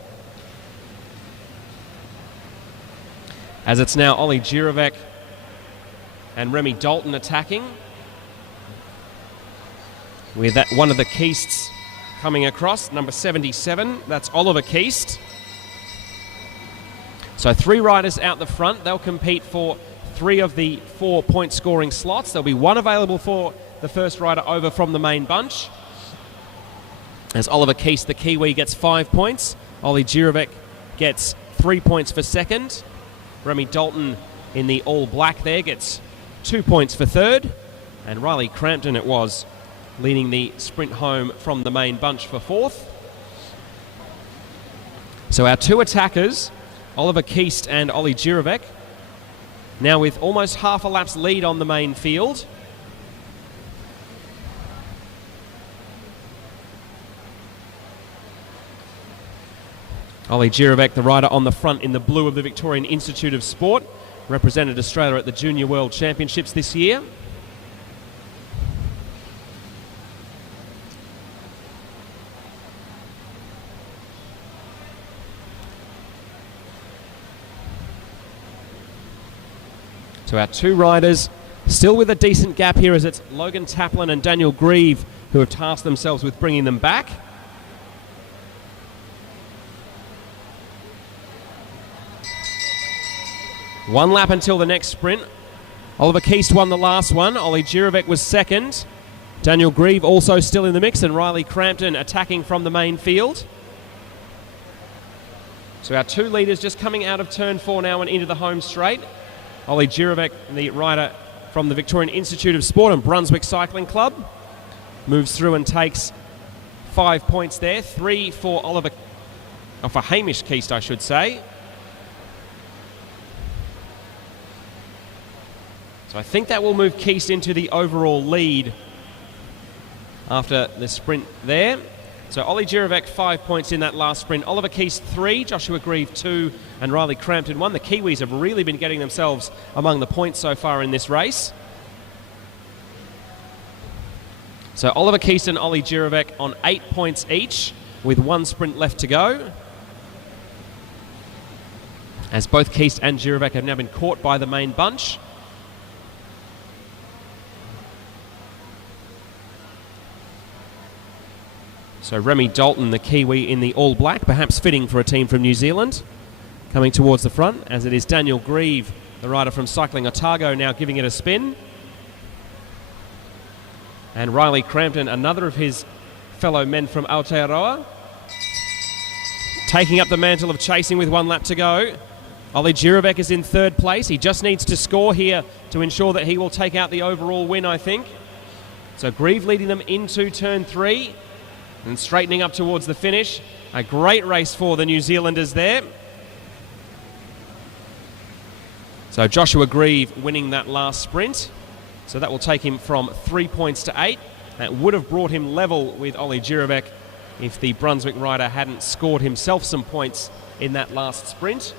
As it's now Ollie Girovec and Remy Dalton attacking, with that one of the Keasts coming across, number 77, that's Oliver Keast. So 3 riders out the front. They'll compete for 3 of the 4 point scoring slots. There'll be 1 available for the first rider over from the main bunch. As Oliver Keast, the Kiwi, gets 5 points. Ollie Girovec gets 3 points for second. Remy Dalton in the all black there gets 2 points for third. And Riley Crampton it was, leading the sprint home from the main bunch for fourth. So our 2 attackers, Oliver Keast and Ollie Girovec, now with almost half a lap's lead on the main field. Ollie Girovec, the rider on the front in the blue of the Victorian Institute of Sport, represented Australia at the Junior World Championships this year. So our 2 riders still with a decent gap here, as it's Logan Taplin and Daniel Grieve who have tasked themselves with bringing them back. One lap until the next sprint. Oliver Keast won the last one. Ollie Girovec was second. Daniel Grieve also still in the mix, and Riley Crampton attacking from the main field. So our 2 leaders just coming out of turn 4 now and into the home straight. Ollie Girovec, the rider from the Victorian Institute of Sport and Brunswick Cycling Club, moves through and takes 5 points there. 3 for for Hamish Keast, I should say. So I think that will move Keast into the overall lead after the sprint there. So Ollie Girovec 5 points in that last sprint. Oliver Keast 3, Joshua Grieve 2, and Riley Crampton 1. The Kiwis have really been getting themselves among the points so far in this race. So Oliver Keast and Ollie Girovec on 8 points each, with 1 sprint left to go. As both Keast and Girovec have now been caught by the main bunch. So Remy Dalton, the Kiwi in the all black, perhaps fitting for a team from New Zealand, coming towards the front, as it is Daniel Grieve, the rider from Cycling Otago, now giving it a spin. And Riley Crampton, another of his fellow men from Aotearoa, taking up the mantle of chasing with 1 lap to go. Ollie Girovec is in 3rd place. He just needs to score here to ensure that he will take out the overall win, I think. So Grieve leading them into turn 3. And straightening up towards the finish. A great race for the New Zealanders there. So Joshua Grieve winning that last sprint. So that will take him from 3 points to 8. That would have brought him level with Ollie Girovec if the Brunswick rider hadn't scored himself some points in that last sprint.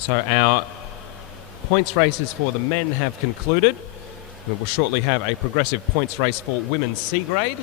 So our points races for the men have concluded. We will shortly have a progressive points race for women's C grade.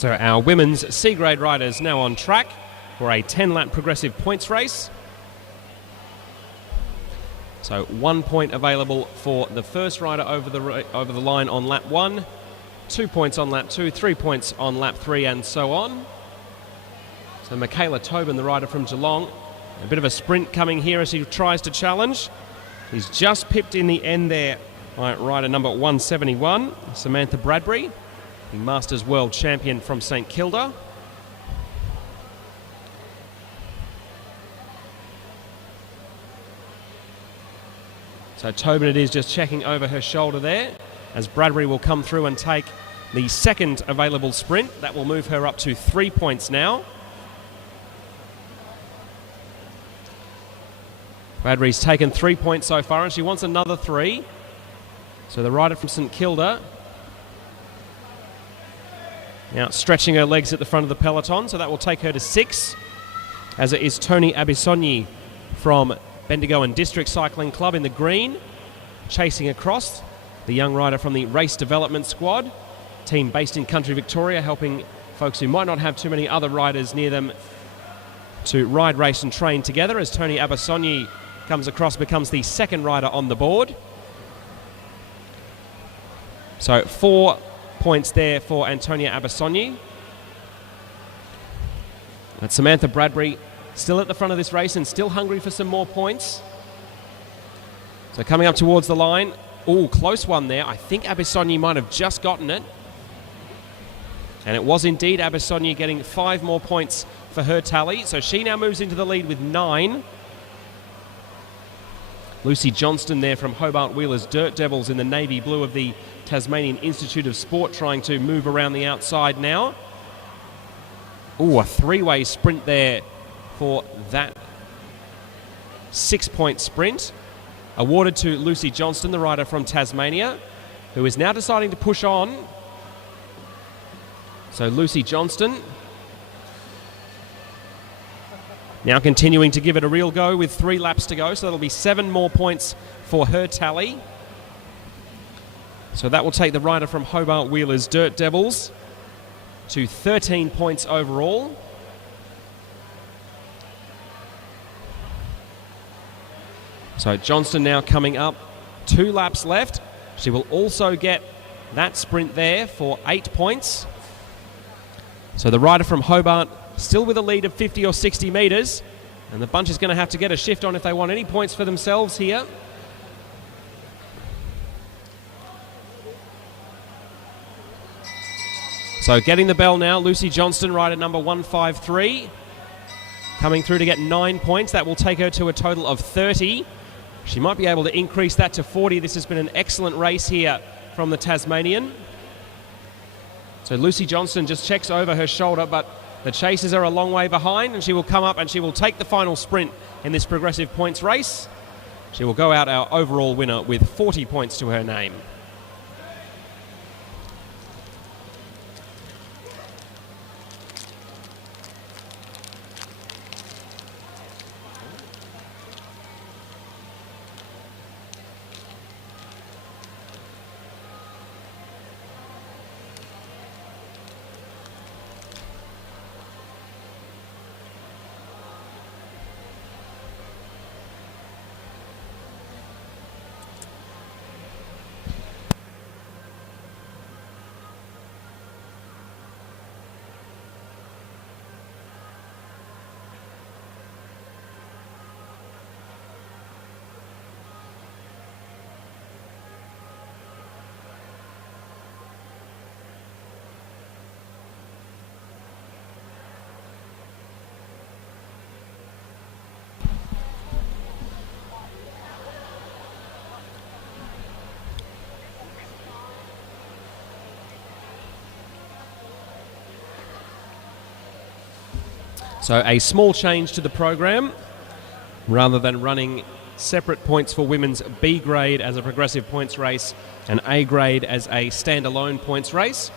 So our women's C-grade riders now on track for a 10-lap progressive points race. So 1 point available for the first rider over the line on lap 1, 2 points on lap 2, 3 points on lap 3, and so on. So Michaela Tobin, the rider from Geelong, a bit of a sprint coming here as he tries to challenge. He's just pipped in the end there by rider number 171, Samantha Bradbury, the Masters World Champion from St Kilda. So Tobin it is, just checking over her shoulder there, as Bradbury will come through and take the second available sprint. That will move her up to 3 points now. Bradbury's taken 3 points so far, and she wants another 3. So the rider from St Kilda now stretching her legs at the front of the peloton, so that will take her to 6, as it is Tony Abisogni from Bendigo and District Cycling Club in the green, chasing across. The young rider from the Race Development Squad, team based in country Victoria, helping folks who might not have too many other riders near them to ride, race and train together, as Tony Abisogni comes across, becomes the second rider on the board. So 4 points there for Antonia Abisogni. But Samantha Bradbury still at the front of this race and still hungry for some more points. So coming up towards the line. Oh, close one there. I think Abisogni might have just gotten it. And it was indeed Abisogni getting 5 more points for her tally. So she now moves into the lead with 9. Lucy Johnston there from Hobart Wheelers Dirt Devils in the navy blue of the Tasmanian Institute of Sport, trying to move around the outside now. Oh, a 3-way sprint there for that 6-point sprint. Awarded to Lucy Johnston, the rider from Tasmania, who is now deciding to push on. So Lucy Johnston now continuing to give it a real go with 3 laps to go, so that'll be 7 more points for her tally. So that will take the rider from Hobart Wheelers Dirt Devils to 13 points overall. So Johnston now coming up, 2 laps left. She will also get that sprint there for 8 points. So the rider from Hobart still with a lead of 50 or 60 metres, and the bunch is going to have to get a shift on if they want any points for themselves here. So getting the bell now, Lucy Johnston, rider number 153, coming through to get 9 points. That will take her to a total of 30. She might be able to increase that to 40. This has been an excellent race here from the Tasmanian. So Lucy Johnston just checks over her shoulder, but the chasers are a long way behind, and she will come up and she will take the final sprint in this progressive points race. She will go out our overall winner with 40 points to her name. So a small change to the program. Rather than running separate points for women's B grade as a progressive points race and A grade as a standalone points race,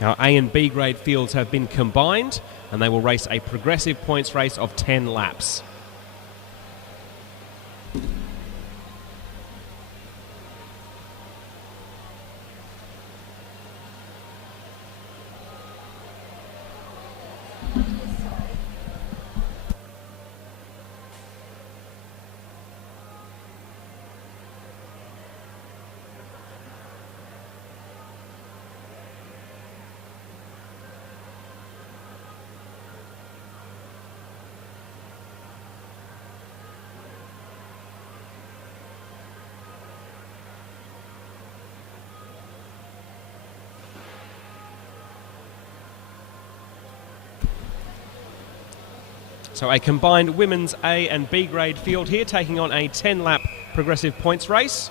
our A and B grade fields have been combined, and they will race a progressive points race of 10 laps. So a combined women's A and B grade field here, taking on a 10-lap progressive points race.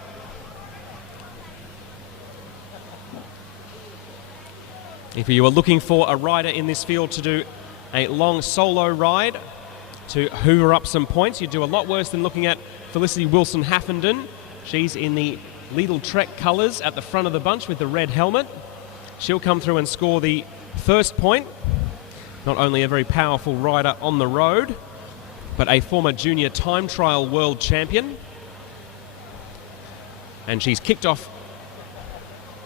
If you are looking for a rider in this field to do a long solo ride to hoover up some points, you do a lot worse than looking at Felicity Wilson-Haffenden. She's in the Lidl Trek colours at the front of the bunch with the red helmet. She'll come through and score the first point. Not only a very powerful rider on the road, but a former junior time trial world champion. And she's kicked off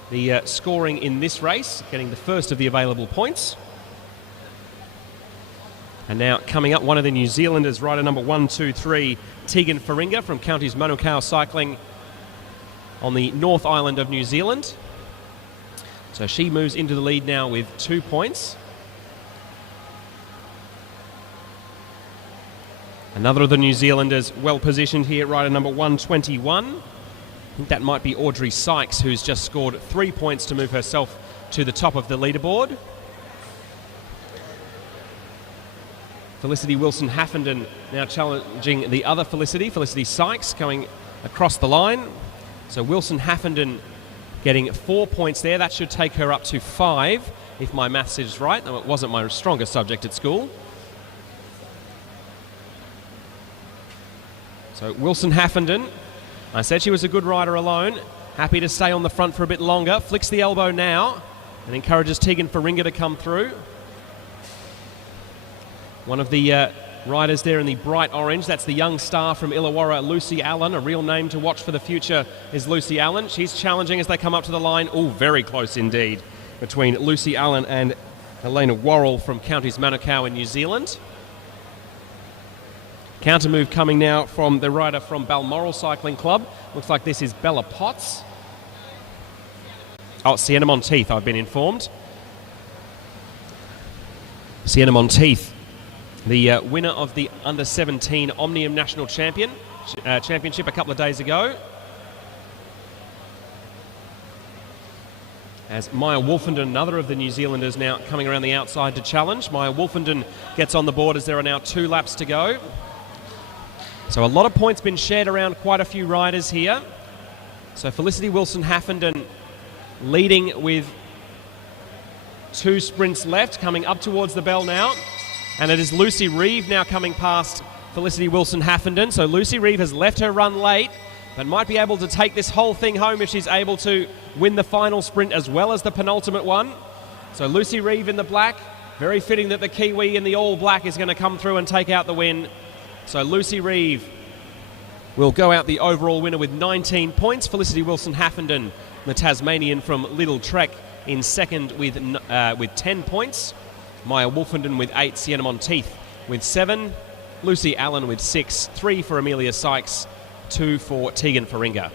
the scoring in this race, getting the first of the available points. And now coming up, one of the New Zealanders, rider number 123, Tegan Faringa from Counties Manukau Cycling on the North Island of New Zealand. So she moves into the lead now with 2 points. Another of the New Zealanders well positioned here, rider number 121. I think that might be Audrey Sykes, who's just scored 3 points to move herself to the top of the leaderboard. Felicity Wilson-Haffenden now challenging the other Felicity Sykes, coming across the line. So Wilson-Haffenden getting 4 points there. That should take her up to 5, if my maths is right, though it wasn't my strongest subject at school. So Wilson-Haffenden, I said she was a good rider alone. Happy to stay on the front for a bit longer. Flicks the elbow now and encourages Tegan Faringa to come through. One of the riders there in the bright orange, that's the young star from Illawarra, Lucy Allen. A real name to watch for the future is Lucy Allen. She's challenging as they come up to the line. Oh, very close indeed between Lucy Allen and Helena Worrell from Counties Manukau in New Zealand. Counter move coming now from the rider from Balmoral Cycling Club. Looks like this is Bella Potts. Oh, Sienna Monteith, I've been informed. Sienna Monteith, the winner of the Under-17 Omnium National Championship a couple of days ago. As Maya Wolfenden, another of the New Zealanders, now coming around the outside to challenge. Maya Wolfenden gets on the board as there are now 2 laps to go. So a lot of points been shared around quite a few riders here. So Felicity Wilson-Haffenden leading with 2 sprints left, coming up towards the bell now. And it is Lucy Reeve now coming past Felicity Wilson-Haffenden. So Lucy Reeve has left her run late, but might be able to take this whole thing home if she's able to win the final sprint as well as the penultimate one. So Lucy Reeve in the black. Very fitting that the Kiwi in the all black is going to come through and take out the win. So Lucy Reeve will go out the overall winner with 19 points. Felicity Wilson-Haffenden, the Tasmanian from Lidl Trek, in second with 10 points. Maya Wolfenden with 8, Sienna Monteith with 7, Lucy Allen with 6, 3 for Amelia Sykes, 2 for Tegan Faringa.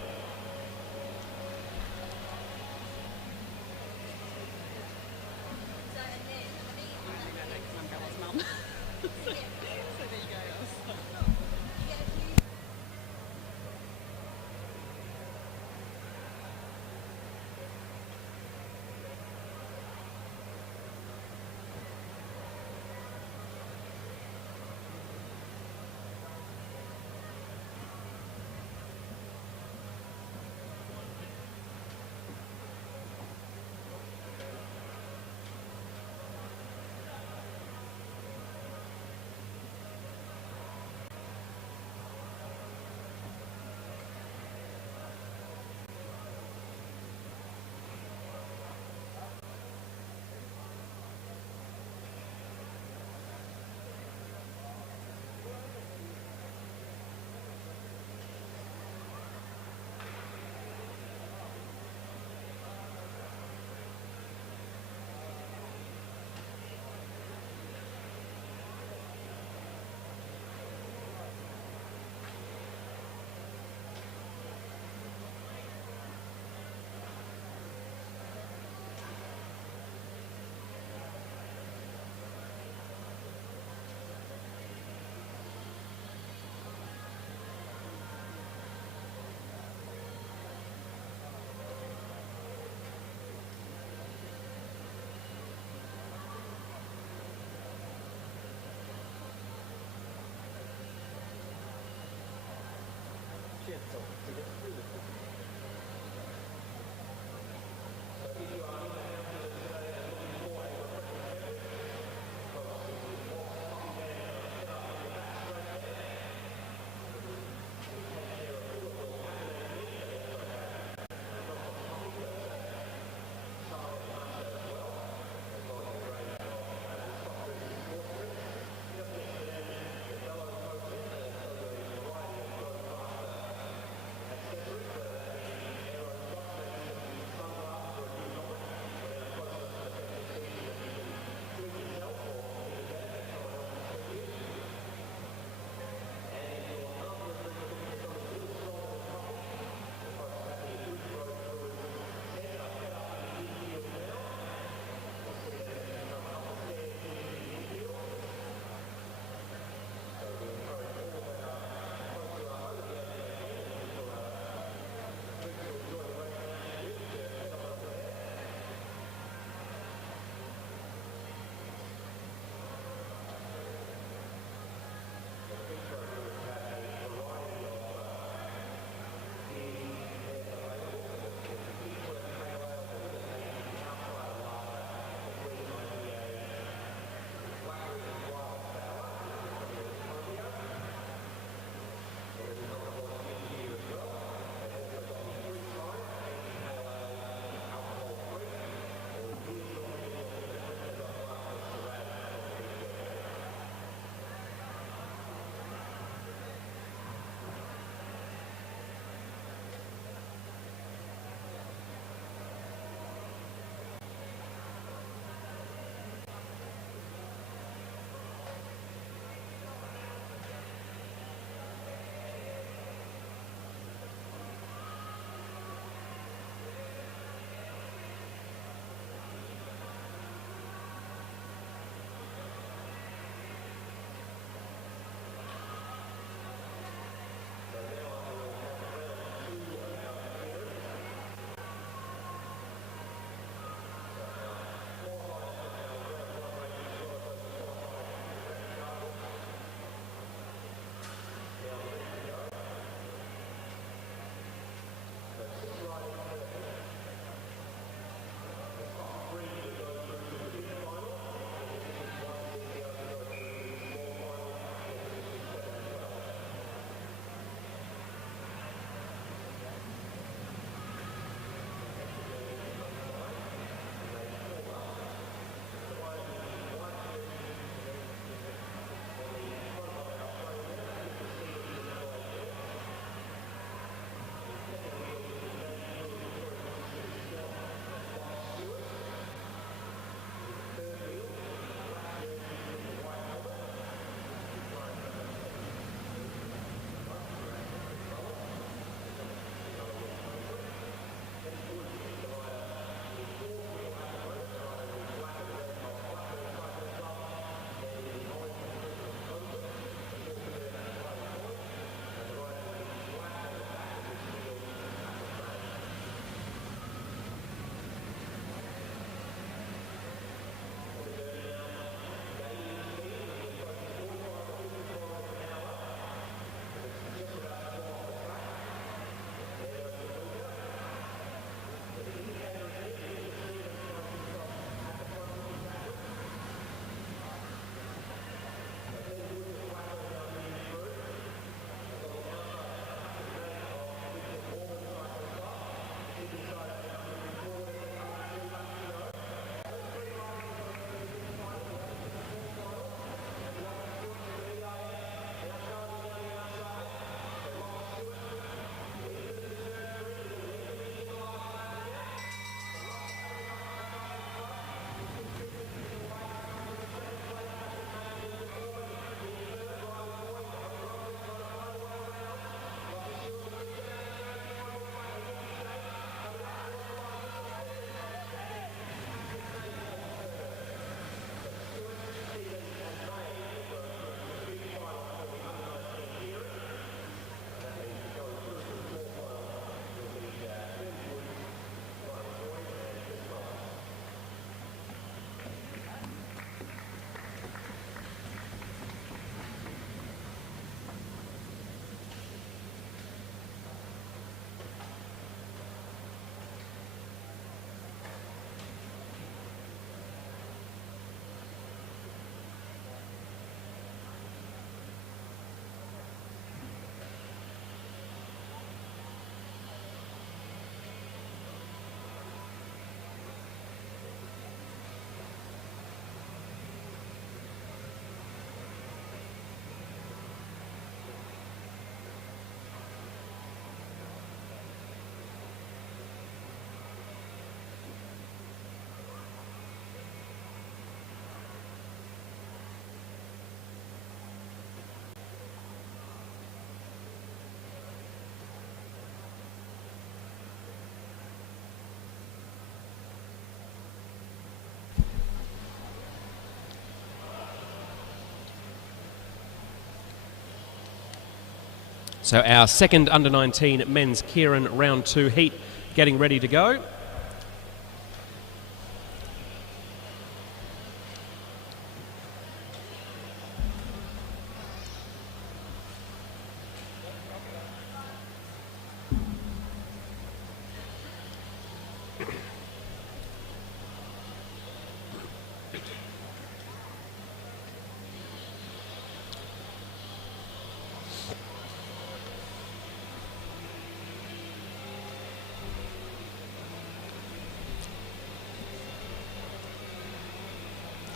So our second under-19 men's Kieran round 2 heat getting ready to go.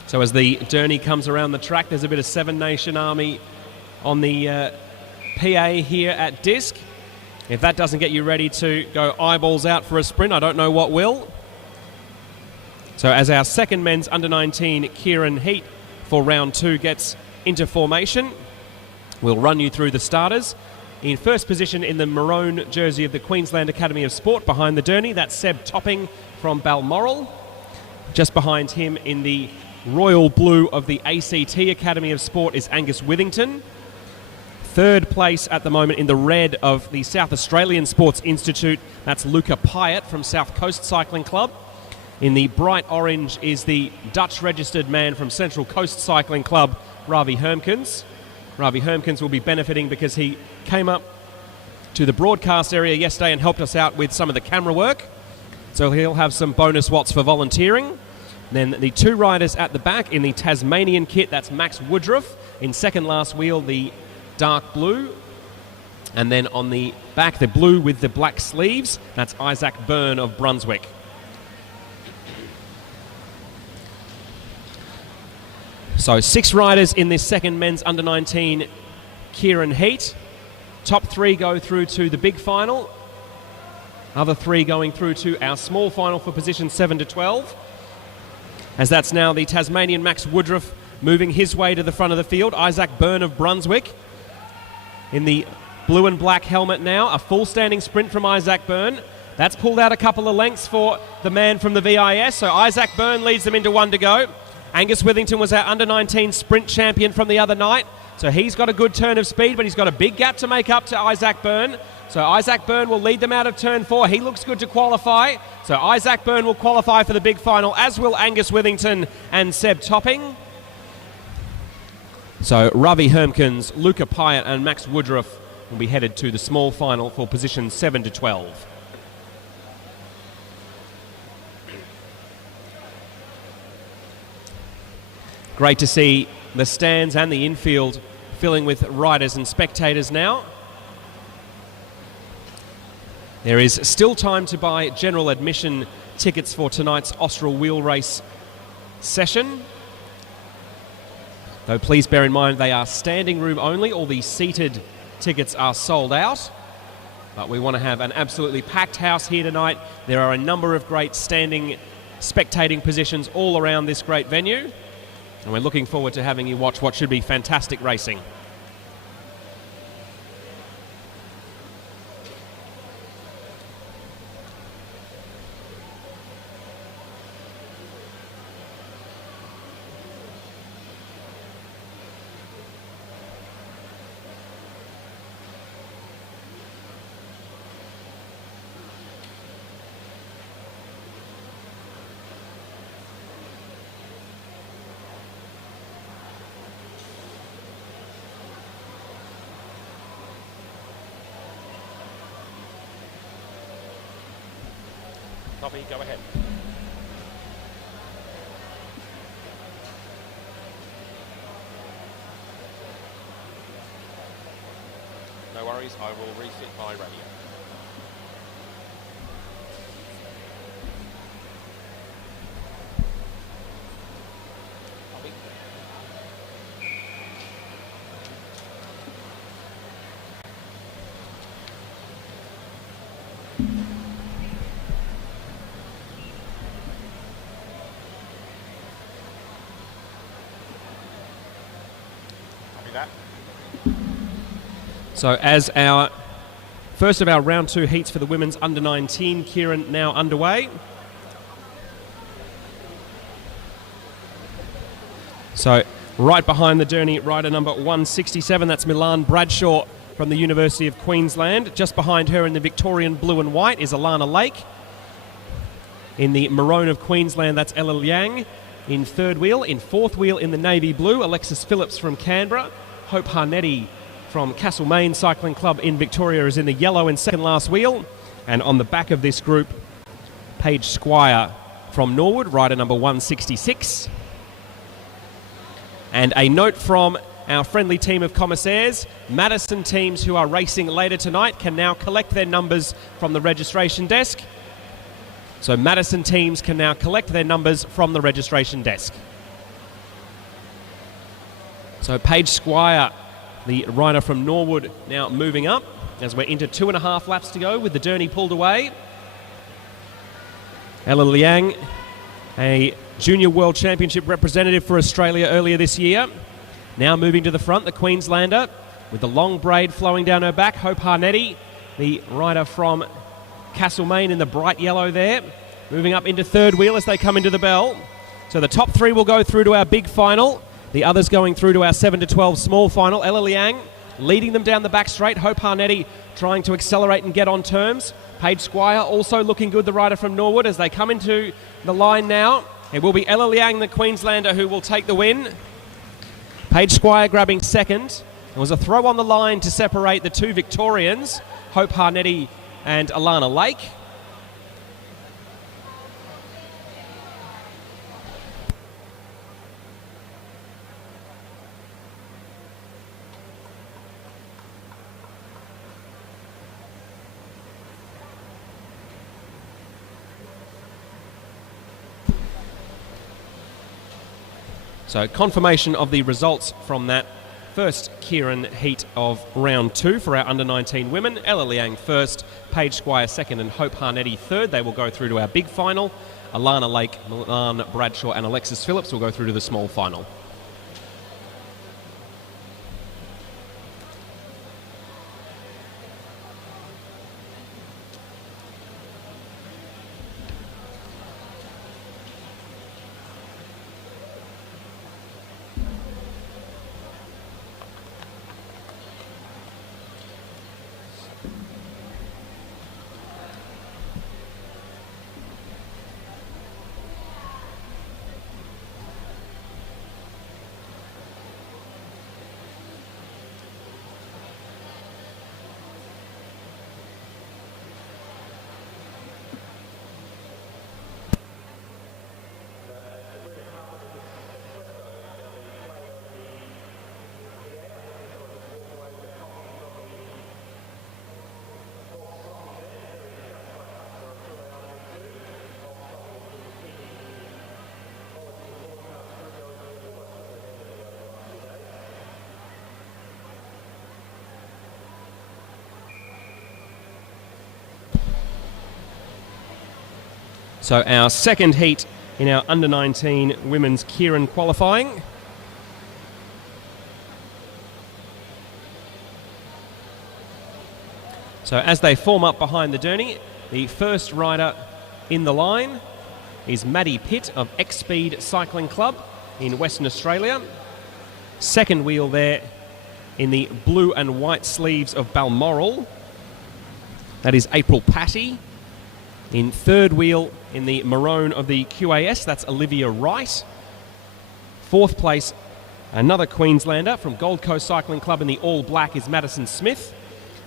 So as the Derny comes around the track, there's a bit of Seven Nation Army on the PA here at Disc. If that doesn't get you ready to go eyeballs out for a sprint, I don't know what will. So as our second men's under-19 Kieran heat for round 2 gets into formation, we'll run you through the starters. In first position in the maroon jersey of the Queensland Academy of Sport behind the Derny, that's Seb Topping from Balmoral. Just behind him in the royal blue of the ACT Academy of Sport is Angus Withington. Third place at the moment in the red of the South Australian Sports Institute, that's Luca Pyatt from South Coast Cycling Club. In the bright orange is the Dutch registered man from Central Coast Cycling Club, Ravi Hermkens. Ravi Hermkens will be benefiting because he came up to the broadcast area yesterday and helped us out with some of the camera work. So he'll have some bonus watts for volunteering. Then the two riders at the back in the Tasmanian kit, that's Max Woodruff. In second last wheel, the dark blue. And then on the back, the blue with the black sleeves, that's Isaac Byrne of Brunswick. So 6 riders in this second men's under-19 Kieran heat. Top 3 go through to the big final. Other 3 going through to our small final for position 7 to 12. As that's now the Tasmanian Max Woodruff moving his way to the front of the field. Isaac Byrne of Brunswick in the blue and black helmet now. A full standing sprint from Isaac Byrne. That's pulled out a couple of lengths for the man from the VIS. So Isaac Byrne leads them into 1 to go. Angus Withington was our under-19 sprint champion from the other night. So he's got a good turn of speed, but he's got a big gap to make up to Isaac Byrne. So Isaac Byrne will lead them out of turn 4. He looks good to qualify. So Isaac Byrne will qualify for the big final, as will Angus Withington and Seb Topping. So Ravi Hermkens, Luca Pyatt and Max Woodruff will be headed to the small final for positions 7 to 12. Great to see the stands and the infield filling with riders and spectators now. There is still time to buy general admission tickets for tonight's Austral Wheelrace session. Though please bear in mind they are standing room only. All the seated tickets are sold out. But we want to have an absolutely packed house here tonight. There are a number of great standing spectating positions all around this great venue. And we're looking forward to having you watch what should be fantastic racing. Copy, go ahead. No worries, I will refit my radio. Copy. That. So as our first of our round 2 heats for the women's under-19 Kieran now underway. So right behind the Derny, rider number 167, that's Milan Bradshaw from the University of Queensland. Just behind her in the Victorian blue and white is Alana Lake. In the maroon of Queensland, that's Ella Liang in third wheel. In fourth wheel in the navy blue, Alexis Phillips from Canberra. Hope Harnetti from Castlemaine Cycling Club in Victoria is in the yellow in second last wheel. And on the back of this group, Paige Squire from Norwood, rider number 166. And a note from our friendly team of commissaires, Madison teams who are racing later tonight can now collect their numbers from the registration desk. So Madison teams can now collect their numbers from the registration desk. So Paige Squire, the rider from Norwood, now moving up as we're into 2.5 laps to go with the Derny pulled away. Ella Liang, a Junior World Championship representative for Australia earlier this year. Now moving to the front, the Queenslander with the long braid flowing down her back. Hope Harnetti, the rider from Castlemaine in the bright yellow there, moving up into third wheel as they come into the bell. So the top three will go through to our big final. The others going through to our 7 to 12 small final. Ella Liang leading them down the back straight. Hope Harnetti trying to accelerate and get on terms. Paige Squire also looking good, the rider from Norwood, as they come into the line now. It will be Ella Liang, the Queenslander, who will take the win. Paige Squire grabbing second. There was a throw on the line to separate the two Victorians, Hope Harnetti and Alana Lake. So confirmation of the results from that first Kieran heat of round 2 for our under-19 women. Ella Liang first, Paige Squire second, and Hope Harnetti third. They will go through to our big final. Alana Lake, Milan Bradshaw and Alexis Phillips will go through to the small final. So our second heat in our under-19 women's Kieran qualifying. So as they form up behind the Derny, the first rider in the line is Maddie Pitt of X-Speed Cycling Club in Western Australia. Second wheel there in the blue and white sleeves of Balmoral. That is April Patty. In third wheel in the maroon of the QAS, that's Olivia Wright. Fourth place, another Queenslander from Gold Coast Cycling Club in the all black is Madison Smith.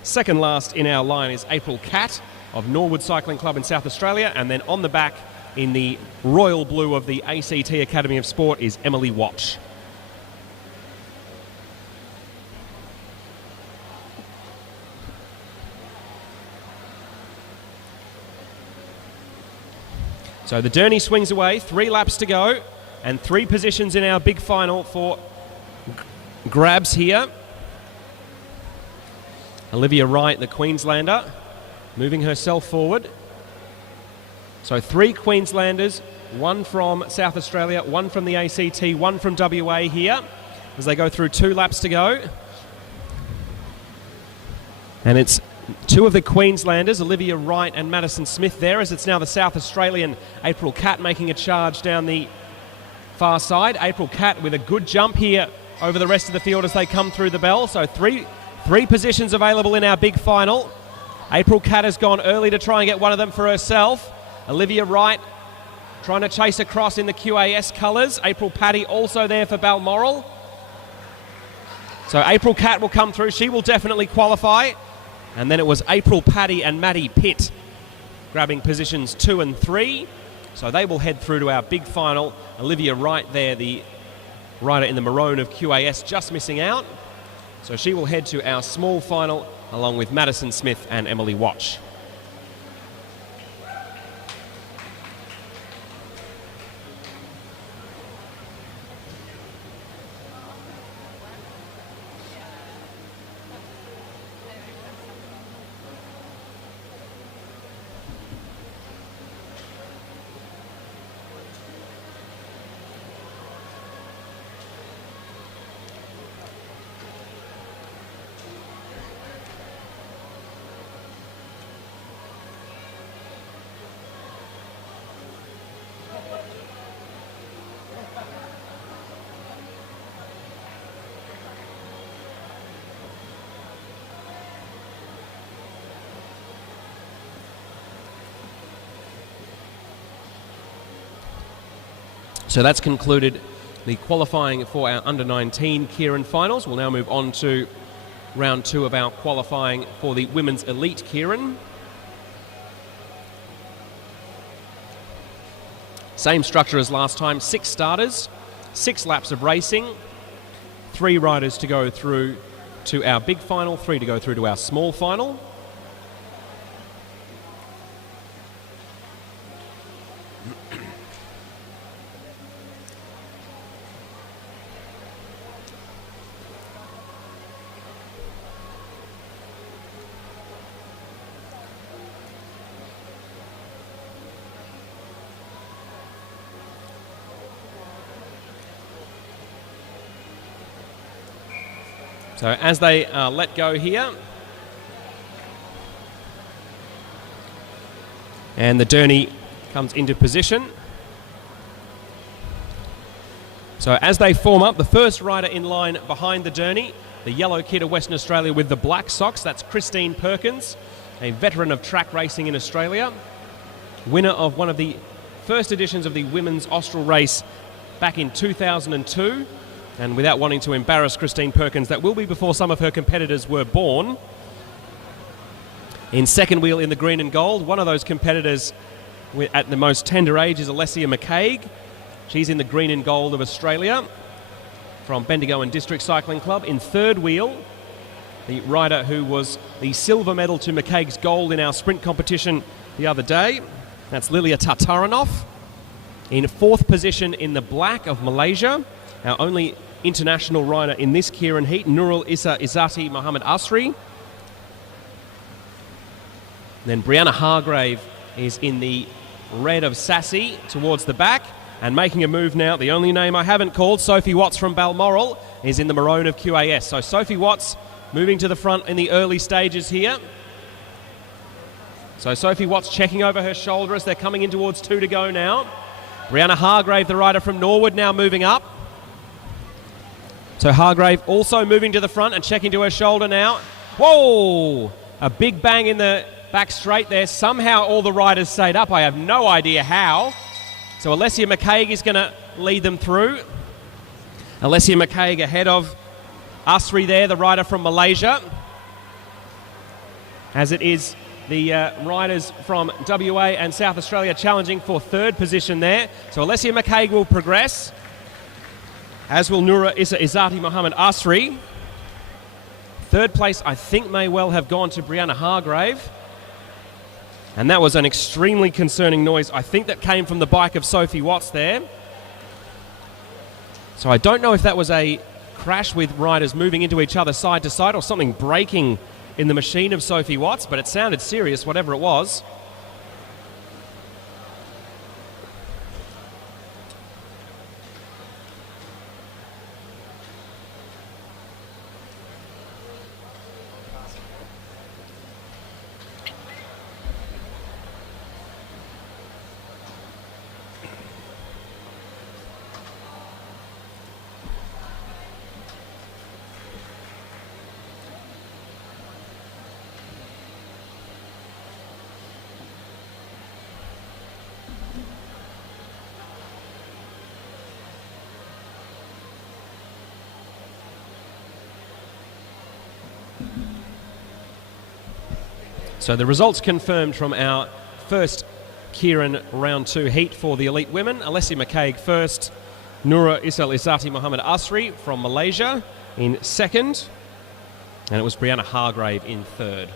Second last in our line is April Catt of Norwood Cycling Club in South Australia. And then on the back in the royal blue of the ACT Academy of Sport is Emily Watch. So the Derny swings away, 3 laps to go, and 3 positions in our big final for grabs here. Olivia Wright, the Queenslander, moving herself forward. So 3 Queenslanders, 1 from South Australia, 1 from the ACT, 1 from WA here, as they go through 2 laps to go. And it's 2 of the Queenslanders, Olivia Wright and Madison Smith there, as it's now the South Australian April Catt making a charge down the far side. April Catt with a good jump here over the rest of the field as they come through the bell. So 3 3 positions available in our big final. April Cat has gone early to try and get one of them for herself. Olivia Wright trying to chase across in the QAS colours. April Paddy also there for Balmoral. So April Cat will come through. She will definitely qualify. And then it was April Paddy and Maddie Pitt grabbing positions 2 and 3. So they will head through to our big final. Olivia Wright there, the rider in the maroon of QAS, just missing out. So she will head to our small final along with Madison Smith and Emily Watch. So that's concluded the qualifying for our under-19 Kieran finals. We'll now move on to round 2 of our qualifying for the women's elite Kieran. Same structure as last time, 6 starters, 6 laps of racing, 3 riders to go through to our big final, 3 to go through to our small final. So as they let go here, and the Derny comes into position. So as they form up, the first rider in line behind the Derny, the yellow kid of Western Australia with the black socks, that's Christine Perkins, a veteran of track racing in Australia, winner of one of the first editions of the women's Austral race back in 2002. And without wanting to embarrass Christine Perkins, that will be before some of her competitors were born. In second wheel in the green and gold, one of those competitors at the most tender age is Alessia McCaig. She's in the green and gold of Australia from Bendigo and District Cycling Club. In third wheel, the rider who was the silver medal to McCaig's gold in our sprint competition the other day, that's Lilia Tartaranov. In fourth position in the black of Malaysia, our only international rider in this Kieran heat, Nurul Issa Izzati Muhammad Asri. Then Brianna Hargrave is in the red of Sassy towards the back and making a move now. The only name I haven't called, Sophie Watts from Balmoral, is in the maroon of QAS. So Sophie Watts moving to the front in the early stages here. So Sophie Watts checking over her shoulder as they're coming in towards 2 to go now. Brianna Hargrave, the rider from Norwood, now moving up. So Hargrave also moving to the front and checking to her shoulder now. Whoa! A big bang in the back straight there. Somehow all the riders stayed up. I have no idea how. So Alessia McCaig is going to lead them through. Alessia McCaig ahead of Asri there, the rider from Malaysia. As it is the riders from WA and South Australia challenging for third position there. So Alessia McCaig will progress, as will Nura Issa Izzati Muhammad Asri. Third place, I think, may well have gone to Brianna Hargrave. And that was an extremely concerning noise. I think that came from the bike of Sophie Watts there. So I don't know if that was a crash with riders moving into each other side to side or something breaking in the machine of Sophie Watts, but it sounded serious, whatever it was. So the results confirmed from our first Kieran round 2 heat for the elite women. Alessia McCaig first, Noura Isel Izzati Muhammad Asri from Malaysia in second, and it was Brianna Hargrave in third.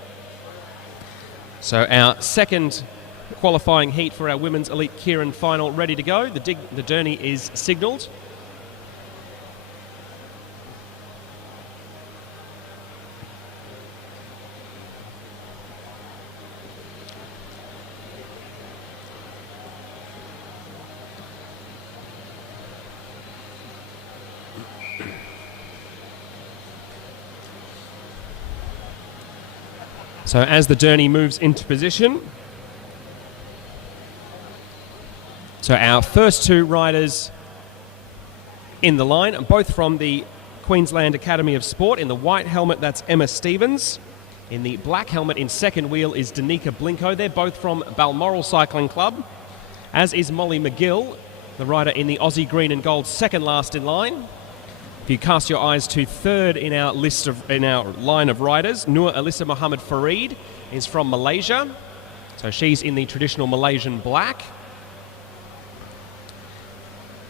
So our second qualifying heat for our women's elite Kieran final ready to go. The journey is signalled. So as the journey moves into position, so our first 2 riders in the line, both from the Queensland Academy of Sport. In the white helmet, that's Emma Stevens. In the black helmet in second wheel is Danica Blinko. They're both from Balmoral Cycling Club, as is Molly McGill, the rider in the Aussie green and gold, second last in line. If you cast your eyes to third in our line of riders, Nur Alyssa Muhammad Farid is from Malaysia. So she's in the traditional Malaysian black.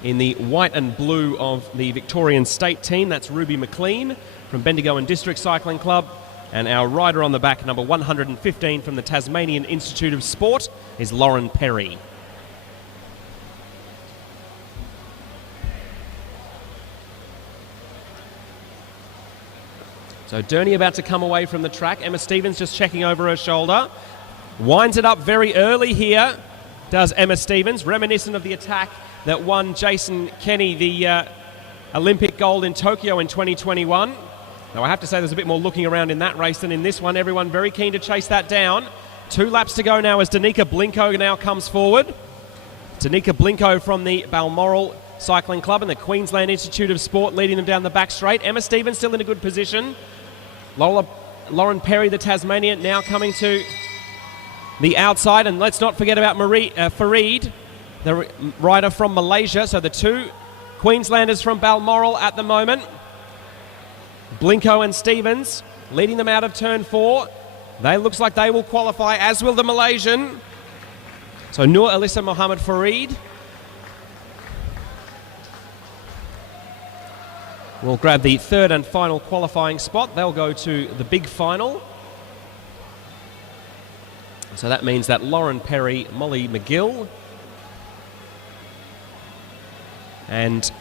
In the white and blue of the Victorian State team, that's Ruby McLean from Bendigo and District Cycling Club. And our rider on the back, number 115 from the Tasmanian Institute of Sport, is Lauren Perry. So Dernie about to come away from the track. Emma Stevens just checking over her shoulder. Winds it up very early here, does Emma Stevens, reminiscent of the attack that won Jason Kenny the Olympic gold in Tokyo in 2021. Now I have to say there's a bit more looking around in that race than in this one. Everyone very keen to chase that down. 2 laps to go now as Danica Blinko now comes forward. Danica Blinko from the Balmoral Cycling Club and the Queensland Institute of Sport leading them down the back straight. Emma Stevens still in a good position. Lauren Perry, the Tasmanian, now coming to the outside. And let's not forget about Farid, the rider from Malaysia. So the 2 Queenslanders from Balmoral at the moment. Blinko and Stevens leading them out of turn 4. They looks like they will qualify, as will the Malaysian. So Nur Alyssa Muhammad Farid will grab the third and final qualifying spot. They'll go to the big final. So that means that Lauren Perry, Molly McGill, and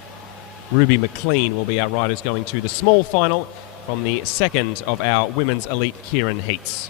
Ruby McLean will be our riders going to the small final from the second of our women's elite Kieran heats.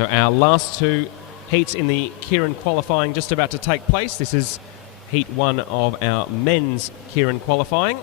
So our last 2 heats in the Kieran qualifying just about to take place. This is heat 1 of our men's Kieran qualifying.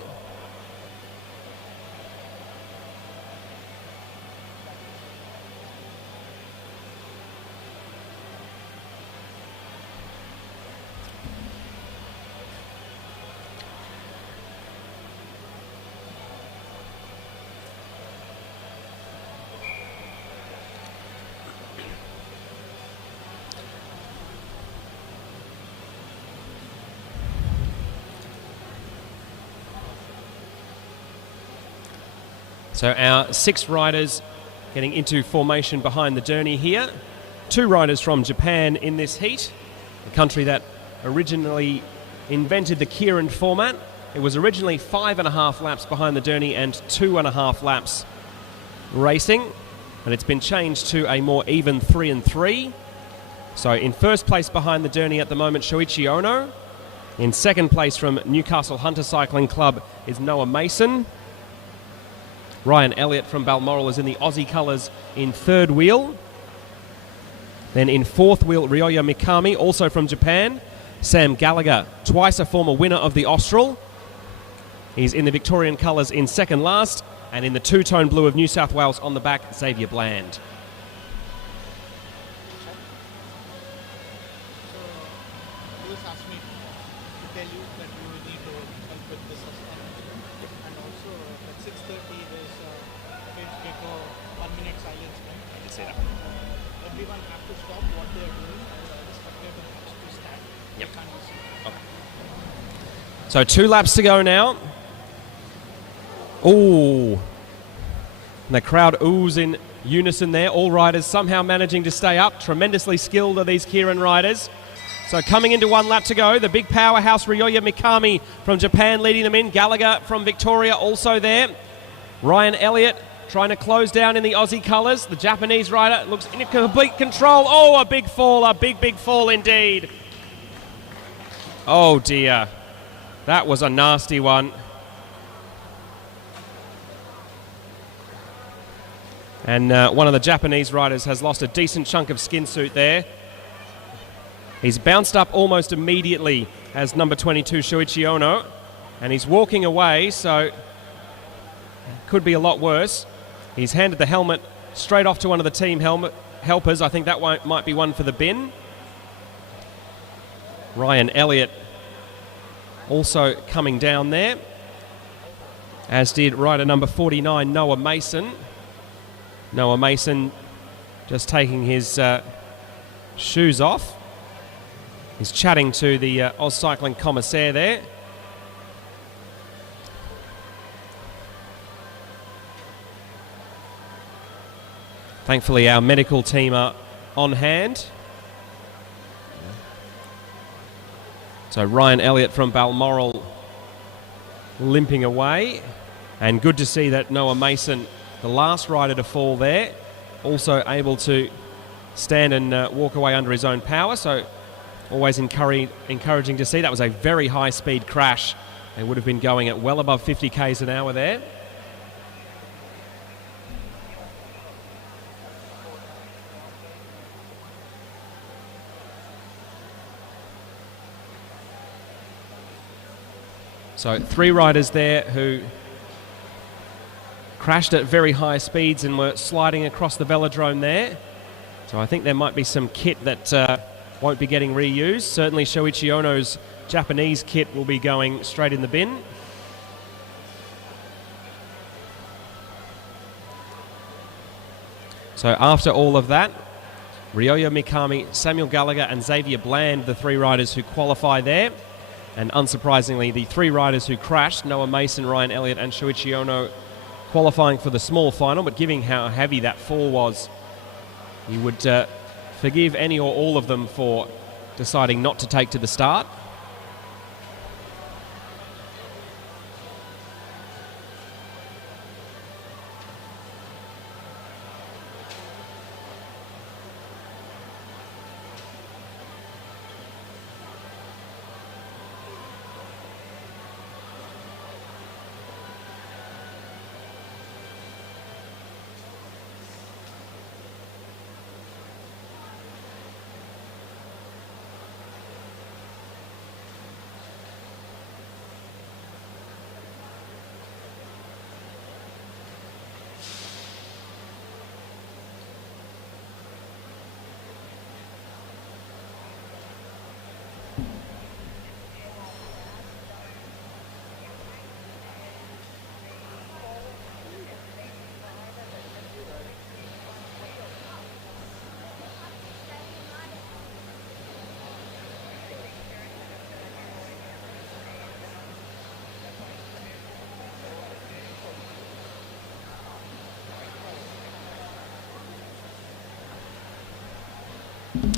So our 6 riders getting into formation behind the Dernie here. 2 riders from Japan in this heat, the country that originally invented the Kieran format. It was originally 5.5 laps behind the Derny and 2.5 laps racing, and it's been changed to a more even 3 and 3. So in first place behind the Derny at the moment, Shoichi Ono. In second place from Newcastle Hunter Cycling Club is Noah Mason. Ryan Elliott from Balmoral is in the Aussie colours in third wheel. Then in fourth wheel, Ryoya Mikami, also from Japan. Sam Gallagher, twice a former winner of the Austral. He's in the Victorian colours in second last, and in the two-tone blue of New South Wales on the back, Xavier Bland. Lewis asked me to tell you that you will need to help with this and also at 6:30 there's Page Gecko 1 minute silence. I can say that. Everyone have to stop what they are doing and the spectator has to stand. Yep. They can't be seen. Okay. So 2 laps to go now. Ooh. And the crowd oohs in unison there. All riders somehow managing to stay up. Tremendously skilled are these Kieran riders. So coming into 1 lap to go, the big powerhouse Ryoya Mikami from Japan leading them in. Gallagher from Victoria also there. Ryan Elliott trying to close down in the Aussie colours. The Japanese rider looks in complete control. Oh, a big fall, a big fall indeed. Oh dear. That was a nasty one. And one of the Japanese riders has lost a decent chunk of skin suit there. He's bounced up almost immediately as number 22 Shoichi Ono, and he's walking away, so could be a lot worse. He's handed the helmet straight off to one of the team helpers. I think that might be one for the bin. Ryan Elliott also coming down there, as did rider number 49 Noah Mason. Noah Mason just taking his shoes off. He's chatting to the Oz Cycling commissaire there. Thankfully, our medical team are on hand. So Ryan Elliott from Balmoral limping away. And good to see that Noah Mason, the last rider to fall there, also able to stand and walk away under his own power. So always encouraging to see. That was a very high-speed crash. They would have been going at well above 50 k's an hour there. So 3 riders there who crashed at very high speeds and were sliding across the velodrome there. So I think there might be some kit that won't be getting reused. Certainly Shoichi Ono's Japanese kit will be going straight in the bin. So after all of that, Ryoya Mikami, Samuel Gallagher and Xavier Bland, the 3 riders who qualify there. And unsurprisingly, the 3 riders who crashed, Noah Mason, Ryan Elliott and Shoichi Ono, qualifying for the small final, but given how heavy that fall was, you would forgive any or all of them for deciding not to take to the start.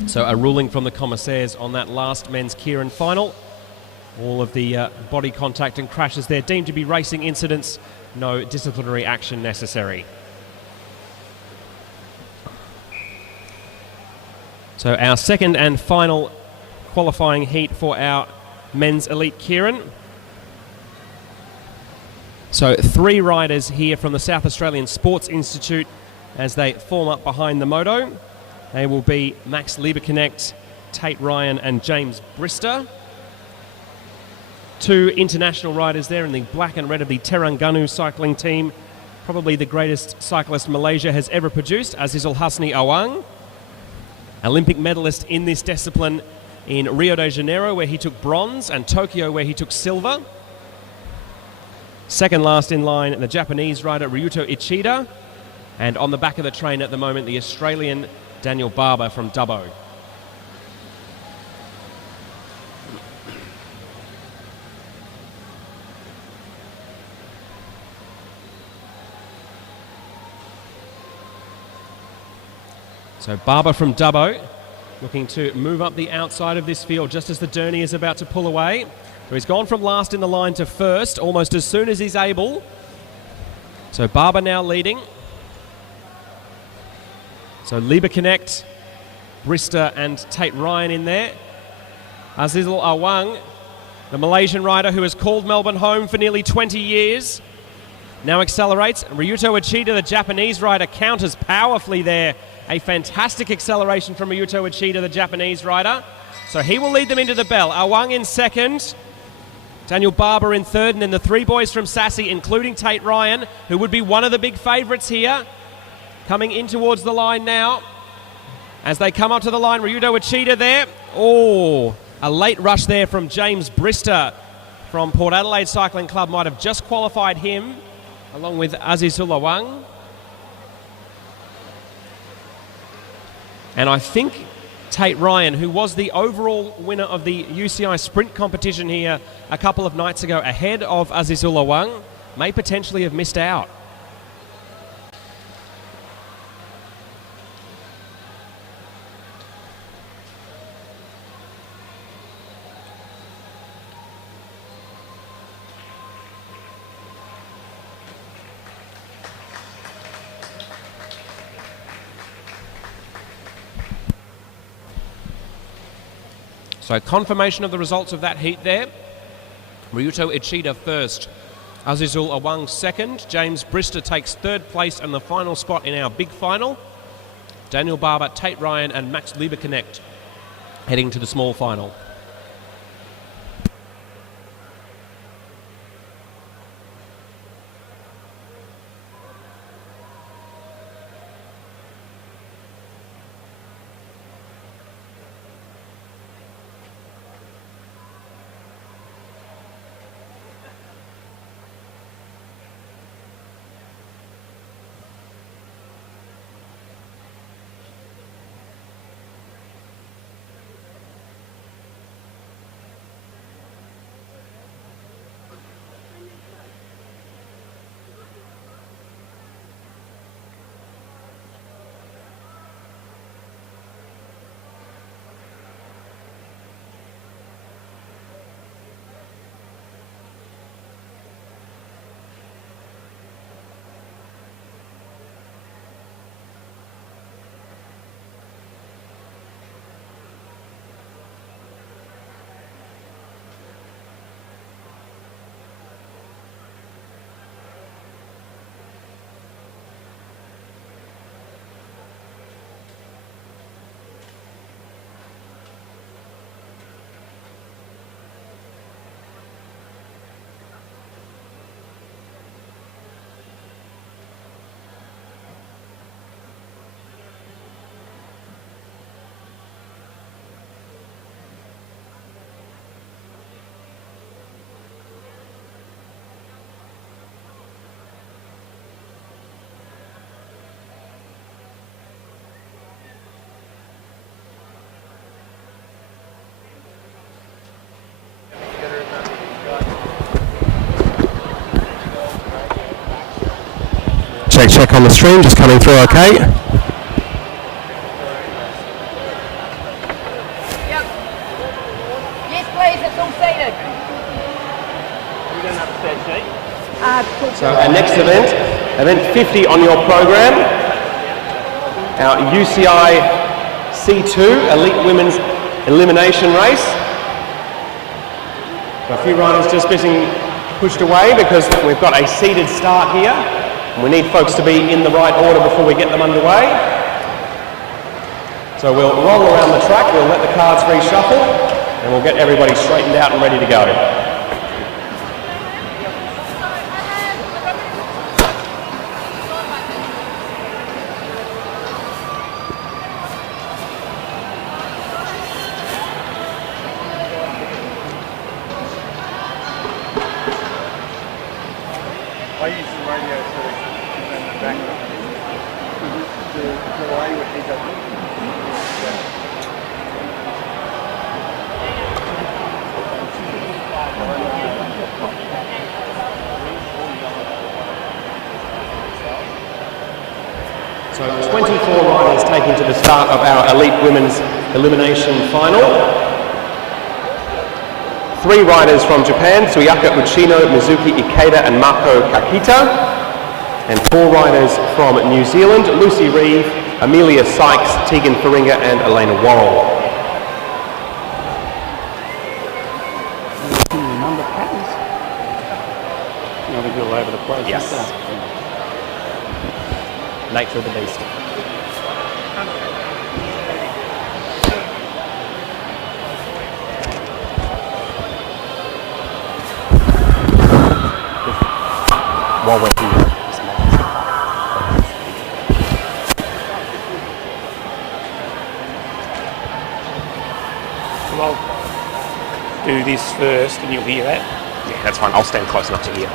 So a ruling from the commissaires on that last men's Kieran final. All of the body contact and crashes there deemed to be racing incidents. No disciplinary action necessary. So our second and final qualifying heat for our men's elite Kieran. So 3 riders here from the South Australian Sports Institute as they form up behind the moto. They will be Max Lieberknecht, Tate Ryan and James Brister. 2 international riders there in the black and red of the Terengganu cycling team. Probably the greatest cyclist Malaysia has ever produced, Azizul Hasni Awang. Olympic medalist in this discipline in Rio de Janeiro, where he took bronze, and Tokyo, where he took silver. Second last in line, the Japanese rider Ryuto Ichida. And on the back of the train at the moment, the Australian Daniel Barber from Dubbo. So Barber from Dubbo looking to move up the outside of this field just as the Derny is about to pull away. So he's gone from last in the line to first almost as soon as he's able. So Barber now leading. So Lieberknecht, Brister and Tate Ryan in there. Azizul Awang, the Malaysian rider who has called Melbourne home for nearly 20 years, now accelerates. Ryuto Ichida, the Japanese rider, counters powerfully there. A fantastic acceleration from Ryuto Ichida, the Japanese rider. So he will lead them into the bell. Awang in second, Daniel Barber in third, and then the 3 boys from Sassy, including Tate Ryan, who would be one of the big favourites here, coming in towards the line now. As they come up to the line, Ryuto Ichida there. Oh, a late rush there from James Brister from Port Adelaide Cycling Club might have just qualified him, along with Azizul Awang. And I think Tate Ryan, who was the overall winner of the UCI sprint competition here a couple of nights ago, ahead of Azizul Awang, may potentially have missed out. So confirmation of the results of that heat there. Ryuto Ichida first, Azizul Awang second, James Brister takes third place and the final spot in our big final. Daniel Barber, Tate Ryan and Max Lieberknecht heading to the small final. Check on the stream, just coming through okay. Yep. Yes, please, it's all seated. Event 50 on your program, our UCI C2 Elite Women's Elimination Race. So a few riders just getting pushed away because we've got a seated start here. And we need folks to be in the right order before we get them underway. So we'll roll around the track, we'll let the cards reshuffle, and we'll get everybody straightened out and ready to go. I use the radio solution in the background to play with these other. So 24 riders taking to the start of our Elite Women's Elimination Final. 3 riders from Japan, Tsuyaka Uchino, Mizuki Ikeda and Mako Kakita. And 4 riders from New Zealand, Lucy Reeve, Amelia Sykes, Tegan Faringa and Elena Worrell. Number patterns. Now we go all over the place. Yes. Nature of the beast. While we're here. Well, I'll do this first and you'll hear that. Yeah, that's fine. I'll stand close enough to hear.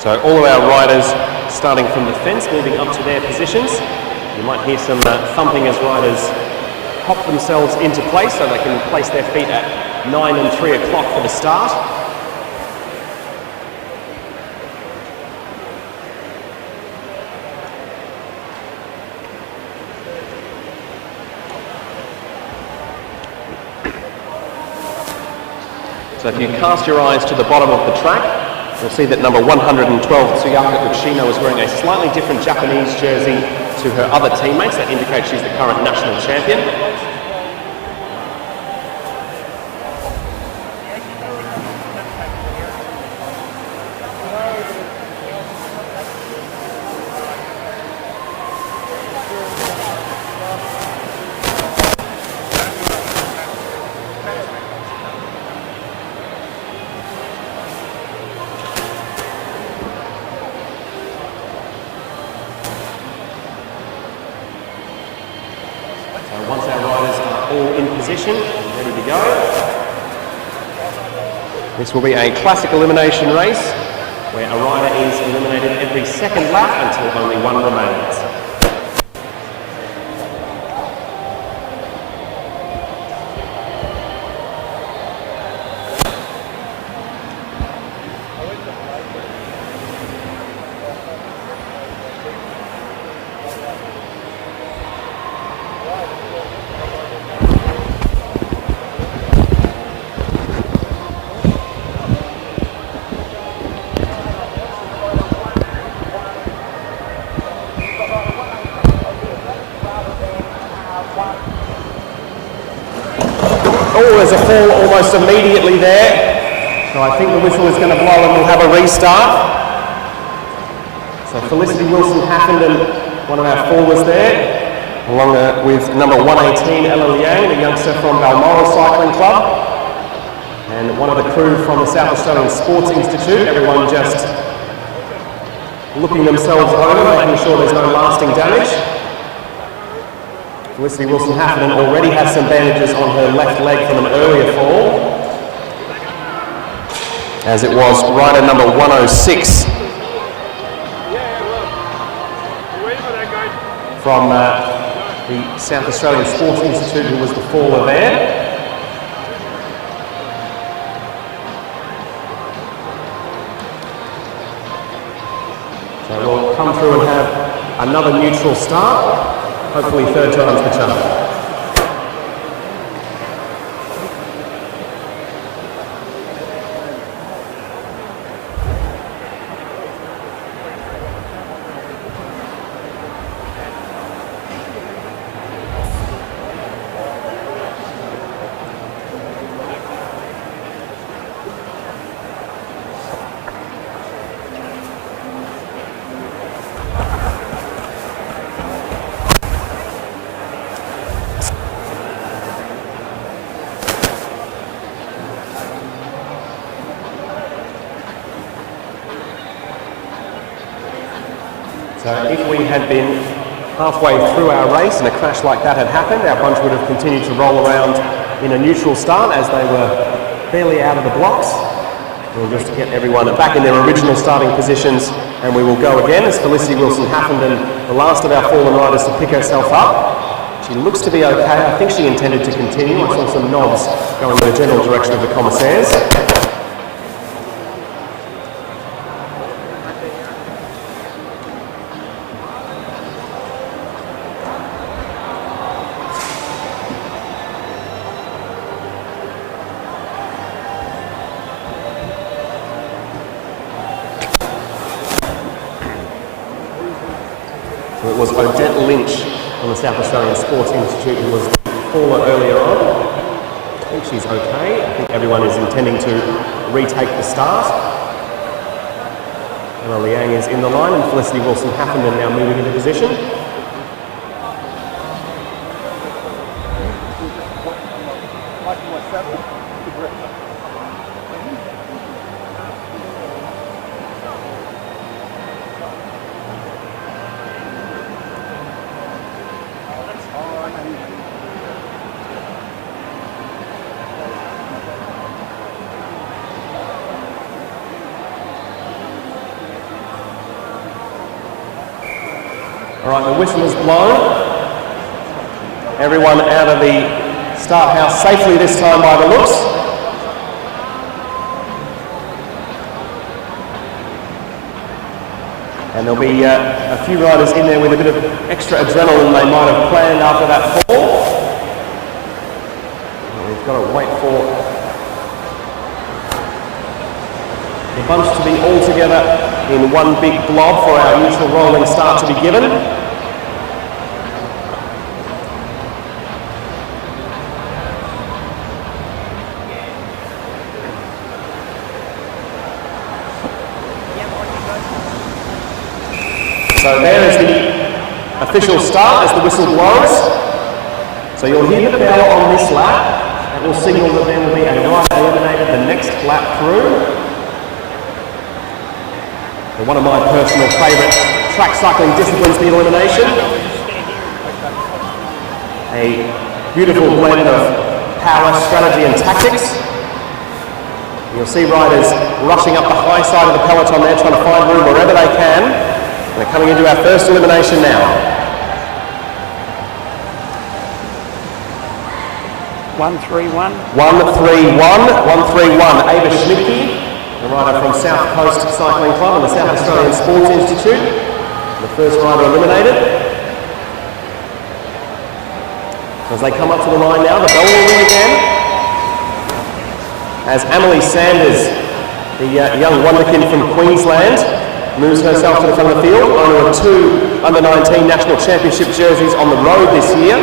So all of our riders starting from the fence, moving up to their positions. You might hear some thumping as riders hop themselves into place so they can place their feet at 9 and 3 o'clock for the start. So if you cast your eyes to the bottom of the track, you'll see that number 112, Tsuyaka Uchino, is wearing a slightly different Japanese jersey to her other teammates. That indicates she's the current national champion. Once our riders are all in position and ready to go, this will be a classic elimination race where a rider is eliminated every second lap until only one remains. Oh, there's a fall almost immediately there. So I think the whistle is going to blow and we'll have a restart. So Felicity Wilson-Haffenden, one of our fallers there, along with number 118, Ella Liang, the youngster from Balmoral Cycling Club, and one of the crew from the South Australian Sports Institute. Everyone just looking themselves over, making sure there's no lasting damage. Felicity Wilson-Haffenden already has some bandages on her left leg from an earlier fall, as it was rider number 106 from the South Australian Sports Institute who was the faller there. come through and have another neutral start. Hopefully third time's the charm. So if we had been halfway through our race and a crash like that had happened, our bunch would have continued to roll around in a neutral start as they were barely out of the blocks. We'll just get everyone back in their original starting positions, and we will go again as Felicity Wilson-Haffenden, the last of our fallen riders to pick herself up. She looks to be okay. I think she intended to continue. I saw some nods going in the general direction of the commissaires. So it was Odette Lynch from the South Australian Sports Institute who was the faller earlier on. I think she's okay. I think everyone is intending to retake the start. Emma Liang is in the line and Felicity Wilson-Haffenden now moving into position. All right, the whistle is blown. Everyone out of the start house safely this time by the looks. And there'll be a few riders in there with a bit of extra adrenaline they might have planned after that fall. And we've got to wait for the bunch to be all together in one big blob for our neutral rolling start to be given. So there is the official start as the whistle blows. So you'll hear the bell on this lap. That will signal that there will be a rider eliminated the next lap through. And one of my personal favourite track cycling disciplines, the elimination. A beautiful blend of power, strategy and tactics. You'll see riders rushing up the high side of the peloton there, trying to find room wherever they can. We're coming into our first elimination now. 131. 131. Ava Schmidtke, the rider from South Coast Cycling Club and the South Australian Sports Institute. The first rider eliminated. As they come up to the line now, the bell will ring again. As Amelie Sanders, the young wonderkin from Queensland, moves herself to the front of the field. Owner of 2 under-19 national championship jerseys on the road this year.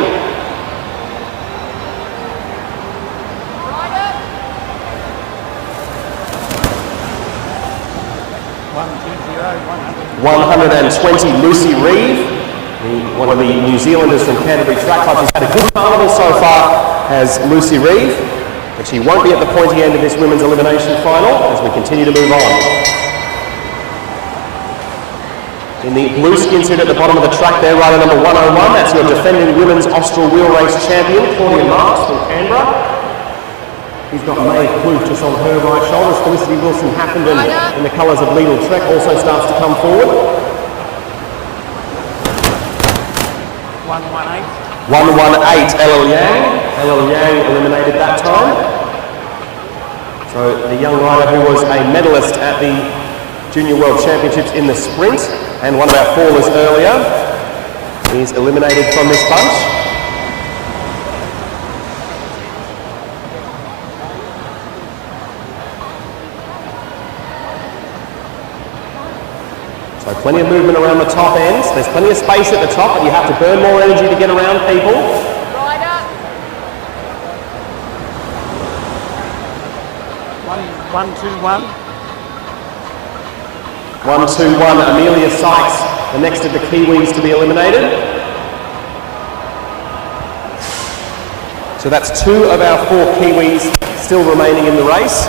.120 Lucy Reeve, one of the New Zealanders from Canterbury Track Club. She's had a good carnival so far, has Lucy Reeve, but she won't be at the pointy end of this women's elimination final as we continue to move on. In the blue skin suit at the bottom of the track there, rider number 101, that's your defending women's Austral Wheelrace champion, Claudia Marks from Canberra. He's got May Kloof just on her right shoulder. Felicity Wilson-Haffenden in the colours of Lidl Trek also starts to come forward. 118. 118, Ella Liang. Ella Liang eliminated that time. So the young rider who was a medalist at the Junior World Championships in the sprint And one of our fallers earlier is eliminated from this bunch. So plenty of movement around the top end. There's plenty of space at the top, but you have to burn more energy to get around people. Right up. 1-2-1. 1-2-1, Amelia Sykes, the next of the Kiwis to be eliminated. So that's 2 of our 4 Kiwis still remaining in the race.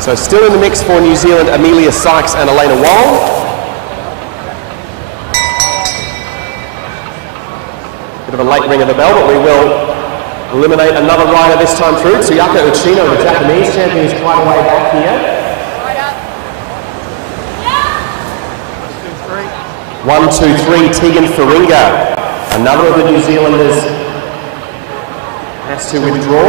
So still in the mix for New Zealand, Amelia Sykes and Elena Wong. Bit of a late ring of the bell, but we will eliminate another rider this time through. Tsuyaka Uchino, the Japanese champion, is quite a way back here. Right up. 1-2-3, Tegan Faringa. Another of the New Zealanders has to withdraw.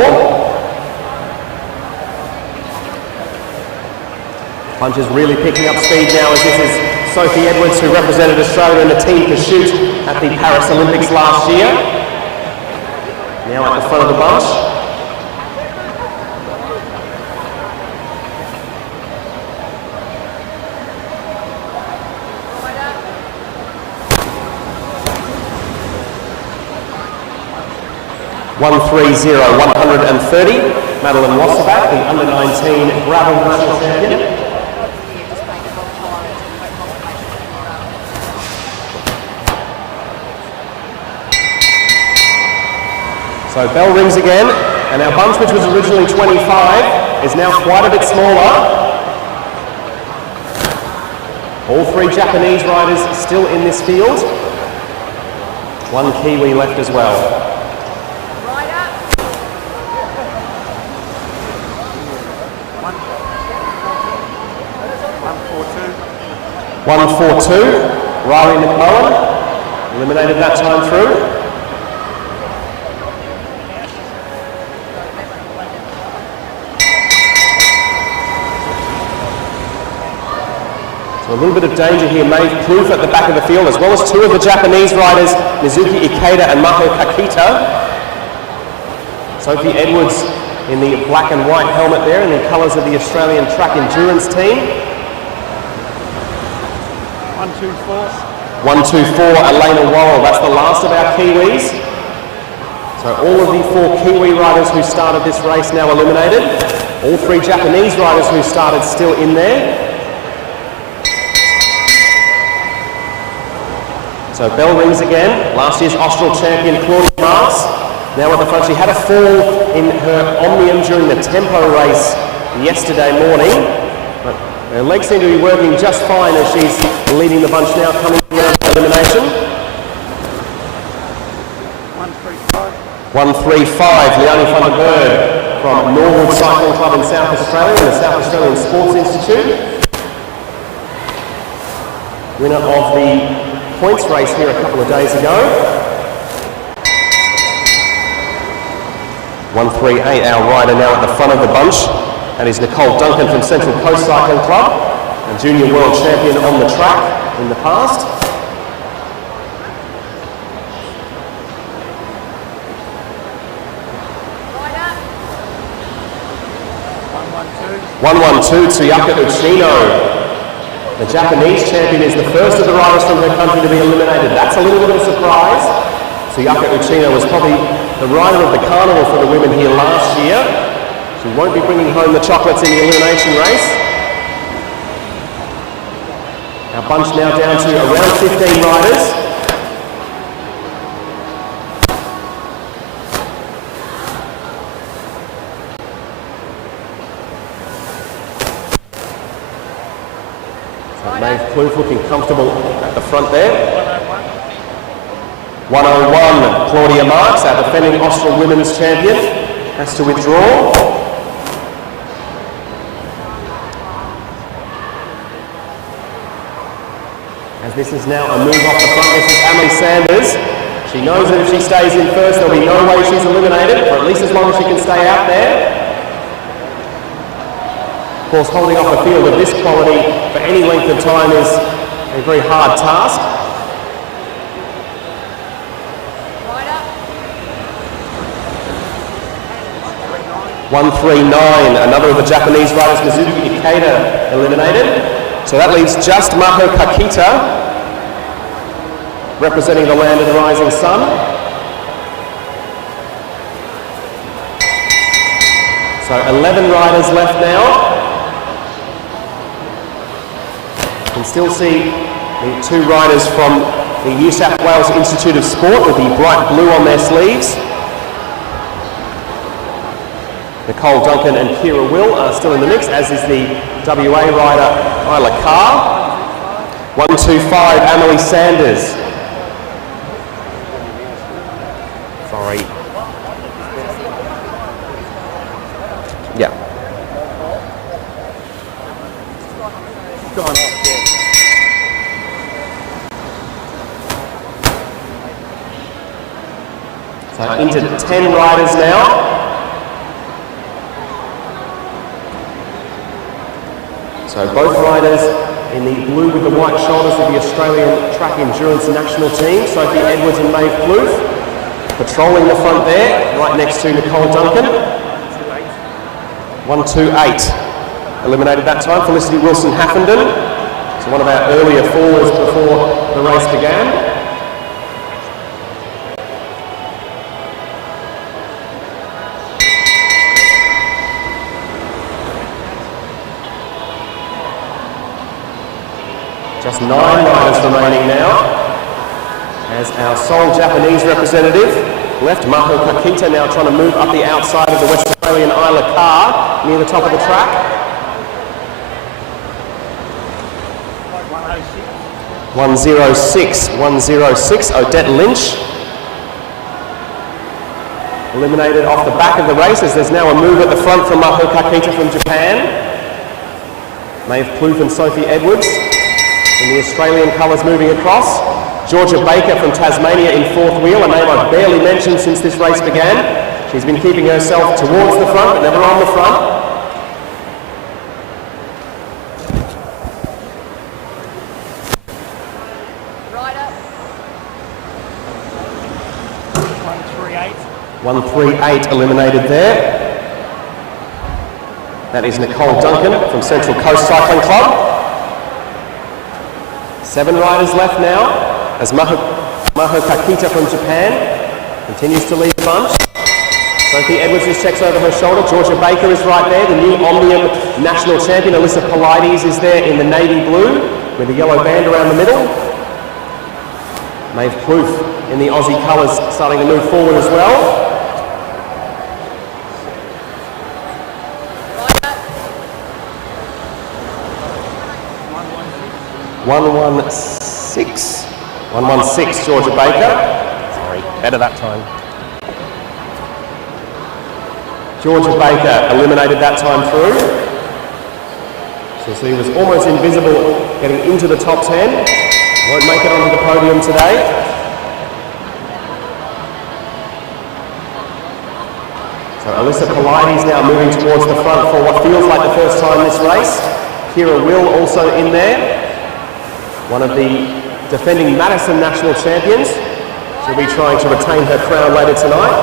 Punch is really picking up speed now, as this is Sophie Edwards, who represented Australia in the team pursuit at the Paris Olympics last year. Now at the front of the bunch. (130) 130. Madeline Wasserback, the under-19 gravel national champion. So bell rings again, and our bunch, which was originally 25, is now quite a bit smaller. All 3 Japanese riders still in this field. 1 Kiwi left as well. Right up. 1-4-2. Riley McMullen eliminated that time through. So a little bit of danger here. Maeve Plouffe at the back of the field, as well as 2 of the Japanese riders, Mizuki Ikeda and Maho Kakita. Sophie Edwards in the black and white helmet there, in the colours of the Australian track endurance team. 1-2-4. 1-2-4, Elena Worrell. That's the last of our Kiwis. So all of the 4 Kiwi riders who started this race now eliminated. All 3 Japanese riders who started still in there. So bell rings again. Last year's Austral champion Claudia Marks now at the front. She had a fall in her Omnium during the tempo race yesterday morning, but her legs seem to be working just fine as she's leading the bunch now, coming down to elimination. 1-3-5, Leonie van der Berg from Norwood Cycling Club in South Australia and the South Australian Sports Institute. Winner of the points race here a couple of days ago. 1-3-8, our rider now at the front of the bunch. That is Nicole Duncan from Central Coast Cycling Club, a junior world champion on the track in the past. 1-1-2, Tsuyaka Uchino. The Japanese champion is the first of the riders from her country to be eliminated. That's a little bit of a surprise. Tsuyaka Uchino was probably the rider of the carnival for the women here last year. She won't be bringing home the chocolates in the elimination race. Our bunch now down to around 15 riders. Maeve Plouffe looking comfortable at the front there. 101, Claudia Marks, our defending Austral women's champion, has to withdraw. As this is now a move off the front, this is Emily Sanders. She knows that if she stays in first, there'll be no way she's eliminated, for at least as long as she can stay out there. Of course, holding off a field of this quality for any length of time is a very hard task. Rider. 139, another of the Japanese riders, Mizuki Ikeda, eliminated. So that leaves just Maho Kakita representing the land of the rising sun. So 11 riders left now. You can still see the two riders from the New South Wales Institute of Sport with the bright blue on their sleeves. Nicole Duncan and Kira Will are still in the mix, as is the WA rider Isla Carr. 125, Emily Sanders. Sorry. Yeah. Gone off, yeah. So into 10 riders now. So both riders in the blue with the white shoulders of the Australian Track Endurance National Team, Sophie Edwards and Maeve Plouffe, patrolling the front there, right next to Nicole Duncan. 128, eliminated that time. Felicity Wilson-Haffenden, so one of our earlier fallers before the race began. Just 9 riders remaining now, as our sole Japanese representative left, Maho Kakita, now trying to move up the outside of the West Australian Isla Carr near the top of the track. 106, Odette Lynch. Eliminated off the back of the race, as there's now a move at the front from Maho Kakita from Japan. Maeve Plouffe and Sophie Edwards in the Australian colours moving across. Georgia Baker from Tasmania in fourth wheel, a name I've barely mentioned since this race began. She's been keeping herself towards the front, but never on the front. Rider. 138 eliminated there. That is Nicole Duncan from Central Coast Cycling Club. 7 riders left now, as Maho Kakita from Japan continues to lead the bunch. Sophie Edwards just checks over her shoulder. Georgia Baker is right there. The new Omnium national champion, Alyssa Polides, is there in the navy blue with a yellow band around the middle. Maeve Plouffe in the Aussie colours starting to move forward as well. 116, Georgia Baker. Sorry, better that time. Georgia Baker eliminated that time through. So she was almost invisible getting into the top 10. Won't make it onto the podium today. So Alyssa Polides now moving towards the front for what feels like the first time this race. Kira Will also in there. One of the defending Madison national champions. She'll be trying to retain her crown later tonight.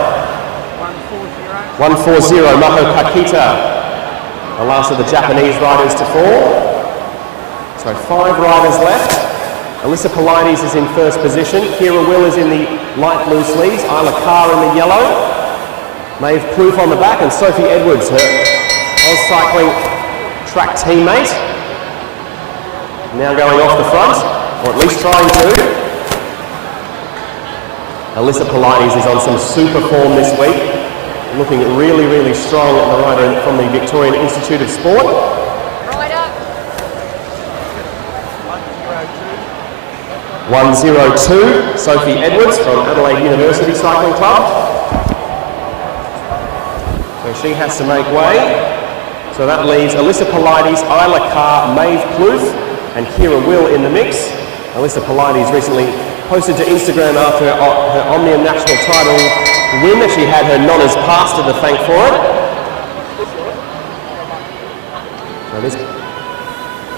140, Maho Kakita, the last of the Japanese riders to fall. So 5 riders left. Alyssa Polides is in first position. Kira Will is in the light blue sleeves. Isla Carr in the yellow. Maeve Plouffe on the back, and Sophie Edwards, her Oz Cycling track teammate. Now going off the front, or at least trying to. Alyssa Polides is on some super form this week, looking really, really strong, the rider from the Victorian Institute of Sport. Rider. 102, Sophie Edwards from Adelaide University Cycling Club. So she has to make way. So that leaves Alyssa Polides, Isla Carr, Maeve Plouffe, and Kira Will in the mix. Alyssa Polides recently posted to Instagram after her Omnium national title win that she had her nonna's pastor to thank for it. So this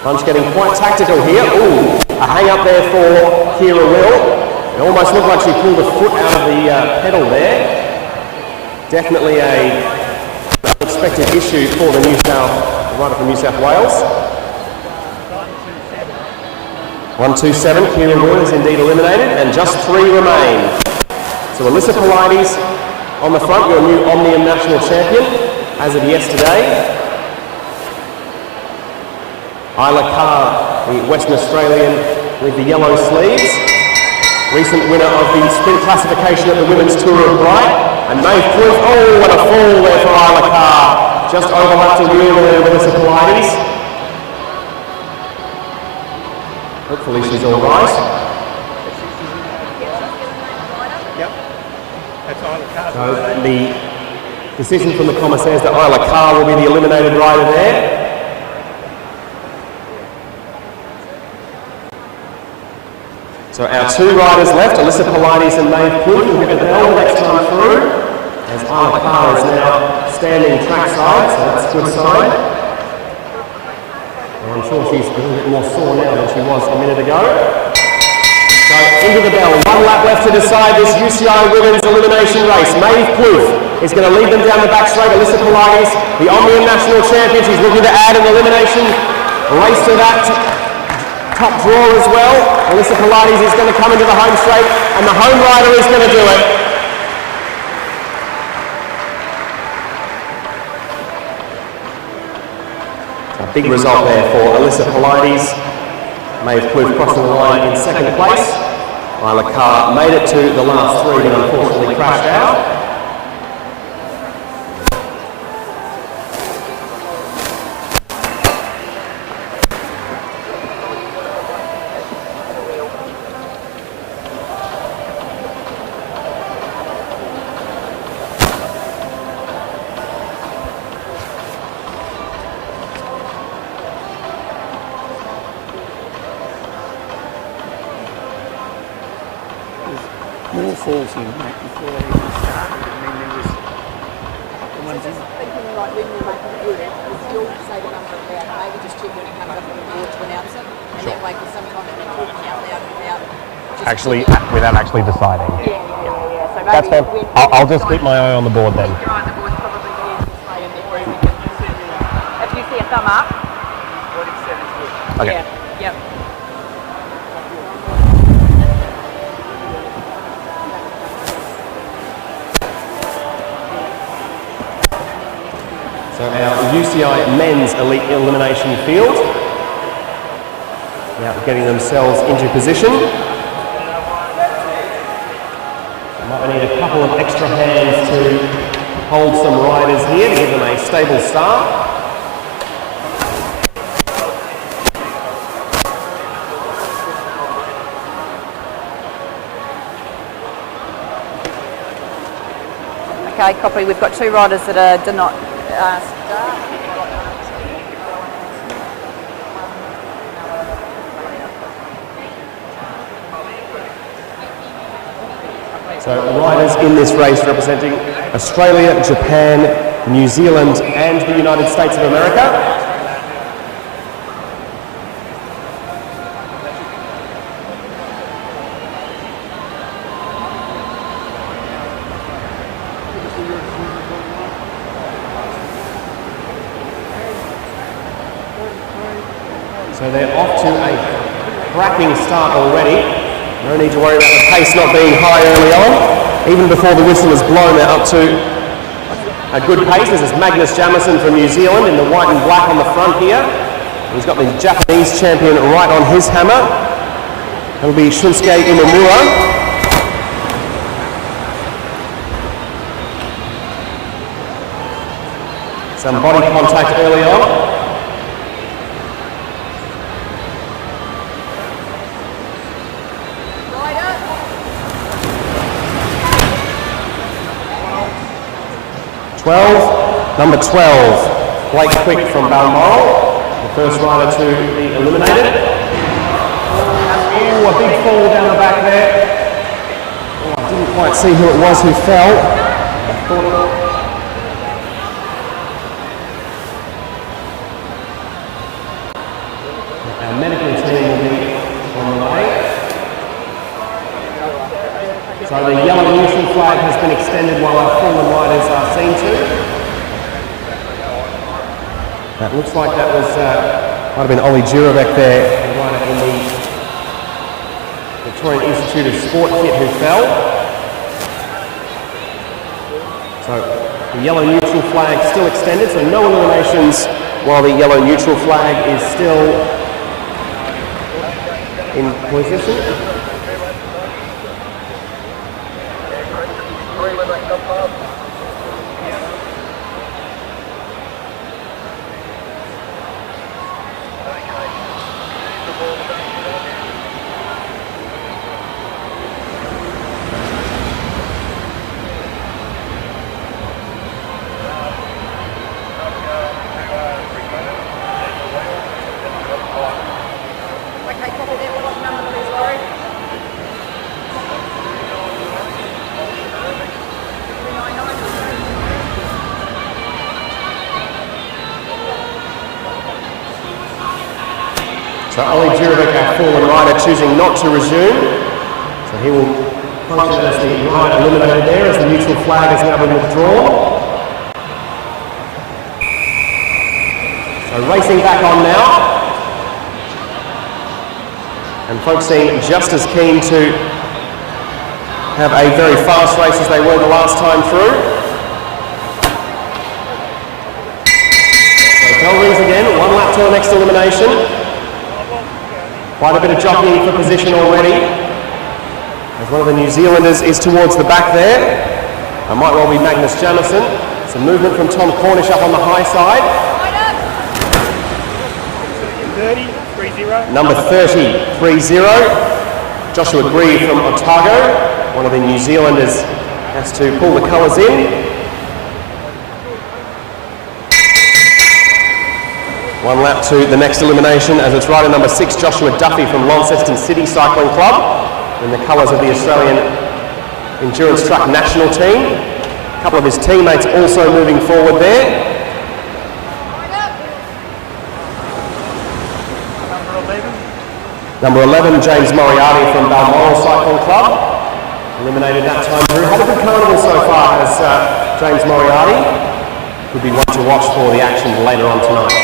bunch getting quite tactical here. Ooh, A hang up there for Kieran Will. It almost looked like she pulled a foot out of the pedal there. Definitely a unexpected issue for the rider from New South Wales. 127, Kieran Will is indeed eliminated, and just 3 remain. So Alyssa Polides on the front, your new Omnium National Champion as of yesterday. Isla Carr, the Western Australian with the yellow sleeves. Recent winner of the sprint classification at the Women's Tour of Bright. And Maeve Cliff, oh, what a fall there for Isla Carr. Just overlapped a wheel there with Alyssa Polides. Hopefully she's all right. Yep. That's Isla Carr. So the decision from the commissaires that Isla Carr will be the eliminated rider there. So our 2 riders left, Alyssa Polides and Maeve Cliff, will get the bell next time through, as Isla Carr is now standing trackside, so that's a good sign. And I'm sure she's a little bit more sore now than she was a minute ago. So into the bell, 1 lap left to decide this UCI Women's Elimination Race. Maeve Cliff is going to lead them down the back straight. Alyssa Polides, the Omnium National Champion, she's looking to add an elimination race to that top draw as well. Alyssa Polides is going to come into the home straight, and the home rider is going to do it. A big result there for Alyssa Polides. Maeve Cliff crossing the line in 2nd place. Isla Carr made it to the last 3 but unfortunately crashed out. More falls in back before they even started. I mean, there was the ones in. Thinking like when you're making it good, is you'll say the number of round, maybe just check when it comes up on the board to announce it, and that way, because sometimes they're talking out loud Without actually deciding. Yeah. So maybe That's fair. when I'll just keep my eye on the board then. your eye on the board's probably the easiest way in there. If you see a thumb up, Okay. yeah, yep. So our UCI Men's Elite Elimination Field now getting themselves into position. Might need a couple of extra hands to hold some riders here to give them a stable start. Okay, copy. We've got 2 riders that did not start. So riders in this race representing Australia, Japan, New Zealand and the United States of America. So they're off to a cracking start already. No need to worry about the pace not being high early on. Even before the whistle is blown, they're up to a good pace. This is Magnus Jamison from New Zealand in the white and black on the front here. He's got the Japanese champion right on his hammer. It'll be Shunsuke Imamura. Some body contact early on. Number 12, Blake Quick from Balmoral, the first rider to be eliminated. Oh, a big fall down the back there. Oh, I didn't quite see who it was who fell. Our medical team will be on the So the yellow neutral flag has been extended while our fallen riders are seen to. That looks like that was, might have been Ollie Juravec there, the rider in the Victorian Institute of Sport kit who fell. So the yellow neutral flag still extended, so no eliminations while the yellow neutral flag is still in position. Okay, copy that. What number, please, Laurie? So Ollie Juravec, our fallen rider, choosing not to resume. So he will function as the rider eliminated there as the neutral flag has now been withdrawn. So racing back on now. And folks seem just as keen to have a very fast race as they were the last time through. So bell rings again, 1 lap to the next elimination. Quite a bit of jockeying for position already, as one of the New Zealanders is towards the back there. It might well be Magnus Jamison. Some movement from Tom Cornish up on the high side. 30, 3-0. Number 30, 3-0. Joshua Grieve from Otago. One of the New Zealanders has to pull the colours in. 1 lap to the next elimination as it's rider number 6, Joshua Duffy from Launceston City Cycling Club, in the colours of the Australian Endurance Truck National Team. A couple of his teammates also moving forward there. Number 11, James Moriarty from Balmoral Cycling Club, eliminated that time through. Had a good carnival so far as James Moriarty. Could be one to watch for the action later on tonight.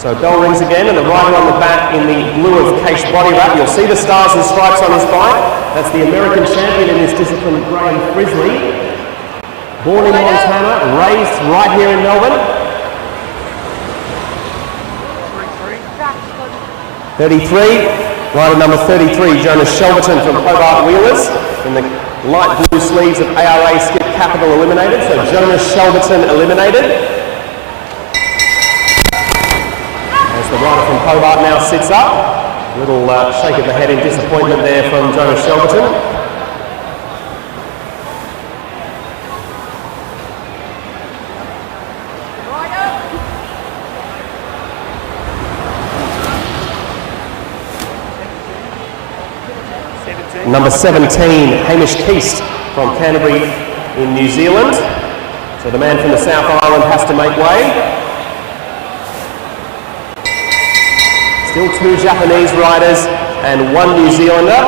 So bell rings again, and the rider on the back in the blue of Case body wrap. You'll see the stars and stripes on his bike. That's the American champion in this discipline, Graham Frisley. Born in Montana, raised right here in Melbourne. 33, rider number 33, Jonas Shelverton from Hobart Wheelers, in the light blue sleeves of ARA Skip Capital eliminated. So Jonas Shelverton eliminated. The rider from Hobart now sits up. A little shake of the head in disappointment there from Jonas Shelverton. Number 17, Hamish Keast from Canterbury in New Zealand. So the man from the South Island has to make way. Still 2 Japanese riders and 1 New Zealander,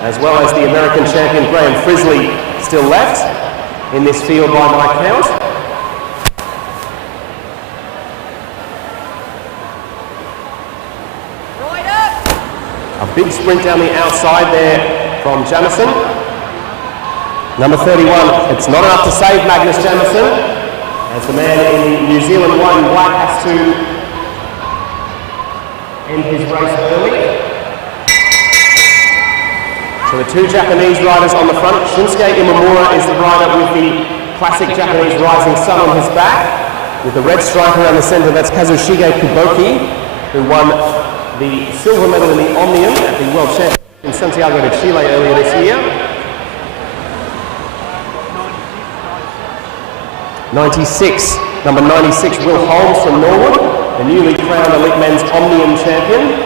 as well as the American champion Graham Frisley still left in this field by my count. A big sprint down the outside there from Jamison. Number 31, it's not enough to save Magnus Jamison, as the man in New Zealand white and black has to end his race early. So the 2 Japanese riders on the front. Shunsuke Imamura is the rider with the classic Japanese rising sun on his back, with the red stripe around the centre. That's Kazushige Kuboki, who won the silver medal in the Omnium at the World Championship in Santiago de Chile earlier this year. 96, number 96, Will Holmes from Norwood, the newly crowned Elite Men's Omnium champion.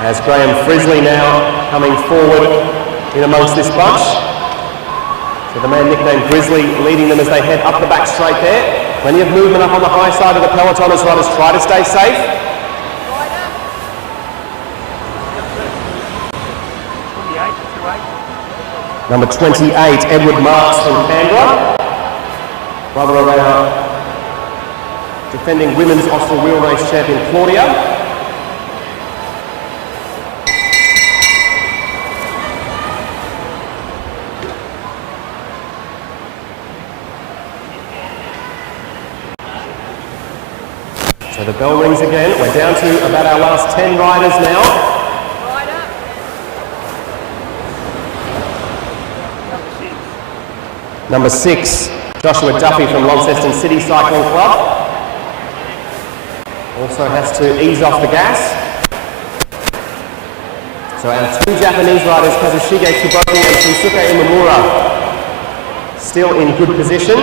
As Graham Frisley now coming forward in amongst this bunch. So with the man nicknamed Grizzly leading them as they head up the back straight there. Plenty of movement up on the high side of the peloton as riders try to stay safe. Number 28, Edward Marks from Canberra. Brother of our defending women's Austral Wheelrace champion Claudia. So the bell rings again. We're down to about our last 10 riders now. Number 6, Joshua Duffy from Launceston City Cycling Club. Also has to ease off the gas. So our 2 Japanese riders, Kazushige Kiboki and Shinsuke Imamura, still in good position.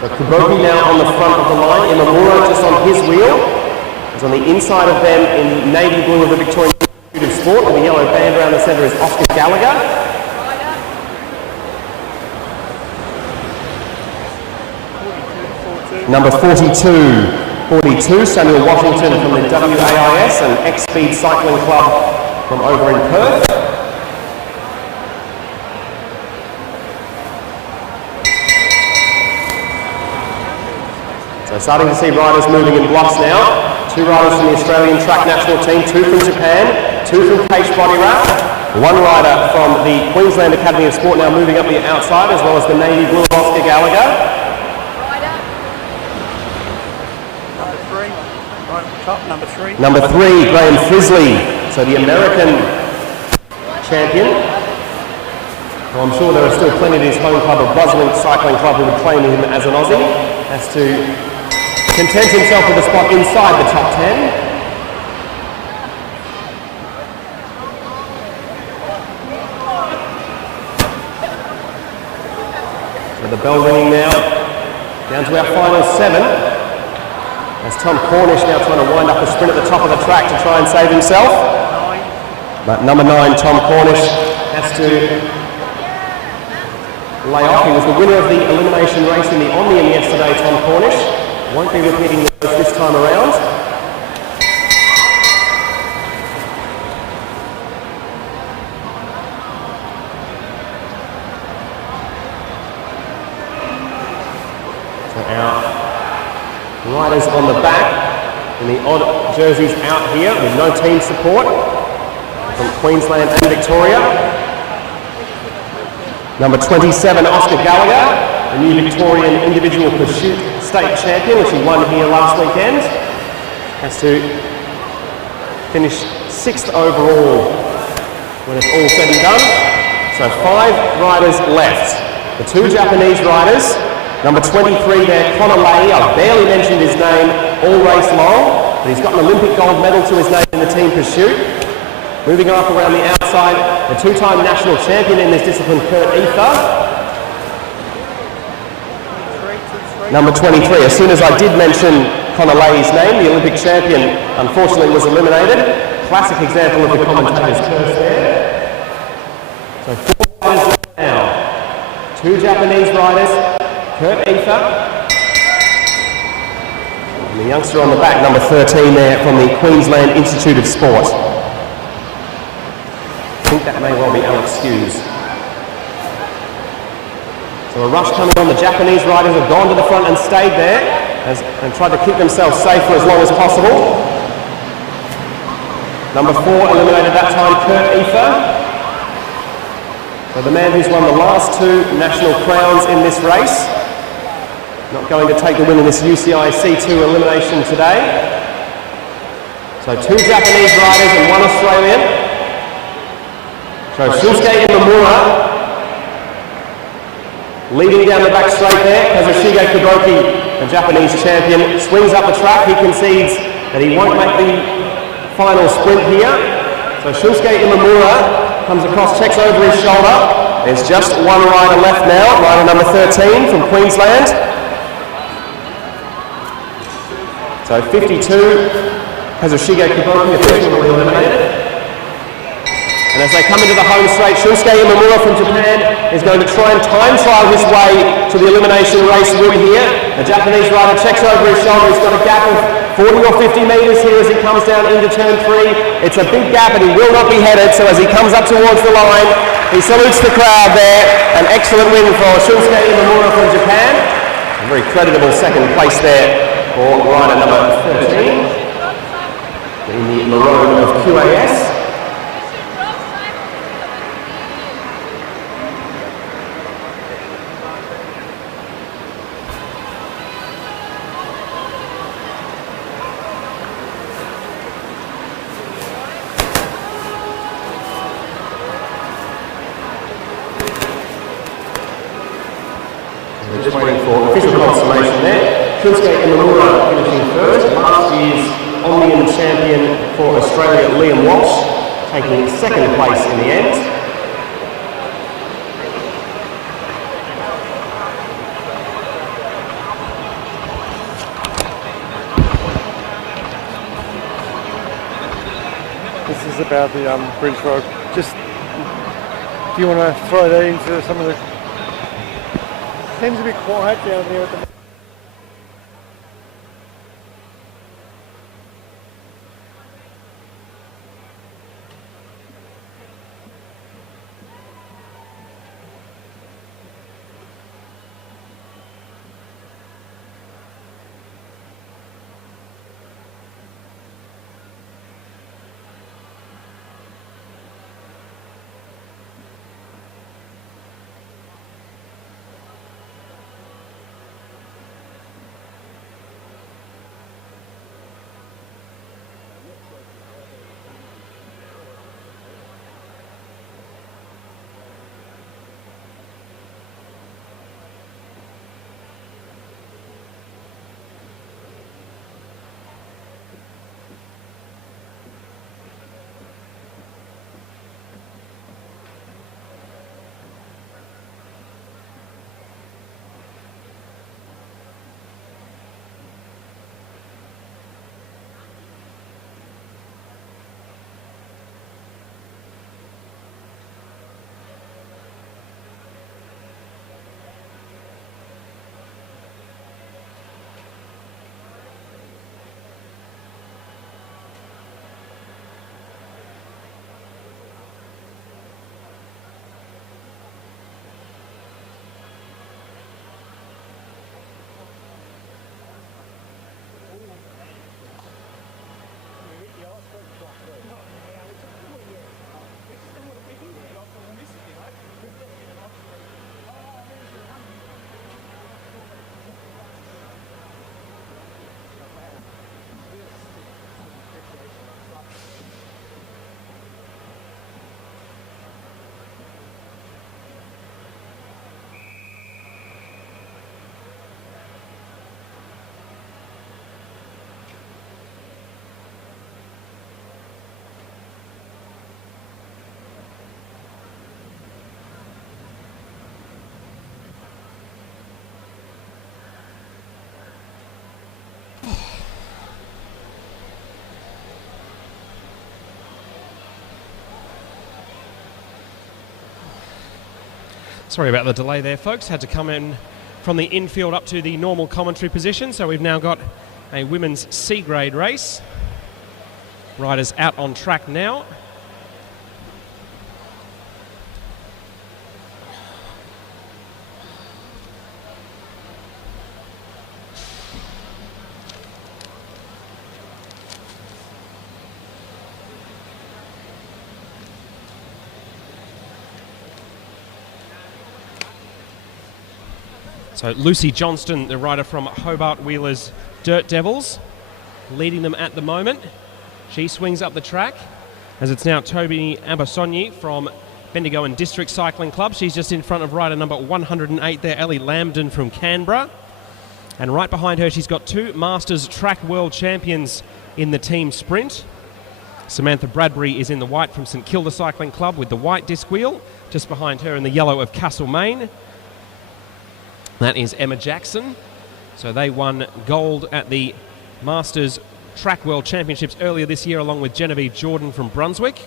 So Kiboki now on the front of the line, Imamura just on his wheel. He's on the inside of them in navy blue of the Victorian Institute of Sport, with the yellow band around the centre is Oscar Gallagher. Number 42, Samuel Washington from the WAIS and X-Speed Cycling Club from over in Perth. So starting to see riders moving in blocks now. 2 riders from the Australian track national team, 2 from Japan, 2 from Case Body Wrap, 1 rider from the Queensland Academy of Sport now moving up the outside, as well as the navy blue Oscar Gallagher. Number 3, Graham Frisley, so the American champion. Well, I'm sure there are still plenty of his home club of Buzzlink Cycling Club who would claim him as an Aussie. Has to content himself with a spot inside the top 10. So the bell ringing now, down to our final 7. As Tom Cornish now trying to wind up a sprint at the top of the track to try and save himself. But number 9, Tom Cornish, has to lay off. He was the winner of the elimination race in the Omnium yesterday, Tom Cornish. Won't be repeating the race this time around. So our riders on the back in the odd jerseys out here with no team support from Queensland and Victoria. Number 27, Oscar Gallagher, the new Victorian individual pursuit state champion, which he won here last weekend. Has to finish 6th overall when it's all said and done. So 5 riders left. The 2 Japanese riders. Number 23 there, Connor Leahy, I barely mentioned his name all race long, but he's got an Olympic gold medal to his name in the team pursuit. Moving up around the outside, the 2-time national champion in this discipline, Kurt Ether. Number 23, as soon as I did mention Connor Leahy's name, the Olympic champion unfortunately was eliminated. Classic example of the commentator's curse there. So 4 riders left now. 2 Japanese riders. Kurt Ether, and the youngster on the back, number 13 there from the Queensland Institute of Sport. I think that may well be Alex Hughes. So a rush coming on. The Japanese riders have gone to the front and stayed there and tried to keep themselves safe for as long as possible. Number 4 eliminated that time, Kurt Ether. So the man who's won the last 2 national crowns in this race. Not going to take the win in this UCI C2 elimination today. So 2 Japanese riders and 1 Australian. So Shinsuke Imamura leading down the back straight there. Kazushige Kiboki, the Japanese champion, swings up the track. He concedes that he won't make the final sprint here. So Shinsuke Imamura comes across, checks over his shoulder. There's just 1 rider left now, rider number 13 from Queensland. So 52, Kazushige Kiboki officially eliminated. And as they come into the home straight, Shunsuke Imamura from Japan is going to try and time trial his way to the elimination race win here. The Japanese rider checks over his shoulder. He's got a gap of 40 or 50 metres here as he comes down into turn 3. It's a big gap and he will not be headed, so as he comes up towards the line, he salutes the crowd there. An excellent win for Shunsuke Imamura from Japan. A very creditable second place there for rider number 13 in the maroon of QAS. We're just waiting for official confirmation there. Shunsuke Imamura finishing first. Last year's Omnium champion for Australia, Liam Walsh, taking second place in the end. This is about the British Road. Just, do you want to throw that into some of the... Seems a bit quiet down there at the moment. Sorry about the delay there, folks. Had to come in from the infield up to the normal commentary position. So we've now got a women's C-grade race. Riders out on track now. So Lucy Johnston, the rider from Hobart Wheelers Dirt Devils, leading them at the moment. She swings up the track as it's now Toby Abasonyi from Bendigo and District Cycling Club. She's just in front of rider number 108 there, Ellie Lambden from Canberra. And right behind her, she's got two Masters Track World Champions in the team sprint. Samantha Bradbury is in the white from St Kilda Cycling Club with the white disc wheel. Just behind her in the yellow of Castlemaine, that is Emma Jackson. So they won gold at the Masters Track World Championships earlier this year along with Genevieve Jordan from Brunswick.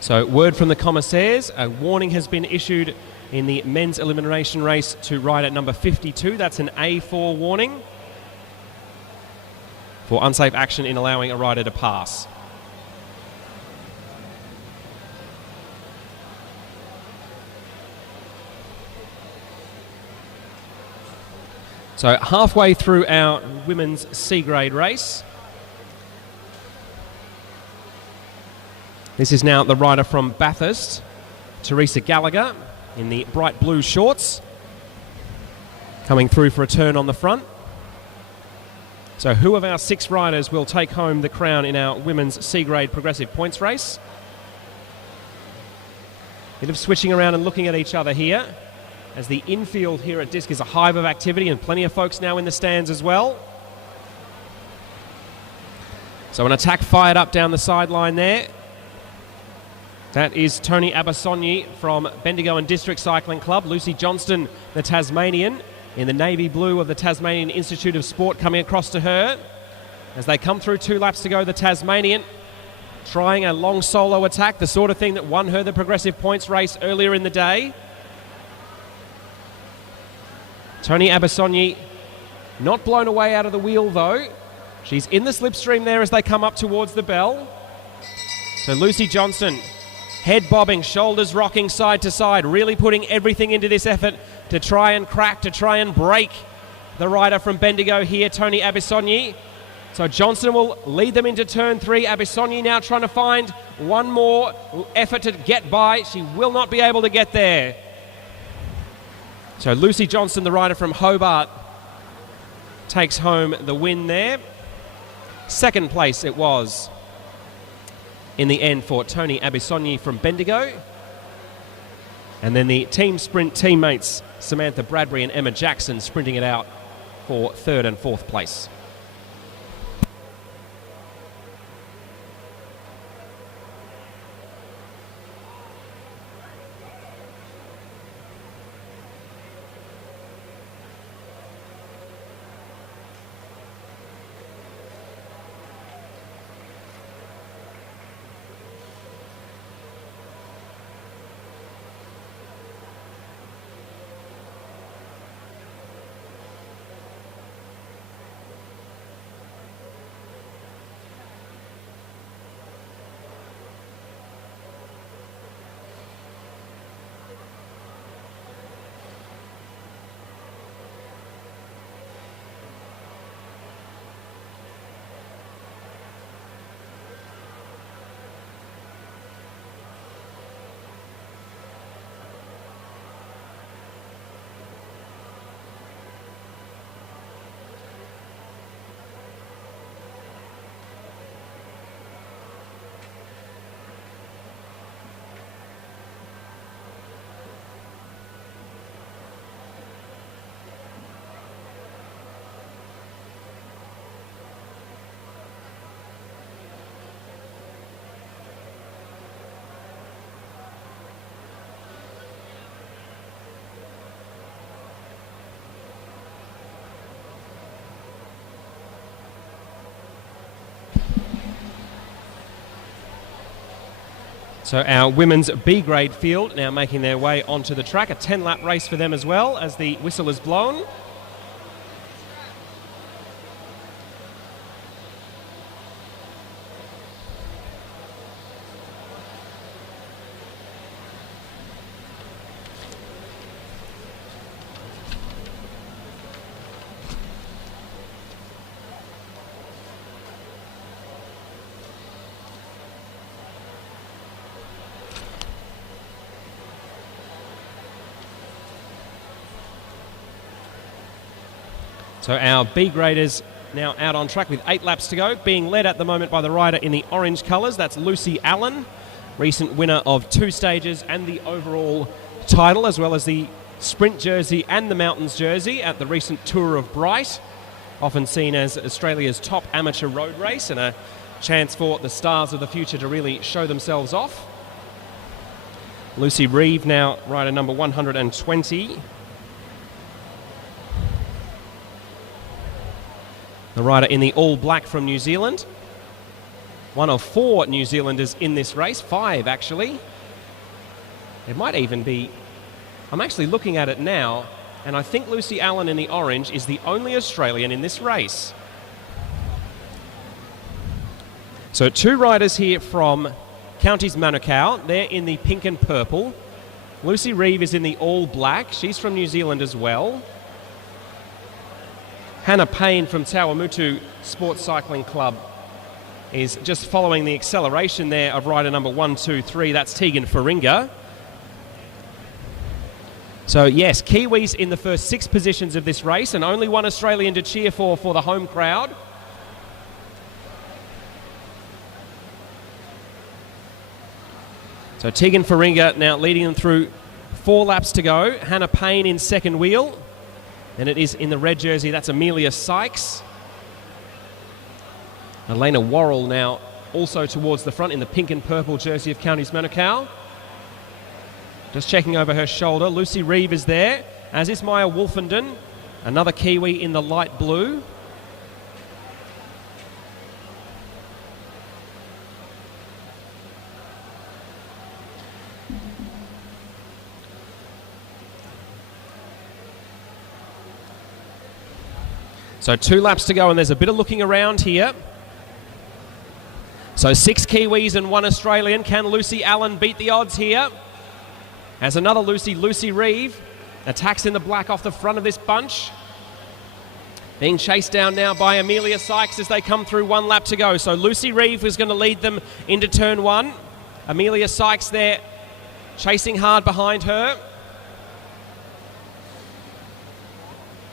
So word from the commissaires, a warning has been issued in the men's elimination race to rider number 52. That's an A4 warning for unsafe action in allowing a rider to pass. So halfway through our women's C-grade race. This is now the rider from Bathurst, Teresa Gallagher, in the bright blue shorts, coming through for a turn on the front. So who of our 6 riders will take home the crown in our women's C-grade progressive points race? Bit of switching around and looking at each other here, as the infield here at Disc is a hive of activity and plenty of folks now in the stands as well. So an attack fired up down the sideline there. That is Tony Abasonyi from Bendigo and District Cycling Club. Lucy Johnston, the Tasmanian, in the navy blue of the Tasmanian Institute of Sport, coming across to her. As they come through 2 laps to go, the Tasmanian trying a long solo attack, the sort of thing that won her the progressive points race earlier in the day. Tony Abasonyi not blown away out of the wheel though. She's in the slipstream there as they come up towards the bell. So Lucy Johnston, head bobbing, shoulders rocking side to side, really putting everything into this effort to try and crack, to try and break the rider from Bendigo here, Tony Abasonyi. So Johnston will lead them into turn 3. Abasonyi now trying to find one more effort to get by. She will not be able to get there. So Lucy Johnston, the rider from Hobart, takes home the win there. Second place it was in the end for Tony Abasonyi from Bendigo. And then the team sprint teammates, Samantha Bradbury and Emma Jackson, sprinting it out for 3rd and 4th place. So our women's B-grade field now making their way onto the track. A 10-lap race for them as well as the whistle is blown. So our B-graders now out on track with 8 laps to go, being led at the moment by the rider in the orange colours. That's Lucy Allen, recent winner of 2 stages and the overall title, as well as the sprint jersey and the mountains jersey at the recent Tour of Bright, often seen as Australia's top amateur road race, and a chance for the stars of the future to really show themselves off. Lucy Reeve now rider number 120. The rider in the all black from New Zealand. one of 4 New Zealanders in this race, 5 actually. It might even be, I'm actually looking at it now, and I think Lucy Allen in the orange is the only Australian in this race. So 2 riders here from Counties Manukau. They're in the pink and purple. Lucy Reeve is in the all black. She's from New Zealand as well. Hannah Payne from Tawamutu Sports Cycling Club is just following the acceleration there of rider number 123. That's Tegan Faringa. So yes, Kiwis in the first 6 positions of this race, and only one Australian to cheer for the home crowd. So Tegan Faringa now leading them through 4 laps to go. Hannah Payne in second wheel. And it is in the red jersey, that's Amelia Sykes. Elena Worrell now also towards the front in the pink and purple jersey of Counties Manukau. Just checking over her shoulder. Lucy Reeve is there, as is Maya Wolfenden, another Kiwi in the light blue. So 2 laps to go, and there's a bit of looking around here. So 6 Kiwis and 1 Australian. Can Lucy Allen beat the odds here? As another Lucy Reeve attacks in the black off the front of this bunch. Being chased down now by Amelia Sykes as they come through 1 lap to go. So Lucy Reeve is going to lead them into turn 1. Amelia Sykes there chasing hard behind her.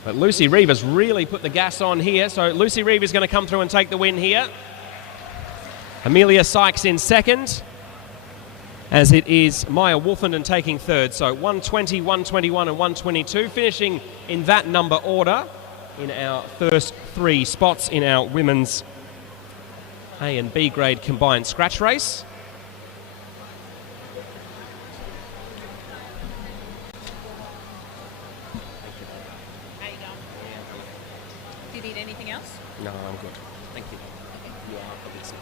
But Lucy Reeve has really put the gas on here, so Lucy Reeve is going to come through and take the win here. Amelia Sykes in second, as it is Maya Wolfenden taking third. So 120, 121 and 122, finishing in that number order in our first 3 spots in our women's A and B grade combined scratch race. Do you need anything else? No, I'm good. Thank you. You are obviously.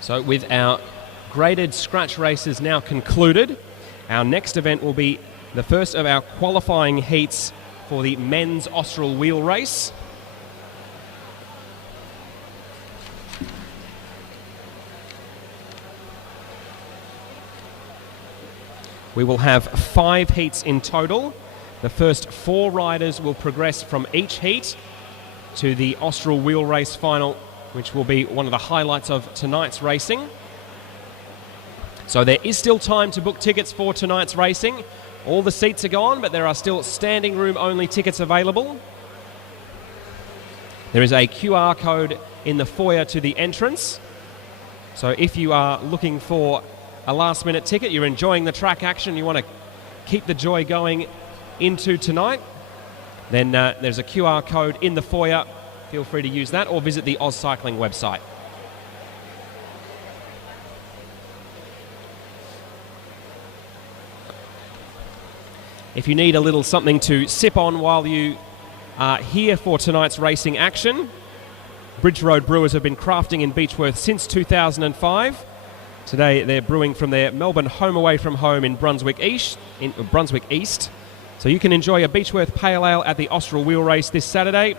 So with our graded scratch races now concluded, our next event will be the first of our qualifying heats for the men's Austral Wheelrace. We will have 5 heats in total. The first 4 riders will progress from each heat to the Austral Wheelrace final, which will be one of the highlights of tonight's racing. So there is still time to book tickets for tonight's racing. All the seats are gone, but there are still standing room only tickets available. There is a QR code in the foyer to the entrance. So if you are looking for a last minute ticket, you're enjoying the track action, you want to keep the joy going into tonight, then there's a QR code in the foyer. Feel free to use that or visit the Oz Cycling website. If you need a little something to sip on while you are here for tonight's racing action, Bridge Road Brewers have been crafting in Beechworth since 2005. Today they're brewing from their Melbourne home away from home in Brunswick East. So you can enjoy a Beechworth Pale Ale at the Austral Wheelrace this Saturday.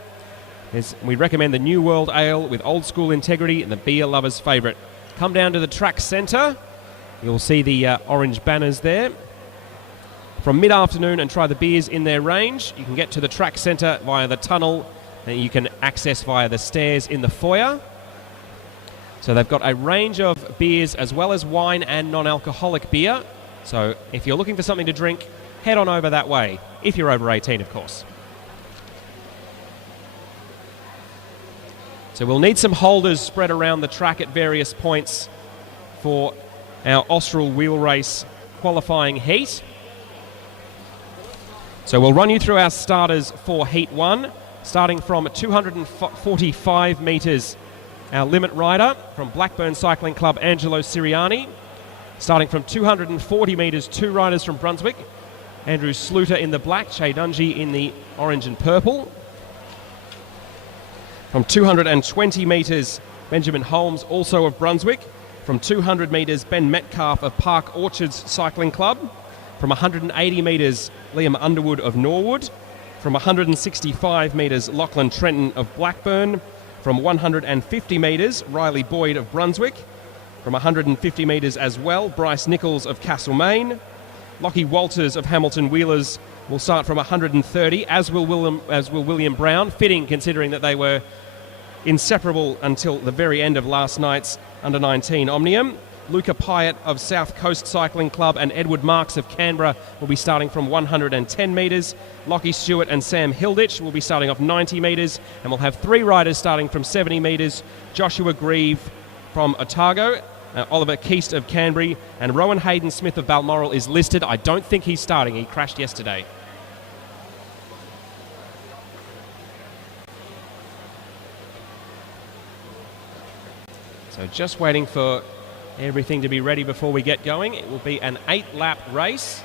We recommend the New World Ale with old school integrity and the beer lover's favourite. Come down to the track centre. You'll see the orange banners there. From mid-afternoon and try the beers in their range. You can get to the track centre via the tunnel that you can access via the stairs in the foyer. So they've got a range of beers as well as wine and non-alcoholic beer. So if you're looking for something to drink, head on over that way, if you're over 18, of course. So we'll need some holders spread around the track at various points for our Austral Wheelrace qualifying heat. So we'll run you through our starters for Heat 1, starting from 245 metres. Our limit rider from Blackburn Cycling Club, Angelo Siriani. Starting from 240 metres, 2 riders from Brunswick. Andrew Sluter in the black, Che Dungy in the orange and purple. From 220 metres, Benjamin Holmes, also of Brunswick. From 200 metres, Ben Metcalf of Park Orchards Cycling Club. From 180 metres, Liam Underwood of Norwood. From 165 metres, Lachlan Trenton of Blackburn. From 150 metres, Riley Boyd of Brunswick. From 150 metres as well, Bryce Nichols of Castlemaine. Lockie Walters of Hamilton Wheelers will start from 130, as will William Brown, fitting considering that they were inseparable until the very end of last night's under-19 Omnium. Luca Pyatt of South Coast Cycling Club and Edward Marks of Canberra will be starting from 110 metres. Lockie Stewart and Sam Hilditch will be starting off 90 metres, and we'll have 3 riders starting from 70 metres. Joshua Grieve from Otago, Oliver Keast of Canberra, and Rowan Hayden Smith of Balmoral is listed. I don't think he's starting. He crashed yesterday. So just waiting for everything to be ready before we get going. It will be an 8-lap race.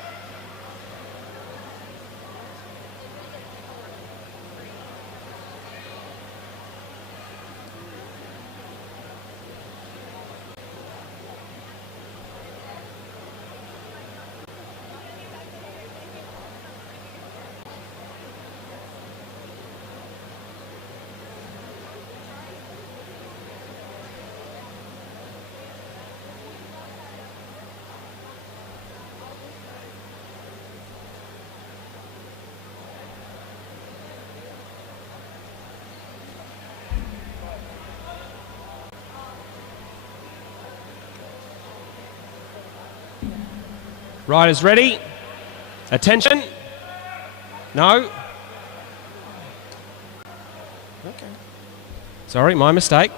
Riders ready? Attention. No. Okay. Sorry, my mistake.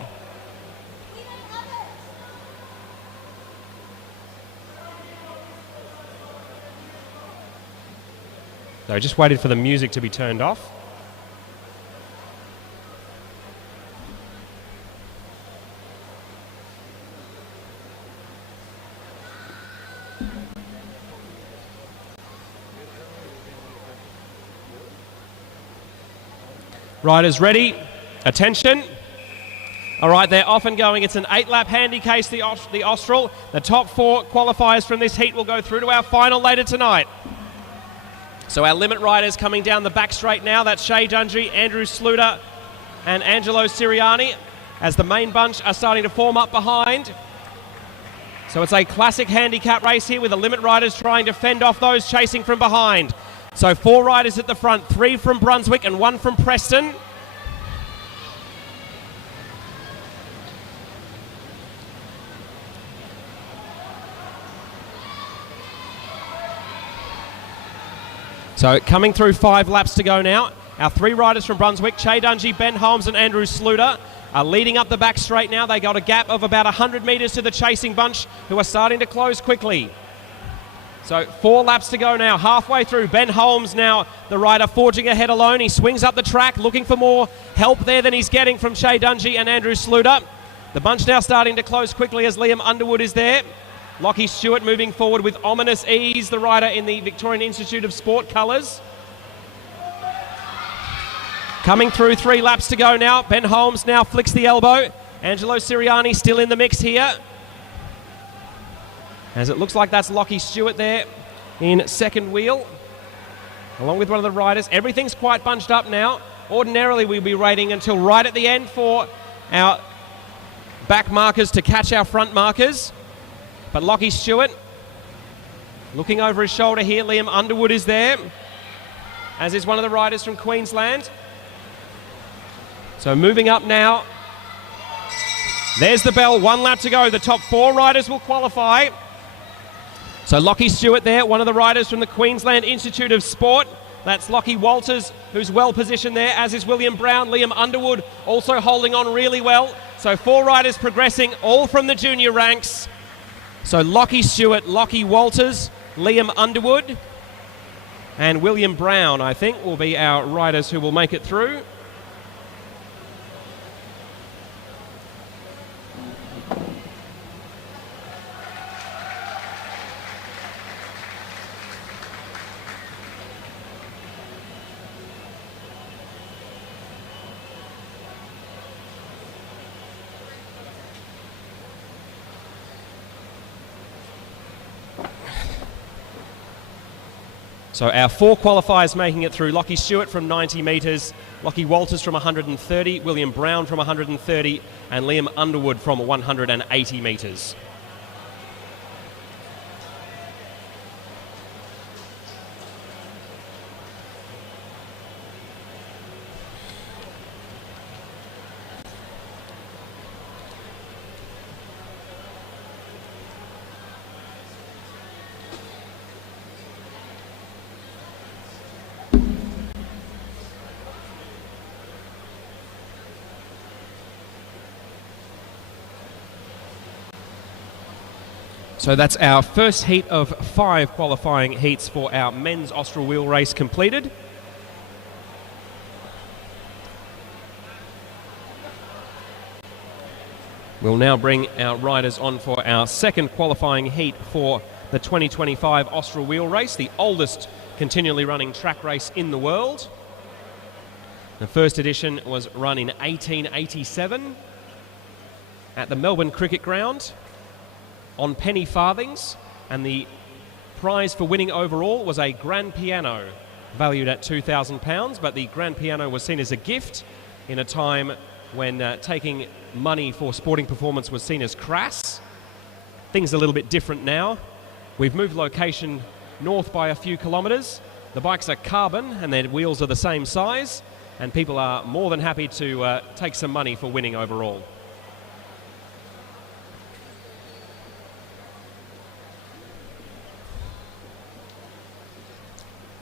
So I just waited for the music to be turned off. Riders ready? Attention. All right, they're off and going. It's an 8-lap handy case, the Austral. The top 4 qualifiers from this heat will go through to our final later tonight. So our limit riders coming down the back straight now. That's Che Dungy, Andrew Sluter and Angelo Siriani, as the main bunch are starting to form up behind. So it's a classic handicap race here with the limit riders trying to fend off those chasing from behind. So 4 riders at the front, 3 from Brunswick and 1 from Preston. So coming through 5 laps to go now. Our 3 riders from Brunswick, Che Dungy, Ben Holmes and Andrew Sluter, are leading up the back straight now. They got a gap of about 100 metres to the chasing bunch, who are starting to close quickly. So 4 laps to go now, halfway through. Ben Holmes now, the rider forging ahead alone. He swings up the track, looking for more help there than he's getting from Che Dungy and Andrew Sluter. The bunch now starting to close quickly as Liam Underwood is there. Lockie Stewart moving forward with ominous ease, the rider in the Victorian Institute of Sport colours. Coming through 3 laps to go now. Ben Holmes now flicks the elbow. Angelo Siriani still in the mix here, as it looks like that's Lockie Stewart there in second wheel, along with one of the riders. Everything's quite bunched up now. Ordinarily, we'd be waiting until right at the end for our back markers to catch our front markers. But Lockie Stewart, looking over his shoulder here. Liam Underwood is there, as is one of the riders from Queensland. So moving up now. There's the bell, 1 lap to go. The top 4 riders will qualify. So Lockie Stewart there, one of the riders from the Queensland Institute of Sport. That's Lockie Walters, who's well positioned there, as is William Brown. Liam Underwood also holding on really well. So 4 riders progressing, all from the junior ranks. So Lockie Stewart, Lockie Walters, Liam Underwood, and William Brown, I think, will be our riders who will make it through. So our 4 qualifiers making it through: Lockie Stewart from 90 metres, Lockie Walters from 130, William Brown from 130, and Liam Underwood from 180 metres. So that's our first heat of 5 qualifying heats for our men's Austral wheel race completed. We'll now bring our riders on for our second qualifying heat for the 2025 Austral wheel race, the oldest continually running track race in the world. The first edition was run in 1887 at the Melbourne Cricket Ground on penny farthings, and the prize for winning overall was a grand piano valued at £2,000, but the grand piano was seen as a gift in a time when taking money for sporting performance was seen as crass. Things are a little bit different now. We've moved location north by a few kilometres. The bikes are carbon and their wheels are the same size, and people are more than happy to take some money for winning overall.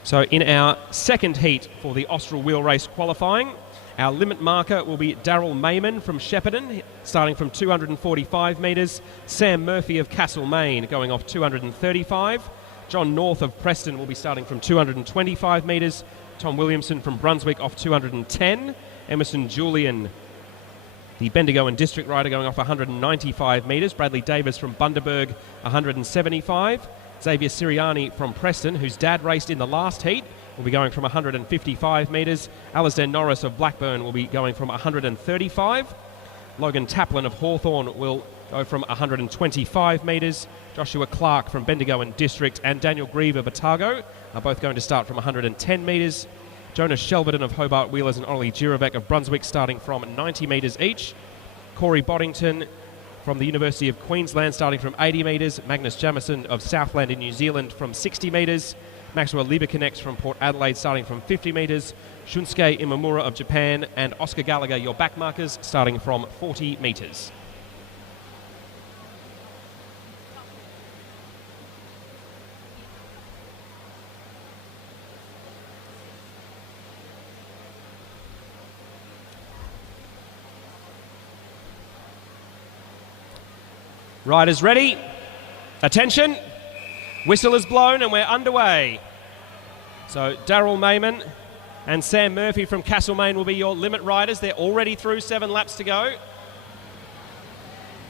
So in our second heat for the Austral wheel race qualifying, our limit marker will be Daryl Mayman from Shepparton, starting from 245 metres. Sam Murphy of Castlemaine going off 235. John North of Preston will be starting from 225 metres. Tom Williamson from Brunswick off 210. Emerson Julian, the Bendigo and District rider, going off 195 metres. Bradley Davis from Bundaberg, 175. Xavier Siriani from Preston, whose dad raced in the last heat, will be going from 155 metres. Alasdair Norris of Blackburn will be going from 135. Logan Taplin of Hawthorn will go from 125 metres. Joshua Clark from Bendigo and District and Daniel Grieve of Otago are both going to start from 110 metres. Jonas Shelverton of Hobart Wheelers and Ollie Girovic of Brunswick starting from 90 metres each. Corey Boddington from the University of Queensland starting from 80 metres. Magnus Jamison of Southland in New Zealand from 60 metres. Maxwell Lieberknecht from Port Adelaide starting from 50 metres. Shunsuke Imamura of Japan and Oscar Gallagher, your back markers, starting from 40 metres. Riders ready. Attention. Whistle is blown and we're underway. So Daryl Mayman and Sam Murphy from Castlemaine will be your limit riders. They're already through 7 laps to go.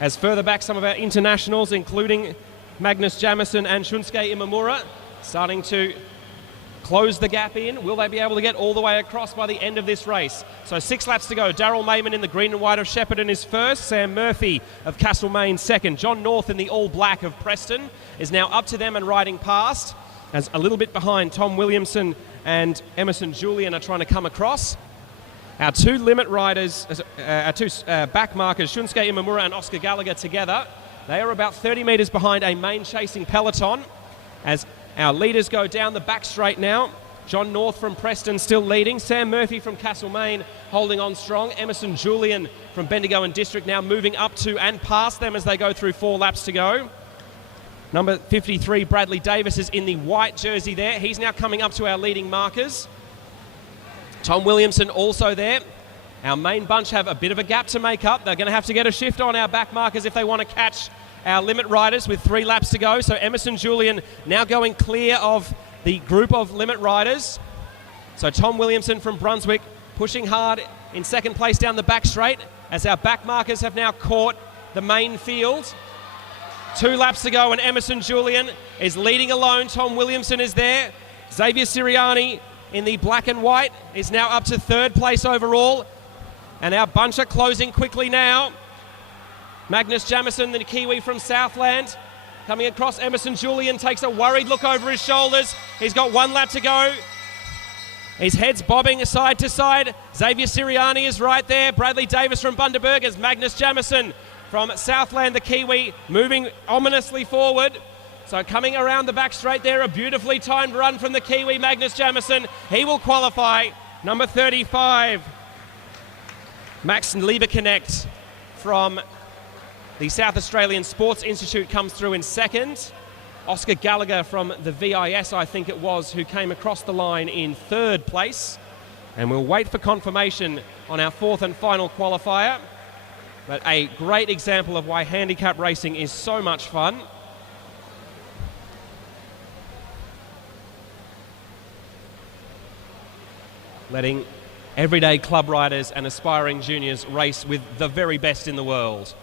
As further back, some of our internationals, including Magnus Jamison and Shunsuke Imamura, starting to close the gap in. Will they be able to get all the way across by the end of this race? So 6 laps to go. Daryl Mayman in the green and white of Shepparton is first. Sam Murphy of Castlemaine second. John North in the all black of Preston is now up to them and riding past. As a little bit behind, Tom Williamson and Emerson Julian are trying to come across. Our 2 limit riders, our 2 back markers, Shunsuke Imamura and Oscar Gallagher together, they are about 30 metres behind a main chasing peloton. As our leaders go down the back straight now. John North from Preston still leading. Sam Murphy from Castlemaine holding on strong. Emerson Julian from Bendigo and District now moving up to and past them as they go through 4 laps to go. Number 53, Bradley Davis, is in the white jersey there. He's now coming up to our leading markers. Tom Williamson also there. Our main bunch have a bit of a gap to make up. They're going to have to get a shift on our back markers if they want to catch our limit riders with 3 laps to go. So Emerson Julian now going clear of the group of limit riders. So Tom Williamson from Brunswick pushing hard in second place down the back straight as our back markers have now caught the main field. 2 laps to go and Emerson Julian is leading alone. Tom Williamson is there. Xavier Siriani in the black and white is now up to 3rd place overall. And our bunch are closing quickly now. Magnus Jamison, the Kiwi from Southland, Coming across, Emerson Julian takes a worried look over his shoulders. He's got 1 lap to go. His head's bobbing side to side. Xavier Siriani is right there. Bradley Davis from Bundaberg as Magnus Jamison from Southland, the Kiwi, moving ominously forward. So coming around the back straight there, a beautifully timed run from the Kiwi, Magnus Jamison. He will qualify. Number 35, Max Lieberknecht from the South Australian Sports Institute comes through in second. Oscar Gallagher from the VIS, I think it was, who came across the line in third place. And we'll wait for confirmation on our fourth and final qualifier. But a great example of why handicap racing is so much fun. Letting everyday club riders and aspiring juniors race with the very best in the world.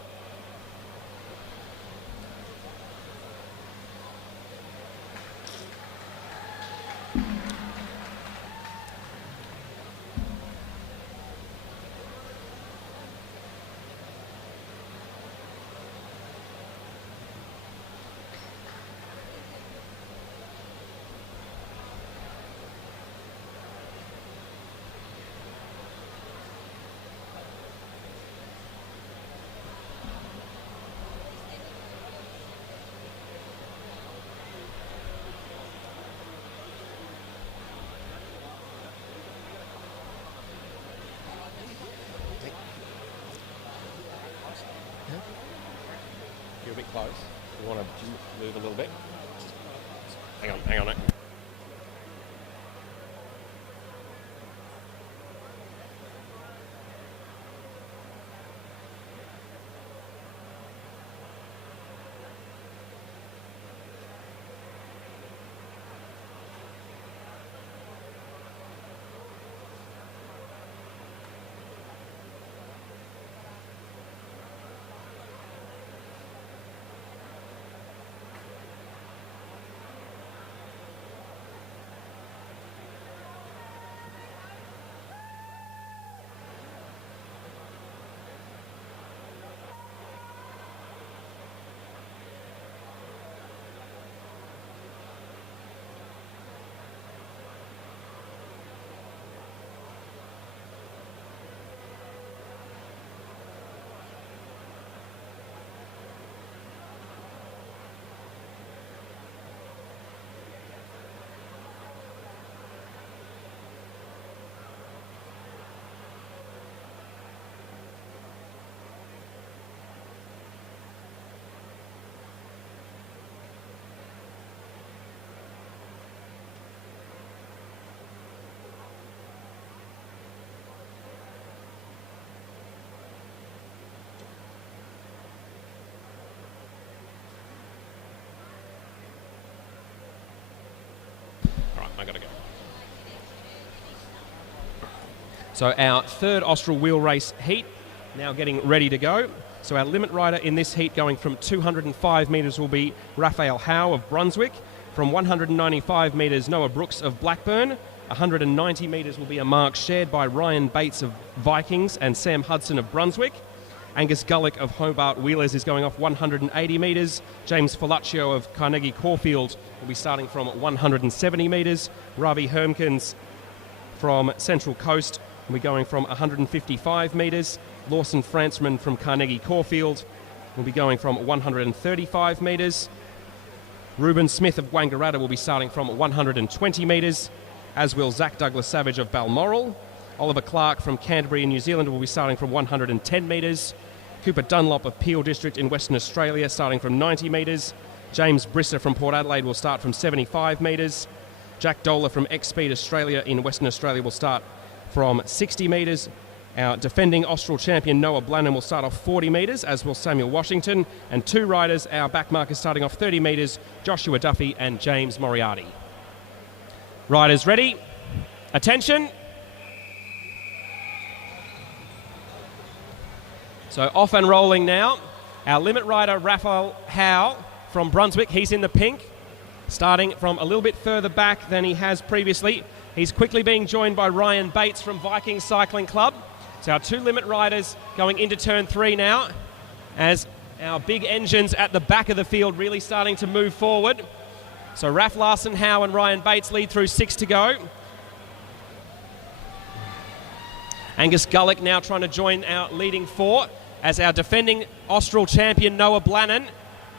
You're a bit close. You want to move a little bit? Hang on, mate. I gotta go. So our third Austral wheel race heat now getting ready to go. So our limit rider in this heat going from 205 metres will be Raphael Howe of Brunswick. From 195 metres, Noah Brooks of Blackburn. 190 metres will be a mark shared by Ryan Bates of Vikings and Sam Hudson of Brunswick. Angus Gullick of Hobart Wheelers is going off 180 metres. James Falaccio of Carnegie Caulfield will be starting from 170 metres. Ravi Hermkins from Central Coast will be going from 155 metres. Lawson Frantzman from Carnegie Caulfield will be going from 135 metres. Ruben Smith of Wangaratta will be starting from 120 metres, as will Zach Douglas Savage of Balmoral. Oliver Clark from Canterbury in New Zealand will be starting from 110 metres. Cooper Dunlop of Peel District in Western Australia starting from 90 metres. James Brisser from Port Adelaide will start from 75 metres. Jack Dola from X-Speed Australia in Western Australia will start from 60 metres. Our defending Austral champion Noah Blanham will start off 40 metres, as will Samuel Washington. And two riders, our backmarkers starting off 30 metres, Joshua Duffy and James Moriarty. Riders ready? Attention! So off and rolling now. Our limit rider, Raphael Howe from Brunswick, he's in the pink, starting from a little bit further back than he has previously. He's quickly being joined by Ryan Bates from Vikings Cycling Club. So our two limit riders going into turn 3 now, as our big engines at the back of the field really starting to move forward. So Raf Larson, Howe and Ryan Bates lead through 6 to go. Angus Gullick now trying to join our leading 4 as our defending Austral champion Noah Blannon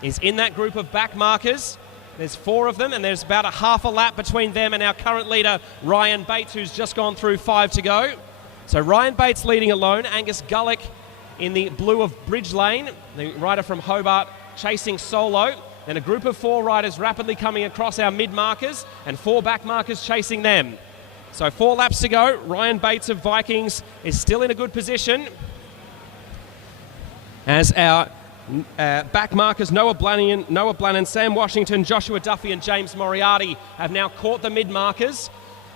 is in that group of back markers. There's 4 of them, and there's about a half a lap between them and our current leader, Ryan Bates, who's just gone through 5 to go. So Ryan Bates leading alone, Angus Gullick in the blue of Bridge Lane, the rider from Hobart chasing solo. Then a group of 4 riders rapidly coming across our mid markers and 4 back markers chasing them. So 4 laps to go. Ryan Bates of Vikings is still in a good position as our back markers Noah Blannon, Sam Washington, Joshua Duffy and James Moriarty have now caught the mid markers.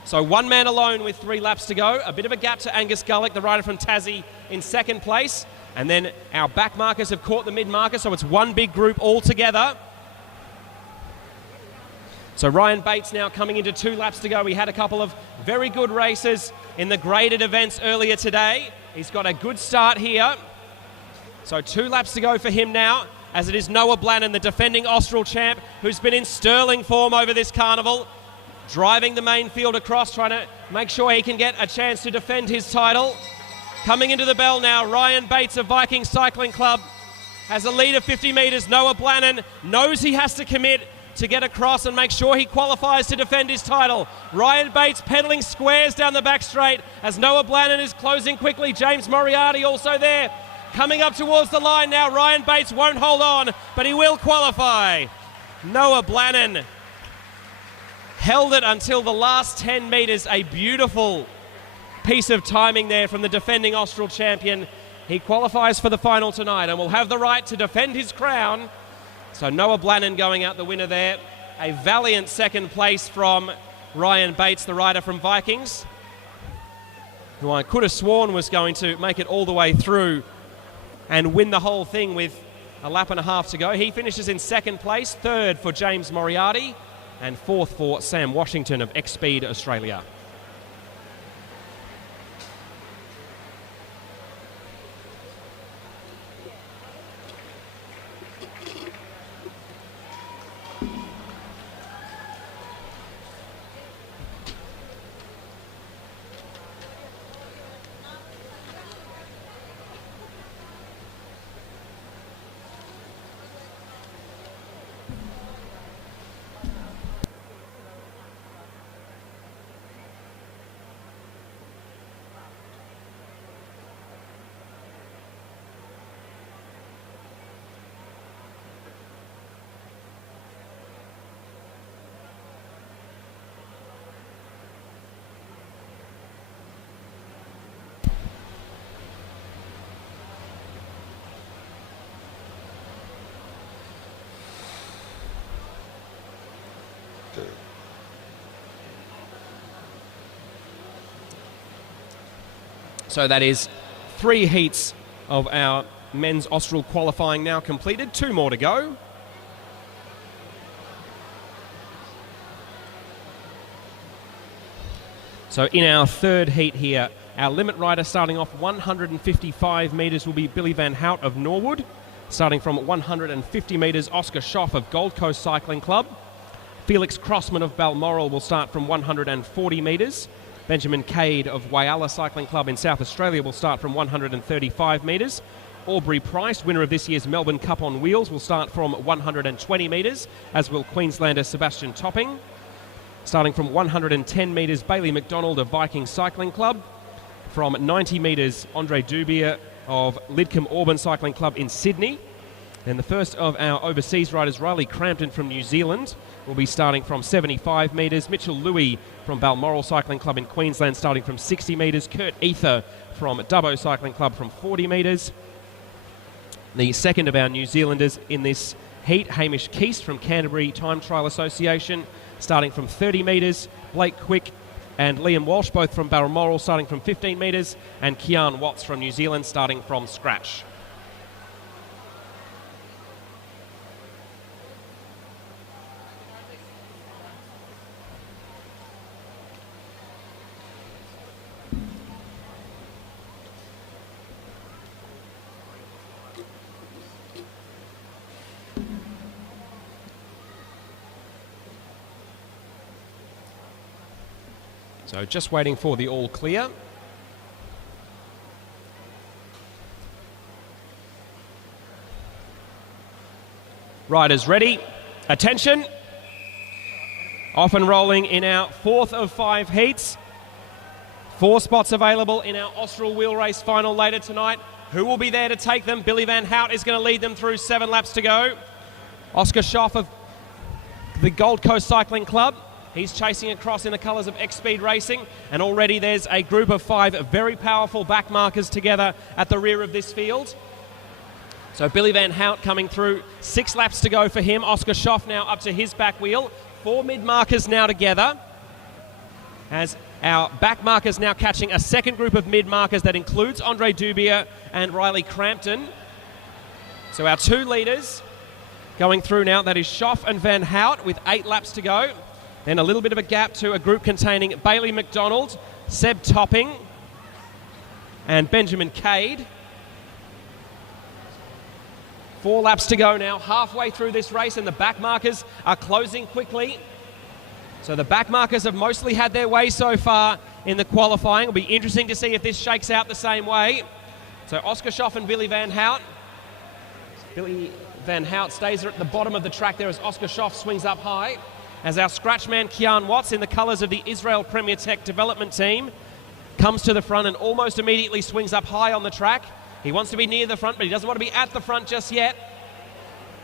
So 1 man alone with 3 laps to go. A bit of a gap to Angus Gullick, the rider from Tassie, in 2nd place. And then our back markers have caught the mid marker, so it's 1 big group all together. So Ryan Bates now coming into 2 laps to go. He had a couple of very good races in the graded events earlier today. He's got a good start here. So 2 laps to go for him now, as it is Noah Blannon, the defending Austral champ, who's been in sterling form over this carnival, driving the main field across, trying to make sure he can get a chance to defend his title. Coming into the bell now, Ryan Bates of Viking Cycling Club has a lead of 50 metres. Noah Blannon knows he has to commit to get across and make sure he qualifies to defend his title. Ryan Bates pedaling squares down the back straight as Noah Blannon is closing quickly. James Moriarty also there. Coming up towards the line now, Ryan Bates won't hold on, but he will qualify. Noah Blannon held it until the last 10 metres. A beautiful piece of timing there from the defending Austral champion. He qualifies for the final tonight and will have the right to defend his crown. So Noah Blannon going out the winner there. A valiant 2nd place from Ryan Bates, the rider from Vikings, who I could have sworn was going to make it all the way through and win the whole thing with a lap and a half to go. He finishes in 2nd place, 3rd for James Moriarty, and 4th for Sam Washington of X-Speed Australia. So that is 3 heats of our men's Austral qualifying now completed. 2 more to go. So in our 3rd heat here, our limit rider starting off 155 metres will be Billy Van Hout of Norwood. Starting from 150 metres, Oscar Schoff of Gold Coast Cycling Club. Felix Crossman of Balmoral will start from 140 metres. Benjamin Cade of Whyalla Cycling Club in South Australia will start from 135 metres. Aubrey Price, winner of this year's Melbourne Cup on Wheels, will start from 120 metres, as will Queenslander Sebastian Topping. Starting from 110 metres, Bailey McDonald of Viking Cycling Club. From 90 metres, Andre Dubier of Lidcombe Auburn Cycling Club in Sydney. And the first of our overseas riders, Riley Crampton from New Zealand, will be starting from 75 metres. Mitchell Louis from Balmoral Cycling Club in Queensland starting from 60 metres. Kurt Ether from Dubbo Cycling Club from 40 metres. The second of our New Zealanders in this heat, Hamish Keast from Canterbury Time Trial Association, starting from 30 metres. Blake Quick and Liam Walsh, both from Balmoral, starting from 15 metres. And Kieran Watts from New Zealand, starting from scratch. So just waiting for the all clear. Riders ready. Attention. Off and rolling in our 4th of 5 heats. 4 spots available in our Austral Wheelrace final later tonight. Who will be there to take them? Billy Van Hout is going to lead them through 7 laps to go. Oscar Schoff of the Gold Coast Cycling Club. He's chasing across in the colours of X-Speed Racing, and already there's a group of 5 very powerful back markers together at the rear of this field. So Billy Van Hout coming through, 6 laps to go for him. Oscar Schoff now up to his back wheel. 4 mid-markers now together, as our back markers now catching a second group of mid-markers that includes Andre Dubier and Riley Crampton. So our 2 leaders going through now, that is Schoff and Van Hout with 8 laps to go. Then a little bit of a gap to a group containing Bailey McDonald, Seb Topping, and Benjamin Cade. 4 laps to go now, halfway through this race, and the back markers are closing quickly. So the back markers have mostly had their way so far in the qualifying. It'll be interesting to see if this shakes out the same way. So Oscar Schoff and Billy Van Hout. Billy Van Hout stays at the bottom of the track there as Oscar Schoff swings up high. As our scratchman Kieran Watts, in the colours of the Israel Premier Tech development team, comes to the front and almost immediately swings up high on the track. He wants to be near the front, but he doesn't want to be at the front just yet.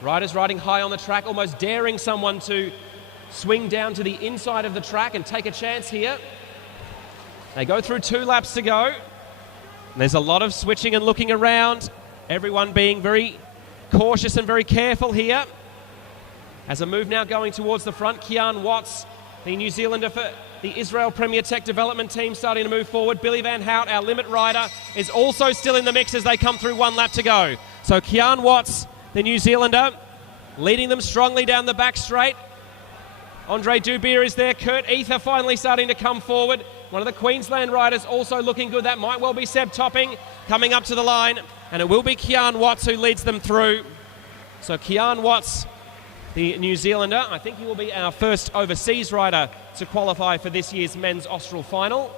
Riders riding high on the track, almost daring someone to swing down to the inside of the track and take a chance here. They go through 2 laps to go. There's a lot of switching and looking around. Everyone being very cautious and very careful here. As a move now going towards the front, Kieran Watts, the New Zealander for the Israel Premier Tech development team, starting to move forward. Billy Van Hout, our limit rider, is also still in the mix as they come through 1 lap to go. So Kieran Watts, the New Zealander, leading them strongly down the back straight. Andre Dubier is there. Kurt Ether finally starting to come forward. One of the Queensland riders also looking good. That might well be Seb Topping coming up to the line. And it will be Kieran Watts who leads them through. So Kieran Watts, the New Zealander, I think he will be our first overseas rider to qualify for this year's men's Austral final.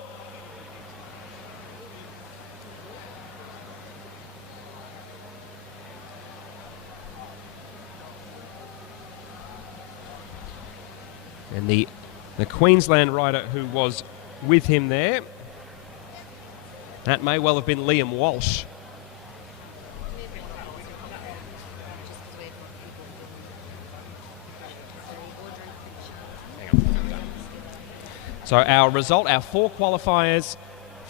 And the Queensland rider who was with him there, that may well have been Liam Walsh. So our result, our 4 qualifiers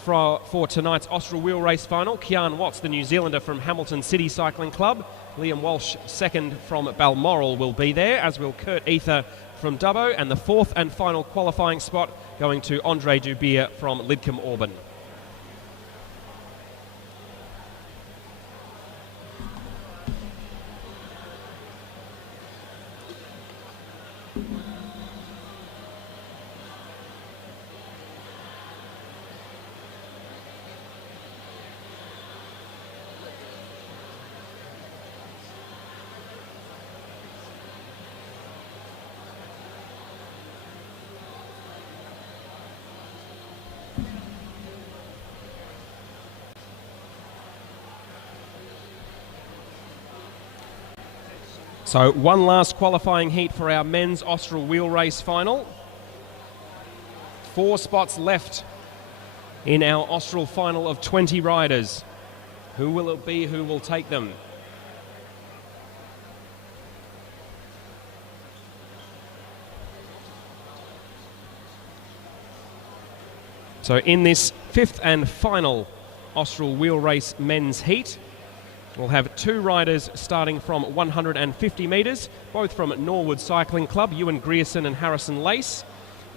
for tonight's Austral Wheelrace final. Kieran Watts, the New Zealander from Hamilton City Cycling Club. Liam Walsh, second from Balmoral, will be there, as will Kurt Ether from Dubbo. And the 4th and final qualifying spot going to Andre Dubier from Lidcombe Auburn. So 1 last qualifying heat for our men's Austral Wheelrace final. 4 spots left in our Austral final of 20 riders. Who will it be? Who will take them? So in this 5th and final Austral Wheelrace men's heat, we'll have 2 riders starting from 150 metres, both from Norwood Cycling Club, Ewan Grierson and Harrison Lace.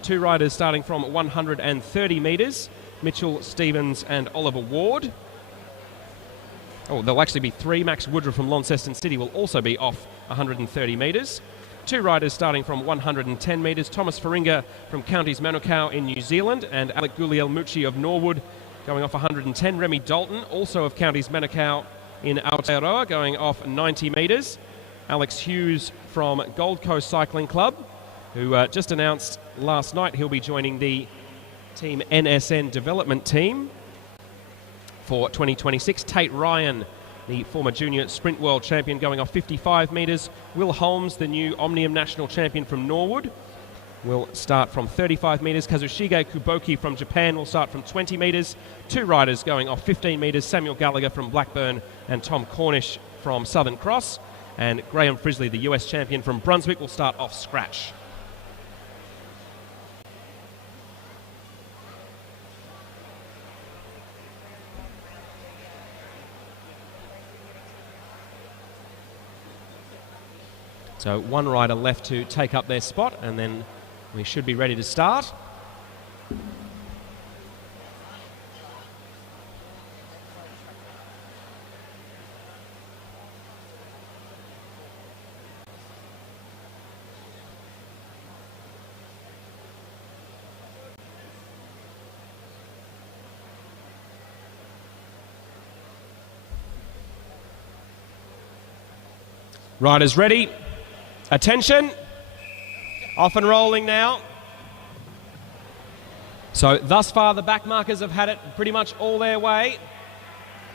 2 riders starting from 130 metres, Mitchell Stevens and Oliver Ward. Oh, there'll actually be 3. Max Woodruff from Launceston City will also be off 130 metres. 2 riders starting from 110 metres, Thomas Faringa from Counties Manukau in New Zealand, and Alec Guglielmucci of Norwood going off 110. Remy Dalton, also of Counties Manukau in Aotearoa, going off 90 metres. Alex Hughes from Gold Coast Cycling Club, who just announced last night he'll be joining the Team NSN development team for 2026. Tate Ryan, the former junior sprint world champion, going off 55 metres. Will Holmes, the new Omnium national champion from Norwood, will start from 35 metres. Kazushige Kuboki from Japan will start from 20 metres. 2 riders going off 15 metres. Samuel Gallagher from Blackburn and Tom Cornish from Southern Cross. And Graham Frisley, the US champion from Brunswick, will start off scratch. So 1 rider left to take up their spot, and then we should be ready to start. Riders ready. Attention. Off and rolling now. So thus far the back markers have had it pretty much all their way.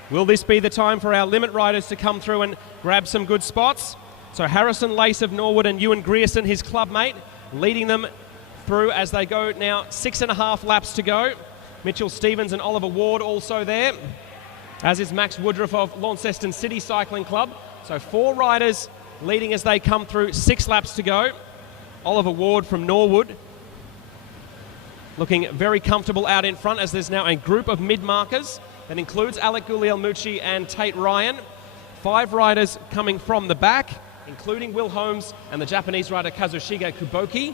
Will this be the time for our limit riders to come through and grab some good spots? So Harrison Lace of Norwood and Ewan Grierson, his clubmate, leading them through as they go now 6.5 laps to go. Mitchell Stevens and Oliver Ward also there, as is Max Woodruff of Launceston City Cycling Club. So 4 riders leading as they come through, 6 laps to go. Oliver Ward from Norwood looking very comfortable out in front, as there's now a group of mid-markers that includes Alec Guglielmucci and Tate Ryan. 5 riders coming from the back, including Will Holmes and the Japanese rider Kazushige Kuboki.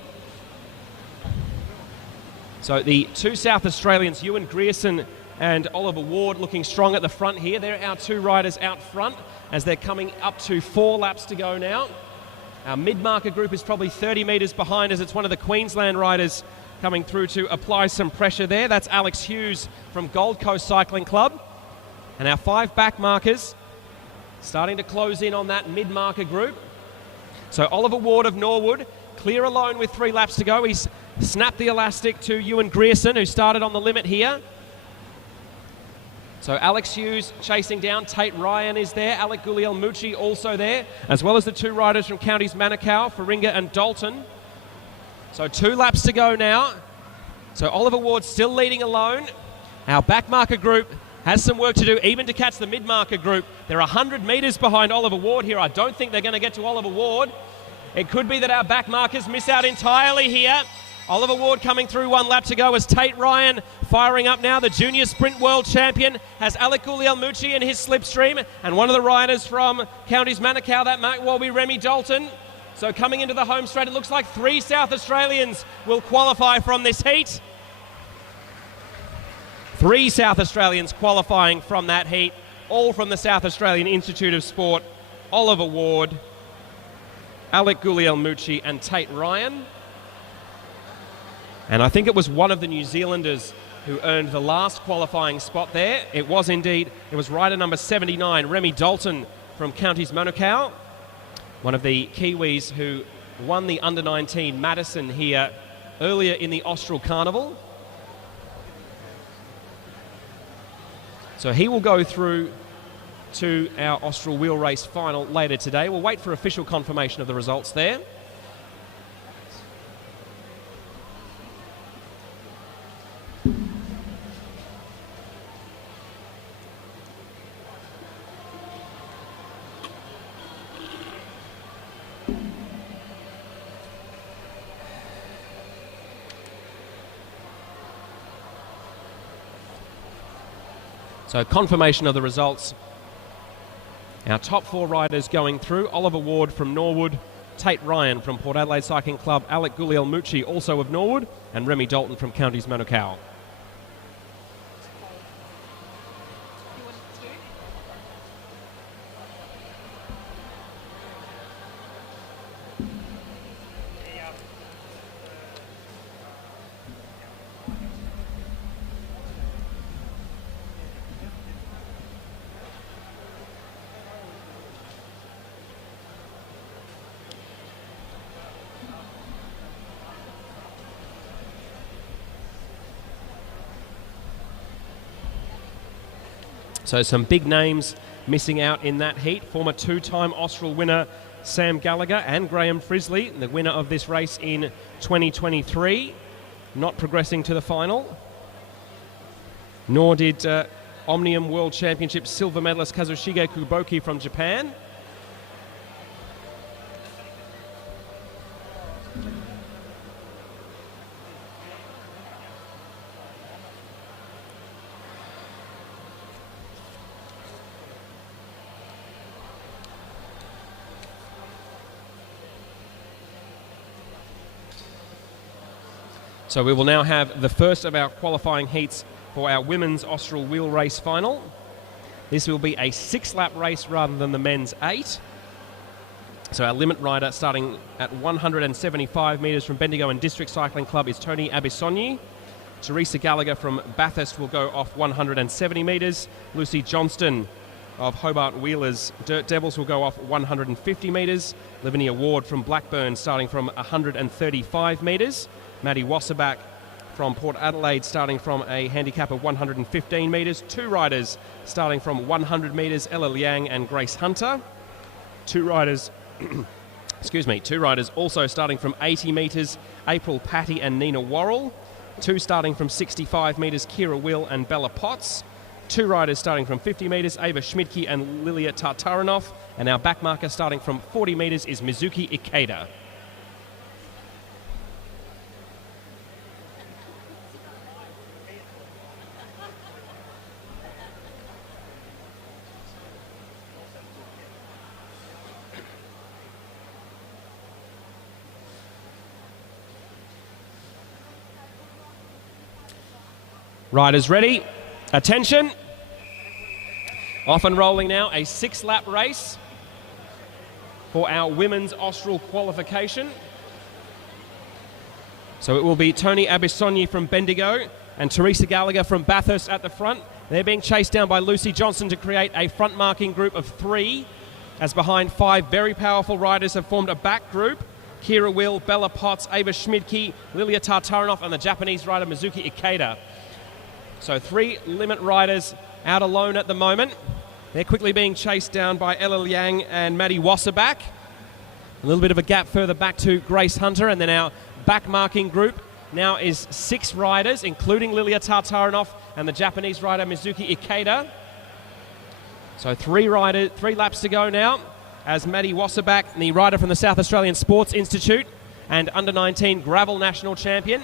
So the 2 South Australians, Ewan Grierson and Oliver Ward, looking strong at the front here. They're our 2 riders out front as they're coming up to 4 laps to go now. Our mid-marker group is probably 30 metres behind, as it's one of the Queensland riders coming through to apply some pressure there. That's Alex Hughes from Gold Coast Cycling Club. And our 5 back markers starting to close in on that mid-marker group. So Oliver Ward of Norwood, clear alone with 3 laps to go. He's snapped the elastic to Ewan Grierson, who started on the limit here. So Alex Hughes chasing down. Tate Ryan is there. Alec Guglielmucci also there, as well as the 2 riders from counties Manukau, Faringa and Dalton. So 2 laps to go now. So Oliver Ward still leading alone. Our back marker group has some work to do, even to catch the mid-marker group. They're 100 metres behind Oliver Ward here. I don't think they're going to get to Oliver Ward. It could be that our back markers miss out entirely here. Oliver Ward coming through, 1 lap to go as Tate Ryan firing up now. The junior sprint world champion has Alec Guglielmucci in his slipstream, and one of the riders from counties Manukau, that might well be Remy Dalton. So coming into the home straight, it looks like 3 South Australians will qualify from this heat. 3 South Australians qualifying from that heat, all from the South Australian Institute of Sport. Oliver Ward, Alec Guglielmucci and Tate Ryan. And I think it was one of the New Zealanders who earned the last qualifying spot there. It was indeed. It was rider number 79, Remy Dalton from counties Manukau, one of the Kiwis who won the under-19 Madison here earlier in the Austral Carnival. So he will go through to our Austral Wheelrace final later today. We'll wait for official confirmation of the results there. So confirmation of the results. Our top 4 riders going through: Oliver Ward from Norwood, Tate Ryan from Port Adelaide Cycling Club, Alec Guglielmucci also of Norwood, and Remy Dalton from counties Manukau. So some big names missing out in that heat. Former two-time Austral winner Sam Gallagher and Graham Frisley, the winner of this race in 2023, not progressing to the final. Nor did Omnium World Championship silver medalist Kazushige Kuboki from Japan. So we will now have the first of our qualifying heats for our women's Austral wheel race final. This will be a 6-lap race rather than the men's 8. So our limit rider starting at 175 metres from Bendigo and District Cycling Club is Tony Abisonyi. Teresa Gallagher from Bathurst will go off 170 metres. Lucy Johnston of Hobart Wheelers Dirt Devils will go off 150 metres. Lavinia Ward from Blackburn starting from 135 metres. Maddie Wasserback from Port Adelaide starting from a handicap of 115 metres. 2 riders starting from 100 metres, Ella Liang and Grace Hunter. 2 riders, two riders also starting from 80 metres, April Patty and Nina Worrell. 2 starting from 65 metres, Kira Will and Bella Potts. 2 riders starting from 50 metres, Ava Schmidtke and Lilia Tartarinov. And our backmarker starting from 40 metres is Mizuki Ikeda. Riders ready. Attention. Off and rolling now. A 6-lap race for our women's Austral qualification. So it will be Tony Abisonyi from Bendigo and Teresa Gallagher from Bathurst at the front. They're being chased down by Lucy Johnson to create a front marking group of 3, as behind 5 very powerful riders have formed a back group. Kira Will, Bella Potts, Ava Schmidtke, Lilia Tartarinov and the Japanese rider Mizuki Ikeda. So 3 limit riders out alone at the moment. They're quickly being chased down by Ella Liang and Maddie Wasserback. A little bit of a gap further back to Grace Hunter, and then our back marking group now is 6 riders, including Lilia Tartarinov and the Japanese rider Mizuki Ikeda. So 3 laps to go now, as Maddie Wasserback, the rider from the South Australian Sports Institute and under-19 gravel national champion,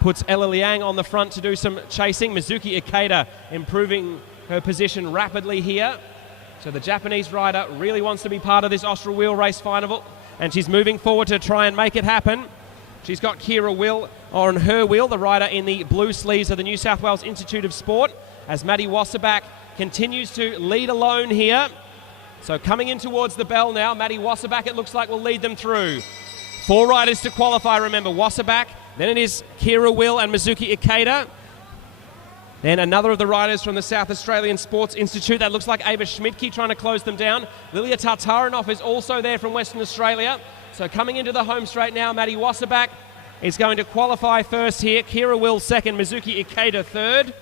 puts Ella Liang on the front to do some chasing. Mizuki Ikeda improving her position rapidly here. So the Japanese rider really wants to be part of this Austral wheel race final, and she's moving forward to try and make it happen. She's got Kira Will on her wheel, the rider in the blue sleeves of the New South Wales Institute of Sport, as Maddie Wasserback continues to lead alone here. So coming in towards the bell now, Maddie Wasserback, it looks like, will lead them through. 4 riders to qualify, remember, Wasserback. Then it is Kira Will and Mizuki Ikeda. Then another of the riders from the South Australian Sports Institute. That looks like Ava Schmidtke trying to close them down. Lilia Tartarinov is also there from Western Australia. So coming into the home straight now, Maddie Wasserback is going to qualify first here. Kira Will second, Mizuki Ikeda third.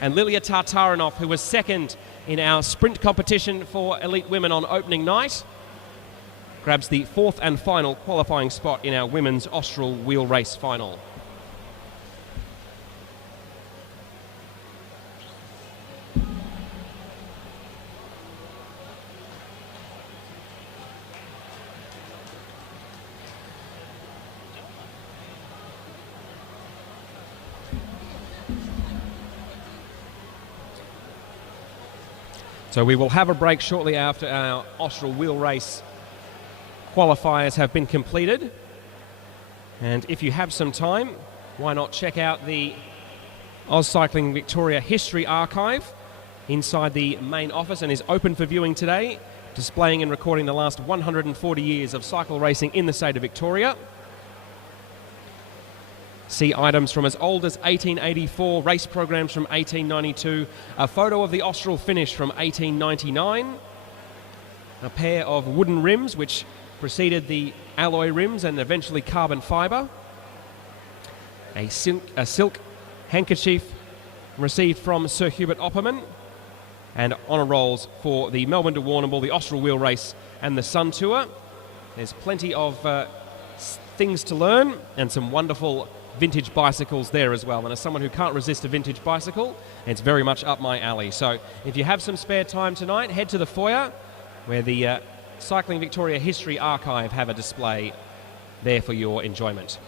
And Lilia Tartarinov, who was second in our sprint competition for elite women on opening night, grabs the 4th and final qualifying spot in our women's Austral wheel race final. So we will have a break shortly after our Austral wheel race qualifiers have been completed. And if you have some time, why not check out the Oz Cycling Victoria History Archive inside the main office, and is open for viewing today, displaying and recording the last 140 years of cycle racing in the state of Victoria. See items from as old as 1884, race programs from 1892, a photo of the Austral finish from 1899, a pair of wooden rims which preceded the alloy rims and eventually carbon fibre, a silk handkerchief received from Sir Hubert Opperman, and honour rolls for the Melbourne to Warrnambool, the Austral Wheelrace and the Sun Tour. There's plenty of things to learn and some wonderful vintage bicycles there as well. And as someone who can't resist a vintage bicycle, it's very much up my alley. So if you have some spare time tonight, head to the foyer where the Cycling Victoria History Archive have a display there for your enjoyment.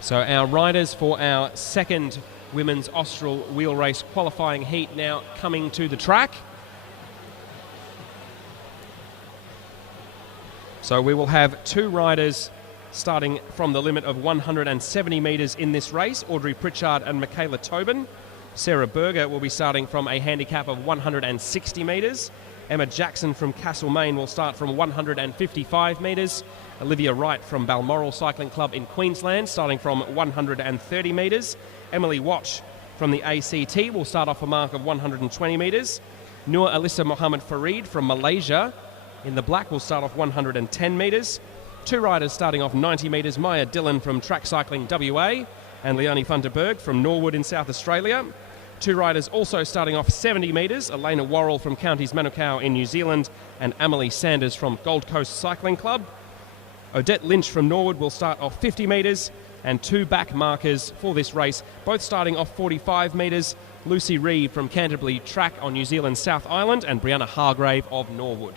So our riders for our second Women's Austral Wheelrace qualifying heat now coming to the track. So we will have two riders starting from the limit of 170 metres in this race, Audrey Pritchard and Michaela Tobin. Sarah Berger will be starting from a handicap of 160 metres. Emma Jackson from Castlemaine will start from 155 metres. Olivia Wright from Balmoral Cycling Club in Queensland starting from 130 metres. Emily Watch from the ACT will start off a mark of 120 metres. Nur Alyssa Mohammed Farid from Malaysia in the black will start off 110 metres. Two riders starting off 90 metres, Maya Dillon from Track Cycling WA and Leonie van der Berg from Norwood in South Australia. Two riders also starting off 70 metres, Elena Worrell from Counties Manukau in New Zealand and Amelie Sanders from Gold Coast Cycling Club. Odette Lynch from Norwood will start off 50 metres, and two back markers for this race, both starting off 45 metres, Lucy Reeve from Canterbury Track on New Zealand's South Island and Brianna Hargrave of Norwood.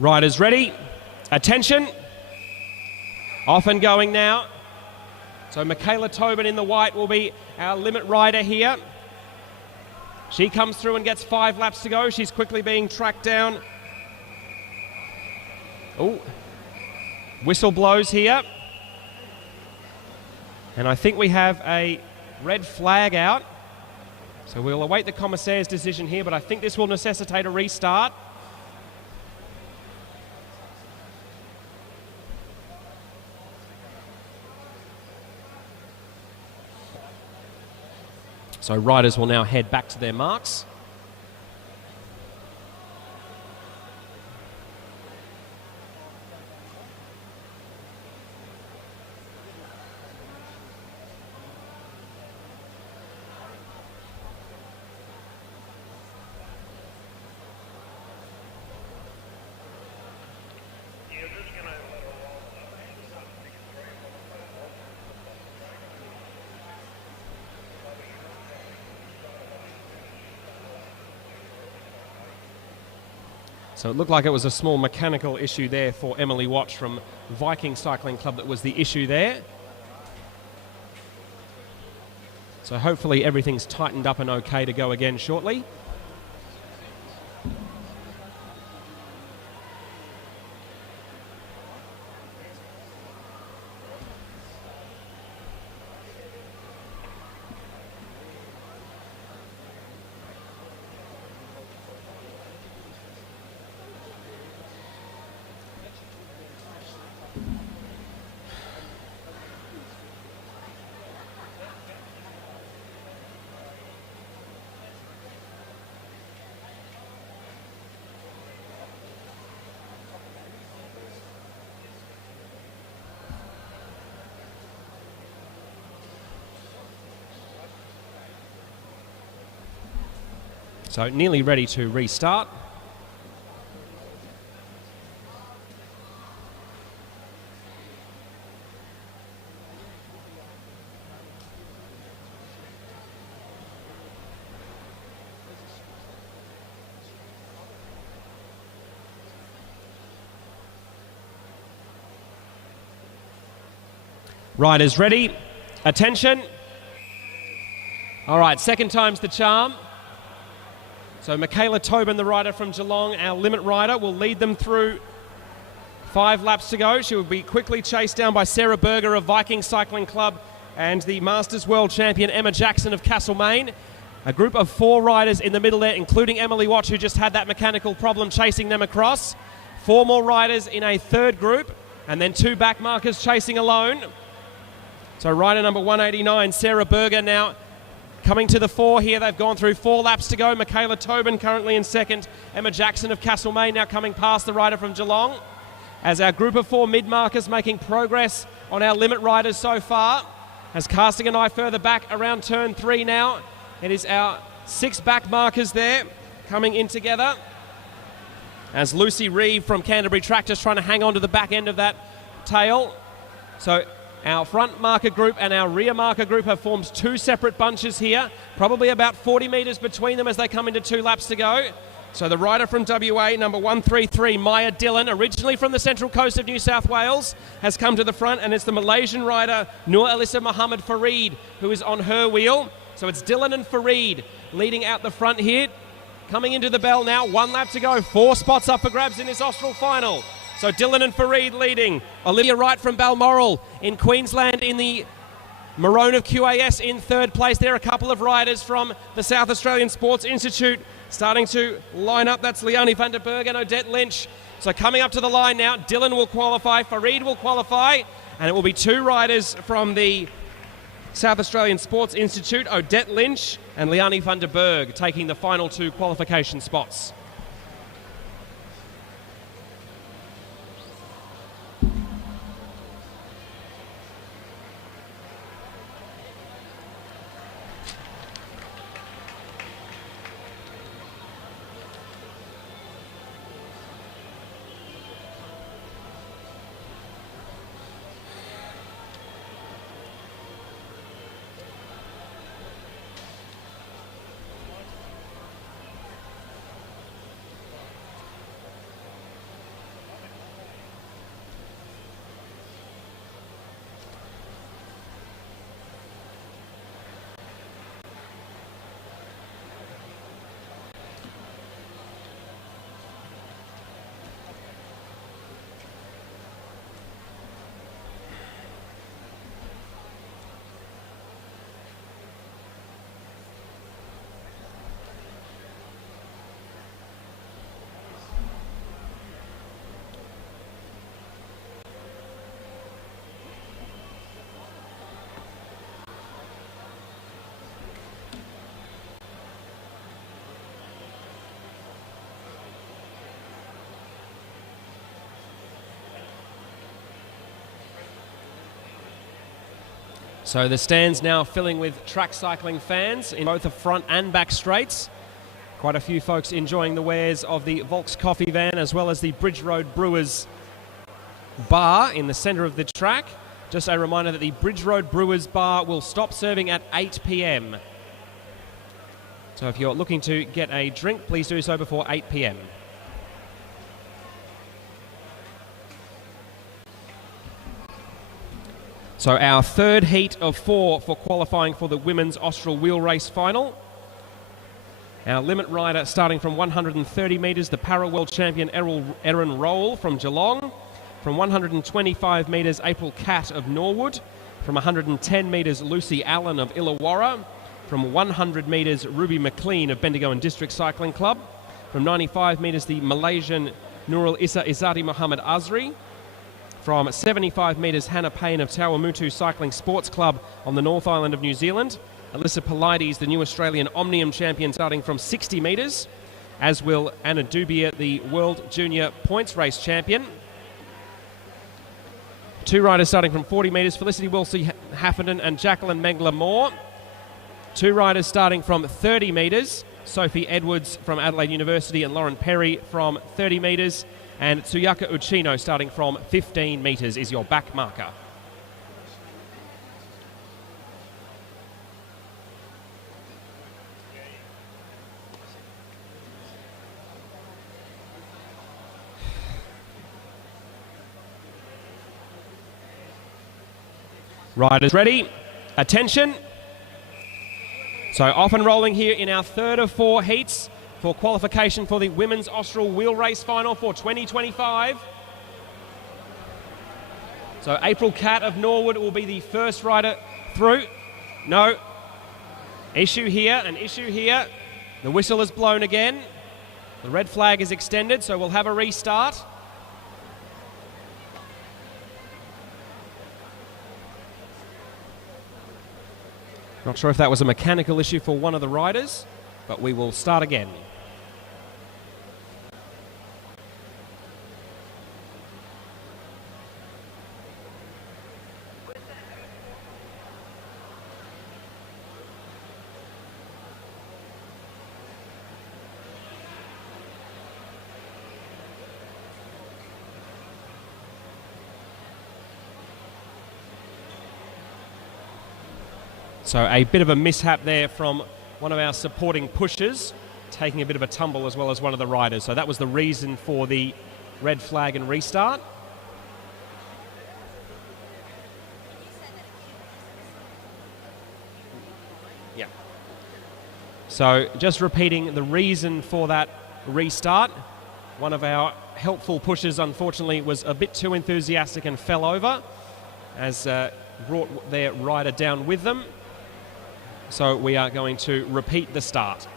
Riders ready, attention, off and going now. So Michaela Tobin in the white will be our limit rider here. She comes through and gets 5 laps to go. She's quickly being tracked down. Oh, whistle blows here. And I think we have a red flag out. So we'll await the commissaire's decision here, but I think this will necessitate a restart. So riders will now head back to their marks. So it looked like it was a small mechanical issue there for Emily Watch from Viking Cycling Club that was the issue there. So hopefully everything's tightened up and okay to go again shortly. So nearly ready to restart. Riders ready. Attention. All right, second time's the charm. So Michaela Tobin, the rider from Geelong, our limit rider, will lead them through 5 laps to go. She will be quickly chased down by Sarah Berger of Viking Cycling Club and the Masters World Champion Emma Jackson of Castlemaine. A group of 4 riders in the middle there, including Emily Watch, who just had that mechanical problem chasing them across. 4 more riders in a third group, and then 2 back markers chasing alone. So rider number 189, Sarah Berger, now coming to the fore here. They've gone through 4 laps to go. Michaela Tobin currently in second. Emma Jackson of Castlemaine now coming past the rider from Geelong. As our group of 4 mid-markers making progress on our limit riders so far. As casting an eye further back around turn 3 now. It is our 6 back markers there coming in together. As Lucy Reeve from Canterbury Track just trying to hang on to the back end of that tail. So our front marker group and our rear marker group have formed 2 separate bunches here. Probably about 40 metres between them as they come into 2 laps to go. So the rider from WA, number 133, Maya Dillon, originally from the central coast of New South Wales, has come to the front, and it's the Malaysian rider, Nur Alissa Muhammad Farid, who is on her wheel. So it's Dillon and Farid leading out the front here. Coming into the bell now, 1 lap to go, 4 spots up for grabs in this Austral final. So Dillon and Farid leading. Olivia Wright from Balmoral in Queensland in the maroon of QAS in 3rd place. There are a couple of riders from the South Australian Sports Institute starting to line up. That's Leonie van der Berg and Odette Lynch. So coming up to the line now, Dillon will qualify, Farid will qualify, and it will be 2 riders from the South Australian Sports Institute, Odette Lynch and Leonie van der Berg, taking the final 2 qualification spots. So the stands now filling with track cycling fans in both the front and back straights. Quite a few folks enjoying the wares of the Volks coffee van as well as the Bridge Road Brewers bar in the centre of the track. Just a reminder that the Bridge Road Brewers bar will stop serving at 8 p.m. So if you're looking to get a drink, please do so before 8 p.m. So our 3rd heat of 4 for qualifying for the Women's Austral Wheelrace final. Our limit rider starting from 130 metres, the para-world champion Erin Roll from Geelong. From 125 metres, April Catt of Norwood. From 110 metres, Lucy Allen of Illawarra. From 100 metres, Ruby McLean of Bendigo and District Cycling Club. From 95 metres, the Malaysian Nurul Issa Izzati Muhammad Azri. From 75 metres, Hannah Payne of Tawamutu Cycling Sports Club on the North Island of New Zealand. Alyssa Polides, the new Australian Omnium champion, starting from 60 metres, as will Anna Dubia, the World Junior Points Race champion. 2 riders starting from 40 metres, Felicity Wilsey-Haffenden and Jacqueline Mengler-Moore. 2 riders starting from 30 metres, Sophie Edwards from Adelaide University and Lauren Perry from 30 metres. And Tsuyaka Uchino starting from 15 metres is your back marker. Riders ready. Attention. So off and rolling here in our third of 4 heats for qualification for the Women's Austral Wheelrace Final for 2025. So April Cat of Norwood will be the first rider through. No. Issue here, an issue here. The whistle is blown again. The red flag is extended, so we'll have a restart. Not sure if that was a mechanical issue for one of the riders, but we will start again. So a bit of a mishap there from one of our supporting pushers, taking a bit of a tumble as well as one of the riders. So that was the reason for the red flag and restart. Yeah. So just repeating the reason for that restart. One of our helpful pushers, unfortunately, was a bit too enthusiastic and fell over, as brought their rider down with them. So we are going to repeat the start.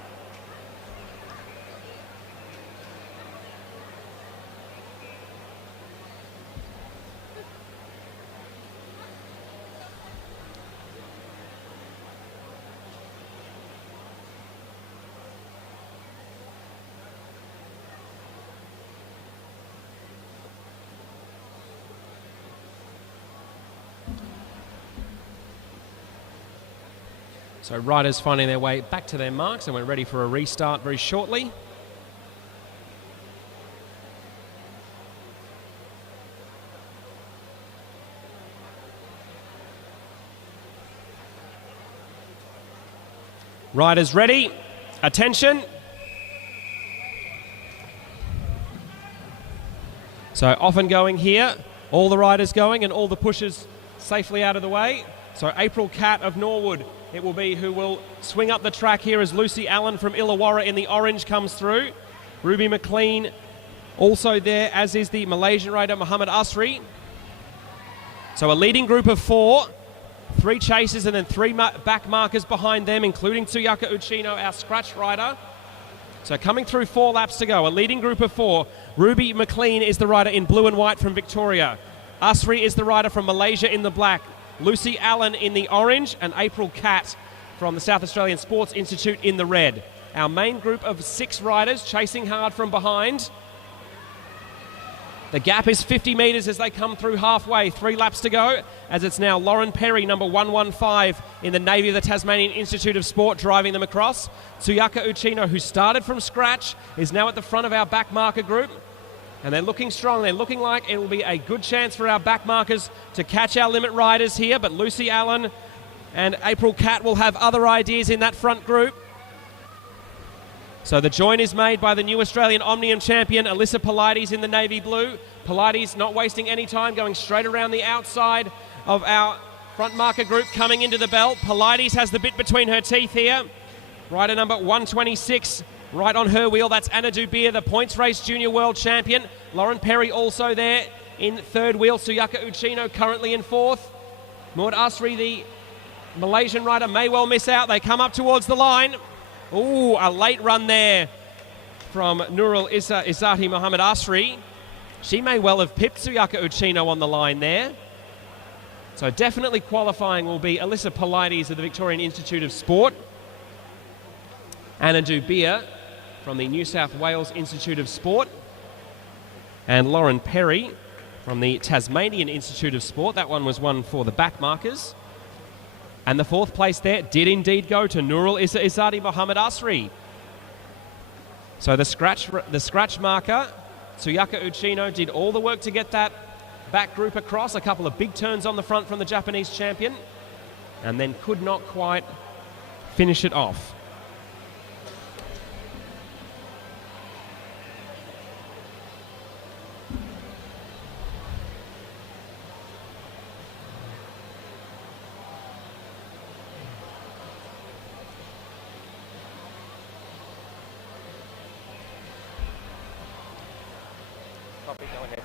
So riders finding their way back to their marks, and we're ready for a restart very shortly. Riders ready. Attention. So off and going here. All the riders going and all the pushers safely out of the way. So April Cat of Norwood, it will be who will swing up the track here as Lucy Allen from Illawarra in the orange comes through. Ruby McLean also there, as is the Malaysian rider Muhammad Asri. So a leading group of 4, 3 chasers and then 3 back markers behind them, including Tsuyaka Uchino, our scratch rider. So coming through 4 laps to go, a leading group of 4. Ruby McLean is the rider in blue and white from Victoria. Asri is the rider from Malaysia in the black. Lucy Allen in the orange, and April Cat from the South Australian Sports Institute in the red. Our main group of 6 riders chasing hard from behind. The gap is 50 metres as they come through halfway. 3 laps to go, as it's now Lauren Perry, number 115 in the Navy of the Tasmanian Institute of Sport, driving them across. Tsuyaka Uchino, who started from scratch, is now at the front of our back marker group. And they're looking strong. They're looking like it will be a good chance for our back markers to catch our limit riders here. But Lucy Allen and April Cat will have other ideas in that front group. So the join is made by the new Australian Omnium champion, Alyssa Pilates in the navy blue. Pilates not wasting any time, going straight around the outside of our front marker group, coming into the belt. Pilates has the bit between her teeth here. Rider number 126. Right on her wheel, that's Anna Dubir, the points race junior world champion. Lauren Perry also there in third wheel. Tsuyaka Uchino currently in 4th. Maud Asri, the Malaysian rider, may well miss out. They come up towards the line. Ooh, a late run there from Nurul Izzati Muhammad Asri. She may well have pipped Tsuyaka Uchino on the line there. So definitely qualifying will be Alyssa Pilates of the Victorian Institute of Sport. Anna Dubir from the New South Wales Institute of Sport, and Lauren Perry from the Tasmanian Institute of Sport. That one was one for the back markers. And the 4th place there did indeed go to Nurul Izzati Muhammad Asri. So the scratch marker, Tsuyaka Uchino, did all the work to get that back group across. A couple of big turns on the front from the Japanese champion, and then could not quite finish it off. Copy, go ahead.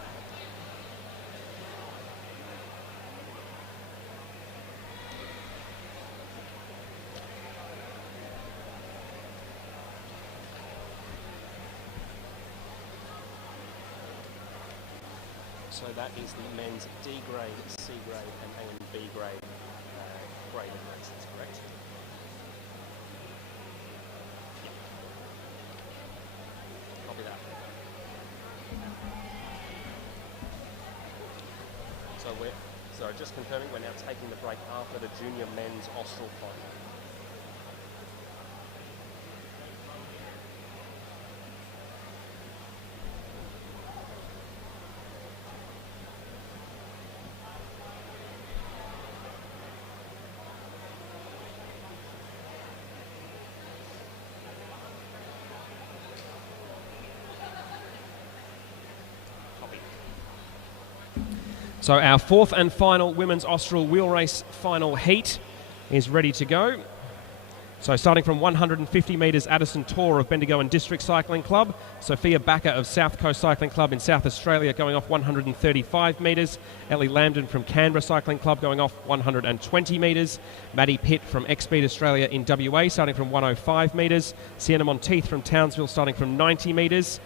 So that is the men's D grade, C grade, and A and B grade graded races, correct? Yep. Copy that. So just confirming, we're now taking the break after the junior men's Austral final. So our fourth and final women's Austral wheel race final heat is ready to go. So starting from 150 metres, Addison Tor of Bendigo and District Cycling Club. Sophia Backer of South Coast Cycling Club in South Australia going off 135 metres. Ellie Lambden from Canberra Cycling Club going off 120 metres. Maddie Pitt from X-Speed Australia in WA starting from 105 metres. Sienna Monteith from Townsville starting from 90 metres.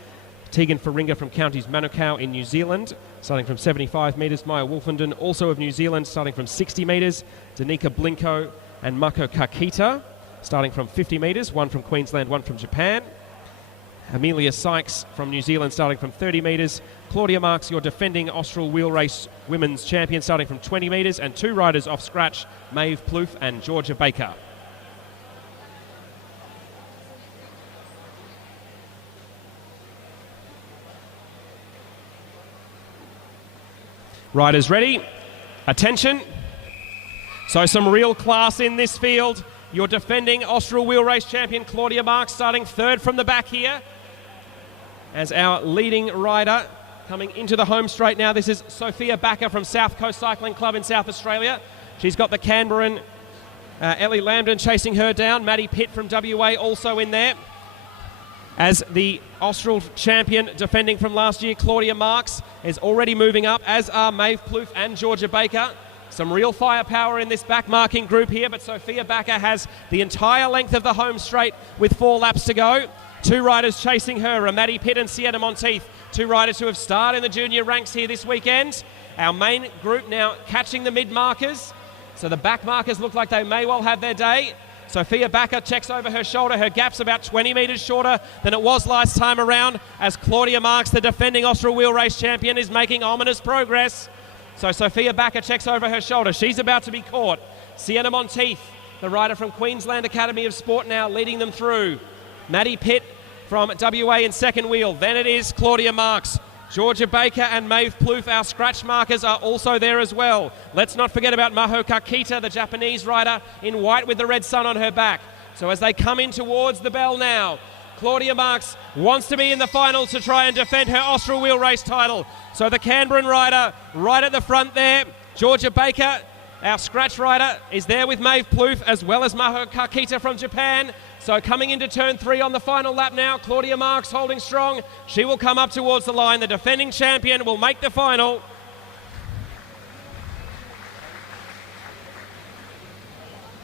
Tegan Faringa from Counties Manukau in New Zealand, starting from 75 metres. Maya Wolfenden, also of New Zealand, starting from 60 metres. Danica Blinko and Mako Kakita, starting from 50 metres, one from Queensland, one from Japan. Amelia Sykes from New Zealand, starting from 30 metres. Claudia Marks, your defending Austral wheel race women's champion, starting from 20 metres. And two riders off scratch, Maeve Plouffe and Georgia Baker. Riders ready. Attention. So some real class in this field. Your defending Austral wheel race champion Claudia Marks starting third from the back here as our leading rider coming into the home straight now. This is Sophia Backer from South Coast Cycling Club in South Australia. She's got the Canberran Ellie Lambden chasing her down. Maddie Pitt from WA also in there. As the Austral champion defending from last year, Claudia Marks is already moving up, as are Maeve Plouffe and Georgia Baker. Some real firepower in this back marking group here, but Sophia Backer has the entire length of the home straight with 4 laps to go. Two riders chasing her are Maddie Pitt and Sienna Monteith, two riders who have started in the junior ranks here this weekend. Our main group now catching the mid-markers, so the back markers look like they may well have their day. Sophia Backer checks over her shoulder. Her gap's about 20 metres shorter than it was last time around, as Claudia Marks, the defending Austral wheel race champion, is making ominous progress. So Sophia Backer checks over her shoulder. She's about to be caught. Sienna Monteith, the rider from Queensland Academy of Sport, now leading them through. Maddie Pitt from WA in second wheel. Then it is Claudia Marks. Georgia Baker and Maeve Plouffe, our scratch markers, are also there as well. Let's not forget about Maho Kakita, the Japanese rider in white with the red sun on her back. So as they come in towards the bell now, Claudia Marks wants to be in the finals to try and defend her Austral wheel race title. So the Canberran rider right at the front there. Georgia Baker, our scratch rider, is there with Maeve Plouffe as well as Maho Kakita from Japan. So coming into turn 3 on the final lap now, Claudia Marks holding strong. She will come up towards the line. The defending champion will make the final.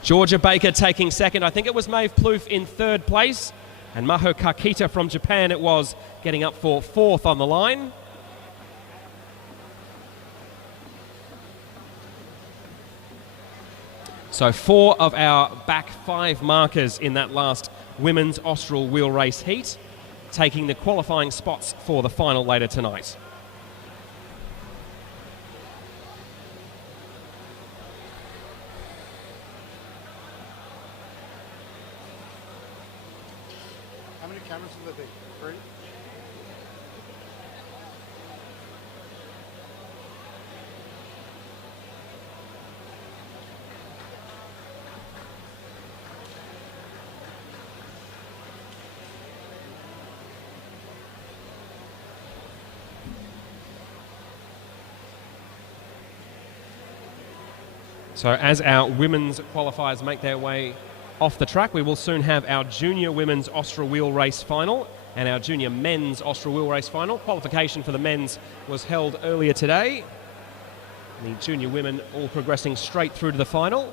Georgia Baker taking second. I think it was Maeve Plouffe in third place. And Maho Kakita from Japan it was, getting up for fourth on the line. So 4 of our back 5 markers in that last women's Austral wheel race heat, taking the qualifying spots for the final later tonight. How many cameras will there be? 3? So as our women's qualifiers make their way off the track, we will soon have our junior women's Austral wheel race final and our junior men's Austral Wheelrace final. Qualification for the men's was held earlier today. The junior women all progressing straight through to the final.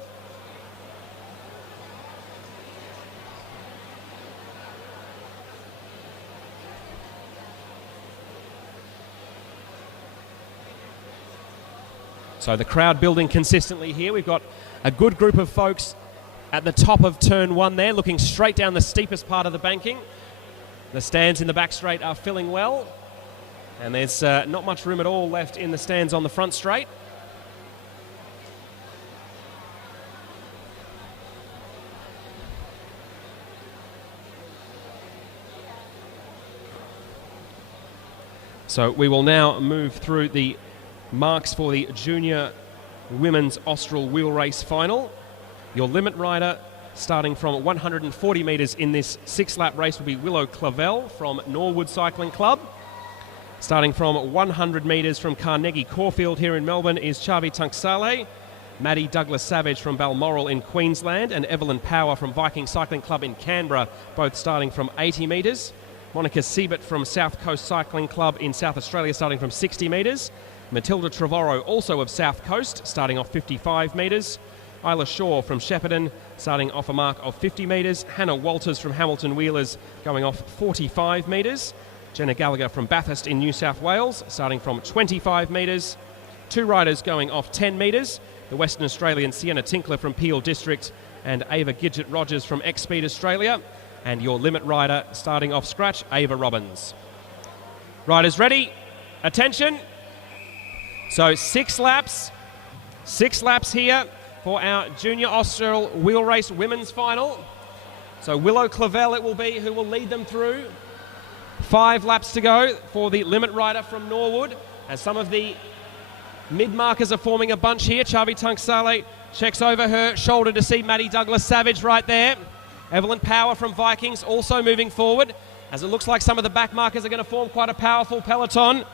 So the crowd building consistently here. We've got a good group of folks at the top of turn one there, looking straight down the steepest part of the banking. The stands in the back straight are filling well, and there's not much room at all left in the stands on the front straight. So we will now move through the marks for the junior women's Austral Wheelrace final. Your limit rider starting from 140 metres in this 6-lap race will be Willow Clavel from Norwood Cycling Club. Starting from 100 metres from Carnegie Caulfield here in Melbourne is Chavi Tunksale, Maddie Douglas Savage from Balmoral in Queensland, and Evelyn Power from Viking Cycling Club in Canberra, both starting from 80 metres. Monica Siebert from South Coast Cycling Club in South Australia starting from 60 metres. Matilda Trevorrow, also of South Coast, starting off 55 metres. Isla Shaw from Shepparton, starting off a mark of 50 metres. Hannah Walters from Hamilton Wheelers, going off 45 metres. Jenna Gallagher from Bathurst in New South Wales, starting from 25 metres. 2 riders going off 10 metres. The Western Australian Sienna Tinkler from Peel District and Ava Gidget-Rogers from X-Speed Australia. And your limit rider starting off scratch, Ava Robbins. Riders ready? Attention. So 6 laps here for our Junior Austral Wheelrace women's final. So Willow Clavel it will be who will lead them through. 5 laps to go for the limit rider from Norwood, as some of the mid-markers are forming a bunch here. Chavi Tunksale checks over her shoulder to see Maddie Douglas Savage right there. Evelyn Power from Vikings also moving forward, as it looks like some of the back markers are going to form quite a powerful peloton.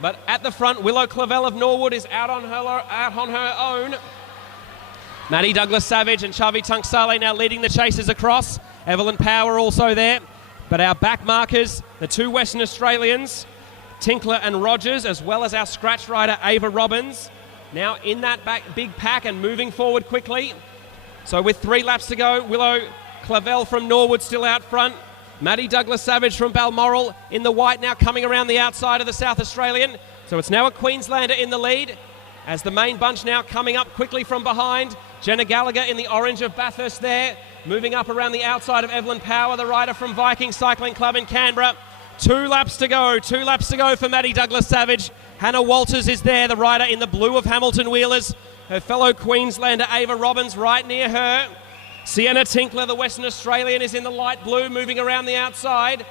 But at the front, Willow Clavel of Norwood is out on her own. Maddie Douglas Savage and Chavi Tunksale now leading the chasers across. Evelyn Power also there. But our back markers, the 2 Western Australians, Tinkler and Rogers, as well as our scratch rider Ava Robbins, now in that back big pack and moving forward quickly. So with 3 laps to go, Willow Clavel from Norwood still out front. Maddie Douglas Savage from Balmoral in the white now coming around the outside of the South Australian. So it's now a Queenslander in the lead, as the main bunch now coming up quickly from behind. Jenna Gallagher in the orange of Bathurst there, moving up around the outside of Evelyn Power, the rider from Viking Cycling Club in Canberra. 2 laps to go for Maddie Douglas Savage. Hannah Walters is there, the rider in the blue of Hamilton Wheelers. Her fellow Queenslander Ava Robbins right near her. Sienna Tinkler, the Western Australian, is in the light blue, moving around the outside.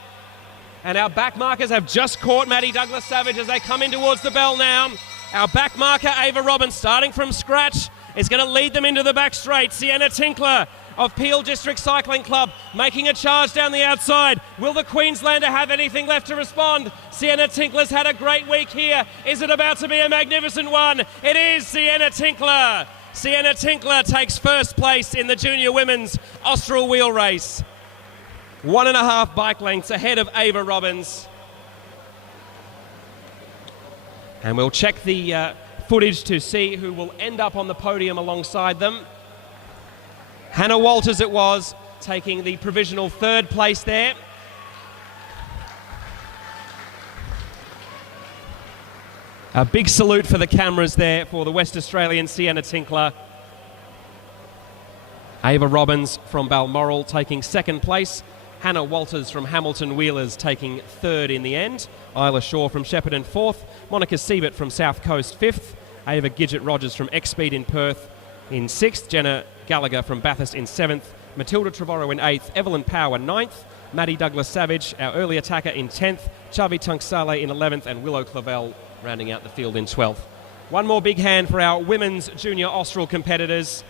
And our back markers have just caught Maddie Douglas Savage as they come in towards the bell now. Our back marker, Ava Robbins, starting from scratch, is going to lead them into the back straight. Sienna Tinkler of Peel District Cycling Club making a charge down the outside. Will the Queenslander have anything left to respond? Sienna Tinkler's had a great week here. Is it about to be a magnificent one? It is Sienna Tinkler. Sienna Tinkler takes first place in the junior women's Austral Wheelrace. 1.5 bike lengths ahead of Ava Robbins. And we'll check the footage to see who will end up on the podium alongside them. Hannah Walters it was, taking the provisional 3rd place there. A big salute for the cameras there for the West Australian Sienna Tinkler. Ava Robbins from Balmoral taking 2nd place. Hannah Walters from Hamilton Wheelers taking 3rd in the end. Isla Shaw from Shepparton 4th. Monica Siebert from South Coast 5th. Ava Gidget-Rogers from X-Speed in Perth in 6th. Jenna Gallagher from Bathurst in 7th. Matilda Trevorrow in 8th. Evelyn Power 9th. Maddie Douglas Savage, our early attacker, in 10th. Chavi Tunksale in 11th. And Willow Clavel rounding out the field in 12th. One more big hand for our women's junior Austral competitors.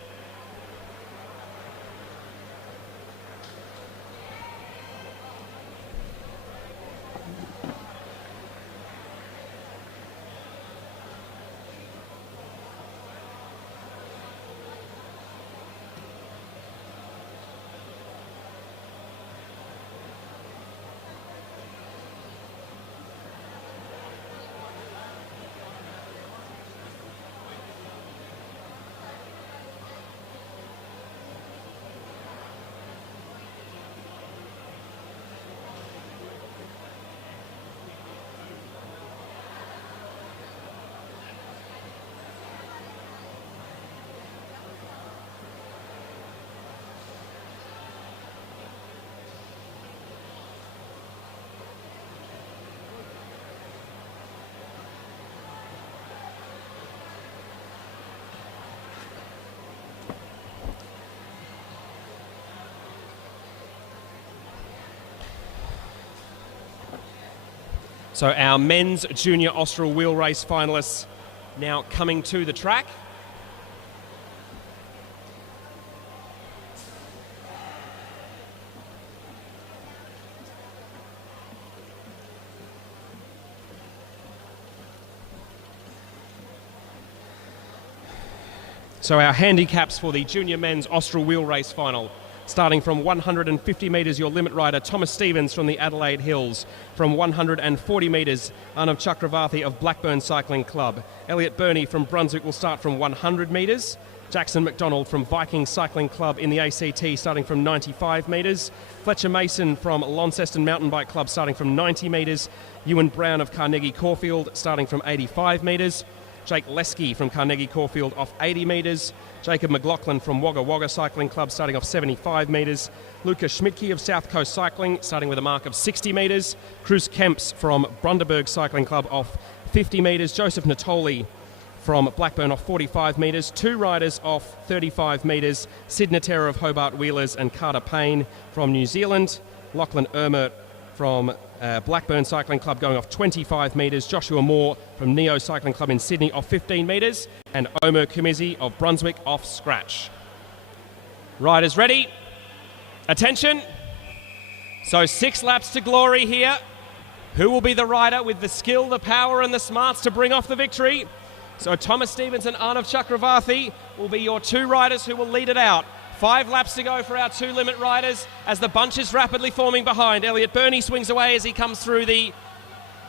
So our men's junior Austral wheel race finalists now coming to the track. So our handicaps for the junior men's Austral wheel race final. Starting from 150 metres, your limit rider, Thomas Stevens from the Adelaide Hills. From 140 metres, Arnav Chakravarthi of Blackburn Cycling Club. Elliot Burney from Brunswick will start from 100 metres. Jackson McDonald from Viking Cycling Club in the ACT starting from 95 metres. Fletcher Mason from Launceston Mountain Bike Club starting from 90 metres. Ewan Brown of Carnegie Caulfield starting from 85 metres. Jake Lesky from Carnegie Caulfield off 80 metres. Jacob McLaughlin from Wagga Wagga Cycling Club starting off 75 metres. Luca Schmidtke of South Coast Cycling starting with a mark of 60 metres. Cruz Kemps from Brunderberg Cycling Club off 50 metres. Joseph Natoli from Blackburn off 45 metres. Two riders off 35 metres. Sid Natera of Hobart Wheelers and Carter Payne from New Zealand. Lachlan Ermert from Blackburn Cycling Club going off 25 metres. Joshua Moore from Neo Cycling Club in Sydney off 15 metres. And Omer Kimizi of Brunswick off scratch. Riders ready. Attention. So 6 laps to glory here. Who will be the rider with the skill, the power and the smarts to bring off the victory? So Thomas Stevens and Arnav Chakravarthi will be your 2 riders who will lead it out. 5 laps to go for our 2 limit riders as the bunch is rapidly forming behind. Elliot Burney swings away as he comes through the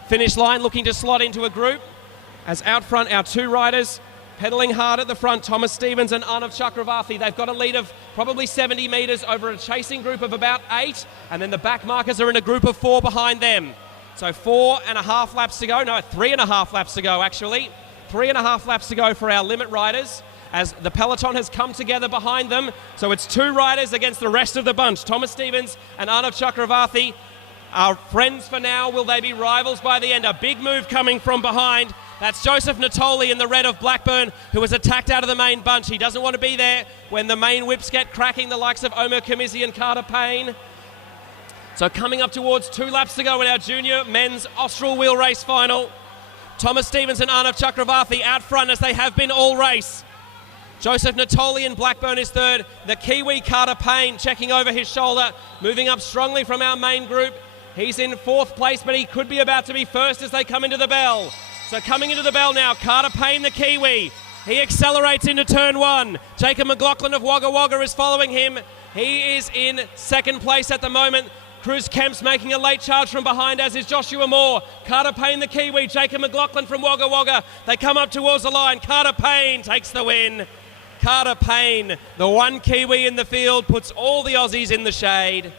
finish line, looking to slot into a group. As out front, our 2 riders pedalling hard at the front, Thomas Stevens and Arnav Chakravarthi. They've got a lead of probably 70 metres over a chasing group of about 8, and then the back markers are in a group of 4 behind them. So 4.5 laps to go. No, 3.5 laps to go, actually. 3.5 laps to go for our limit riders as the peloton has come together behind them. So it's 2 riders against the rest of the bunch. Thomas Stevens and Arnav Chakravarthi are friends for now. Will they be rivals by the end? A big move coming from behind. That's Joseph Natoli in the red of Blackburn, who was attacked out of the main bunch. He doesn't want to be there when the main whips get cracking, the likes of Omer Kimizi and Carter Payne. So coming up towards 2 laps to go in our junior men's Austral wheel race final. Thomas Stevens and Arnav Chakravarthi out front as they have been all race. Joseph Natoli in Blackburn is third. The Kiwi Carter Payne checking over his shoulder, moving up strongly from our main group. He's in 4th place, but he could be about to be first as they come into the bell. So coming into the bell now, Carter Payne, the Kiwi. He accelerates into turn 1. Jacob McLaughlin of Wagga Wagga is following him. He is in 2nd place at the moment. Cruz Kemps making a late charge from behind, as is Joshua Moore. Carter Payne, the Kiwi. Jacob McLaughlin from Wagga Wagga. They come up towards the line. Carter Payne takes the win. Carter Payne, the one Kiwi in the field, puts all the Aussies in the shade.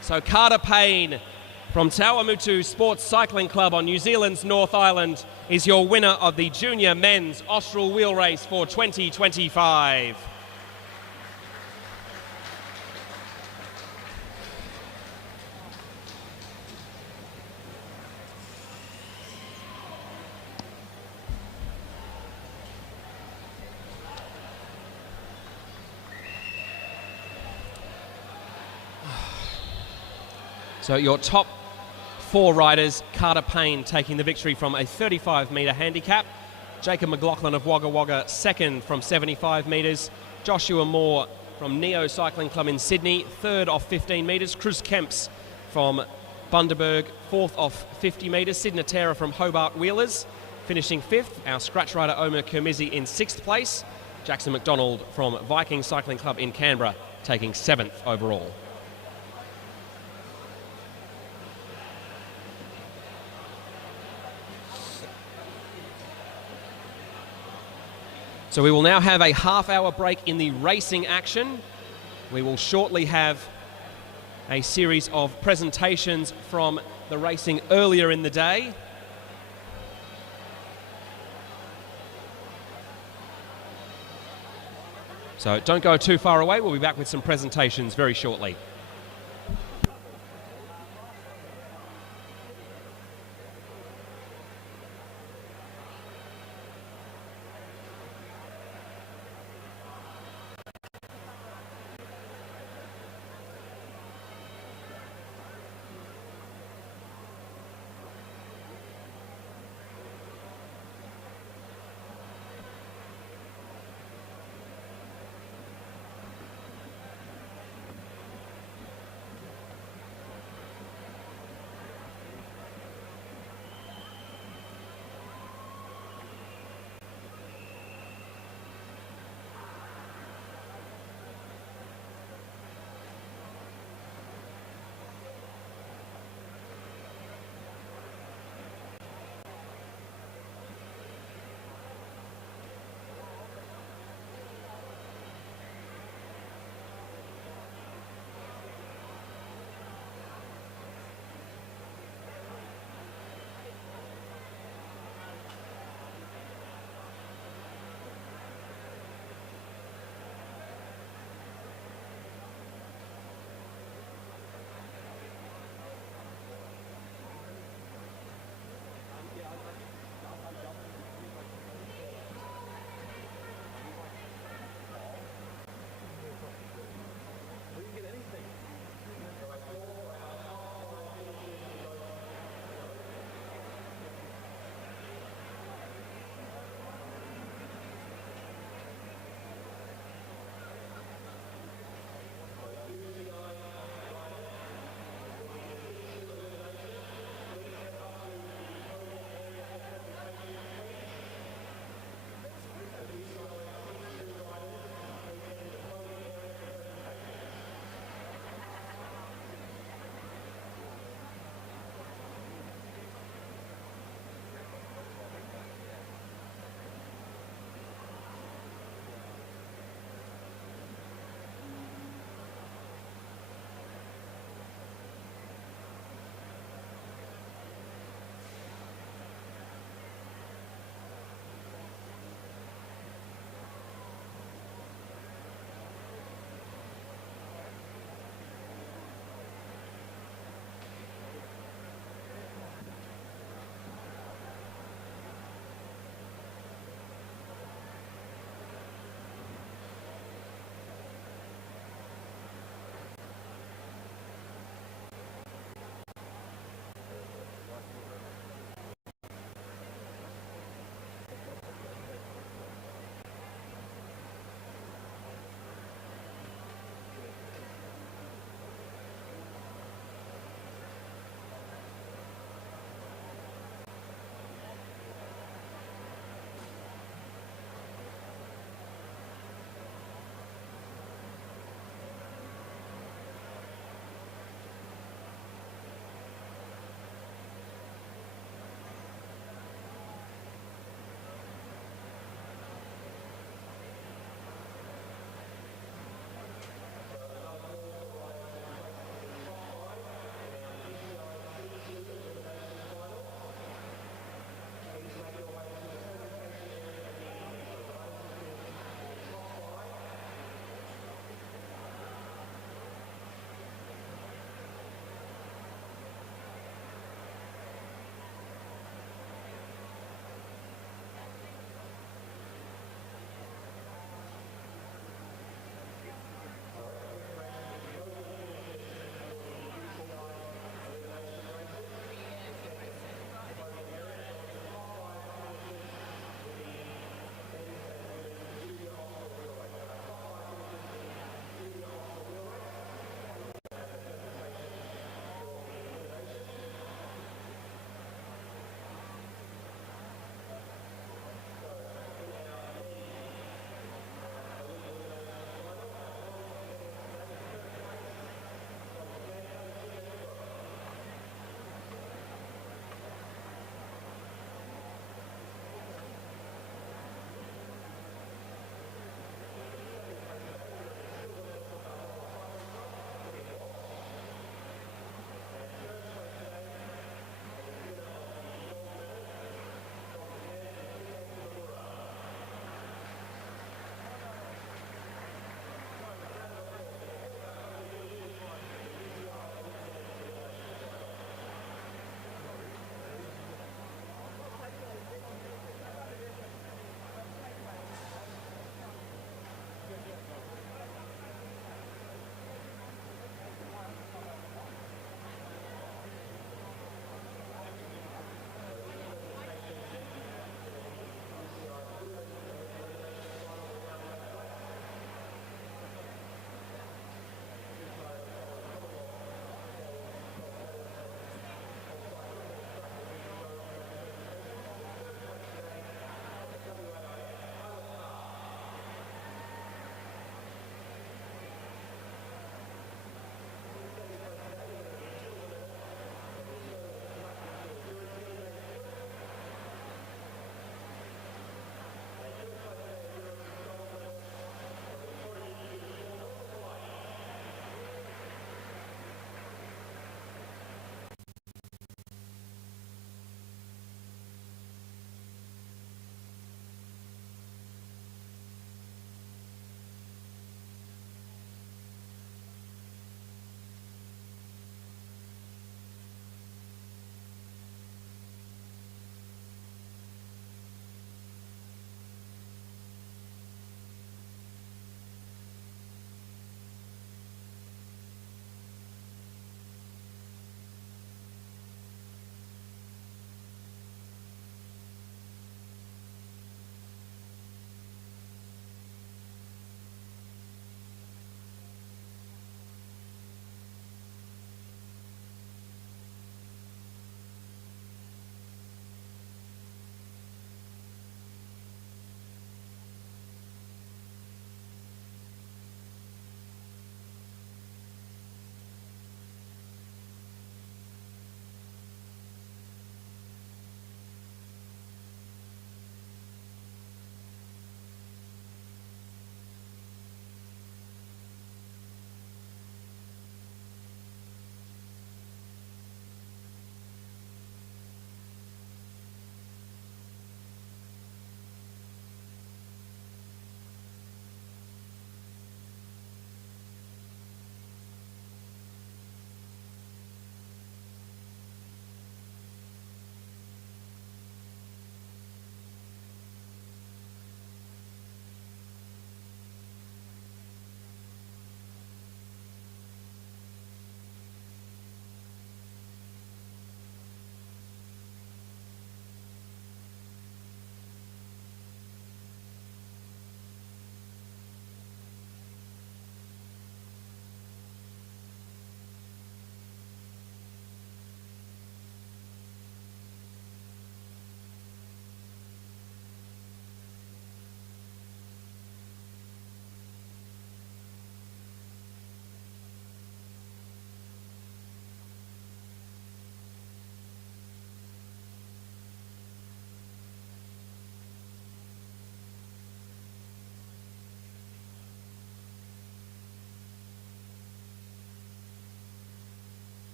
So Carter Payne from Tawamutu Sports Cycling Club on New Zealand's North Island is your winner of the Junior Men's Austral Wheel Race for 2025. So your top 4 riders, Carter Payne taking the victory from a 35-metre handicap. Jacob McLaughlin of Wagga Wagga second from 75 metres. Joshua Moore from Neo Cycling Club in Sydney, third off 15 metres. Cruz Kemps from Bundaberg, fourth off 50 metres. Sid Natera from Hobart Wheelers finishing 5th. Our scratch rider Omer Kimizi in 6th place. Jackson McDonald from Viking Cycling Club in Canberra taking 7th overall. So we will now have a half-hour break in the racing action. We will shortly have a series of presentations from the racing earlier in the day. So don't go too far away. We'll be back with some presentations very shortly.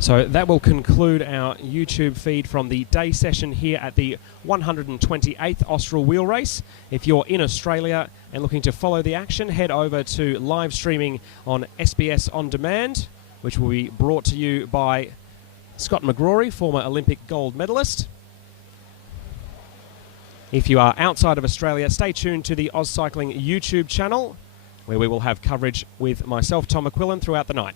So that will conclude our YouTube feed from the day session here at the 128th Austral Wheelrace. If you're in Australia and looking to follow the action, head over to live streaming on SBS On Demand, which will be brought to you by Scott McGrory, former Olympic gold medalist. If you are outside of Australia, stay tuned to the Oz Cycling YouTube channel, where we will have coverage with myself, Tom McQuillan, throughout the night.